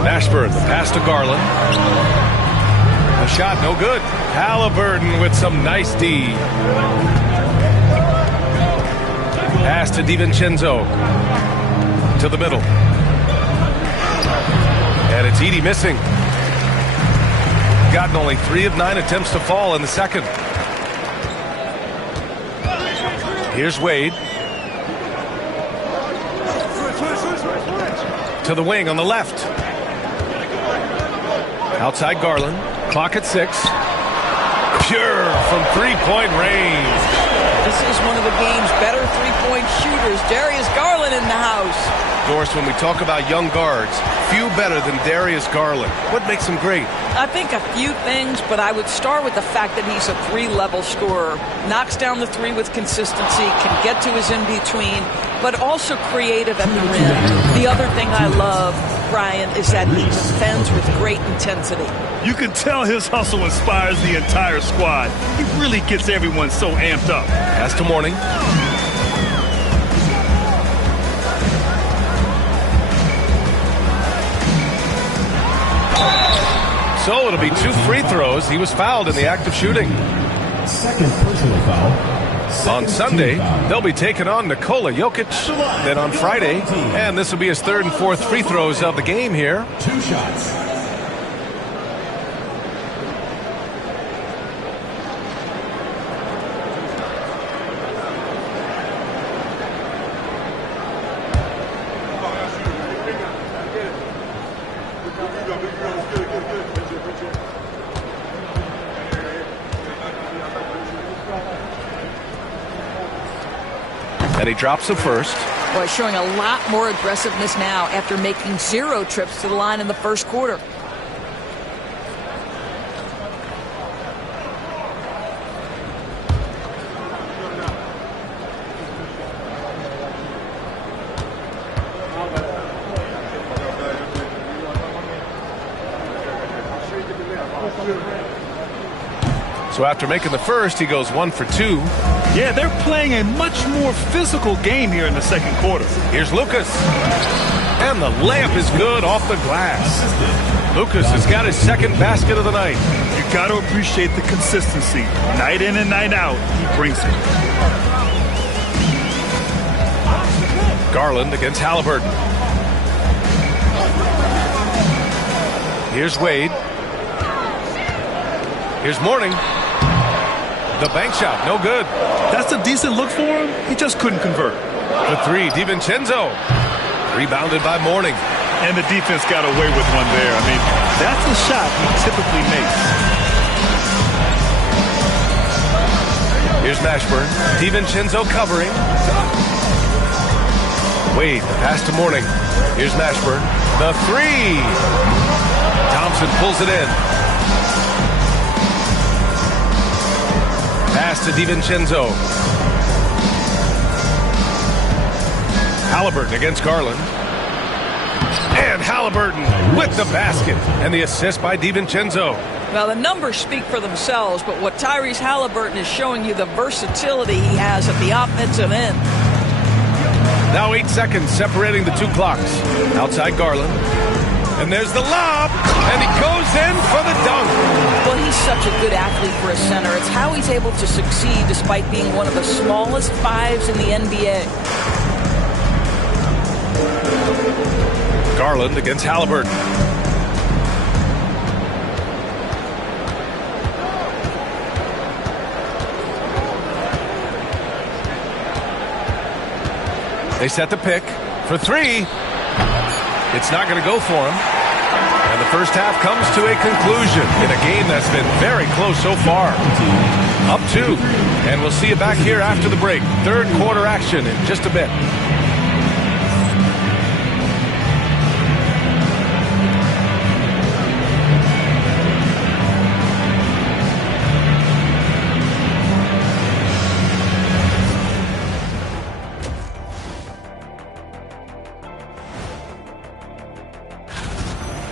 Mashburn, the pass to Garland. The shot, no good. Halliburton with some nice D. Pass to DiVincenzo. To the middle. And it's Edey missing. Gotten only 3 of 9 attempts to fall in the second. Here's Wade. To the wing on the left. Outside Garland. Clock at 6. Pure from three-point range. This is one of the game's better three-point shooters. Darius Garland in the house. Doris, when we talk about young guards, few better than Darius Garland. What makes him great? I think a few things, but I would start with the fact that he's a 3-level scorer. Knocks down the 3 with consistency, can get to his in-between, but also creative at the rim. The other thing I love, Brian, is that he defends with great intensity. You can tell his hustle inspires the entire squad. He really gets everyone so amped up. Pass to Mourning. So it'll be 2 free throws. He was fouled in the act of shooting. Second personal foul. On Sunday, they'll be taking on Nikola Jokic. Then on Friday, and this will be his 3rd and 4th free throws of the game here. 2 shots. And he drops the first. Boy, showing a lot more aggressiveness now after making 0 trips to the line in the first quarter. So after making the first, he goes 1 for 2. Yeah, they're playing a much more physical game here in the second quarter. Here's Lucas. And the layup is good off the glass. Lucas has got his second basket of the night. You got to appreciate the consistency. Night in and night out, he brings it. Garland against Halliburton. Here's Wade. Here's Mourning. The bank shot, no good. That's a decent look for him. He just couldn't convert. The 3, DiVincenzo. Rebounded by Mourning. And the defense got away with one there. I mean, that's the shot he typically makes. Here's Mashburn. DiVincenzo covering. Wade, the pass to Mourning. Here's Mashburn. The 3. Thompson pulls it in. Pass to DiVincenzo. Halliburton against Garland. And Halliburton with the basket. And the assist by DiVincenzo. Well, the numbers speak for themselves, but what Tyrese Halliburton is showing you, the versatility he has at the offensive end. Now 8 seconds separating the 2 clocks. Outside Garland. And there's the lob, and he goes in for the dunk. Well, he's such a good athlete for a center. It's how he's able to succeed despite being one of the smallest 5s in the NBA. Garland against Halliburton. They set the pick for 3. It's not going to go for him. And the first half comes to a conclusion in a game that's been very close so far. Up 2. And we'll see you back here after the break. Third quarter action in just a bit.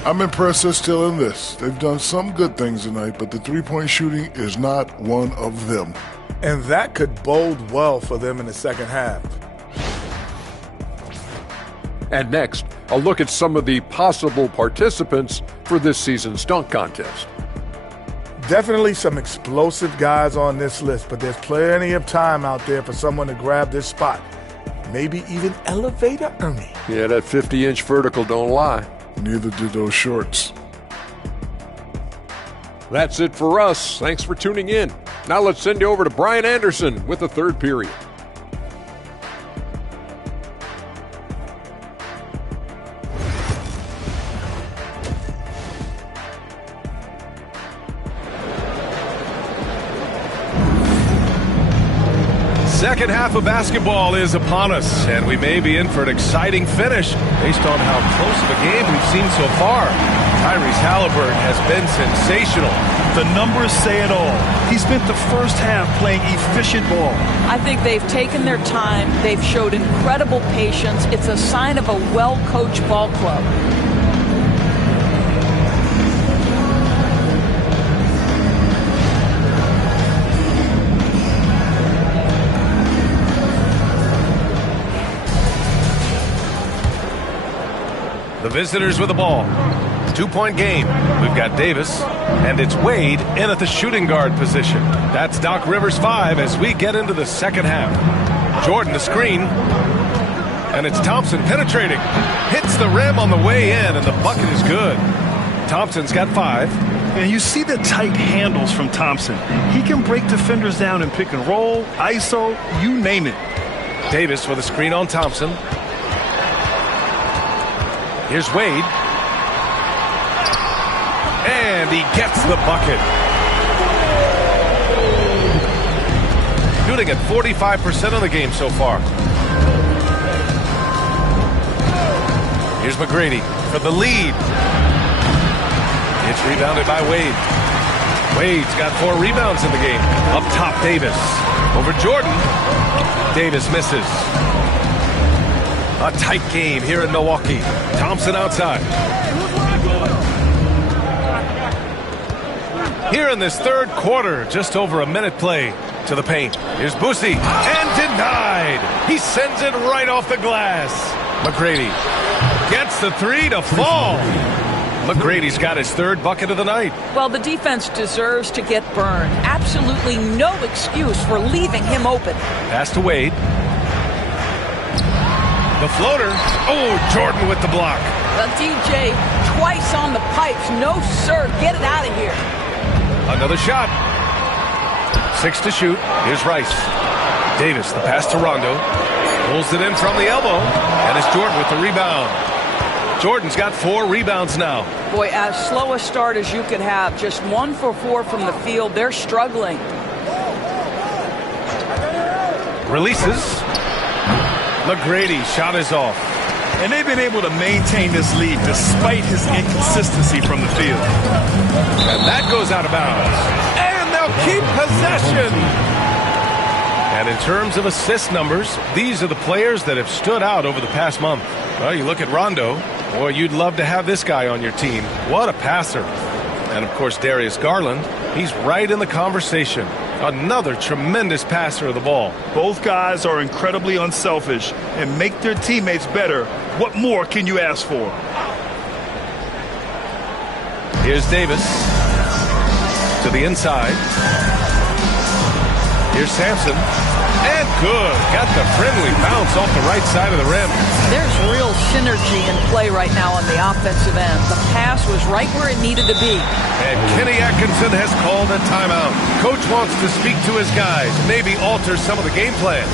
I'm impressed they're still in this. They've done some good things tonight, but the three-point shooting is not one of them. And that could bode well for them in the second half. And next, a look at some of the possible participants for this season's dunk contest. Definitely some explosive guys on this list, but there's plenty of time out there for someone to grab this spot. Maybe even Elevator Ernie. Yeah, that 50-inch vertical don't lie. Neither did those shorts. That's it for us. Thanks for tuning in. Now let's send you over to Brian Anderson with the third period. Second half of basketball is upon us, and we may be in for an exciting finish based on how close of a game we've seen so far. Tyrese Halliburton has been sensational. The numbers say it all. He spent the first half playing efficient ball. I think they've taken their time. They've showed incredible patience. It's a sign of a well-coached ball club. The visitors with the ball. 2-point game. We've got Davis, and it's Wade in at the shooting guard position. That's Doc Rivers 5 as we get into the second half. Jordan the screen, and it's Thompson penetrating. Hits the rim on the way in, and the bucket is good. Thompson's got 5. And you see the tight handles from Thompson. He can break defenders down in pick and roll, ISO, you name it. Davis with a screen on Thompson. Here's Wade. And he gets the bucket. Shooting at 45% of the game so far. Here's McGrady for the lead. It's rebounded by Wade. Wade's got 4 rebounds in the game. Up top, Davis. Over Jordan. Davis misses. A tight game here in Milwaukee. Thompson outside. Here in this third quarter, just over a minute play to the paint. Here's Boosie, and denied. He sends it right off the glass. McGrady gets the 3 to fall. McGrady's got his 3rd bucket of the night. Well, the defense deserves to get burned. Absolutely no excuse for leaving him open. Pass to Wade. The floater. Oh, Jordan with the block. DJ twice on the pipes. No, sir. Get it out of here. Another shot. 6 to shoot. Here's Rice. Davis, the pass to Rondo. Pulls it in from the elbow. And it's Jordan with the rebound. Jordan's got 4 rebounds now. Boy, as slow a start as you could have. Just 1 for 4 from the field. They're struggling. Releases. McGrady, shot is off. And they've been able to maintain this lead despite his inconsistency from the field. And that goes out of bounds. And they'll keep possession. And in terms of assist numbers, these are the players that have stood out over the past month. Well, you look at Rondo. Boy, you'd love to have this guy on your team. What a passer. And, of course, Darius Garland. He's right in the conversation. Another tremendous passer of the ball. Both guys are incredibly unselfish and make their teammates better. What more can you ask for? Here's Davis to the inside. Here's Sampson. And good. Got the friendly bounce off the right side of the rim. There's real synergy in play right now on the offensive end. The pass was right where it needed to be. And Kenny Atkinson has called a timeout. Coach wants to speak to his guys, maybe alter some of the game plan.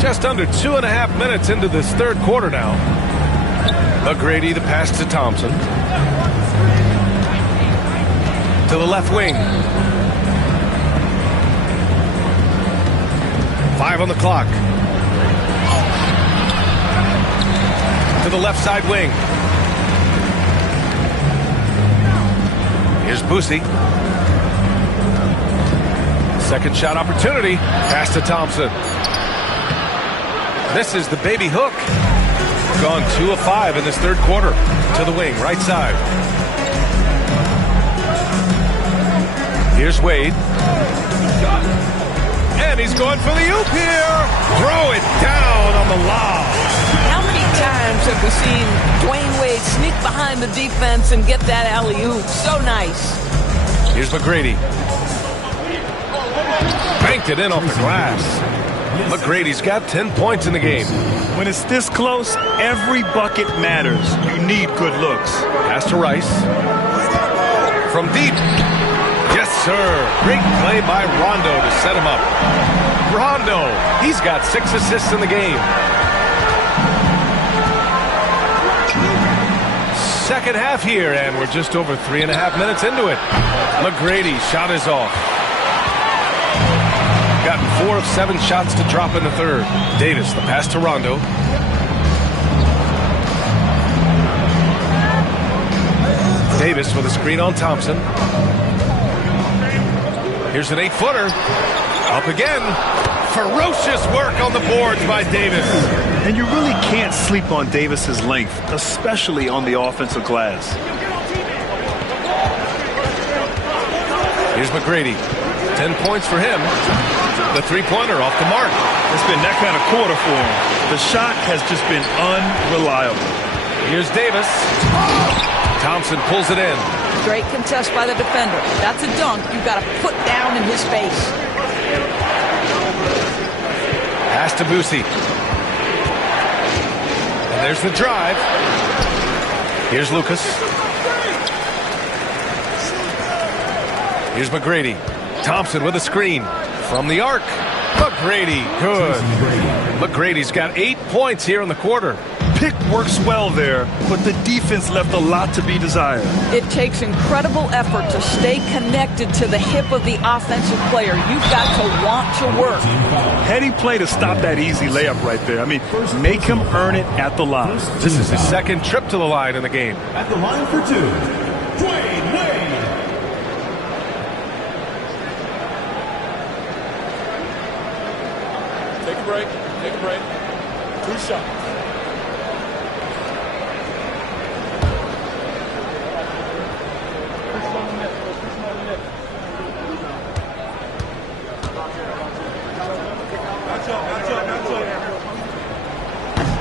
Just under 2.5 minutes into this third quarter now. McGrady, the pass to Thompson. To the left wing. 5 on the clock. To the left side wing. Here's Boosie. Second shot opportunity. Pass to Thompson. This is the baby hook. Gone 2 of 5 in this third quarter. To the wing, right side. Here's Wade. And he's going for the oop here. Throw it down on the lob. How many times have we seen Dwayne Wade sneak behind the defense and get that alley-oop? So nice. Here's McGrady. banked it in off the glass. McGrady's got 10 points in the game. When it's this close, every bucket matters. You need good looks. Pass to Rice. From deep. Yes, sir. Great play by Rondo to set him up. Rondo, he's got 6 assists in the game. Second half here, and we're just over 3.5 minutes into it. McGrady shot is off. Gotten 4 of 7 shots to drop in the third. Davis, the pass to Rondo. Davis with a screen on Thompson. Here's an 8-footer. Up again. Ferocious work on the boards by Davis. And you really can't sleep on Davis's length, especially on the offensive glass. Here's McGrady. 10 points for him. The three-pointer off the mark. It's been that kind of quarter for him. The shot has just been unreliable. Here's Davis. Thompson pulls it in. Great contest by the defender. That's a dunk you've got to put down in his face. Pass to Boosie. And there's the drive. Here's Lucas. Here's McGrady. Thompson with a screen. From the arc. McGrady, good. McGrady's got 8 points here in the quarter. Pick works well there, but the defense left a lot to be desired. It takes incredible effort to stay connected to the hip of the offensive player. You've got to want to work. Heady play to stop that easy layup right there. I mean, make him earn it at the line. This is his second trip to the line in the game. At the line for 2, Dwyane Wade. Take a break. Take a break. 2 shots.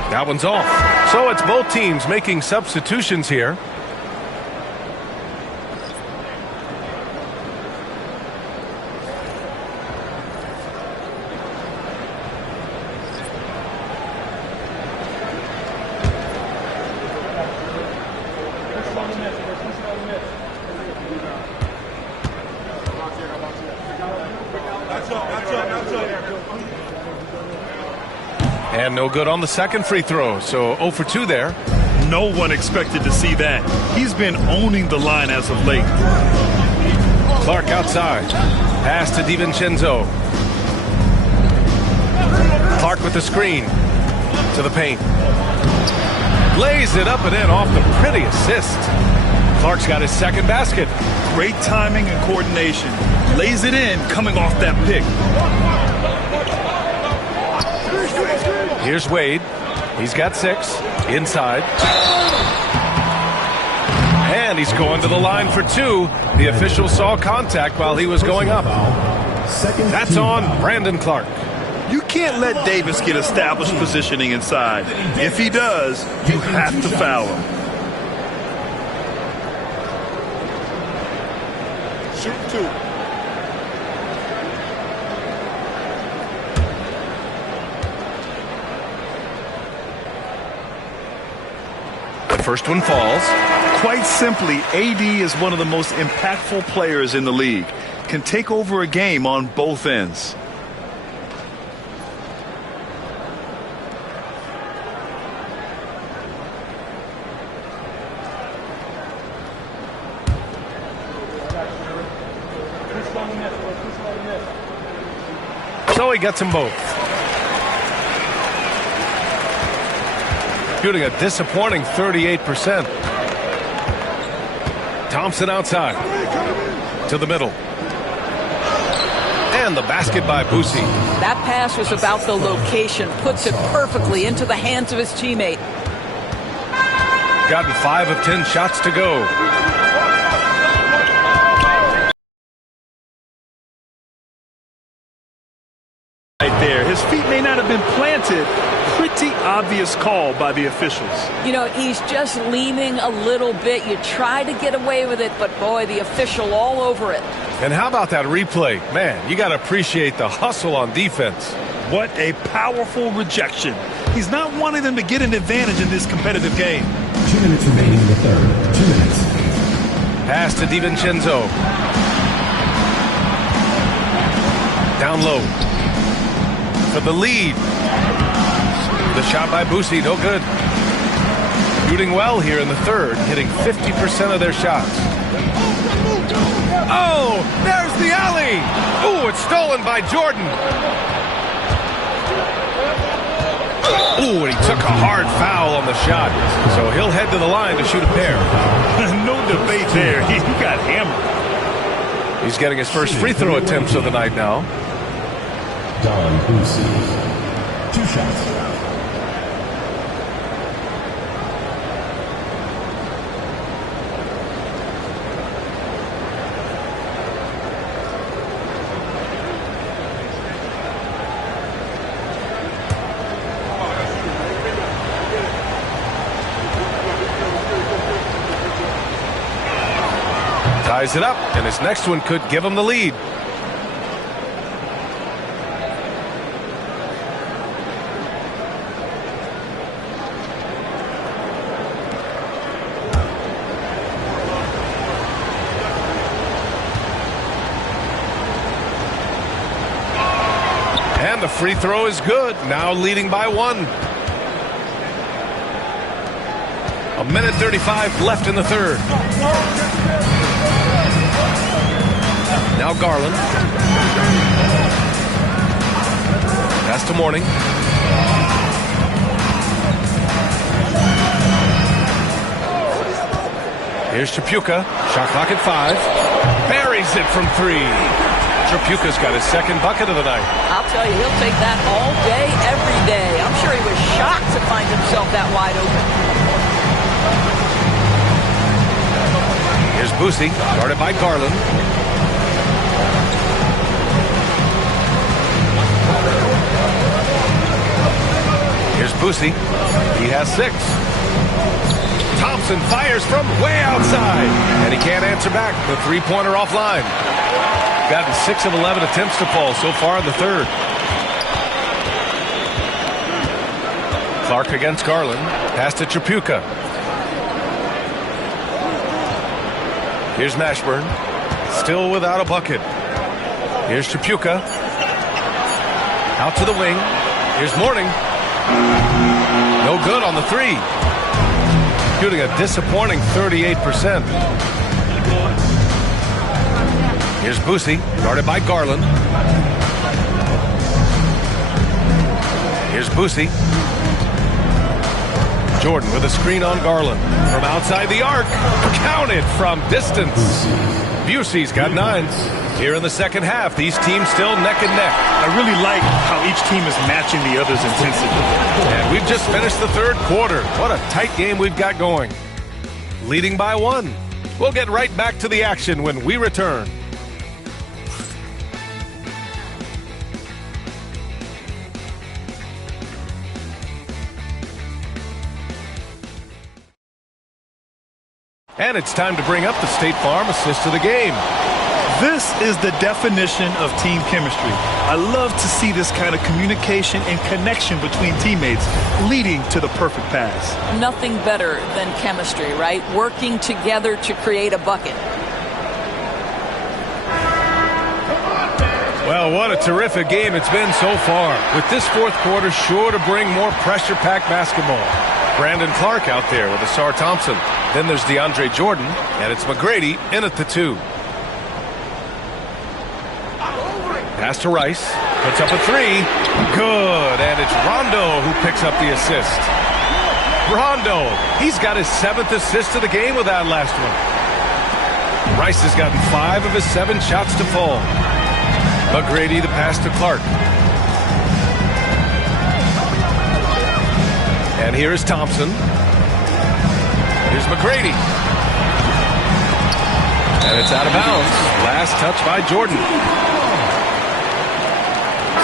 That one's off. So it's both teams making substitutions here. And no good on the second free throw, so 0 for 2 there. No one expected to see that. He's been owning the line as of late. Clark outside. Pass to DiVincenzo. Clark with the screen. To the paint. Lays it up and in off the pretty assist. Clark's got his second basket. Great timing and coordination. Lays it in coming off that pick. Here's Wade. He's got 6. Inside. And he's going to the line for 2. The official saw contact while he was going up. That's on Brandon Clark. You can't let Davis get established positioning inside. If he does, you have to foul him. Shoot 2. The first one falls. Quite simply, AD is one of the most impactful players in the league. Can take over a game on both ends. So he gets them both. Shooting a disappointing 38%. Thompson outside. To the middle. And the basket by Boosie. That pass was about the location. Puts it perfectly into the hands of his teammate. Gotten 5 of 10 shots to go. Right there. His feet may not have been planted pretty obvious call by the officials. You know, he's just leaning a little bit. You try to get away with it, but boy, the official all over it. And how about that replay? Man, you got to appreciate the hustle on defense. What a powerful rejection. He's not wanting them to get an advantage in this competitive game. 2 minutes remaining in the third. 2 minutes. Pass to DiVincenzo. Down low. For the lead. The shot by Boosie, no good. Shooting well here in the third, hitting 50% of their shots. Oh, there's the alley. Ooh, it's stolen by Jordan. Ooh, and he took a hard foul on the shot. So he'll head to the line to shoot a pair. No debate there. He got hammered. He's getting his first free throw attempts of the night now. Don Boosie. 2 shots. Ties it up, and his next one could give him the lead. And the free throw is good, now leading by 1. 1:35 left in the third. Now Garland. Pass to Mourning. Here's Tripucka. Shot clock at 5. Buries it from 3. Tripucka's got his second bucket of the night. I'll tell you, he'll take that all day, every day. I'm sure he was shocked to find himself that wide open. Here's Boosie, guarded by Garland. Here's Boosie. He has 6. Thompson fires from way outside, and he can't answer back. The three-pointer offline. Gotten 6 of 11 attempts to fall so far in the third. Clark against Garland. Pass to Tripucka. Here's Mashburn. Still without a bucket. Here's Tripucka. Out to the wing. Here's Mourning. No good on the 3. Shooting a disappointing 38%. Here's Boosie, guarded by Garland. Here's Boosie. Jordan with a screen on Garland. From outside the arc. Counted from distance. Busey's got 9. Here in the second half, these teams still neck and neck. I really like how each team is matching the other's intensity. And we've just finished the third quarter. What a tight game we've got going. Leading by 1. We'll get right back to the action when we return. And it's time to bring up the State Farm assist of the game. This is the definition of team chemistry. I love to see this kind of communication and connection between teammates leading to the perfect pass. Nothing better than chemistry, right? Working together to create a bucket. Well, what a terrific game it's been so far. With this fourth quarter sure to bring more pressure-packed basketball. Brandon Clark out there with Asar Thompson. Then there's DeAndre Jordan, and it's McGrady in at the 2. Pass to Rice. Puts up a 3. Good. And it's Rondo who picks up the assist. Rondo. He's got his 7th assist of the game with that last one. Rice has gotten 5 of his 7 shots to fall. McGrady the pass to Clark. And here's Thompson. Here's McGrady. And it's out of bounds. Last touch by Jordan.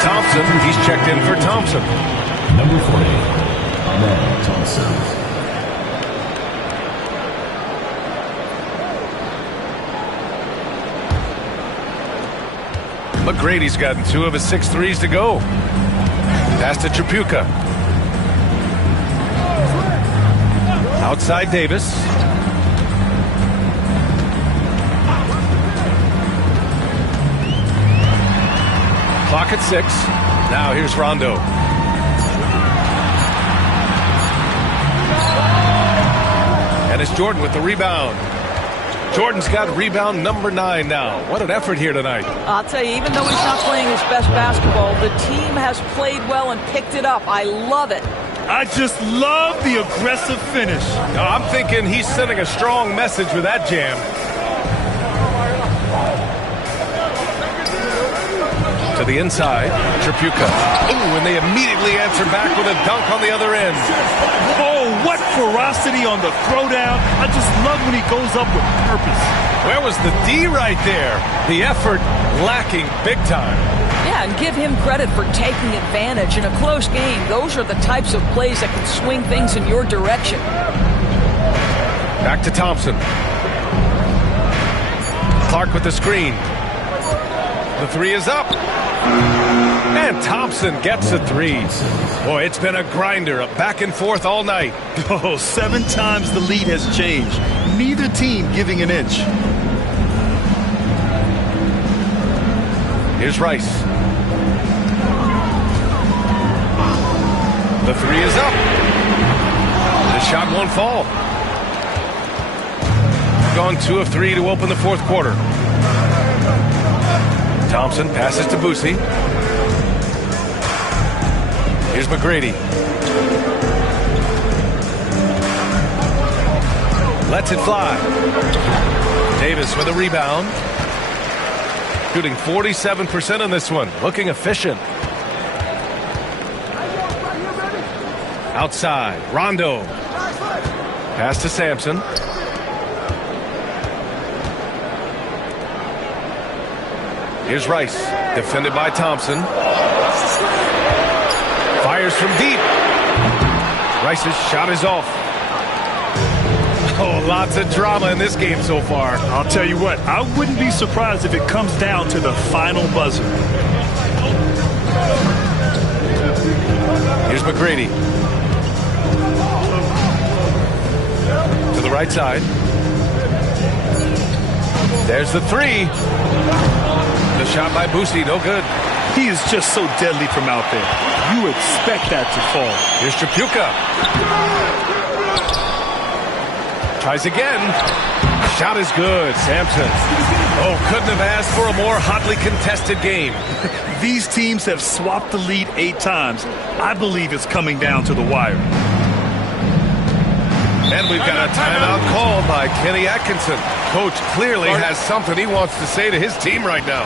Thompson, he's checked in for Thompson. Number 40. Clay Thompson. McGrady's gotten 2 of his 6 threes to go. Pass to Tripucka. Outside Davis. Clock at 6. Now here's Rondo. And it's Jordan with the rebound. Jordan's got rebound number 9 now. What an effort here tonight. I'll tell you, even though he's not playing his best basketball, the team has played well and picked it up. I love it. I just love the aggressive finish. I'm thinking he's sending a strong message with that jam. To the inside, Tripucka. Ooh, and they immediately answer back with a dunk on the other end. Oh, what ferocity on the throwdown. I just love when he goes up with purpose. Where was the D right there? The effort lacking big time. Yeah, and give him credit for taking advantage in a close game. Those are the types of plays that can swing things in your direction. Back to Thompson. Clark with the screen. The 3 is up. And Thompson gets the 3. Boy, it's been a grinder, a back and forth all night. Oh, 7 times the lead has changed. Neither team giving an inch. Here's Rice. The 3 is up. The shot won't fall. Gone 2 of 3 to open the 4th quarter. Thompson passes to Boosie. Here's McGrady. Lets it fly. Davis with a rebound. Shooting 47% on this one. Looking efficient. Outside. Rondo. Pass to Sampson. Here's Rice, defended by Thompson. Fires from deep. Rice's shot is off. Oh, lots of drama in this game so far. I'll tell you what, I wouldn't be surprised if it comes down to the final buzzer. Here's McGrady. To the right side. There's the 3. The shot by Boosie, no good. He is just so deadly from out there. You expect that to fall. Here's Tripucka. Tries again. Shot is good. Sampson. Oh, couldn't have asked for a more hotly contested game. These teams have swapped the lead 8 times. I believe it's coming down to the wire. And we've got a timeout called by Kenny Atkinson. Coach clearly has something he wants to say to his team right now.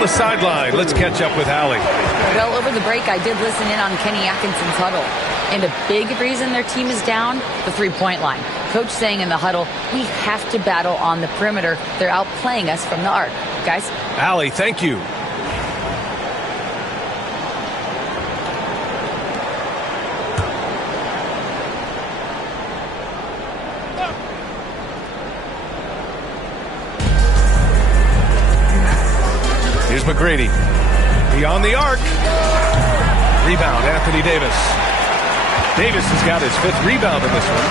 The sideline. Let's catch up with Allie. Well, over the break, I did listen in on Kenny Atkinson's huddle. And a big reason their team is down, the three-point line. Coach saying in the huddle, we have to battle on the perimeter. They're outplaying us from the arc. Guys? Allie, thank you. Here's McGrady. Beyond the arc. Rebound, Anthony Davis. Davis has got his 5th rebound in this one.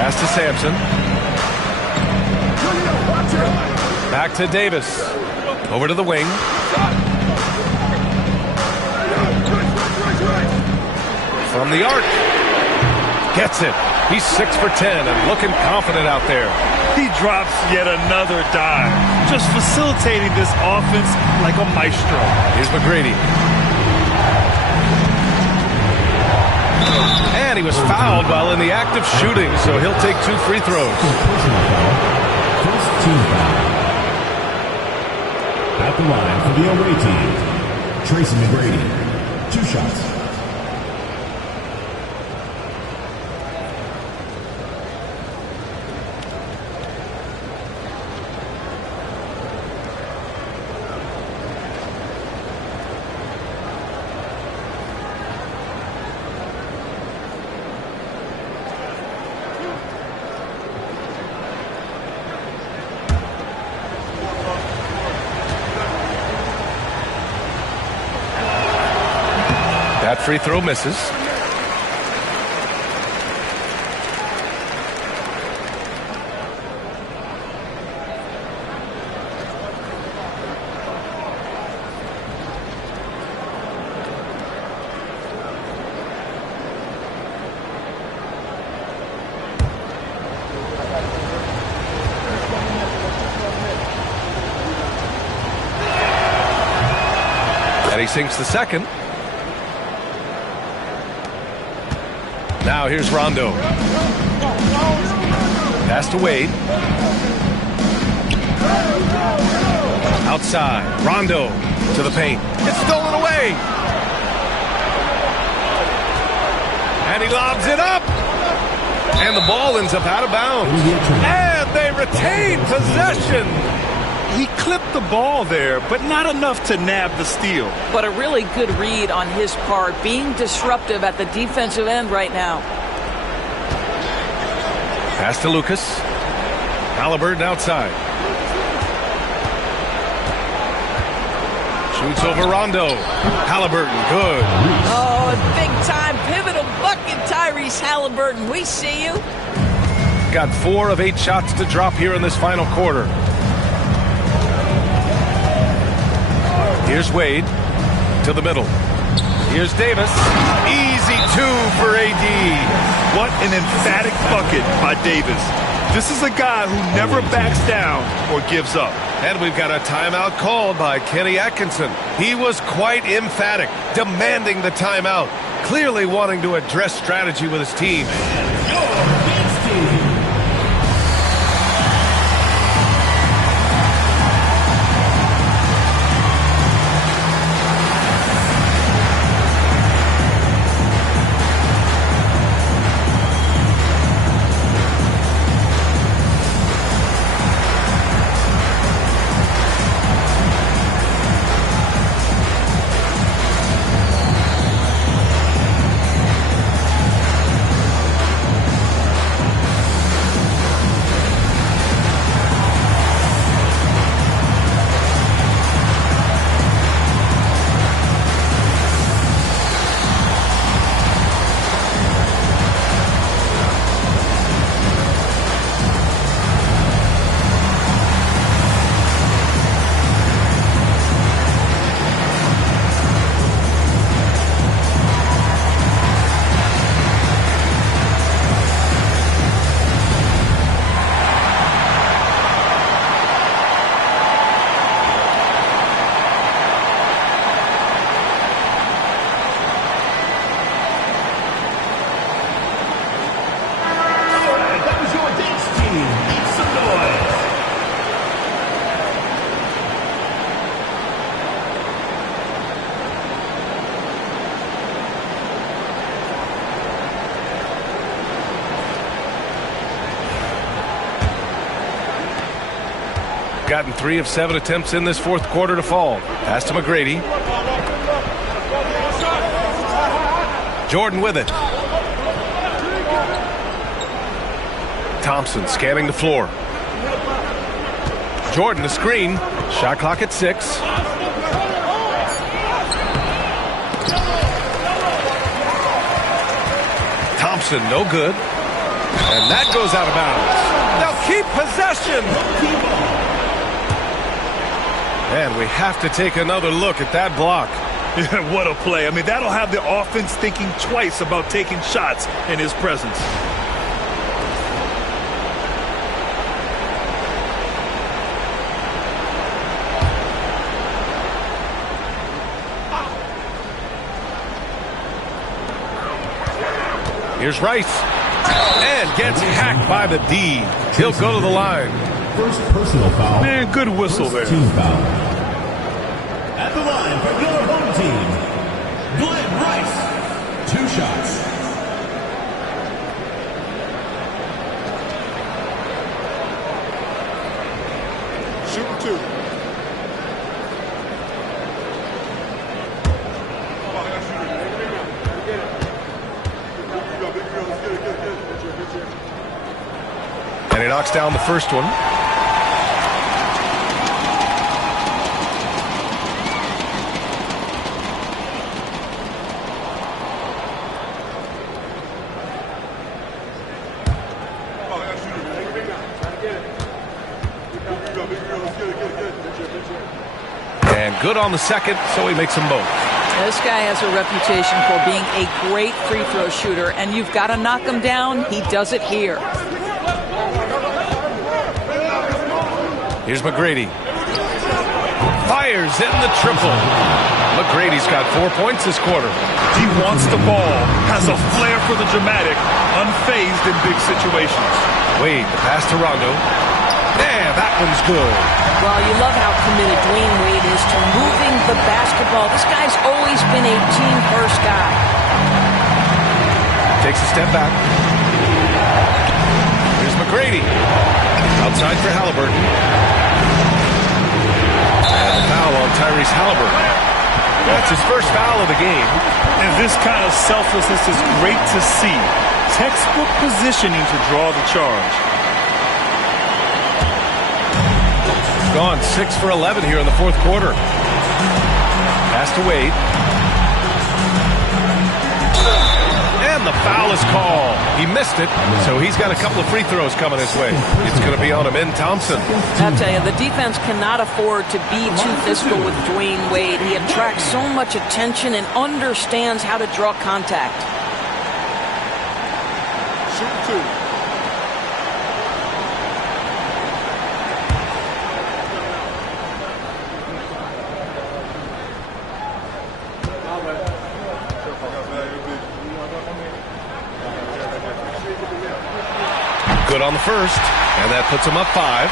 Pass to Sampson. Back to Davis. Over to the wing. From the arc. Gets it. He's 6 for 10 and looking confident out there. He drops yet another dive. Just facilitating this offense like a maestro. Here's McGrady. And he was fouled while in the act of shooting, so he'll take 2 free throws. First team foul. At the line for the away team, Tracy McGrady. 2 shots. That free throw misses. And he sinks the second. Now here's Rondo. Pass to Wade. Outside. Rondo to the paint. It's stolen away. And he lobs it up. And the ball ends up out of bounds. And they retain possession. He clipped the ball there, but not enough to nab the steal. But a really good read on his part, being disruptive at the defensive end right now. Pass to Lucas. Halliburton outside. Shoots over Rondo. Halliburton, good. Oh, big-time pivotal bucket, Tyrese Halliburton. We see you. Got 4 of 8 shots to drop here in this final quarter. Here's Wade to the middle. Here's Davis. Easy 2 for AD. What an emphatic bucket by Davis. This is a guy who never backs down or gives up. And we've got a timeout called by Kenny Atkinson. He was quite emphatic, demanding the timeout, clearly wanting to address strategy with his team. gotten 3 of 7 attempts in this fourth quarter to fall. Pass to McGrady. Jordan with it. Thompson scanning the floor. Jordan, the screen. Shot clock at 6. Thompson, no good. And that goes out of bounds. They'll keep possession. And we have to take another look at that block. Yeah, what a play. I mean, that'll have the offense thinking twice about taking shots in his presence. Here's Rice. And gets hacked by the D. He'll go to the line. First personal foul. Man, good whistle there. Team foul. At the line for your home team, Glenn Rice. 2 shots. Shooting 2. And he knocks down the first one. And good on the second, so he makes them both. This guy has a reputation for being a great free throw shooter, and you've got to knock him down. He does it here. Here's McGrady. Fires in the triple. McGrady's got 4 points this quarter. He wants the ball, has a flair for the dramatic, unfazed in big situations. Wade, the pass to Rondo. Yeah, that one's good. Well, you love how committed Dwayne Wade is to moving the basketball. This guy's always been a team-first guy. Takes a step back. Here's McGrady. Outside for Halliburton. And the foul on Tyrese Halliburton. That's his first foul of the game. And this kind of selflessness is great to see. Textbook positioning to draw the charge. Gone 6 for 11 here in the fourth quarter. Pass to Wade. And the foul is called. He missed it, so he's got a couple of free throws coming his way. It's going to be on Amin Thompson. I'll tell you, the defense cannot afford to be too physical with Dwayne Wade. He attracts so much attention and understands how to draw contact. Shoot 2. Good on the first, and that puts him up 5.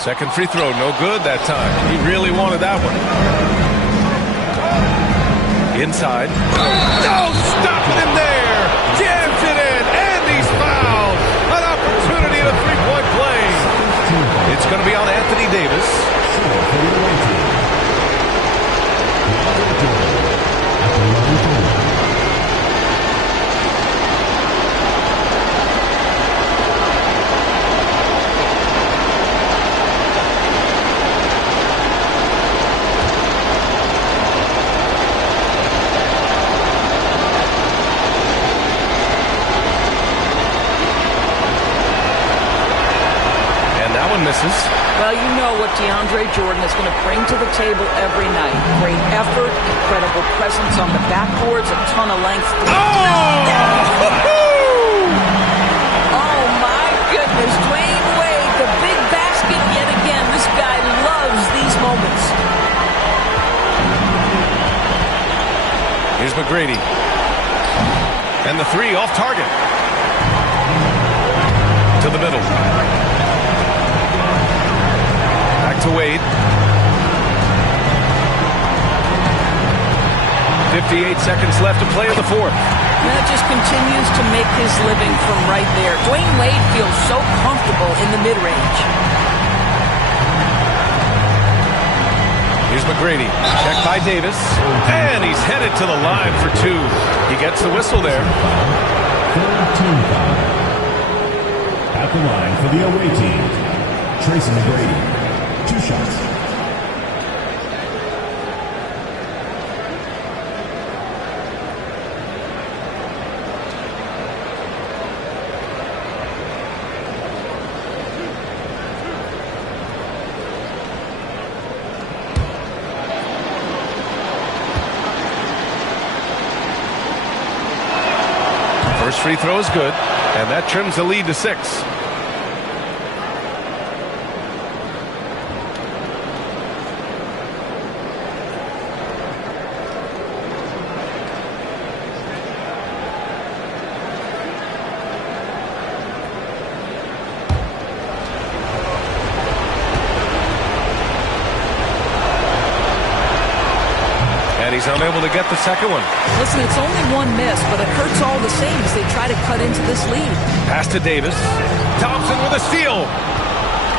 Second free throw, no good that time. He really wanted that one. Inside. No, stop him there! Jams it in, and he's fouled! An opportunity at a three-point play. It's going to be on Anthony Davis. Misses. Well, you know what DeAndre Jordan is going to bring to the table every night. Great effort, incredible presence on the backboards, a ton of length. Oh, my goodness. Dwayne Wade, the big basket yet again. This guy loves these moments. McGrady. And the three off target. To the middle. Back to Wade. 58 seconds left to play in the fourth. That just continues to make his living from right there. Dwayne Wade feels so comfortable in the mid-range. Here's McGrady. Checked by Davis. And he's headed to the line for two. He gets the whistle there. Team foul. At the line for the away team, Tracy McGrady. 2 shots. First free throw is good, and that trims the lead to 6. And he's unable to get the second one. Listen, it's only one miss, but it hurts all the same as they try to cut into this lead. Pass to Davis. Thompson with a steal.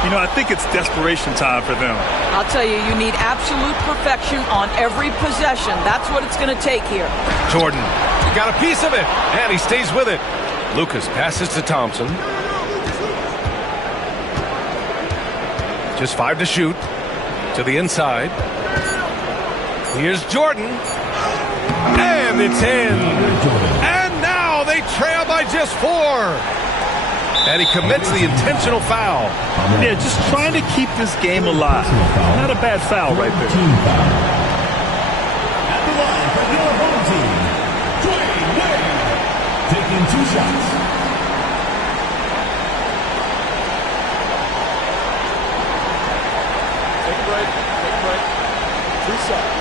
You know, I think it's desperation time for them. I'll tell you, you need absolute perfection on every possession. That's what it's going to take here. Jordan, he got a piece of it, and he stays with it. Lucas passes to Thompson. Just 5 to shoot. To the inside. Here's Jordan. And it's in. And now they trail by just 4. And he commits the intentional foul. Yeah, just trying to keep this game alive. Not a bad foul right there. At the line for your home team, Dwayne Wade. Taking 2 shots. Take a break. Take a break. 2 shots.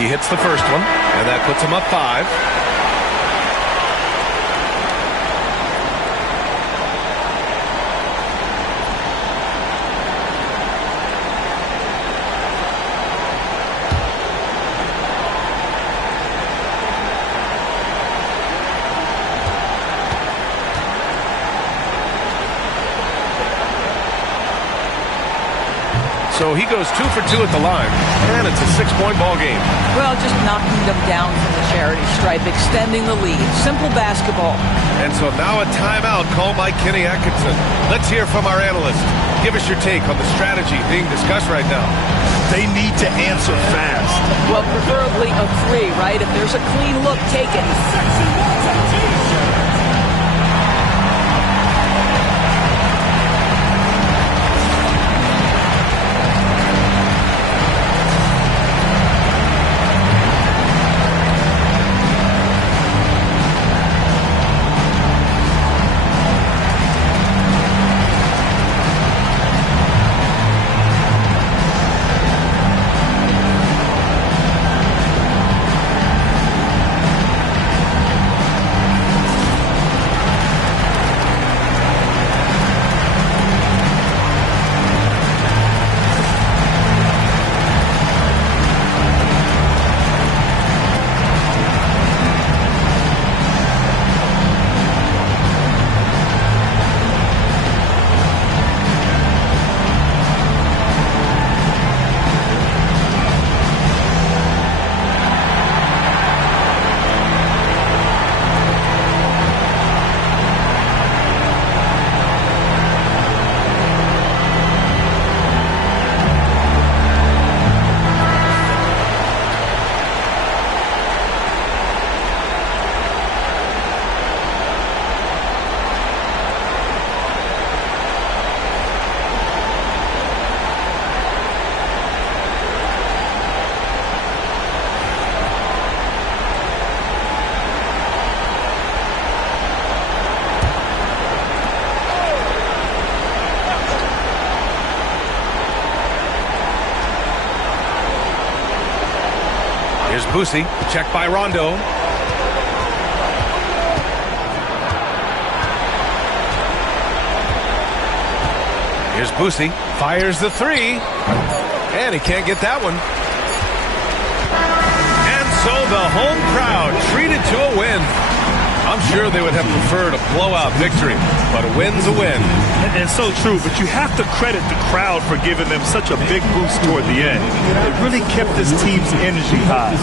He hits the first one, and that puts him up 5. So he goes 2 for 2 at the line, and it's a 6-point ball game. Well, just knocking them down from the charity stripe, extending the lead. Simple basketball. And so now a timeout called by Kenny Atkinson. Let's hear from our analyst. Give us your take on the strategy being discussed right now. They need to answer fast. Well, preferably a 3, right? If there's a clean look, take it. Here's Boosie, checked by Rondo. Here's Boosie, fires the three, and he can't get that one. And so the home crowd treated to a win. I'm sure they would have preferred a blowout victory, but a win's a win. And so true, but you have to credit the crowd for giving them such a big boost toward the end. It really kept this team's energy high.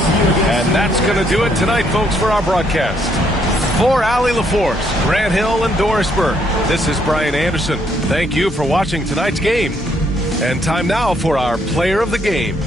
And that's going to do it tonight, folks, for our broadcast. For Allie LaForce, Grant Hill, and Doris Burke, this is Brian Anderson. Thank you for watching tonight's game. And time now for our player of the game.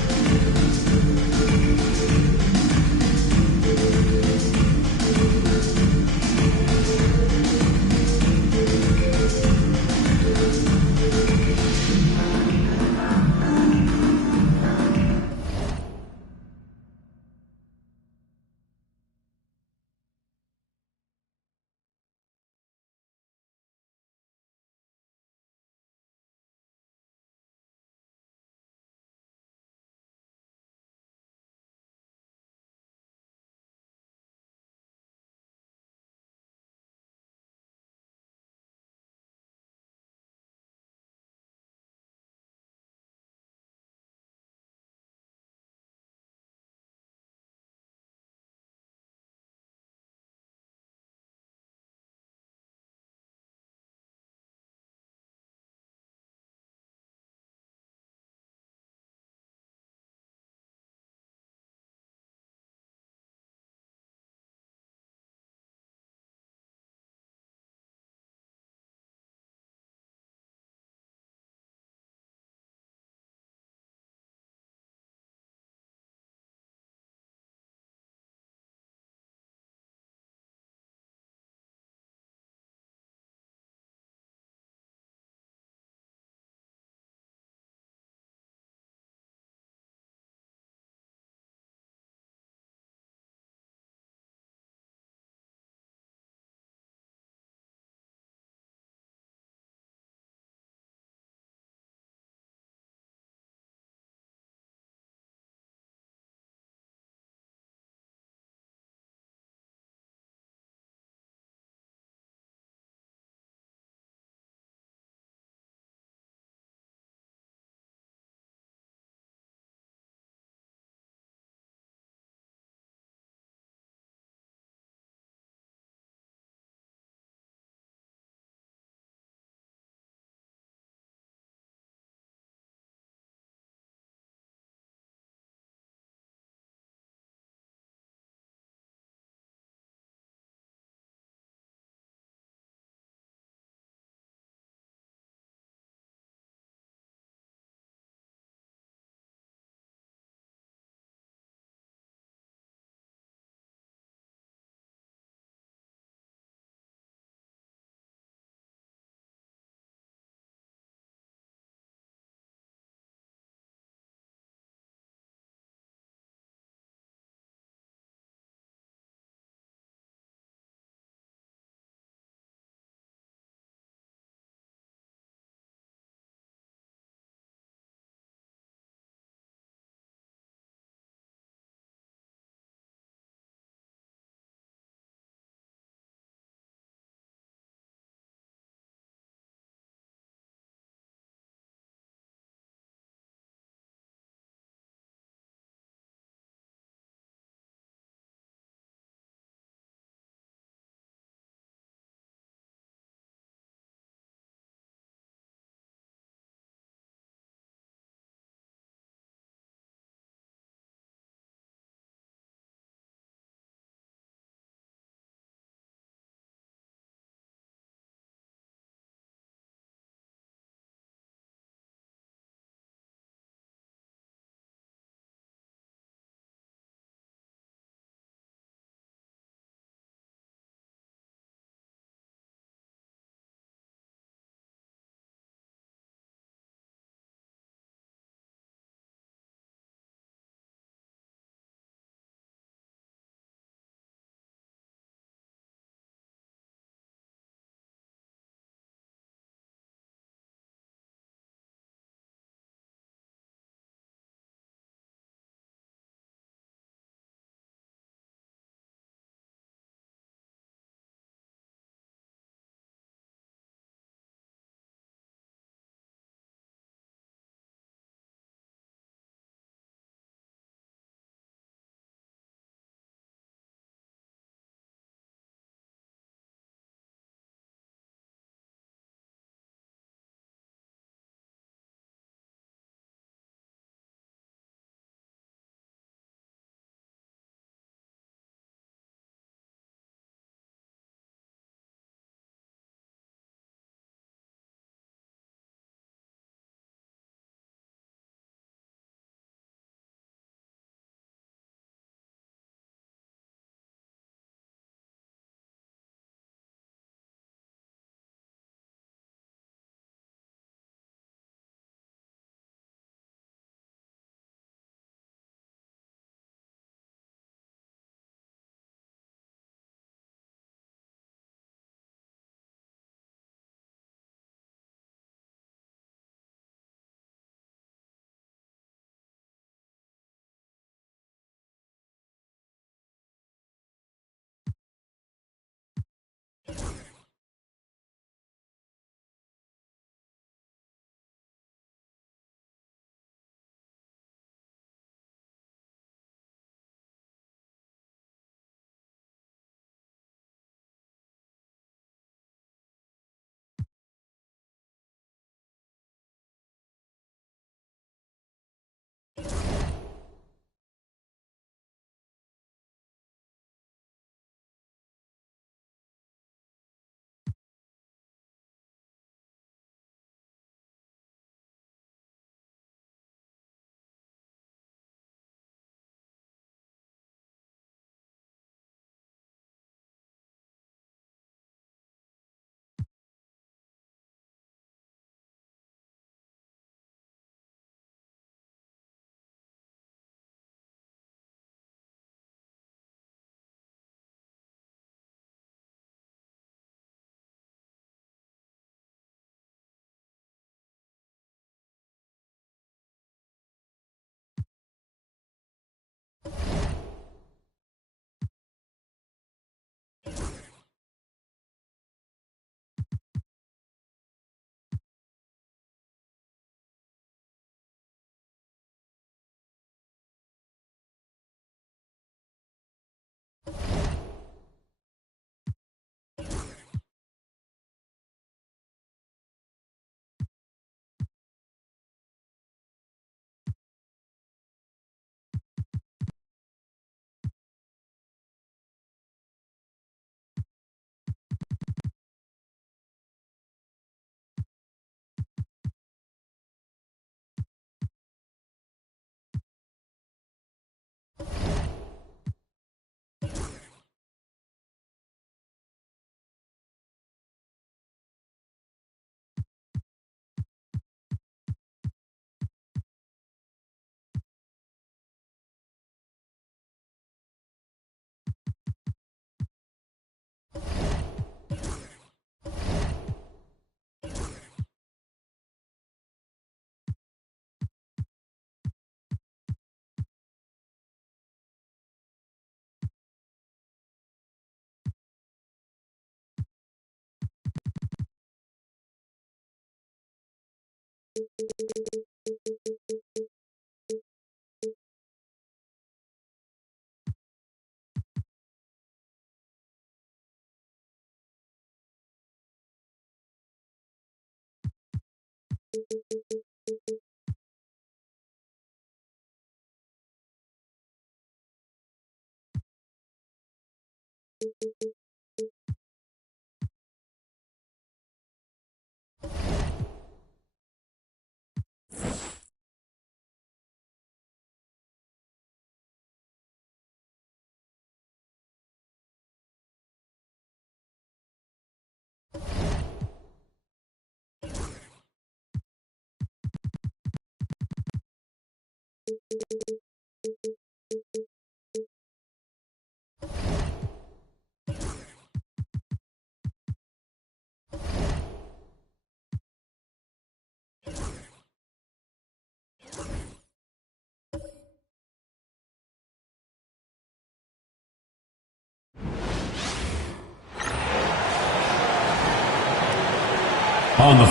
On the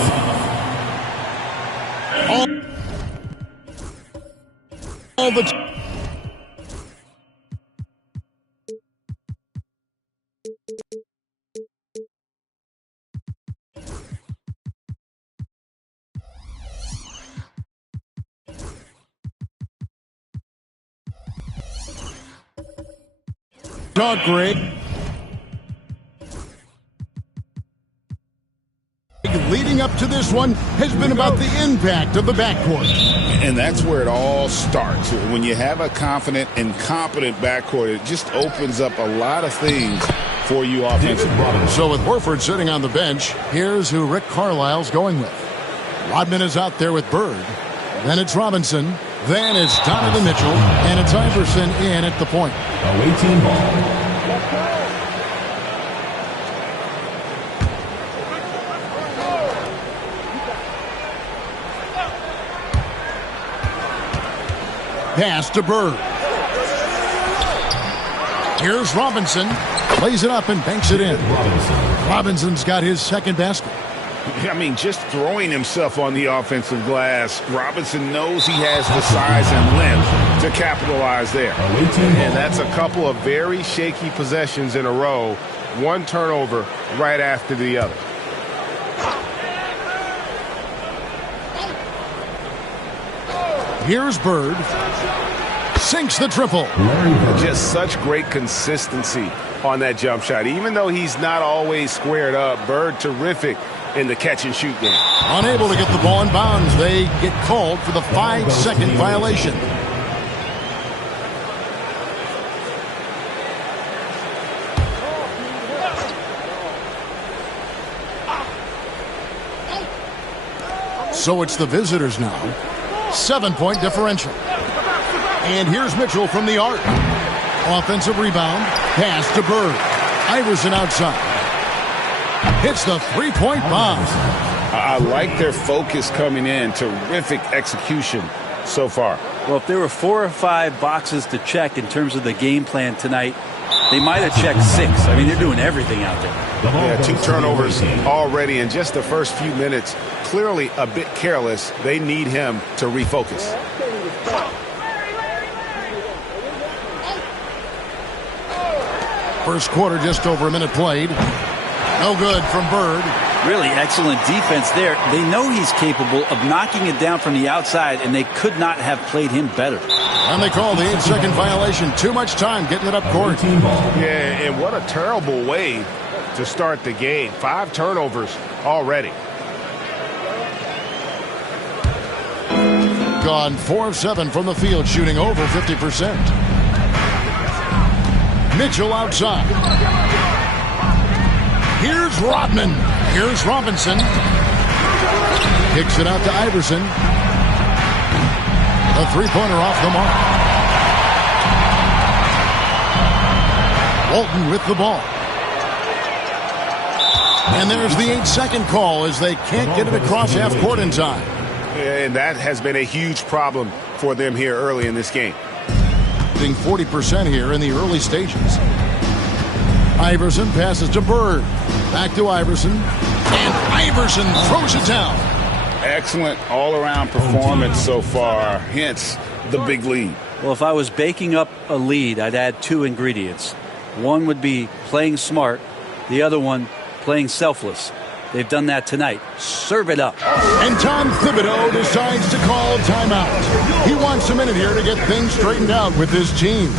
all the talk great. Leading up to this one has been about the impact of the backcourt. And that's where it all starts. When you have a confident and competent backcourt, it just opens up a lot of things for you offensively. So with Horford sitting on the bench, here's who Rick Carlisle's going with. Rodman is out there with Bird. Then it's Robinson. Then it's Donovan Mitchell. And it's Iverson in at the point. away team ball. Pass to Bird. Here's Robinson. Plays it up and banks it in. Robinson's got his second basket. I mean, just throwing himself on the offensive glass, Robinson knows he has the size and length to capitalize there. And that's a couple of very shaky possessions in a row. One turnover right after the other. Here's Bird. Sinks the triple. Just such great consistency on that jump shot. Even though he's not always squared up, Bird terrific in the catch-and-shoot game. Unable to get the ball in bounds. They get called for the 5-second violation. So it's the visitors now. 7-point differential. And here's Mitchell from the arc. Offensive rebound. Pass to Bird. Iverson outside. Hits the three-point bomb. I like their focus coming in. Terrific execution so far. Well, if there were 4 or 5 boxes to check in terms of the game plan tonight, they might have checked 6. I mean, they're doing everything out there. Yeah, 2 turnovers already in just the first few minutes. Clearly a bit careless. They need him to refocus. First quarter, just over a minute played. No good from Bird. Really excellent defense there. They know he's capable of knocking it down from the outside, and they could not have played him better. And they call the 8-second violation. Too much time getting it up court. Yeah, and what a terrible way to start the game. 5 turnovers already. Gone 4 of 7 from the field, shooting over 50%. Mitchell outside. Here's Rodman. Here's Robinson. Kicks it out to Iverson. A three-pointer off the mark. Walton with the ball. And there's the 8-second call as they can't get it across half court in time. And that has been a huge problem for them here early in this game. 40% here in the early stages. Iverson passes to Bird. Back to Iverson. And Iverson throws it down. Excellent all-around performance so far, hence the big lead. Well, if I was baking up a lead, I'd add 2 ingredients. One would be playing smart. The other one, playing selfless. They've done that tonight. Serve it up. And Tom Thibodeau decides to call timeout. He wants a minute here to get things straightened out with his team.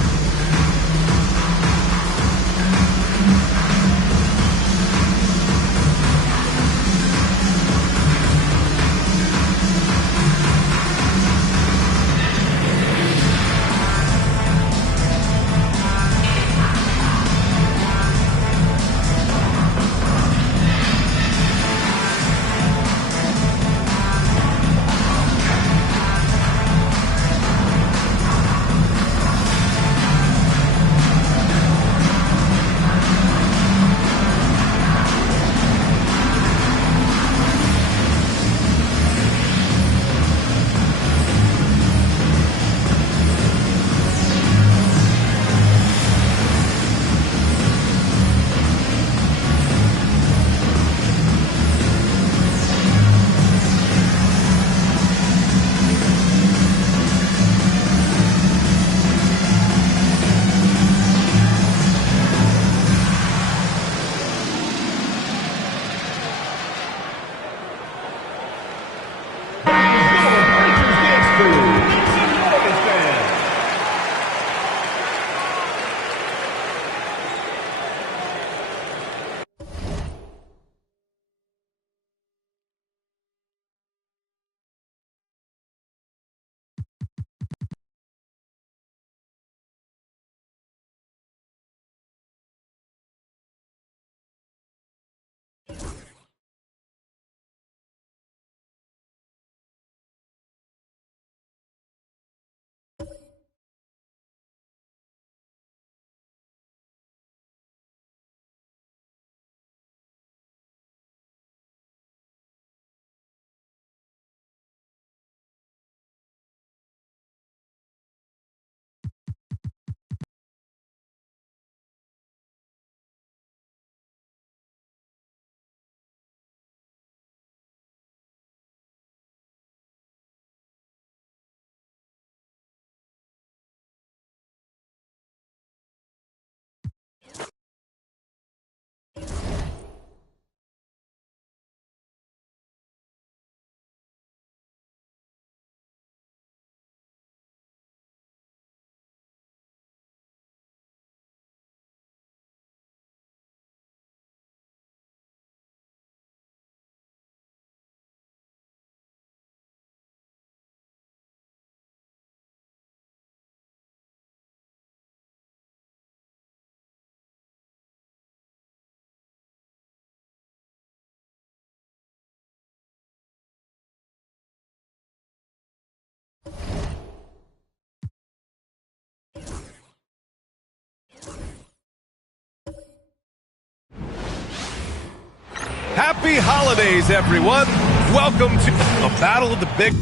Happy holidays, everyone. Welcome to a battle of the big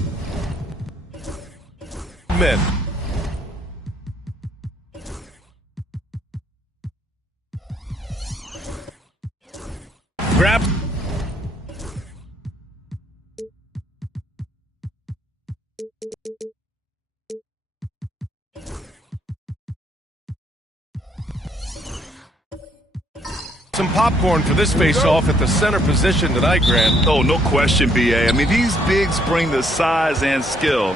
men. Grab. Some popcorn for this face-off at the center position tonight, Grant. Oh, no question, B.A. I mean, these bigs bring the size and skill.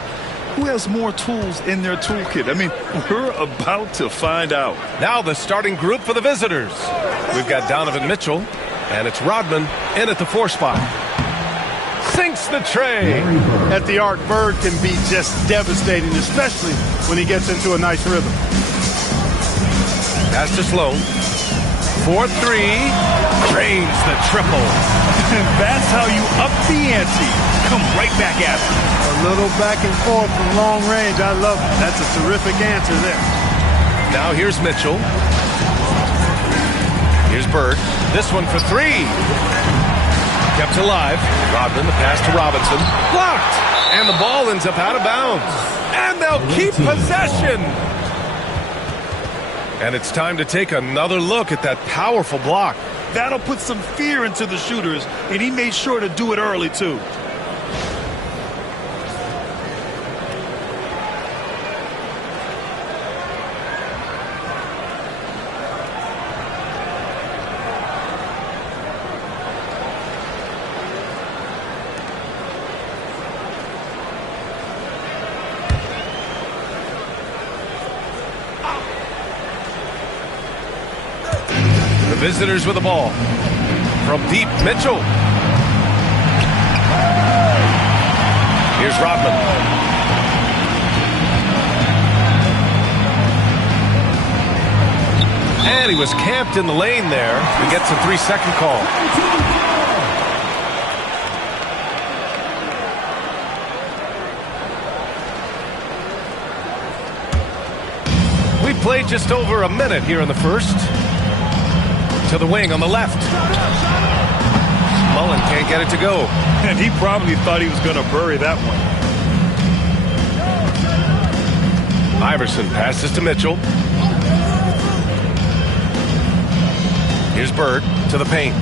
Who has more tools in their toolkit? I mean, we're about to find out. Now the starting group for the visitors. We've got Donovan Mitchell, and it's Rodman in at the 4 spot. Sinks the tray. At the arc, Bird can be just devastating, especially when he gets into a nice rhythm. Pass to Sloan. 4-3, drains the triple. And that's how you up the ante. Come right back at it. A little back and forth from long range. I love it. That's a terrific answer there. Now here's Mitchell. Here's Bird. This one for 3. Kept alive. Rodman, the pass to Robinson. Blocked! And the ball ends up out of bounds. And they'll keep possession. And it's time to take another look at that powerful block. That'll put some fear into the shooters, and he made sure to do it early, too. Visitors with the ball. From deep, Mitchell. Here's Rodman. And he was camped in the lane there. He gets a 3-second call. We played just over a minute here in the first. To the wing on the left. Mullen can't get it to go. And he probably thought he was going to bury that one. Iverson passes to Mitchell. Here's Bird to the paint.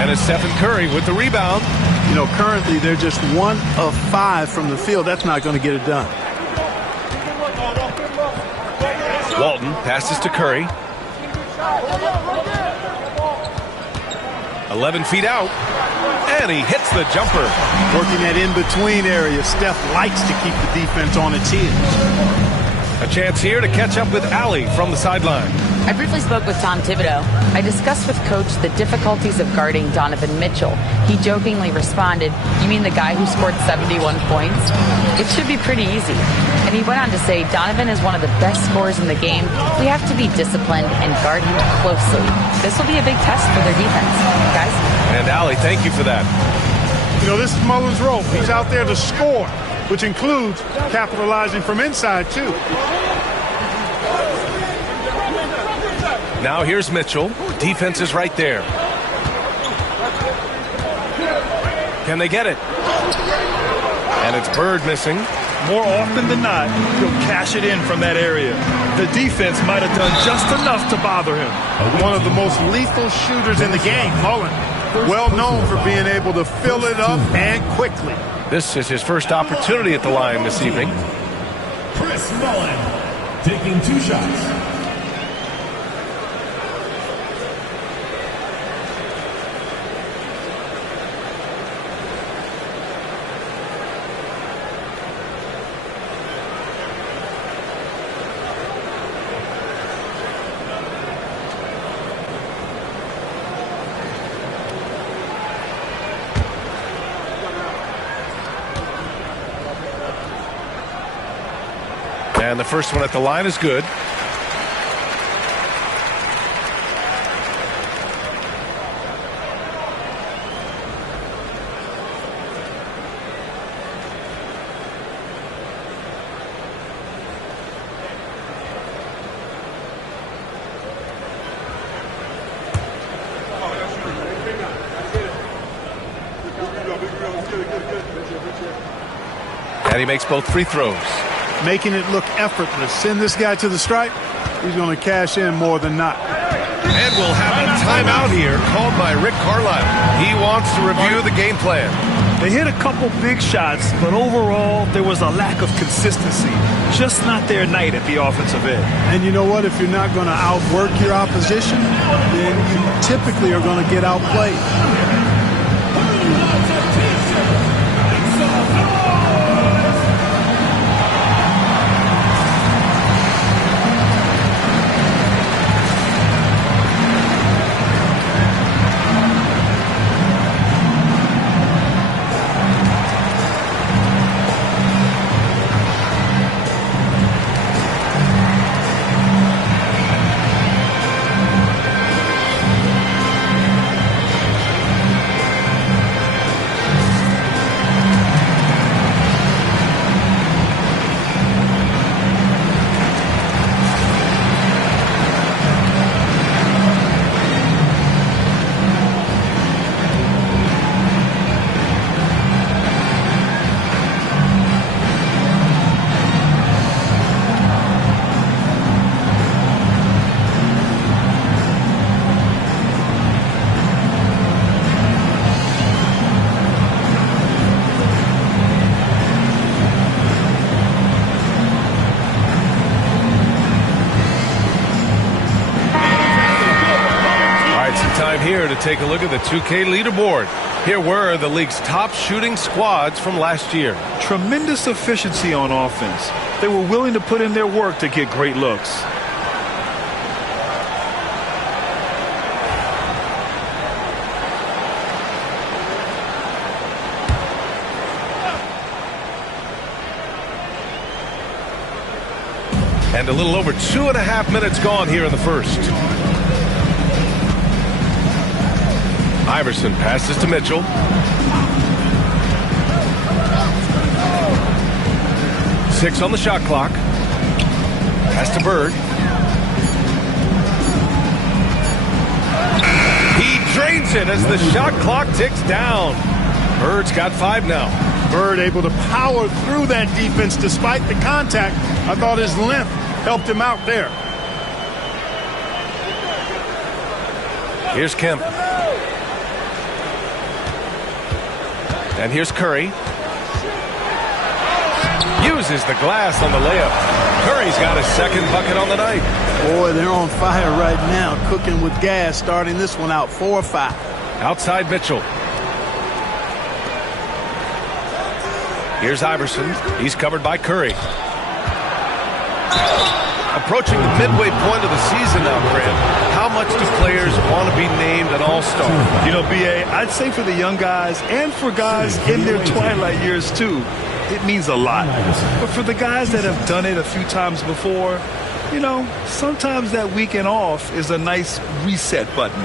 And it's Stephen Curry with the rebound. You know, currently they're just 1 of 5 from the field. That's not going to get it done. Walton passes to Curry. 11 feet out. And he hits the jumper. Working that in-between area. Steph likes to keep the defense on its heels. A chance here to catch up with Allie from the sideline. I briefly spoke with Tom Thibodeau. I discussed with Coach the difficulties of guarding Donovan Mitchell. He jokingly responded, "You mean the guy who scored 71 points? It should be pretty easy." And he went on to say, "Donovan is one of the best scorers in the game. We have to be disciplined and guard him closely. This will be a big test for their defense." Guys? And Allie, thank you for that. You know, this is Mullen's role. He's out there to score, which includes capitalizing from inside, too. Now here's Mitchell. Defense is right there. Can they get it? And it's Bird missing. More often than not, he'll cash it in from that area. The defense might have done just enough to bother him. One of the most lethal shooters in the game, Mullen. Well known for being able to fill it up and quickly. This is his first opportunity at the line this evening. Chris Mullen taking 2 shots. And the first one at the line is good. And he makes both free throws. Making it look effortless. Send this guy to the stripe. He's going to cash in more than not. And we'll have a timeout here called by Rick Carlisle. He wants to review the game plan. They hit a couple big shots, but overall there was a lack of consistency. Just not their night at the offensive end. And you know what? If you're not going to outwork your opposition, then you typically are going to get outplayed. Here to take a look at the 2K leaderboard. Here were the league's top shooting squads from last year. Tremendous efficiency on offense. They were willing to put in their work to get great looks. And a little over 2.5 minutes gone here in the first. Iverson passes to Mitchell. Six on the shot clock. Pass to Bird. He drains it as the shot clock ticks down. Bird's got 5 now. Bird able to power through that defense despite the contact. I thought his length helped him out there. Here's Kemp. And here's Curry. Uses the glass on the layup. Curry's got his second bucket on the night. Boy, they're on fire right now, cooking with gas, starting this one out 4-5. Outside Mitchell. Here's Iverson. He's covered by Curry. Approaching the midway point of the season now, Grant. How much do players want to be named an all-star? You know, B.A., I'd say for the young guys and for guys in their twilight years, too, it means a lot. But for the guys that have done it a few times before, you know, sometimes that weekend off is a nice reset button.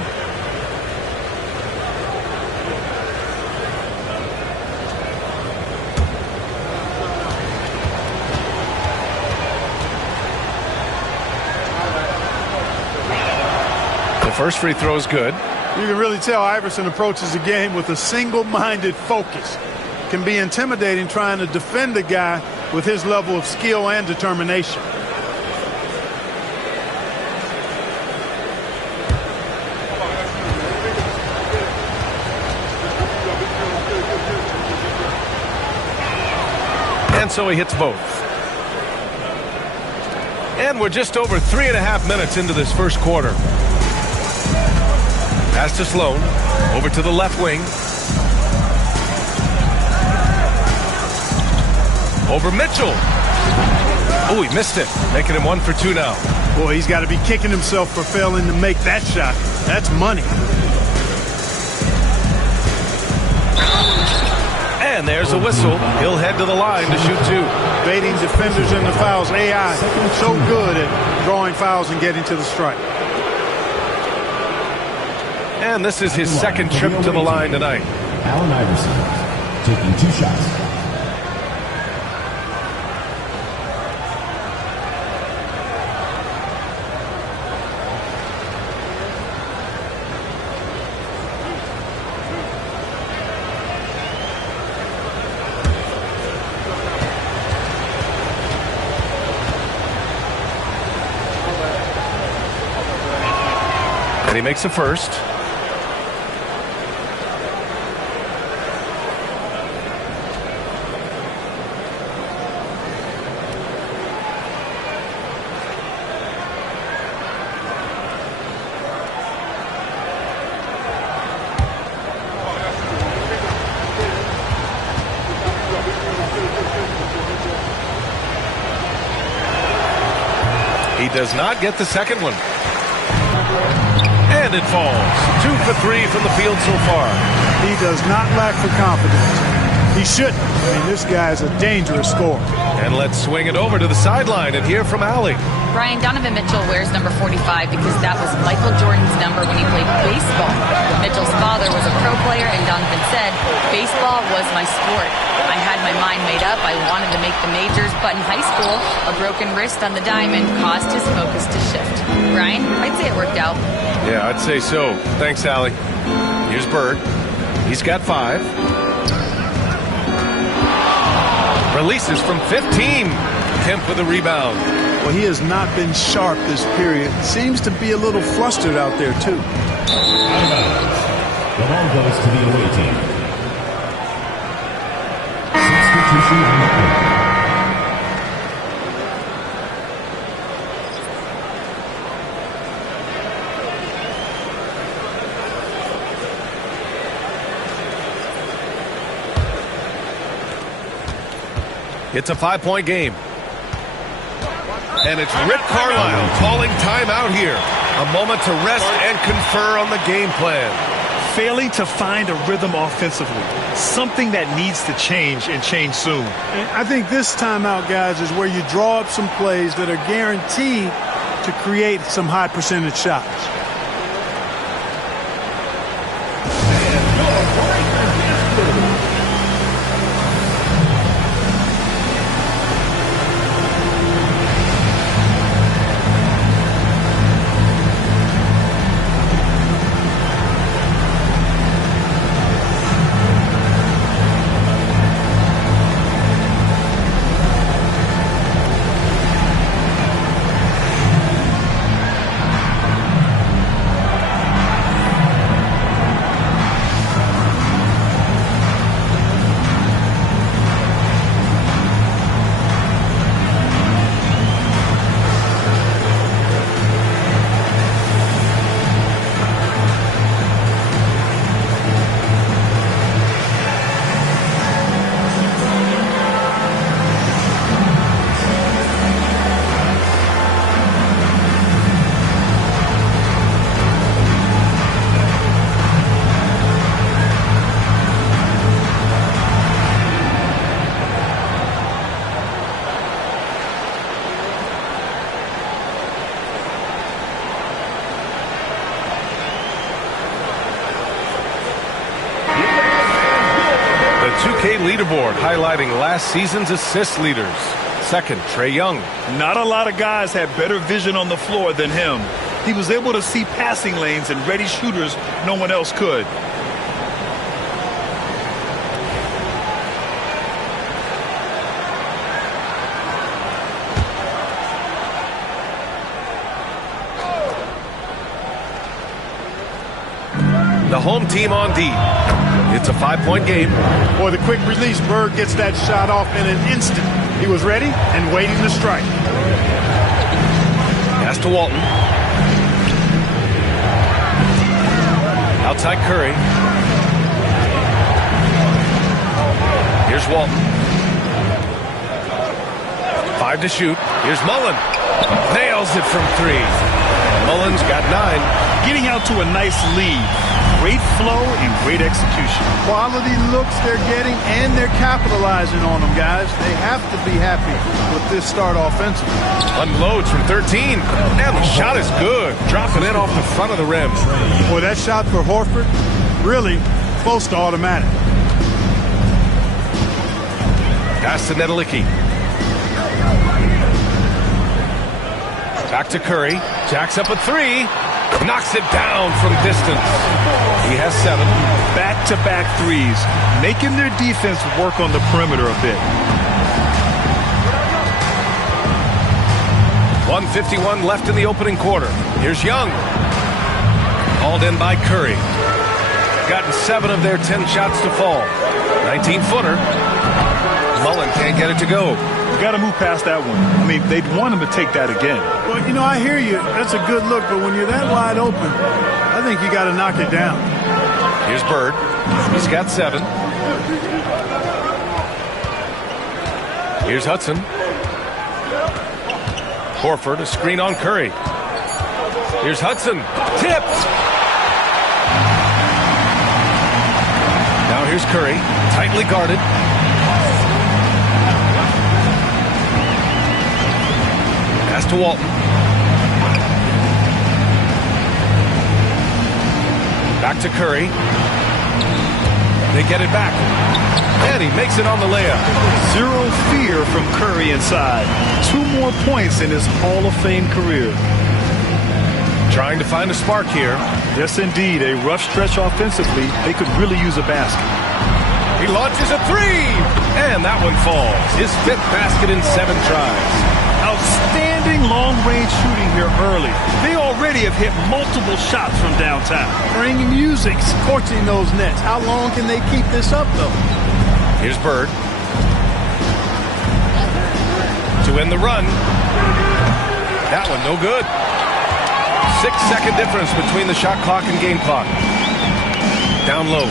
The first free throw is good. You can really tell Iverson approaches the game with a single-minded focus. Can be intimidating trying to defend a guy with his level of skill and determination. And so he hits both. And we're just over 3.5 minutes into this first quarter. Pass to Sloan. Over to the left wing. Over Mitchell. Oh, he missed it. Making him 1 for 2 now. Boy, he's got to be kicking himself for failing to make that shot. That's money. And there's a whistle. He'll head to the line to shoot 2. Baiting defenders into fouls. AI so good at drawing fouls and getting to the strike. And this is his second trip to the line tonight. Allen Iverson taking 2 shots. And he makes the first. He does not get the second one. And it falls. 2 for 3 from the field so far. He does not lack for confidence. He shouldn't. I mean, this guy is a dangerous scorer. And let's swing it over to the sideline and hear from Allie. Brian, Donovan Mitchell wears number 45 because that was Michael Jordan's number when he played baseball. Mitchell's father was a pro player, and Donovan said, "Baseball was my sport. I had my mind made up. I wanted to make the majors, but in high school, a broken wrist on the diamond caused his focus to shift." Brian, I'd say it worked out. Yeah, I'd say so. Thanks, Allie. Here's Bird. He's got 5. Releases from 15. Kemp with a rebound. Well, he has not been sharp this period. Seems to be a little flustered out there, too. The ball goes to the away team. Substitution on the court. It's a 5-point game. And it's Rick Carlisle calling timeout here. A moment to rest and confer on the game plan. failing to find a rhythm offensively. Something that needs to change and change soon. And I think this timeout, guys, is where you draw up some plays that are guaranteed to create some high percentage shots. Leaderboard highlighting last season's assist leaders. Second, Trae Young. Not a lot of guys had better vision on the floor than him. He was able to see passing lanes and ready shooters no one else could. The home team on D. It's a 5-point game. Boy, the quick release, Bird gets that shot off in an instant. He was ready and waiting to strike. Pass to Walton. Outside Curry. Here's Walton. 5 to shoot. Here's Mullen. Nails it from 3. Mullen's got 9. Getting out to a nice lead. Great flow and great execution. Quality looks they're getting, and they're capitalizing on them, guys. They have to be happy with this start offensively. Unloads from 13, and the shot is good. Dropping it off the front of the rim. Boy, that shot for Horford, really close to automatic. Pass to Nedelicki. Back to Curry. Jacks up a 3. Knocks it down from distance. He has 7. Back-to-back threes, making their defense work on the perimeter a bit. 1:51 left in the opening quarter. Here's Young. Hauled in by Curry. Gotten 7 of their 10 shots to fall. 19-footer. Mullen can't get it to go. You got to move past that one. I mean, they'd want him to take that again. Well, you know, I hear you. That's a good look, but when you're that wide open, I think you got to knock it down. Here's Bird. He's got 7. Here's Hudson. Horford, a screen on Curry. Here's Hudson. Tipped. Now here's Curry. Tightly guarded. Pass to Walton. Back to Curry. They get it back. And he makes it on the layup. Zero fear from Curry inside. 2 more points in his Hall of Fame career. Trying to find a spark here. Yes, indeed. A rough stretch offensively. They could really use a basket. He launches a 3. And that one falls. His 5th basket in 7 tries. Outstanding long-range shooting here early. They already have hit multiple shots from downtown. Bring music, scorching those nets. How long can they keep this up, though? Here's Bird. To end the run. That one no good. 6-second difference between the shot clock and game clock. Down low.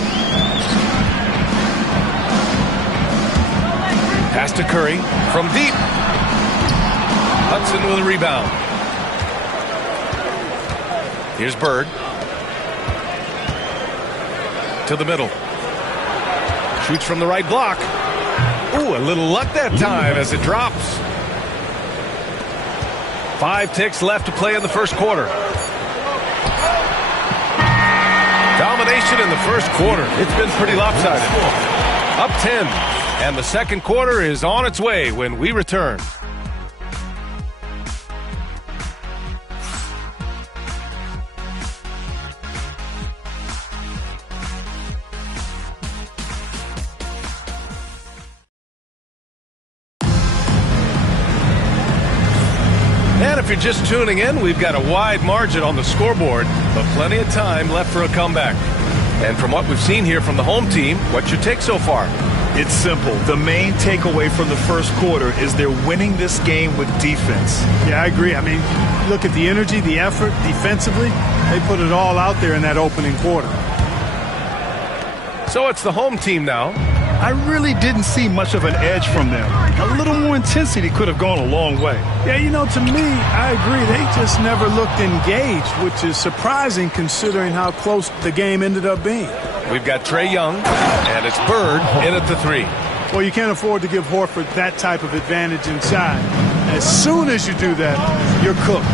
Pass to Curry from deep. Hudson with a rebound. Here's Bird. to the middle. Shoots from the right block. Ooh, a little luck that time as it drops. 5 ticks left to play in the first quarter. Domination in the first quarter. It's been pretty lopsided. Up 10. And the second quarter is on its way when we return. And if you're just tuning in, we've got a wide margin on the scoreboard, but plenty of time left for a comeback. And from what we've seen here from the home team, what's your take so far? It's simple. The main takeaway from the first quarter is they're winning this game with defense. Yeah, I agree. I mean, look at the energy, the effort defensively. They put it all out there in that opening quarter. So it's the home team now. I really didn't see much of an edge from them. A little more intensity could have gone a long way. Yeah, you know, to me, I agree. They just never looked engaged, which is surprising considering how close the game ended up being. We've got Trae Young, and it's Bird in at the 3. Well, you can't afford to give Horford that type of advantage inside. As soon as you do that, you're cooked.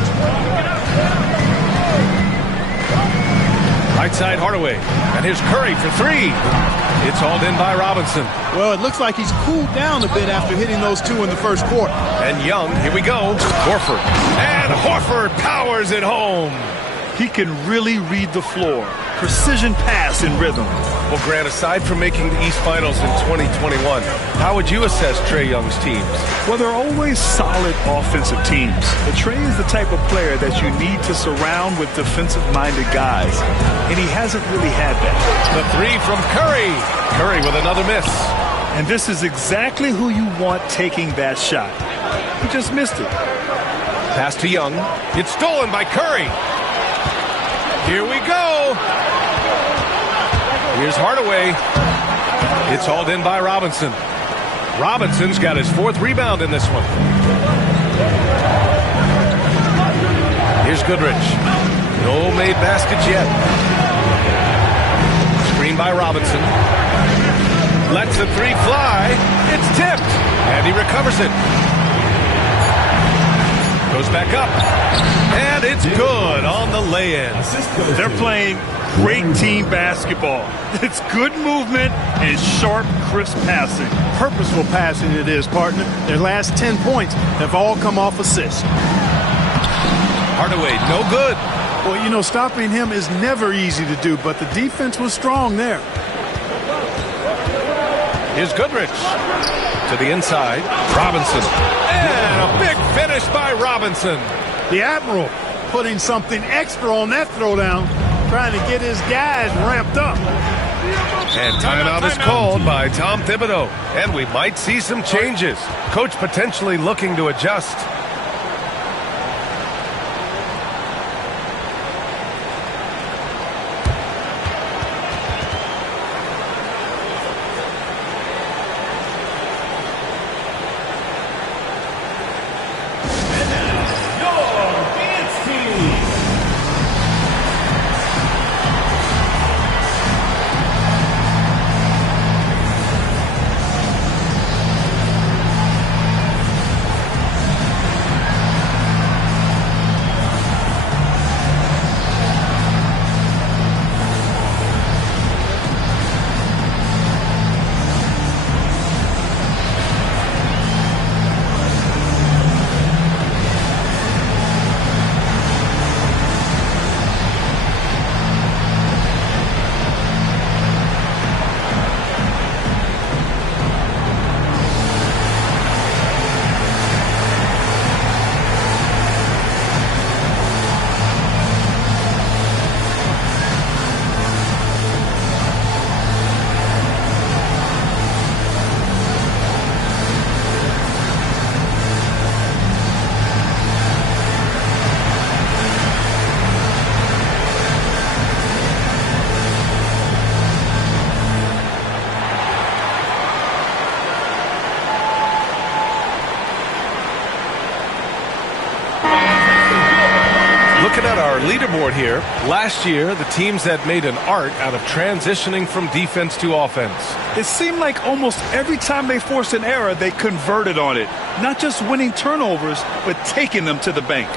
Right side Hardaway, and here's Curry for 3. It's hauled in by Robinson. Well, it looks like he's cooled down a bit after hitting those 2 in the first quarter. And Young, here we go, Horford. And Horford powers it home. He can really read the floor. Precision pass in rhythm. Well, Grant, aside from making the East Finals in 2021, how would you assess Trae Young's teams? Well, they're always solid offensive teams. But Trae is the type of player that you need to surround with defensive-minded guys, and he hasn't really had that. The 3 from Curry. Curry with another miss. And this is exactly who you want taking that shot. He just missed it. Pass to Young. It's stolen by Curry. Here we go. Here's Hardaway. It's hauled in by Robinson. Robinson's got his 4th rebound in this one. Here's Goodrich. No made baskets yet. Screen by Robinson. Lets the 3 fly. It's tipped. And he recovers it. Goes back up. And it's good on the lay-in. They're playing great team basketball. It's good movement and sharp, crisp passing. Purposeful passing it is, partner. Their last 10 points have all come off assists. Hardaway, no good. Well, you know, stopping him is never easy to do, but the defense was strong there. Here's Goodrich. To the inside. Robinson. And a big finish by Robinson. The Admiral putting something extra on that throwdown, trying to get his guys ramped up. And timeout is called by Tom Thibodeau. And we might see some changes. Coach potentially looking to adjust. Looking at our leaderboard here, last year, the teams that made an art out of transitioning from defense to offense. It seemed like almost every time they forced an error, they converted on it. Not just winning turnovers, but taking them to the bank.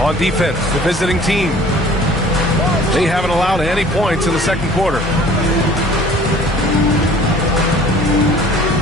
On defense, the visiting team. They haven't allowed any points in the second quarter.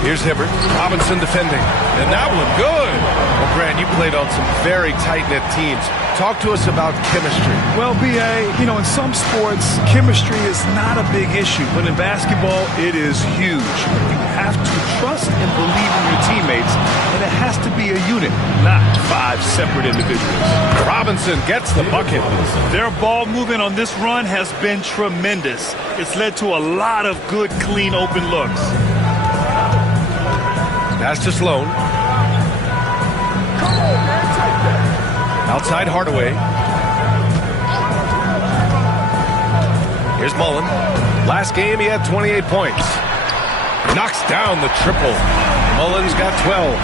Here's Hibbert. Robinson defending. And that one good. Well, Grant, you played on some very tight-knit teams. Talk to us about chemistry. Well, B.A., in some sports, chemistry is not a big issue. But in basketball, it is huge. You have to trust and believe in your teammates. And it has to be a unit, not 5 separate individuals. Robinson gets the bucket. Their ball movement on this run has been tremendous. It's led to a lot of good, clean, open looks. Pass to Sloan. Outside Hardaway. Here's Mullen. Last game, he had 28 points. Knocks down the triple. Mullen's got 12.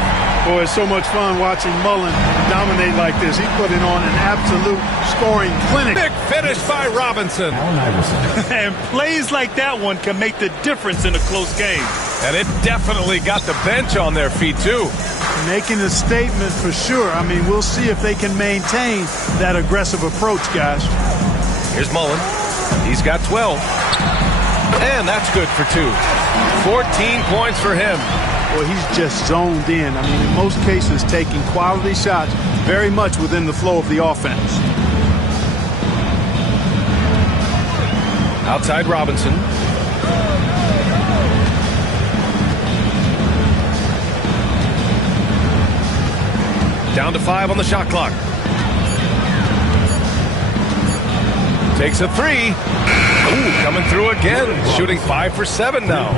Boy, it's so much fun watching Mullen dominate like this. He's putting on an absolute scoring clinic. Big finish by Robinson. And plays like that one can make the difference in a close game. And it definitely got the bench on their feet, too. Making a statement for sure. I mean, we'll see if they can maintain that aggressive approach, guys. Here's Mullen. He's got 12. And that's good for 2. 14 points for him. Well, he's just zoned in. I mean, in most cases, taking quality shots very much within the flow of the offense. Outside Robinson. Down to 5 on the shot clock. Takes a 3. Ooh, coming through again. Shooting 5 for 7 now.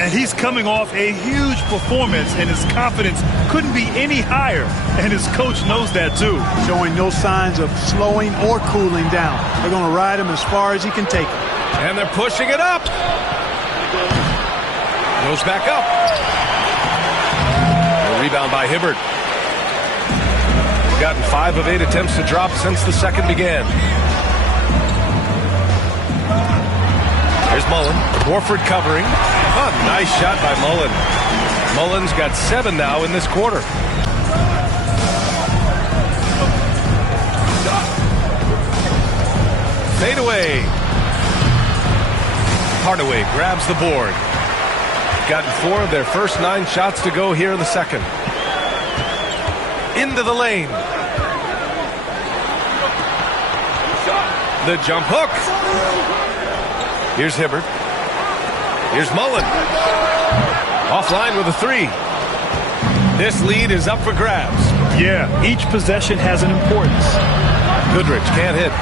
And he's coming off a huge performance, and his confidence couldn't be any higher. And his coach knows that, too. Showing no signs of slowing or cooling down. They're going to ride him as far as he can take him. And they're pushing it up. Goes back up. A rebound by Hibbert. Gotten 5 of 8 attempts to drop since the second began. Here's Mullen. Horford covering. Oh, nice shot by Mullen. Mullen's got 7 now in this quarter. Fade away. Hardaway grabs the board. Gotten 4 of their first 9 shots to go here in the second. Into the lane. The jump hook. Here's Hibbert. Here's Mullen. Offline with a 3. This lead is up for grabs. Yeah, each possession has an importance. Goodrich can't hit.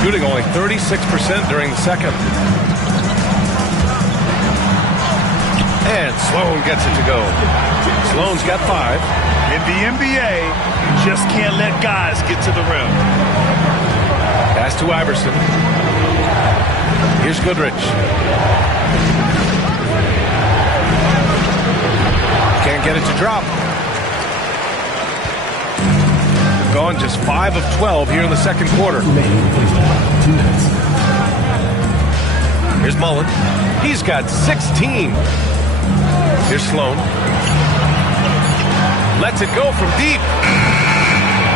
Shooting only 36% during the second. And Sloan gets it to go. Sloan's got 5. In the NBA, you just can't let guys get to the rim. Pass to Iverson. Here's Goodrich. Can't get it to drop. Gone just 5 of 12 here in the second quarter. Here's Mullen. He's got 16. Here's Sloan. Lets it go from deep.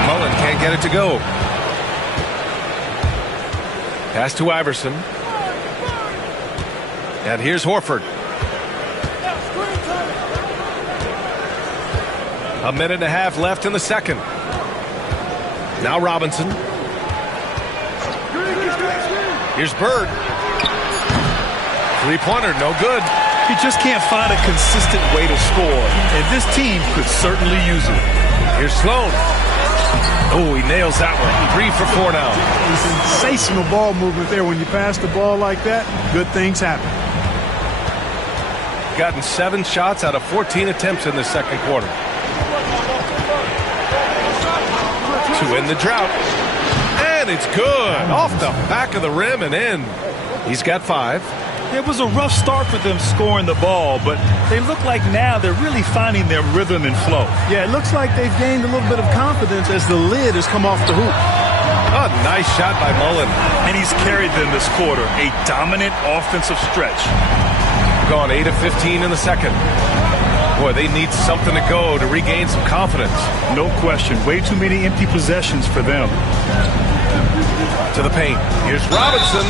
Mullen can't get it to go. Pass to Iverson. And here's Horford. A minute and a half left in the second. Now Robinson. Here's Bird. 3-pointer, no good. You just can't find a consistent way to score, and this team could certainly use it. Here's Sloan. Oh, he nails that one. 3 for 4 now. Sensational ball movement there. When you pass the ball like that, good things happen. Gotten 7 shots out of 14 attempts in the second quarter. To end the drought. And And it's good. Off the back of the rim and in. He's got 5. It was a rough start for them scoring the ball, but they look like now they're really finding their rhythm and flow. Yeah, it looks like they've gained a little bit of confidence as the lid has come off the hoop. A nice shot by Mullen. And he's carried them this quarter. A dominant offensive stretch. Gone 8 of 15 in the second. Boy, they need something to go to regain some confidence. No question. Way too many empty possessions for them. To the paint. Here's Robinson.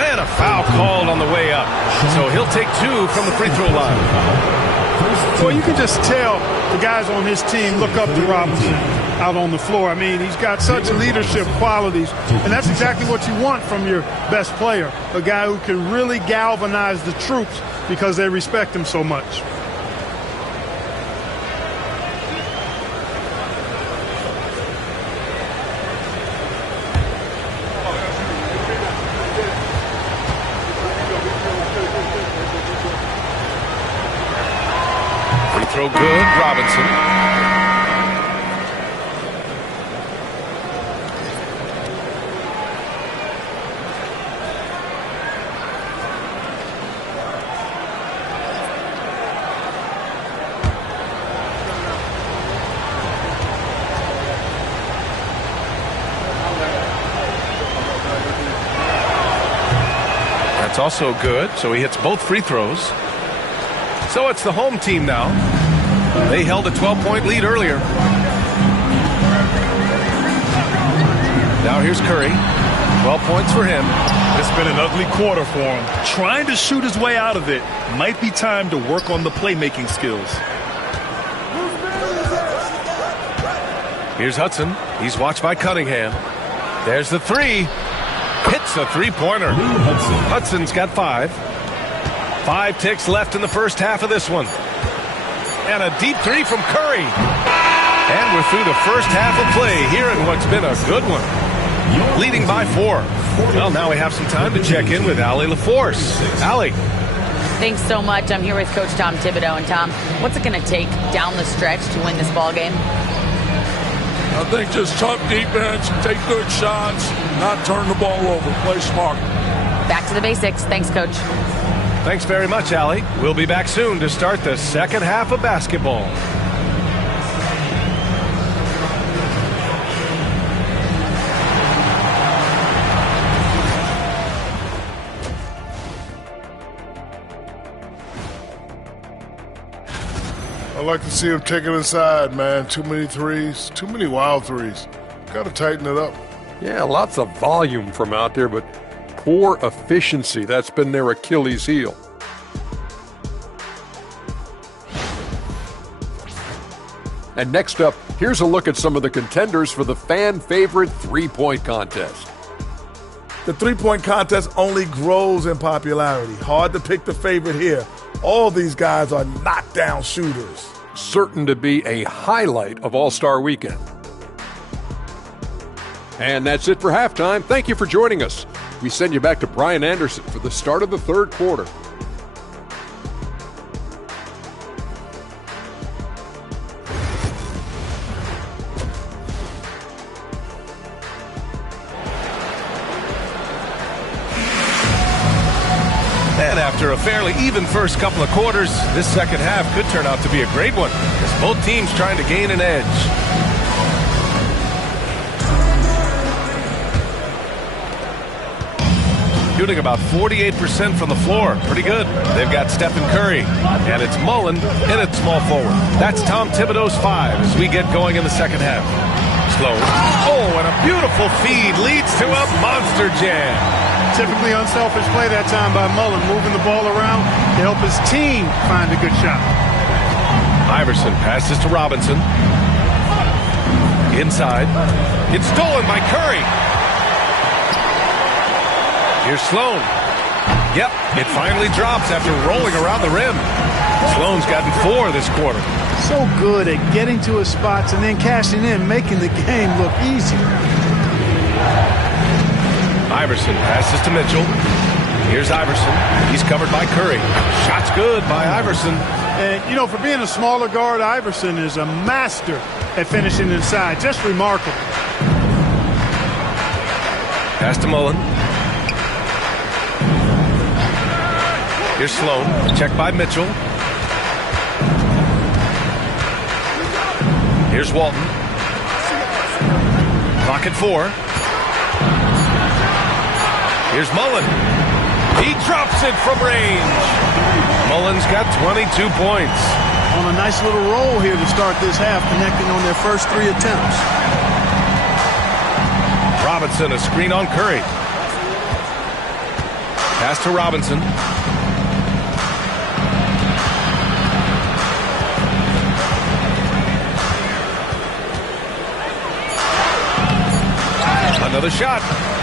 And a foul called on the way up. So he'll take 2 from the free throw line. Well, you can just tell the guys on his team look up to Robinson out on the floor. I mean, he's got such leadership qualities, and that's exactly what you want from your best player, a guy who can really galvanize the troops because they respect him so much. Throw good, Robinson. That's also good, so he hits both free throws. So it's the home team now. They held a 12-point lead earlier. Now here's Curry. 12 points for him. It's been an ugly quarter for him. Trying to shoot his way out of it. Might be time to work on the playmaking skills. Here's Hudson. He's watched by Cunningham. There's the 3. Hits a 3-pointer. Hudson's got 5. 5 ticks left in the first half of this one. And a deep 3 from Curry. And we're through the first half of play here in what's been a good one. Leading by 4. Well, now we have some time to check in with Allie LaForce. Allie. Thanks so much. I'm here with Coach Tom Thibodeau. And Tom, what's it going to take down the stretch to win this ball game? I think just tough defense, take good shots, not turn the ball over, play smart. Back to the basics. Thanks, Coach. Thanks very much, Allie. We'll be back soon to start the second half of basketball. I like to see him take it inside, man. Too many threes, too many wild threes. Got to tighten it up. Yeah, lots of volume from out there, but poor efficiency. That's been their Achilles heel. And next up, here's a look at some of the contenders for the fan-favorite three-point contest. The three-point contest only grows in popularity. Hard to pick the favorite here. All these guys are knockdown shooters. Certain to be a highlight of All-Star Weekend. And that's it for halftime. Thank you for joining us. We send you back to Brian Anderson for the start of the third quarter. And after a fairly even first couple of quarters, this second half could turn out to be a great one as both teams trying to gain an edge. Shooting about 48% from the floor. Pretty good. They've got Stephen Curry, and it's Mullen in at small forward. That's Tom Thibodeau's 5 as we get going in the second half. Slow. Oh, and a beautiful feed leads to a monster jam. Typically unselfish play that time by Mullen, moving the ball around to help his team find a good shot. Iverson passes to Robinson. Inside. It's stolen by Curry. Here's Sloan. Yep, it finally drops after rolling around the rim. Sloan's gotten 4 this quarter. So good at getting to his spots and then cashing in, making the game look easy. Iverson passes to Mitchell. Here's Iverson. He's covered by Curry. Shot's good by Iverson. And, you know, for being a smaller guard, Iverson is a master at finishing inside. Just remarkable. Pass to Mullen. Here's Sloan. Checked by Mitchell. Here's Walton. Clock at 4. Here's Mullen. He drops it from range. Mullen's got 22 points. On a nice little roll here to start this half, connecting on their first 3 attempts. Robinson, a screen on Curry. Pass to Robinson. Another shot.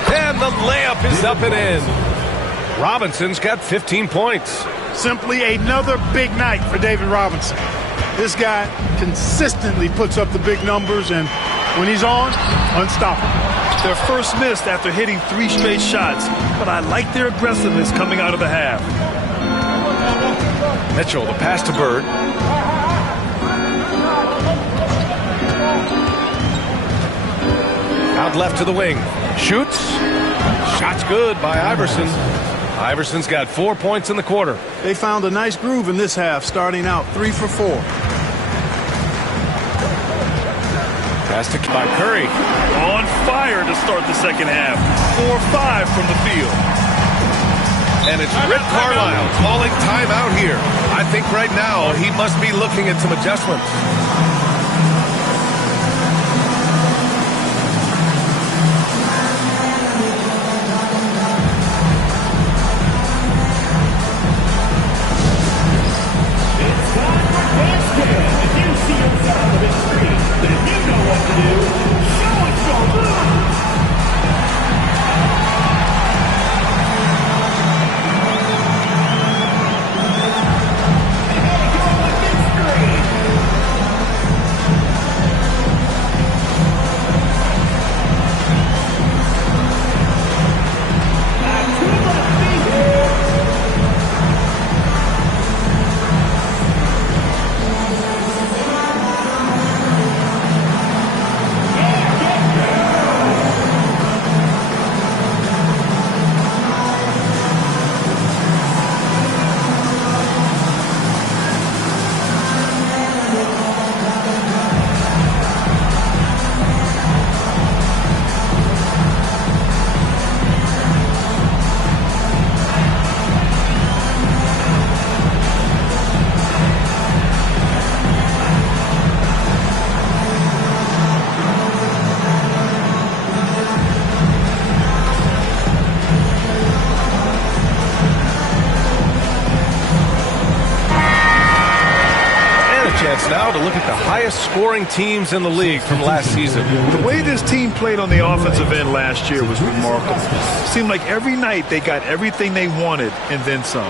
And the layup is up and in. Robinson's got 15 points. Simply another big night for David Robinson. This guy consistently puts up the big numbers, and when he's on, unstoppable. Their first missed after hitting 3 straight shots, but I like their aggressiveness coming out of the half. Mitchell, the pass to Bird. Out left to the wing. Shoots. Shot's good by Iverson. Iverson's got 4 points in the quarter. They found a nice groove in this half, starting out 3 for 4. Pass to by Curry. On fire to start the second half. 4-5 from the field. And it's Rick Carlisle calling timeout here. I think right now he must be looking at some adjustments. Now to look at the highest scoring teams in the league from last season. The way this team played on the offensive end last year was remarkable. It seemed like every night they got everything they wanted and then some.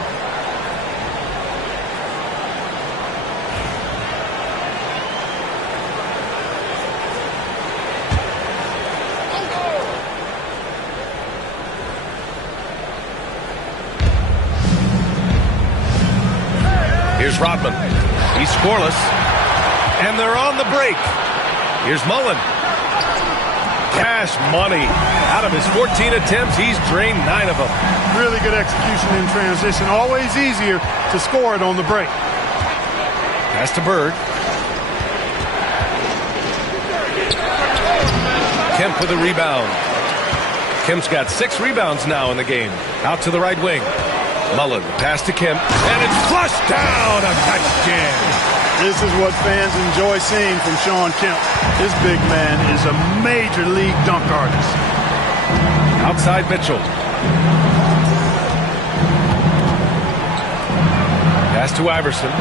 Here's Rodman. He's scoreless. And they're on the break. Here's Mullen. Cash money. Out of his 14 attempts, he's drained 9 of them. Really good execution in transition. Always easier to score it on the break. Pass to Bird. Kemp with a rebound. Kemp's got 6 rebounds now in the game. Out to the right wing. Mullen, pass to Kemp, and it's flushed down. A nice jam. This is what fans enjoy seeing from Shawn Kemp. This big man is a major league dunk artist. Outside Mitchell. Pass to Iverson.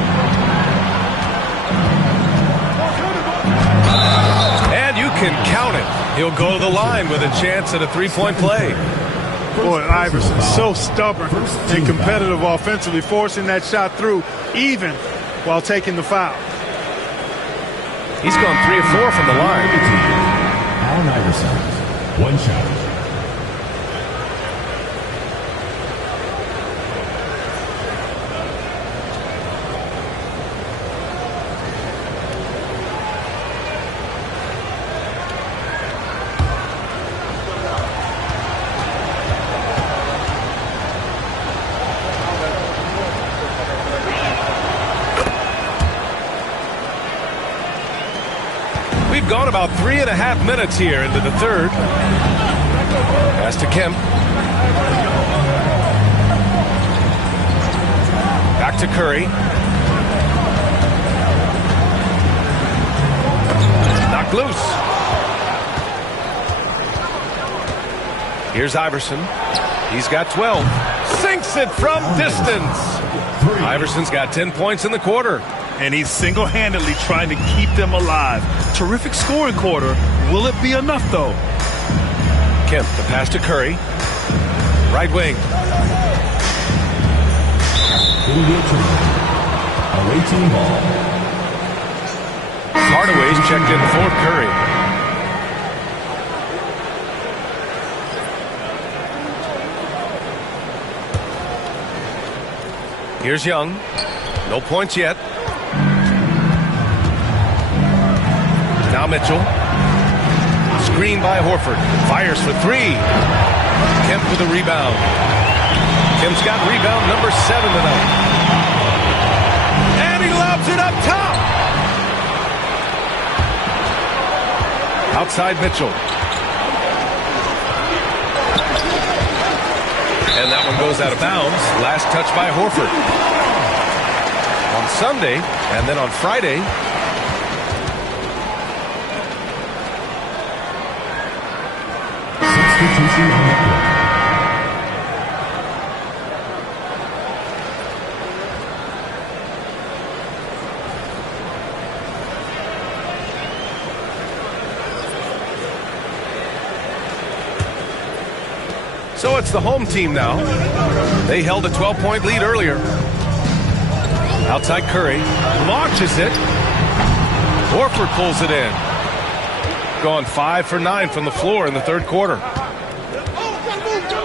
And you can count it. He'll go to the line with a chance at a 3-point play. Boy, Iverson's so stubborn and competitive offensively, forcing that shot through even while taking the foul. He's gone 3 of 4 from the line. Allen Iverson, 1 shot. about 3.5 minutes here into the third. Pass to Kemp. Back to Curry. Knocked loose. Here's Iverson. He's got 12. Sinks it from distance. Iverson's got 10 points in the quarter. And he's single-handedly trying to keep them alive. Terrific scoring quarter. Will it be enough, though? Kemp, the pass to Curry. Right wing. Away team ball. Hardaway's checked in for Curry. Here's Young. No points yet. Now Mitchell. Screen by Horford. Fires for three. Kemp with a rebound. Kemp's got rebound number 7 tonight. And he lobs it up top. Outside Mitchell. And that one goes out of bounds. Last touch by Horford. On Sunday, and then on Friday, Substitution on the court. so it's the home team now. They held a 12-point lead earlier. Outside Curry. Launches it. Horford pulls it in. Gone 5 for 9 from the floor in the third quarter.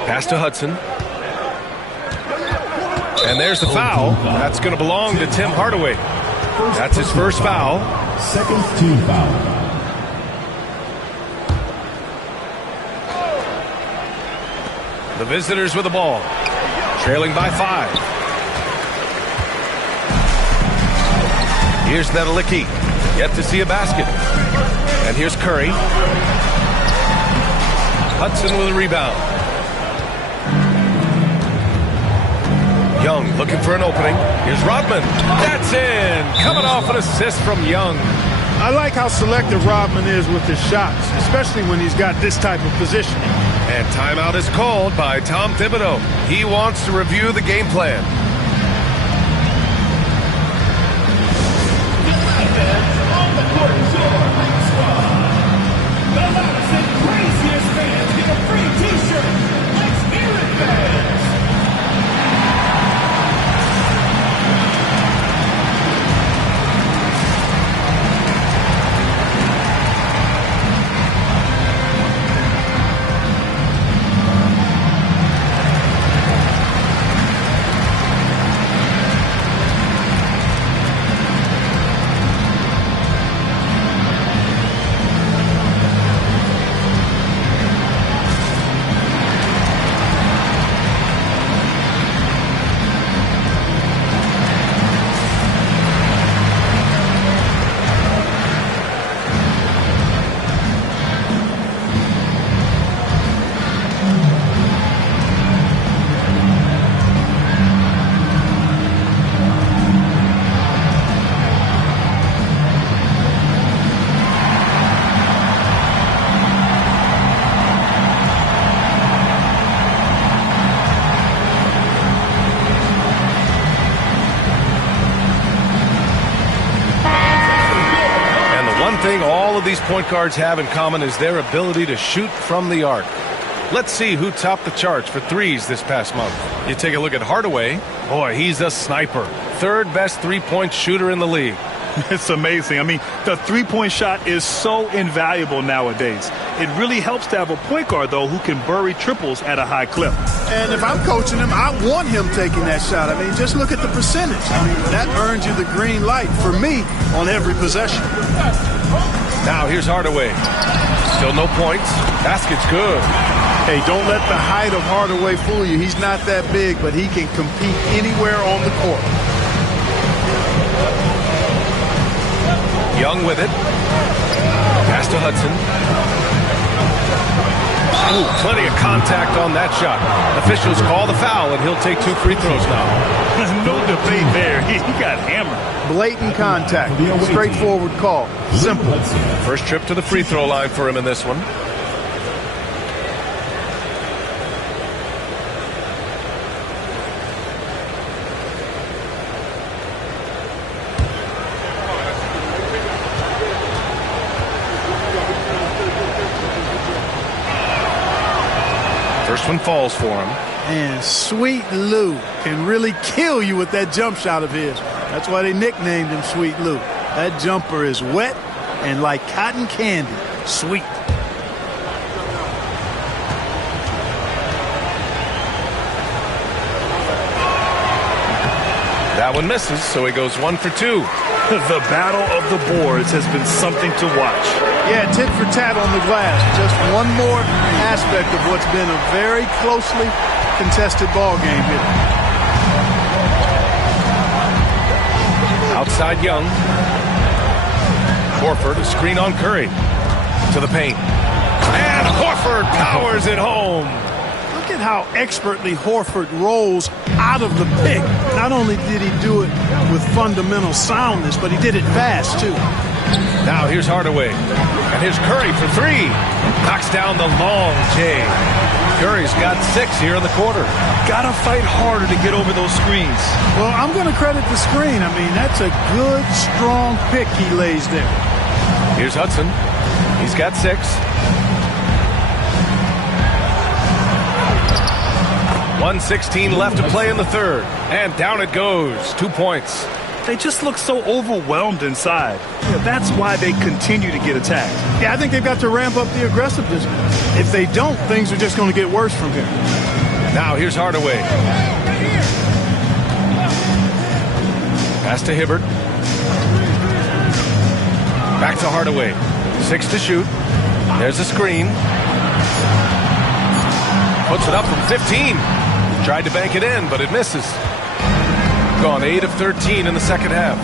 Pass to Hudson. And there's the foul. That's going to belong to Tim Hardaway. That's his first foul. Second team foul. The visitors with the ball. Trailing by 5. Here's Nedelicki. Yet to see a basket. And here's Curry. Hudson with a rebound. Young looking for an opening. Here's Rodman. That's in. Coming off an assist from Young. I like how selective Rodman is with his shots, especially when he's got this type of positioning. And timeout is called by Tom Thibodeau. He wants to review the game plan. All of these point guards have in common is their ability to shoot from the arc. Let's see who topped the charts for threes this past month. You take a look at Hardaway. Boy, he's a sniper. Third best three-point shooter in the league. It's amazing. I mean, the three-point shot is so invaluable nowadays. It really helps to have a point guard, though, who can bury triples at a high clip. And if I'm coaching him, I want him taking that shot. I mean, just look at the percentage. I mean, that earns you the green light for me on every possession. Now here's Hardaway. Still no points. Basket's good. Hey, don't let the height of Hardaway fool you. He's not that big, but he can compete anywhere on the court. Young with it. Pass Pass to Hudson. Ooh, plenty of contact on that shot. Officials call the foul, and he'll take 2 free throws now. No debate there. He got hammered. Blatant contact. Straightforward call. Simple. First trip to the free throw line for him in this one. First one falls for him. And Sweet Lou can really kill you with that jump shot of his. That's why they nicknamed him Sweet Lou. That jumper is wet and like cotton candy. Sweet. That one misses, so he goes 1 for 2. The battle of the boards has been something to watch. Yeah, tit for tat on the glass. Just one more aspect of what's been a very closely contested ball game here. Outside Young. Horford, a screen on Curry. To the paint. And Horford powers it home. Look at how expertly Horford rolls out of the pick. Not only did he do it with fundamental soundness, but he did it fast, too. Now here's Hardaway. And here's Curry for 3. Knocks down the long J. Curry's got 6 here in the quarter. Gotta fight harder to get over those screens. Well, I'm going to credit the screen. I mean, that's a good, strong pick he lays there. Here's Hudson. He's got 6. 1:16 left to play in the third. And down it goes. 2 points. They just look so overwhelmed inside. Yeah, that's why they continue to get attacked. Yeah, I think they've got to ramp up the aggressiveness. If they don't, things are just going to get worse from here. Now here's Hardaway. Pass to Hibbert. Back to Hardaway. 6 to shoot. There's a screen. Puts it up from 15. Tried to bank it in, but it misses. Gone 8 of 13 in the second half.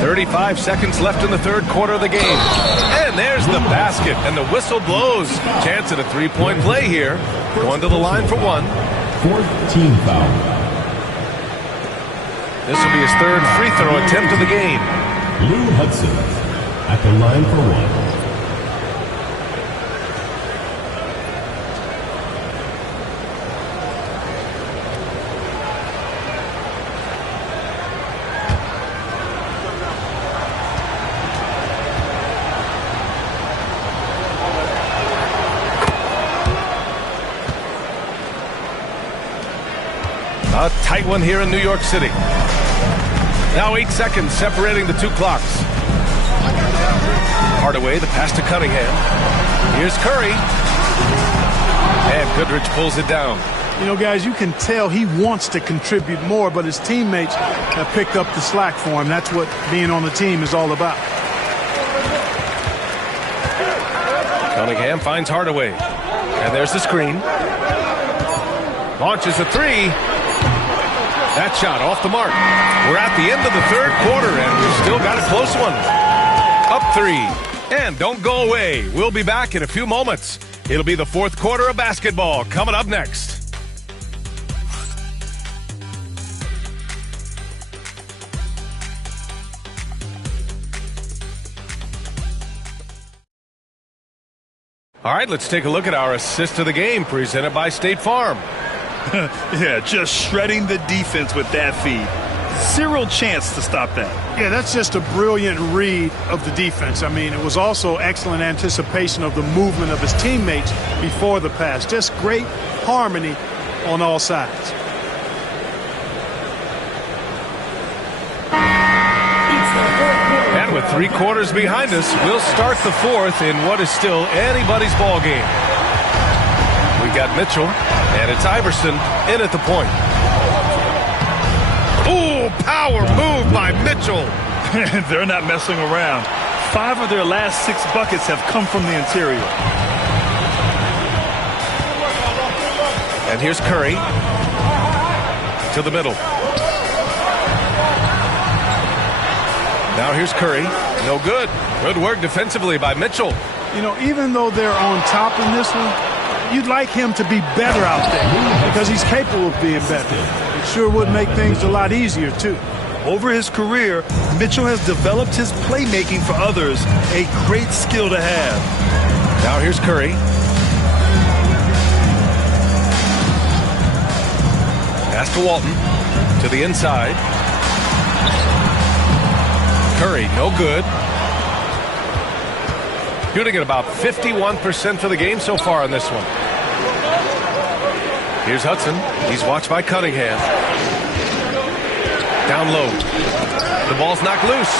35 seconds left in the third quarter of the game. And there's the basket, and the whistle blows. Chance at a 3-point play here. Going to the line for 1. 4th team foul. This will be his 3rd free throw attempt of the game. Lou Hudson at the line for 1. A tight one here in New York City. Now 8 seconds separating the 2 clocks. Hardaway, the pass to Cunningham. Here's Curry. And Goodrich pulls it down. You know, guys, you can tell he wants to contribute more, but his teammates have picked up the slack for him. That's what being on the team is all about. Cunningham finds Hardaway. And there's the screen. Launches a 3. That shot off the mark. We're at the end of the third quarter, and we've still got a close one. Up 3. And don't go away. We'll be back in a few moments. It'll be the fourth quarter of basketball coming up next. All right, let's take a look at our assist of the game presented by State Farm. Yeah, just shredding the defense with that feed. Zero chance to stop that. Yeah, that's just a brilliant read of the defense. I mean, it was also excellent anticipation of the movement of his teammates before the pass. Just great harmony on all sides. And with 3 quarters behind us, we'll start the fourth in what is still anybody's ball game. We got Mitchell, and it's Iverson in at the point. Ooh, power move by Mitchell. They're not messing around. 5 of their last 6 buckets have come from the interior. And here's Curry to the middle. Now here's Curry. No good. Good work defensively by Mitchell. You know, even though they're on top in this one, you'd like him to be better out there because he's capable of being better. It sure would make things a lot easier, too. Over his career, Mitchell has developed his playmaking for others, a great skill to have. Now here's Curry. Pass to Walton. To the inside. Curry, no good. Shooting at about 51% for the game so far on this one. Here's Hudson. He's watched by Cunningham. Down low. The ball's knocked loose.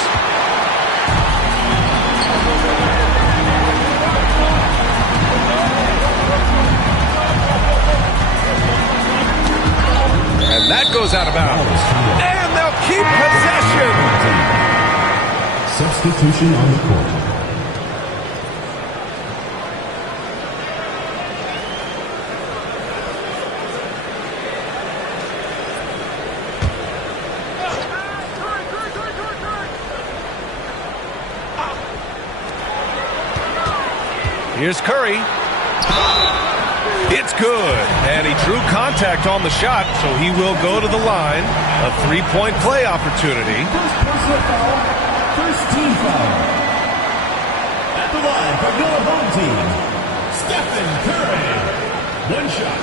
And that goes out of bounds. And they'll keep possession. Substitution on the court. Here's Curry. It's good. And he drew contact on the shot, so he will go to the line. A three-point play opportunity. First personal foul. First team foul. At the line for your home team, Stephen Curry. One shot.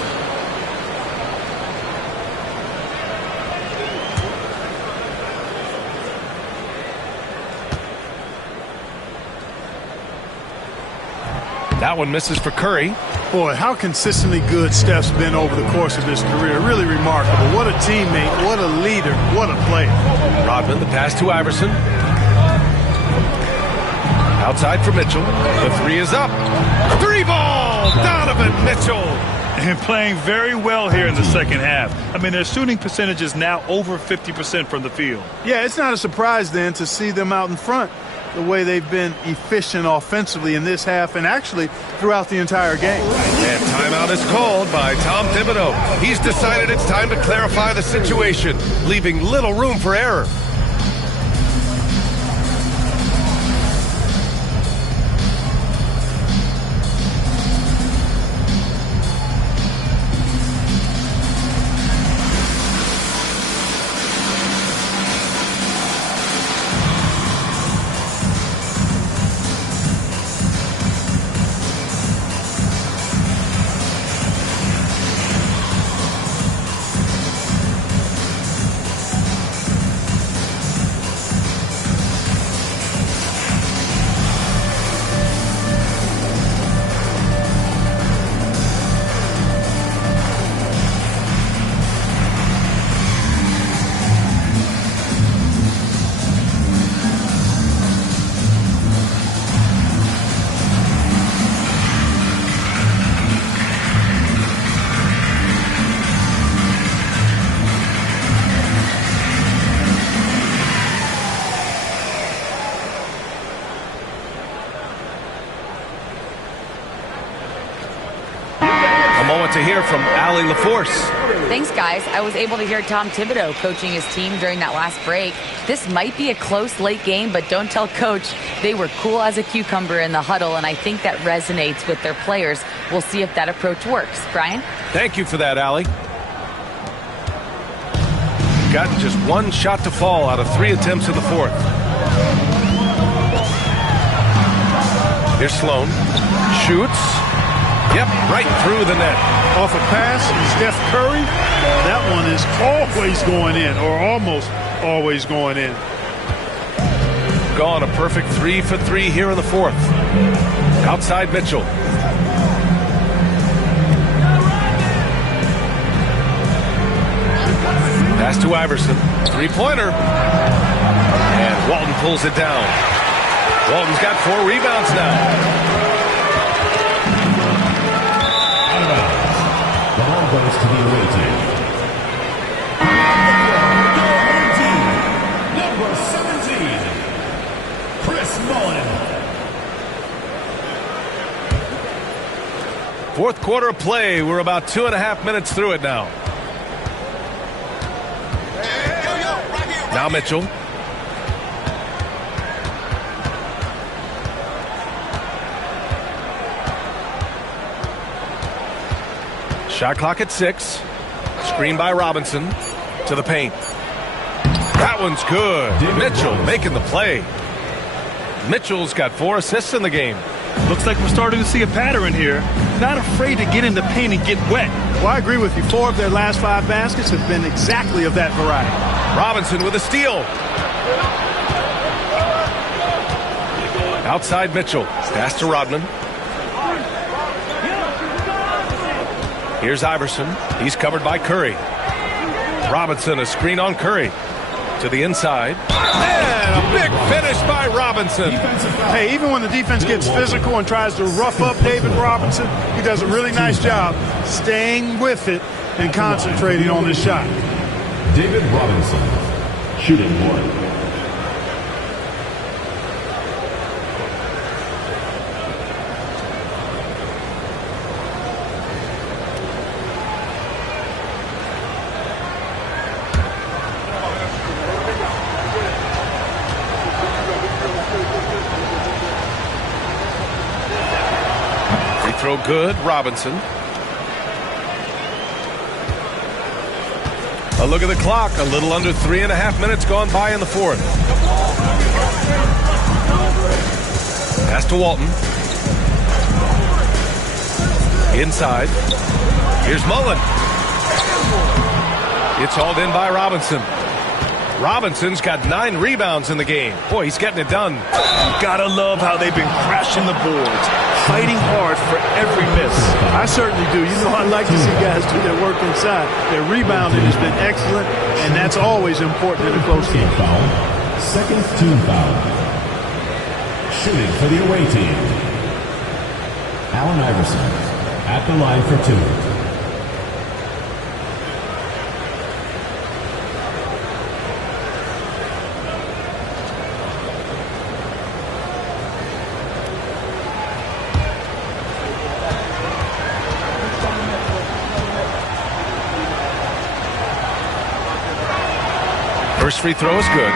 That one misses for Curry. Boy, how consistently good Steph's been over the course of his career. Really remarkable. What a teammate, what a leader, what a player. Rodman, the pass to Iverson. Outside for Mitchell. The three is up. Three ball! Donovan Mitchell. And playing very well here in the second half. I mean, their shooting percentage is now over 50% from the field. Yeah, it's not a surprise then to see them out in front. The way they've been efficient offensively in this half and actually throughout the entire game. And timeout is called by Tom Thibodeau. He's decided it's time to clarify the situation, leaving little room for error. To hear from Allie LaForce. Thanks, guys. I was able to hear Tom Thibodeau coaching his team during that last break. This might be a close late game, but don't tell Coach. They were cool as a cucumber in the huddle, and I think that resonates with their players. We'll see if that approach works. Brian? Thank you for that, Allie. Gotten just one shot to fall out of 3 attempts in the fourth. Here's Sloan. Shoots. Yep, right through the net. Off a pass, Steph Curry. That one is always going in, or almost always going in. Gone a perfect 3 for 3 here in the fourth. Outside Mitchell. Pass to Iverson. Three-pointer. And Walton pulls it down. Walton's got 4 rebounds now. Goes to the away team. Number 17, Chris Mullin. Fourth quarter of play. We're about 2.5 minutes through it now. Now Mitchell. Shot clock at 6. Screen by Robinson to the paint. That one's good. Mitchell making the play. Mitchell's got 4 assists in the game. Looks like we're starting to see a pattern here. Not afraid to get in the paint and get wet. Well, I agree with you. 4 of their last 5 baskets have been exactly of that variety. Robinson with a steal. Outside Mitchell. Pass to Rodman. Here's Iverson. He's covered by Curry. Robinson, a screen on Curry. To the inside. And a big finish by Robinson. Hey, even when the defense gets physical and tries to rough up David Robinson, he does a really nice job staying with it and concentrating on this shot. David Robinson, shooting 1. Throw good, Robinson. A look at the clock. A little under 3.5 minutes gone by in the 4th. Pass to Walton. Inside. Here's Mullen. It's hauled in by Robinson. Robinson's got 9 rebounds in the game. Boy, he's getting it done. Gotta love how they've been crashing the boards, fighting hard for every miss. I certainly do. You know, I like to see guys do their work inside. Their rebounding has been excellent, and that's always important in a close game. Foul. Second team foul. Shooting for the away team, Allen Iverson at the line for 2. First free throw is good.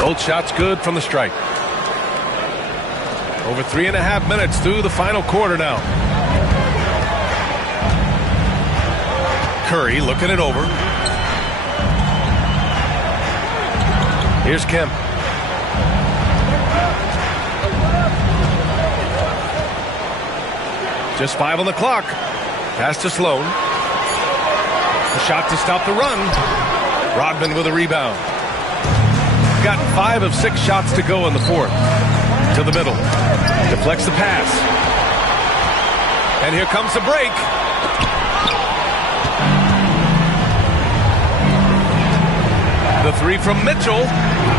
Both shots good from the stripe. Over 3.5 minutes through the final quarter now. Curry looking it over. Here's Kemp. Just 5 on the clock. Pass to Sloan. A shot to stop the run. Rodman with a rebound. Got 5 of 6 shots to go in the 4th. To the middle. Deflects the pass. And here comes the break. The 3 from Mitchell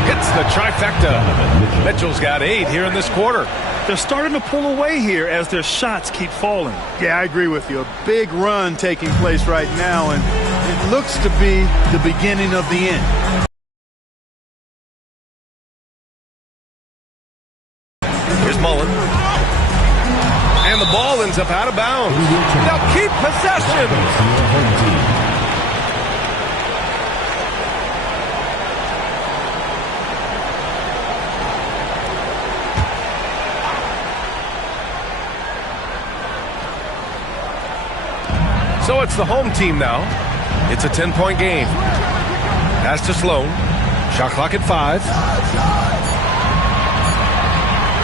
hits the trifecta. Mitchell's got 8 here in this quarter. They're starting to pull away here as their shots keep falling. Yeah, I agree with you. A big run taking place right now, and it looks to be the beginning of the end. Here's Mullen. And the ball ends up out of bounds. They'll keep possession. So it's the home team now. It's a 10-point game. Pass to Sloan. Shot clock at 5.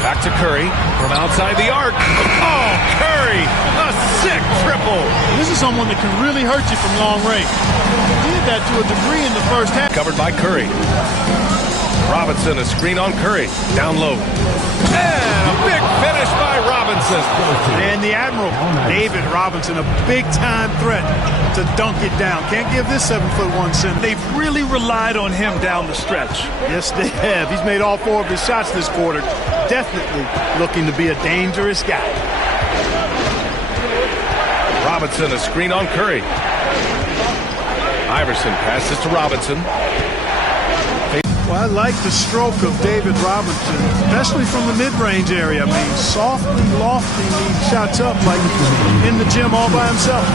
Back to Curry from outside the arc. Oh, Curry! A sick triple. This is someone that can really hurt you from long range. He did that to a degree in the first half. Covered by Curry. Robinson, a screen on Curry. Down low. And a big finish by Robinson. And the Admiral, David Robinson, a big-time threat to dunk it down. Can't give this 7'1" center. They've really relied on him down the stretch. Yes, they have. He's made all 4 of his shots this quarter. Definitely looking to be a dangerous guy. Robinson, a screen on Curry. Iverson passes to Robinson. Well, I like the stroke of David Robinson, especially from the mid-range area. I mean, softly lofting these shots up like he's in the gym all by himself.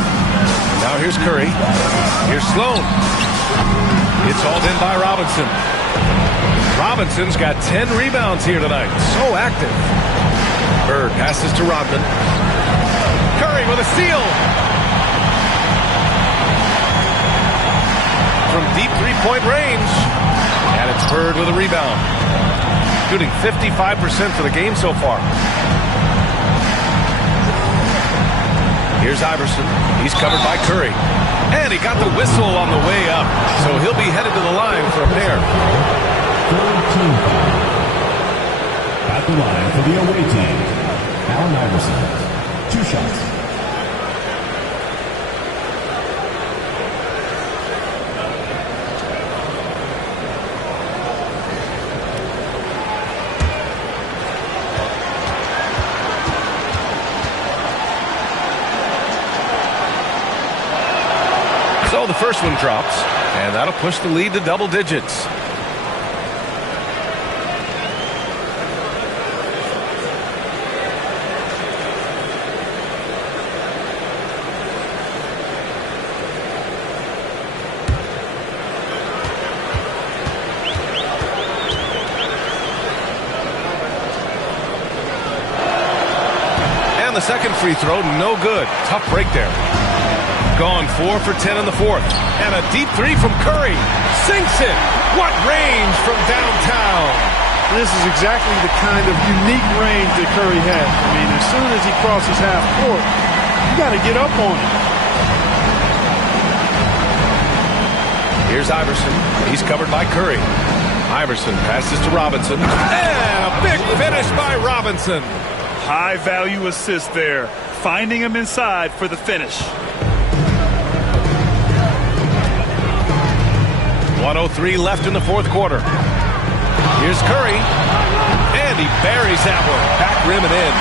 Now here's Curry. Here's Sloan. It's hauled in by Robinson. Robinson's got 10 rebounds here tonight. So active. Bird passes to Rodman. Curry with a steal. From deep three-point range. And it's Bird with a rebound. Shooting 55% for the game so far. Here's Iverson. He's covered by Curry. And he got the whistle on the way up. So he'll be headed to the line for a pair. Third team foul. At the line for the away team, Allen Iverson. 2 shots. So the first one drops, and that'll push the lead to double digits. And the second free throw, no good. Tough break there. Gone 4 for 10 in the fourth. And a deep three from Curry. Sinks it. What range from downtown. This is exactly the kind of unique range that Curry has. I mean, as soon as he crosses half court, you got to get up on him. Here's Iverson. He's covered by Curry. Iverson passes to Robinson. And a big finish by Robinson. High value assist there. Finding him inside for the finish. 1:03 left in the fourth quarter. Here's Curry. And he buries that one. Back rim and in.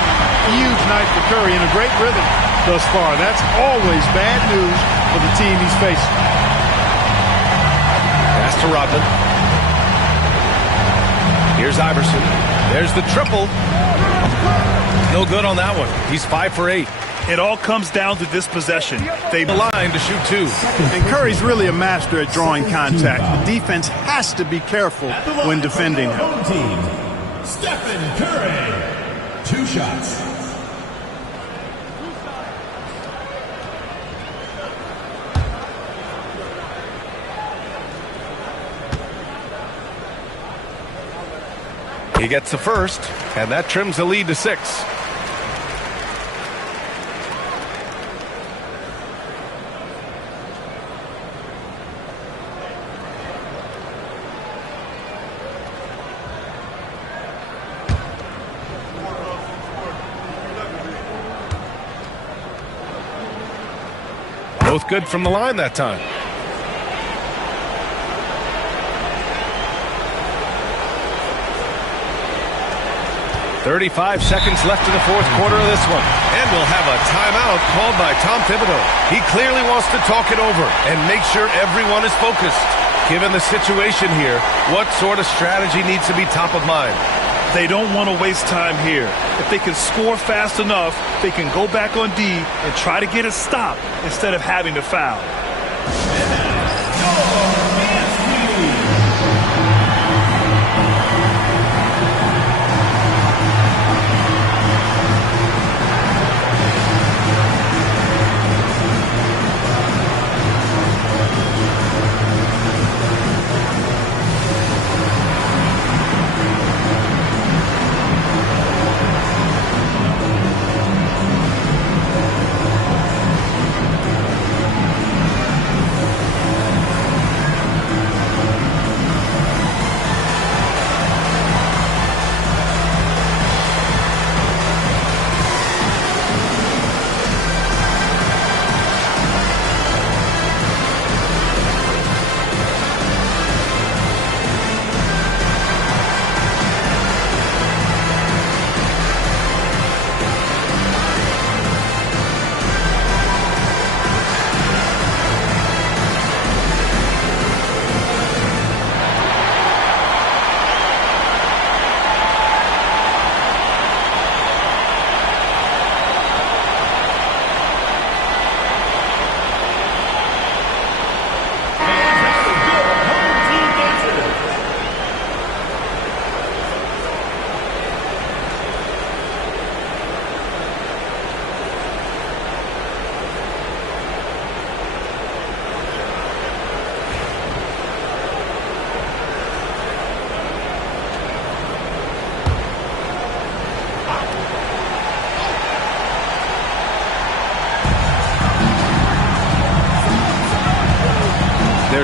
Huge night for Curry and a great rhythm thus far. That's always bad news for the team he's facing. Pass to Rodman. Here's Iverson. There's the triple. No good on that one. He's 5 for 8. It all comes down to this possession. They line to shoot 2. And Curry's really a master at drawing contact. The defense has to be careful when defending him. Home team, Stephen Curry. 2 shots. He gets the first, and that trims the lead to 6. Both good from the line that time. "35 seconds left in the fourth quarter of this one. And we'll have a timeout called by Tom Thibodeau. He clearly wants to talk it over and make sure everyone is focused. Given the situation here, what sort of strategy needs to be top of mind? They don't want to waste time here. If they can score fast enough, they can go back on D and try to get a stop instead of having to foul.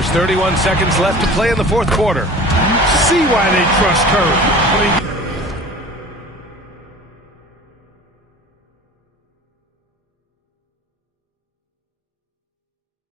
There's 31 seconds left to play in the fourth quarter. See why they trust Curry. I mean,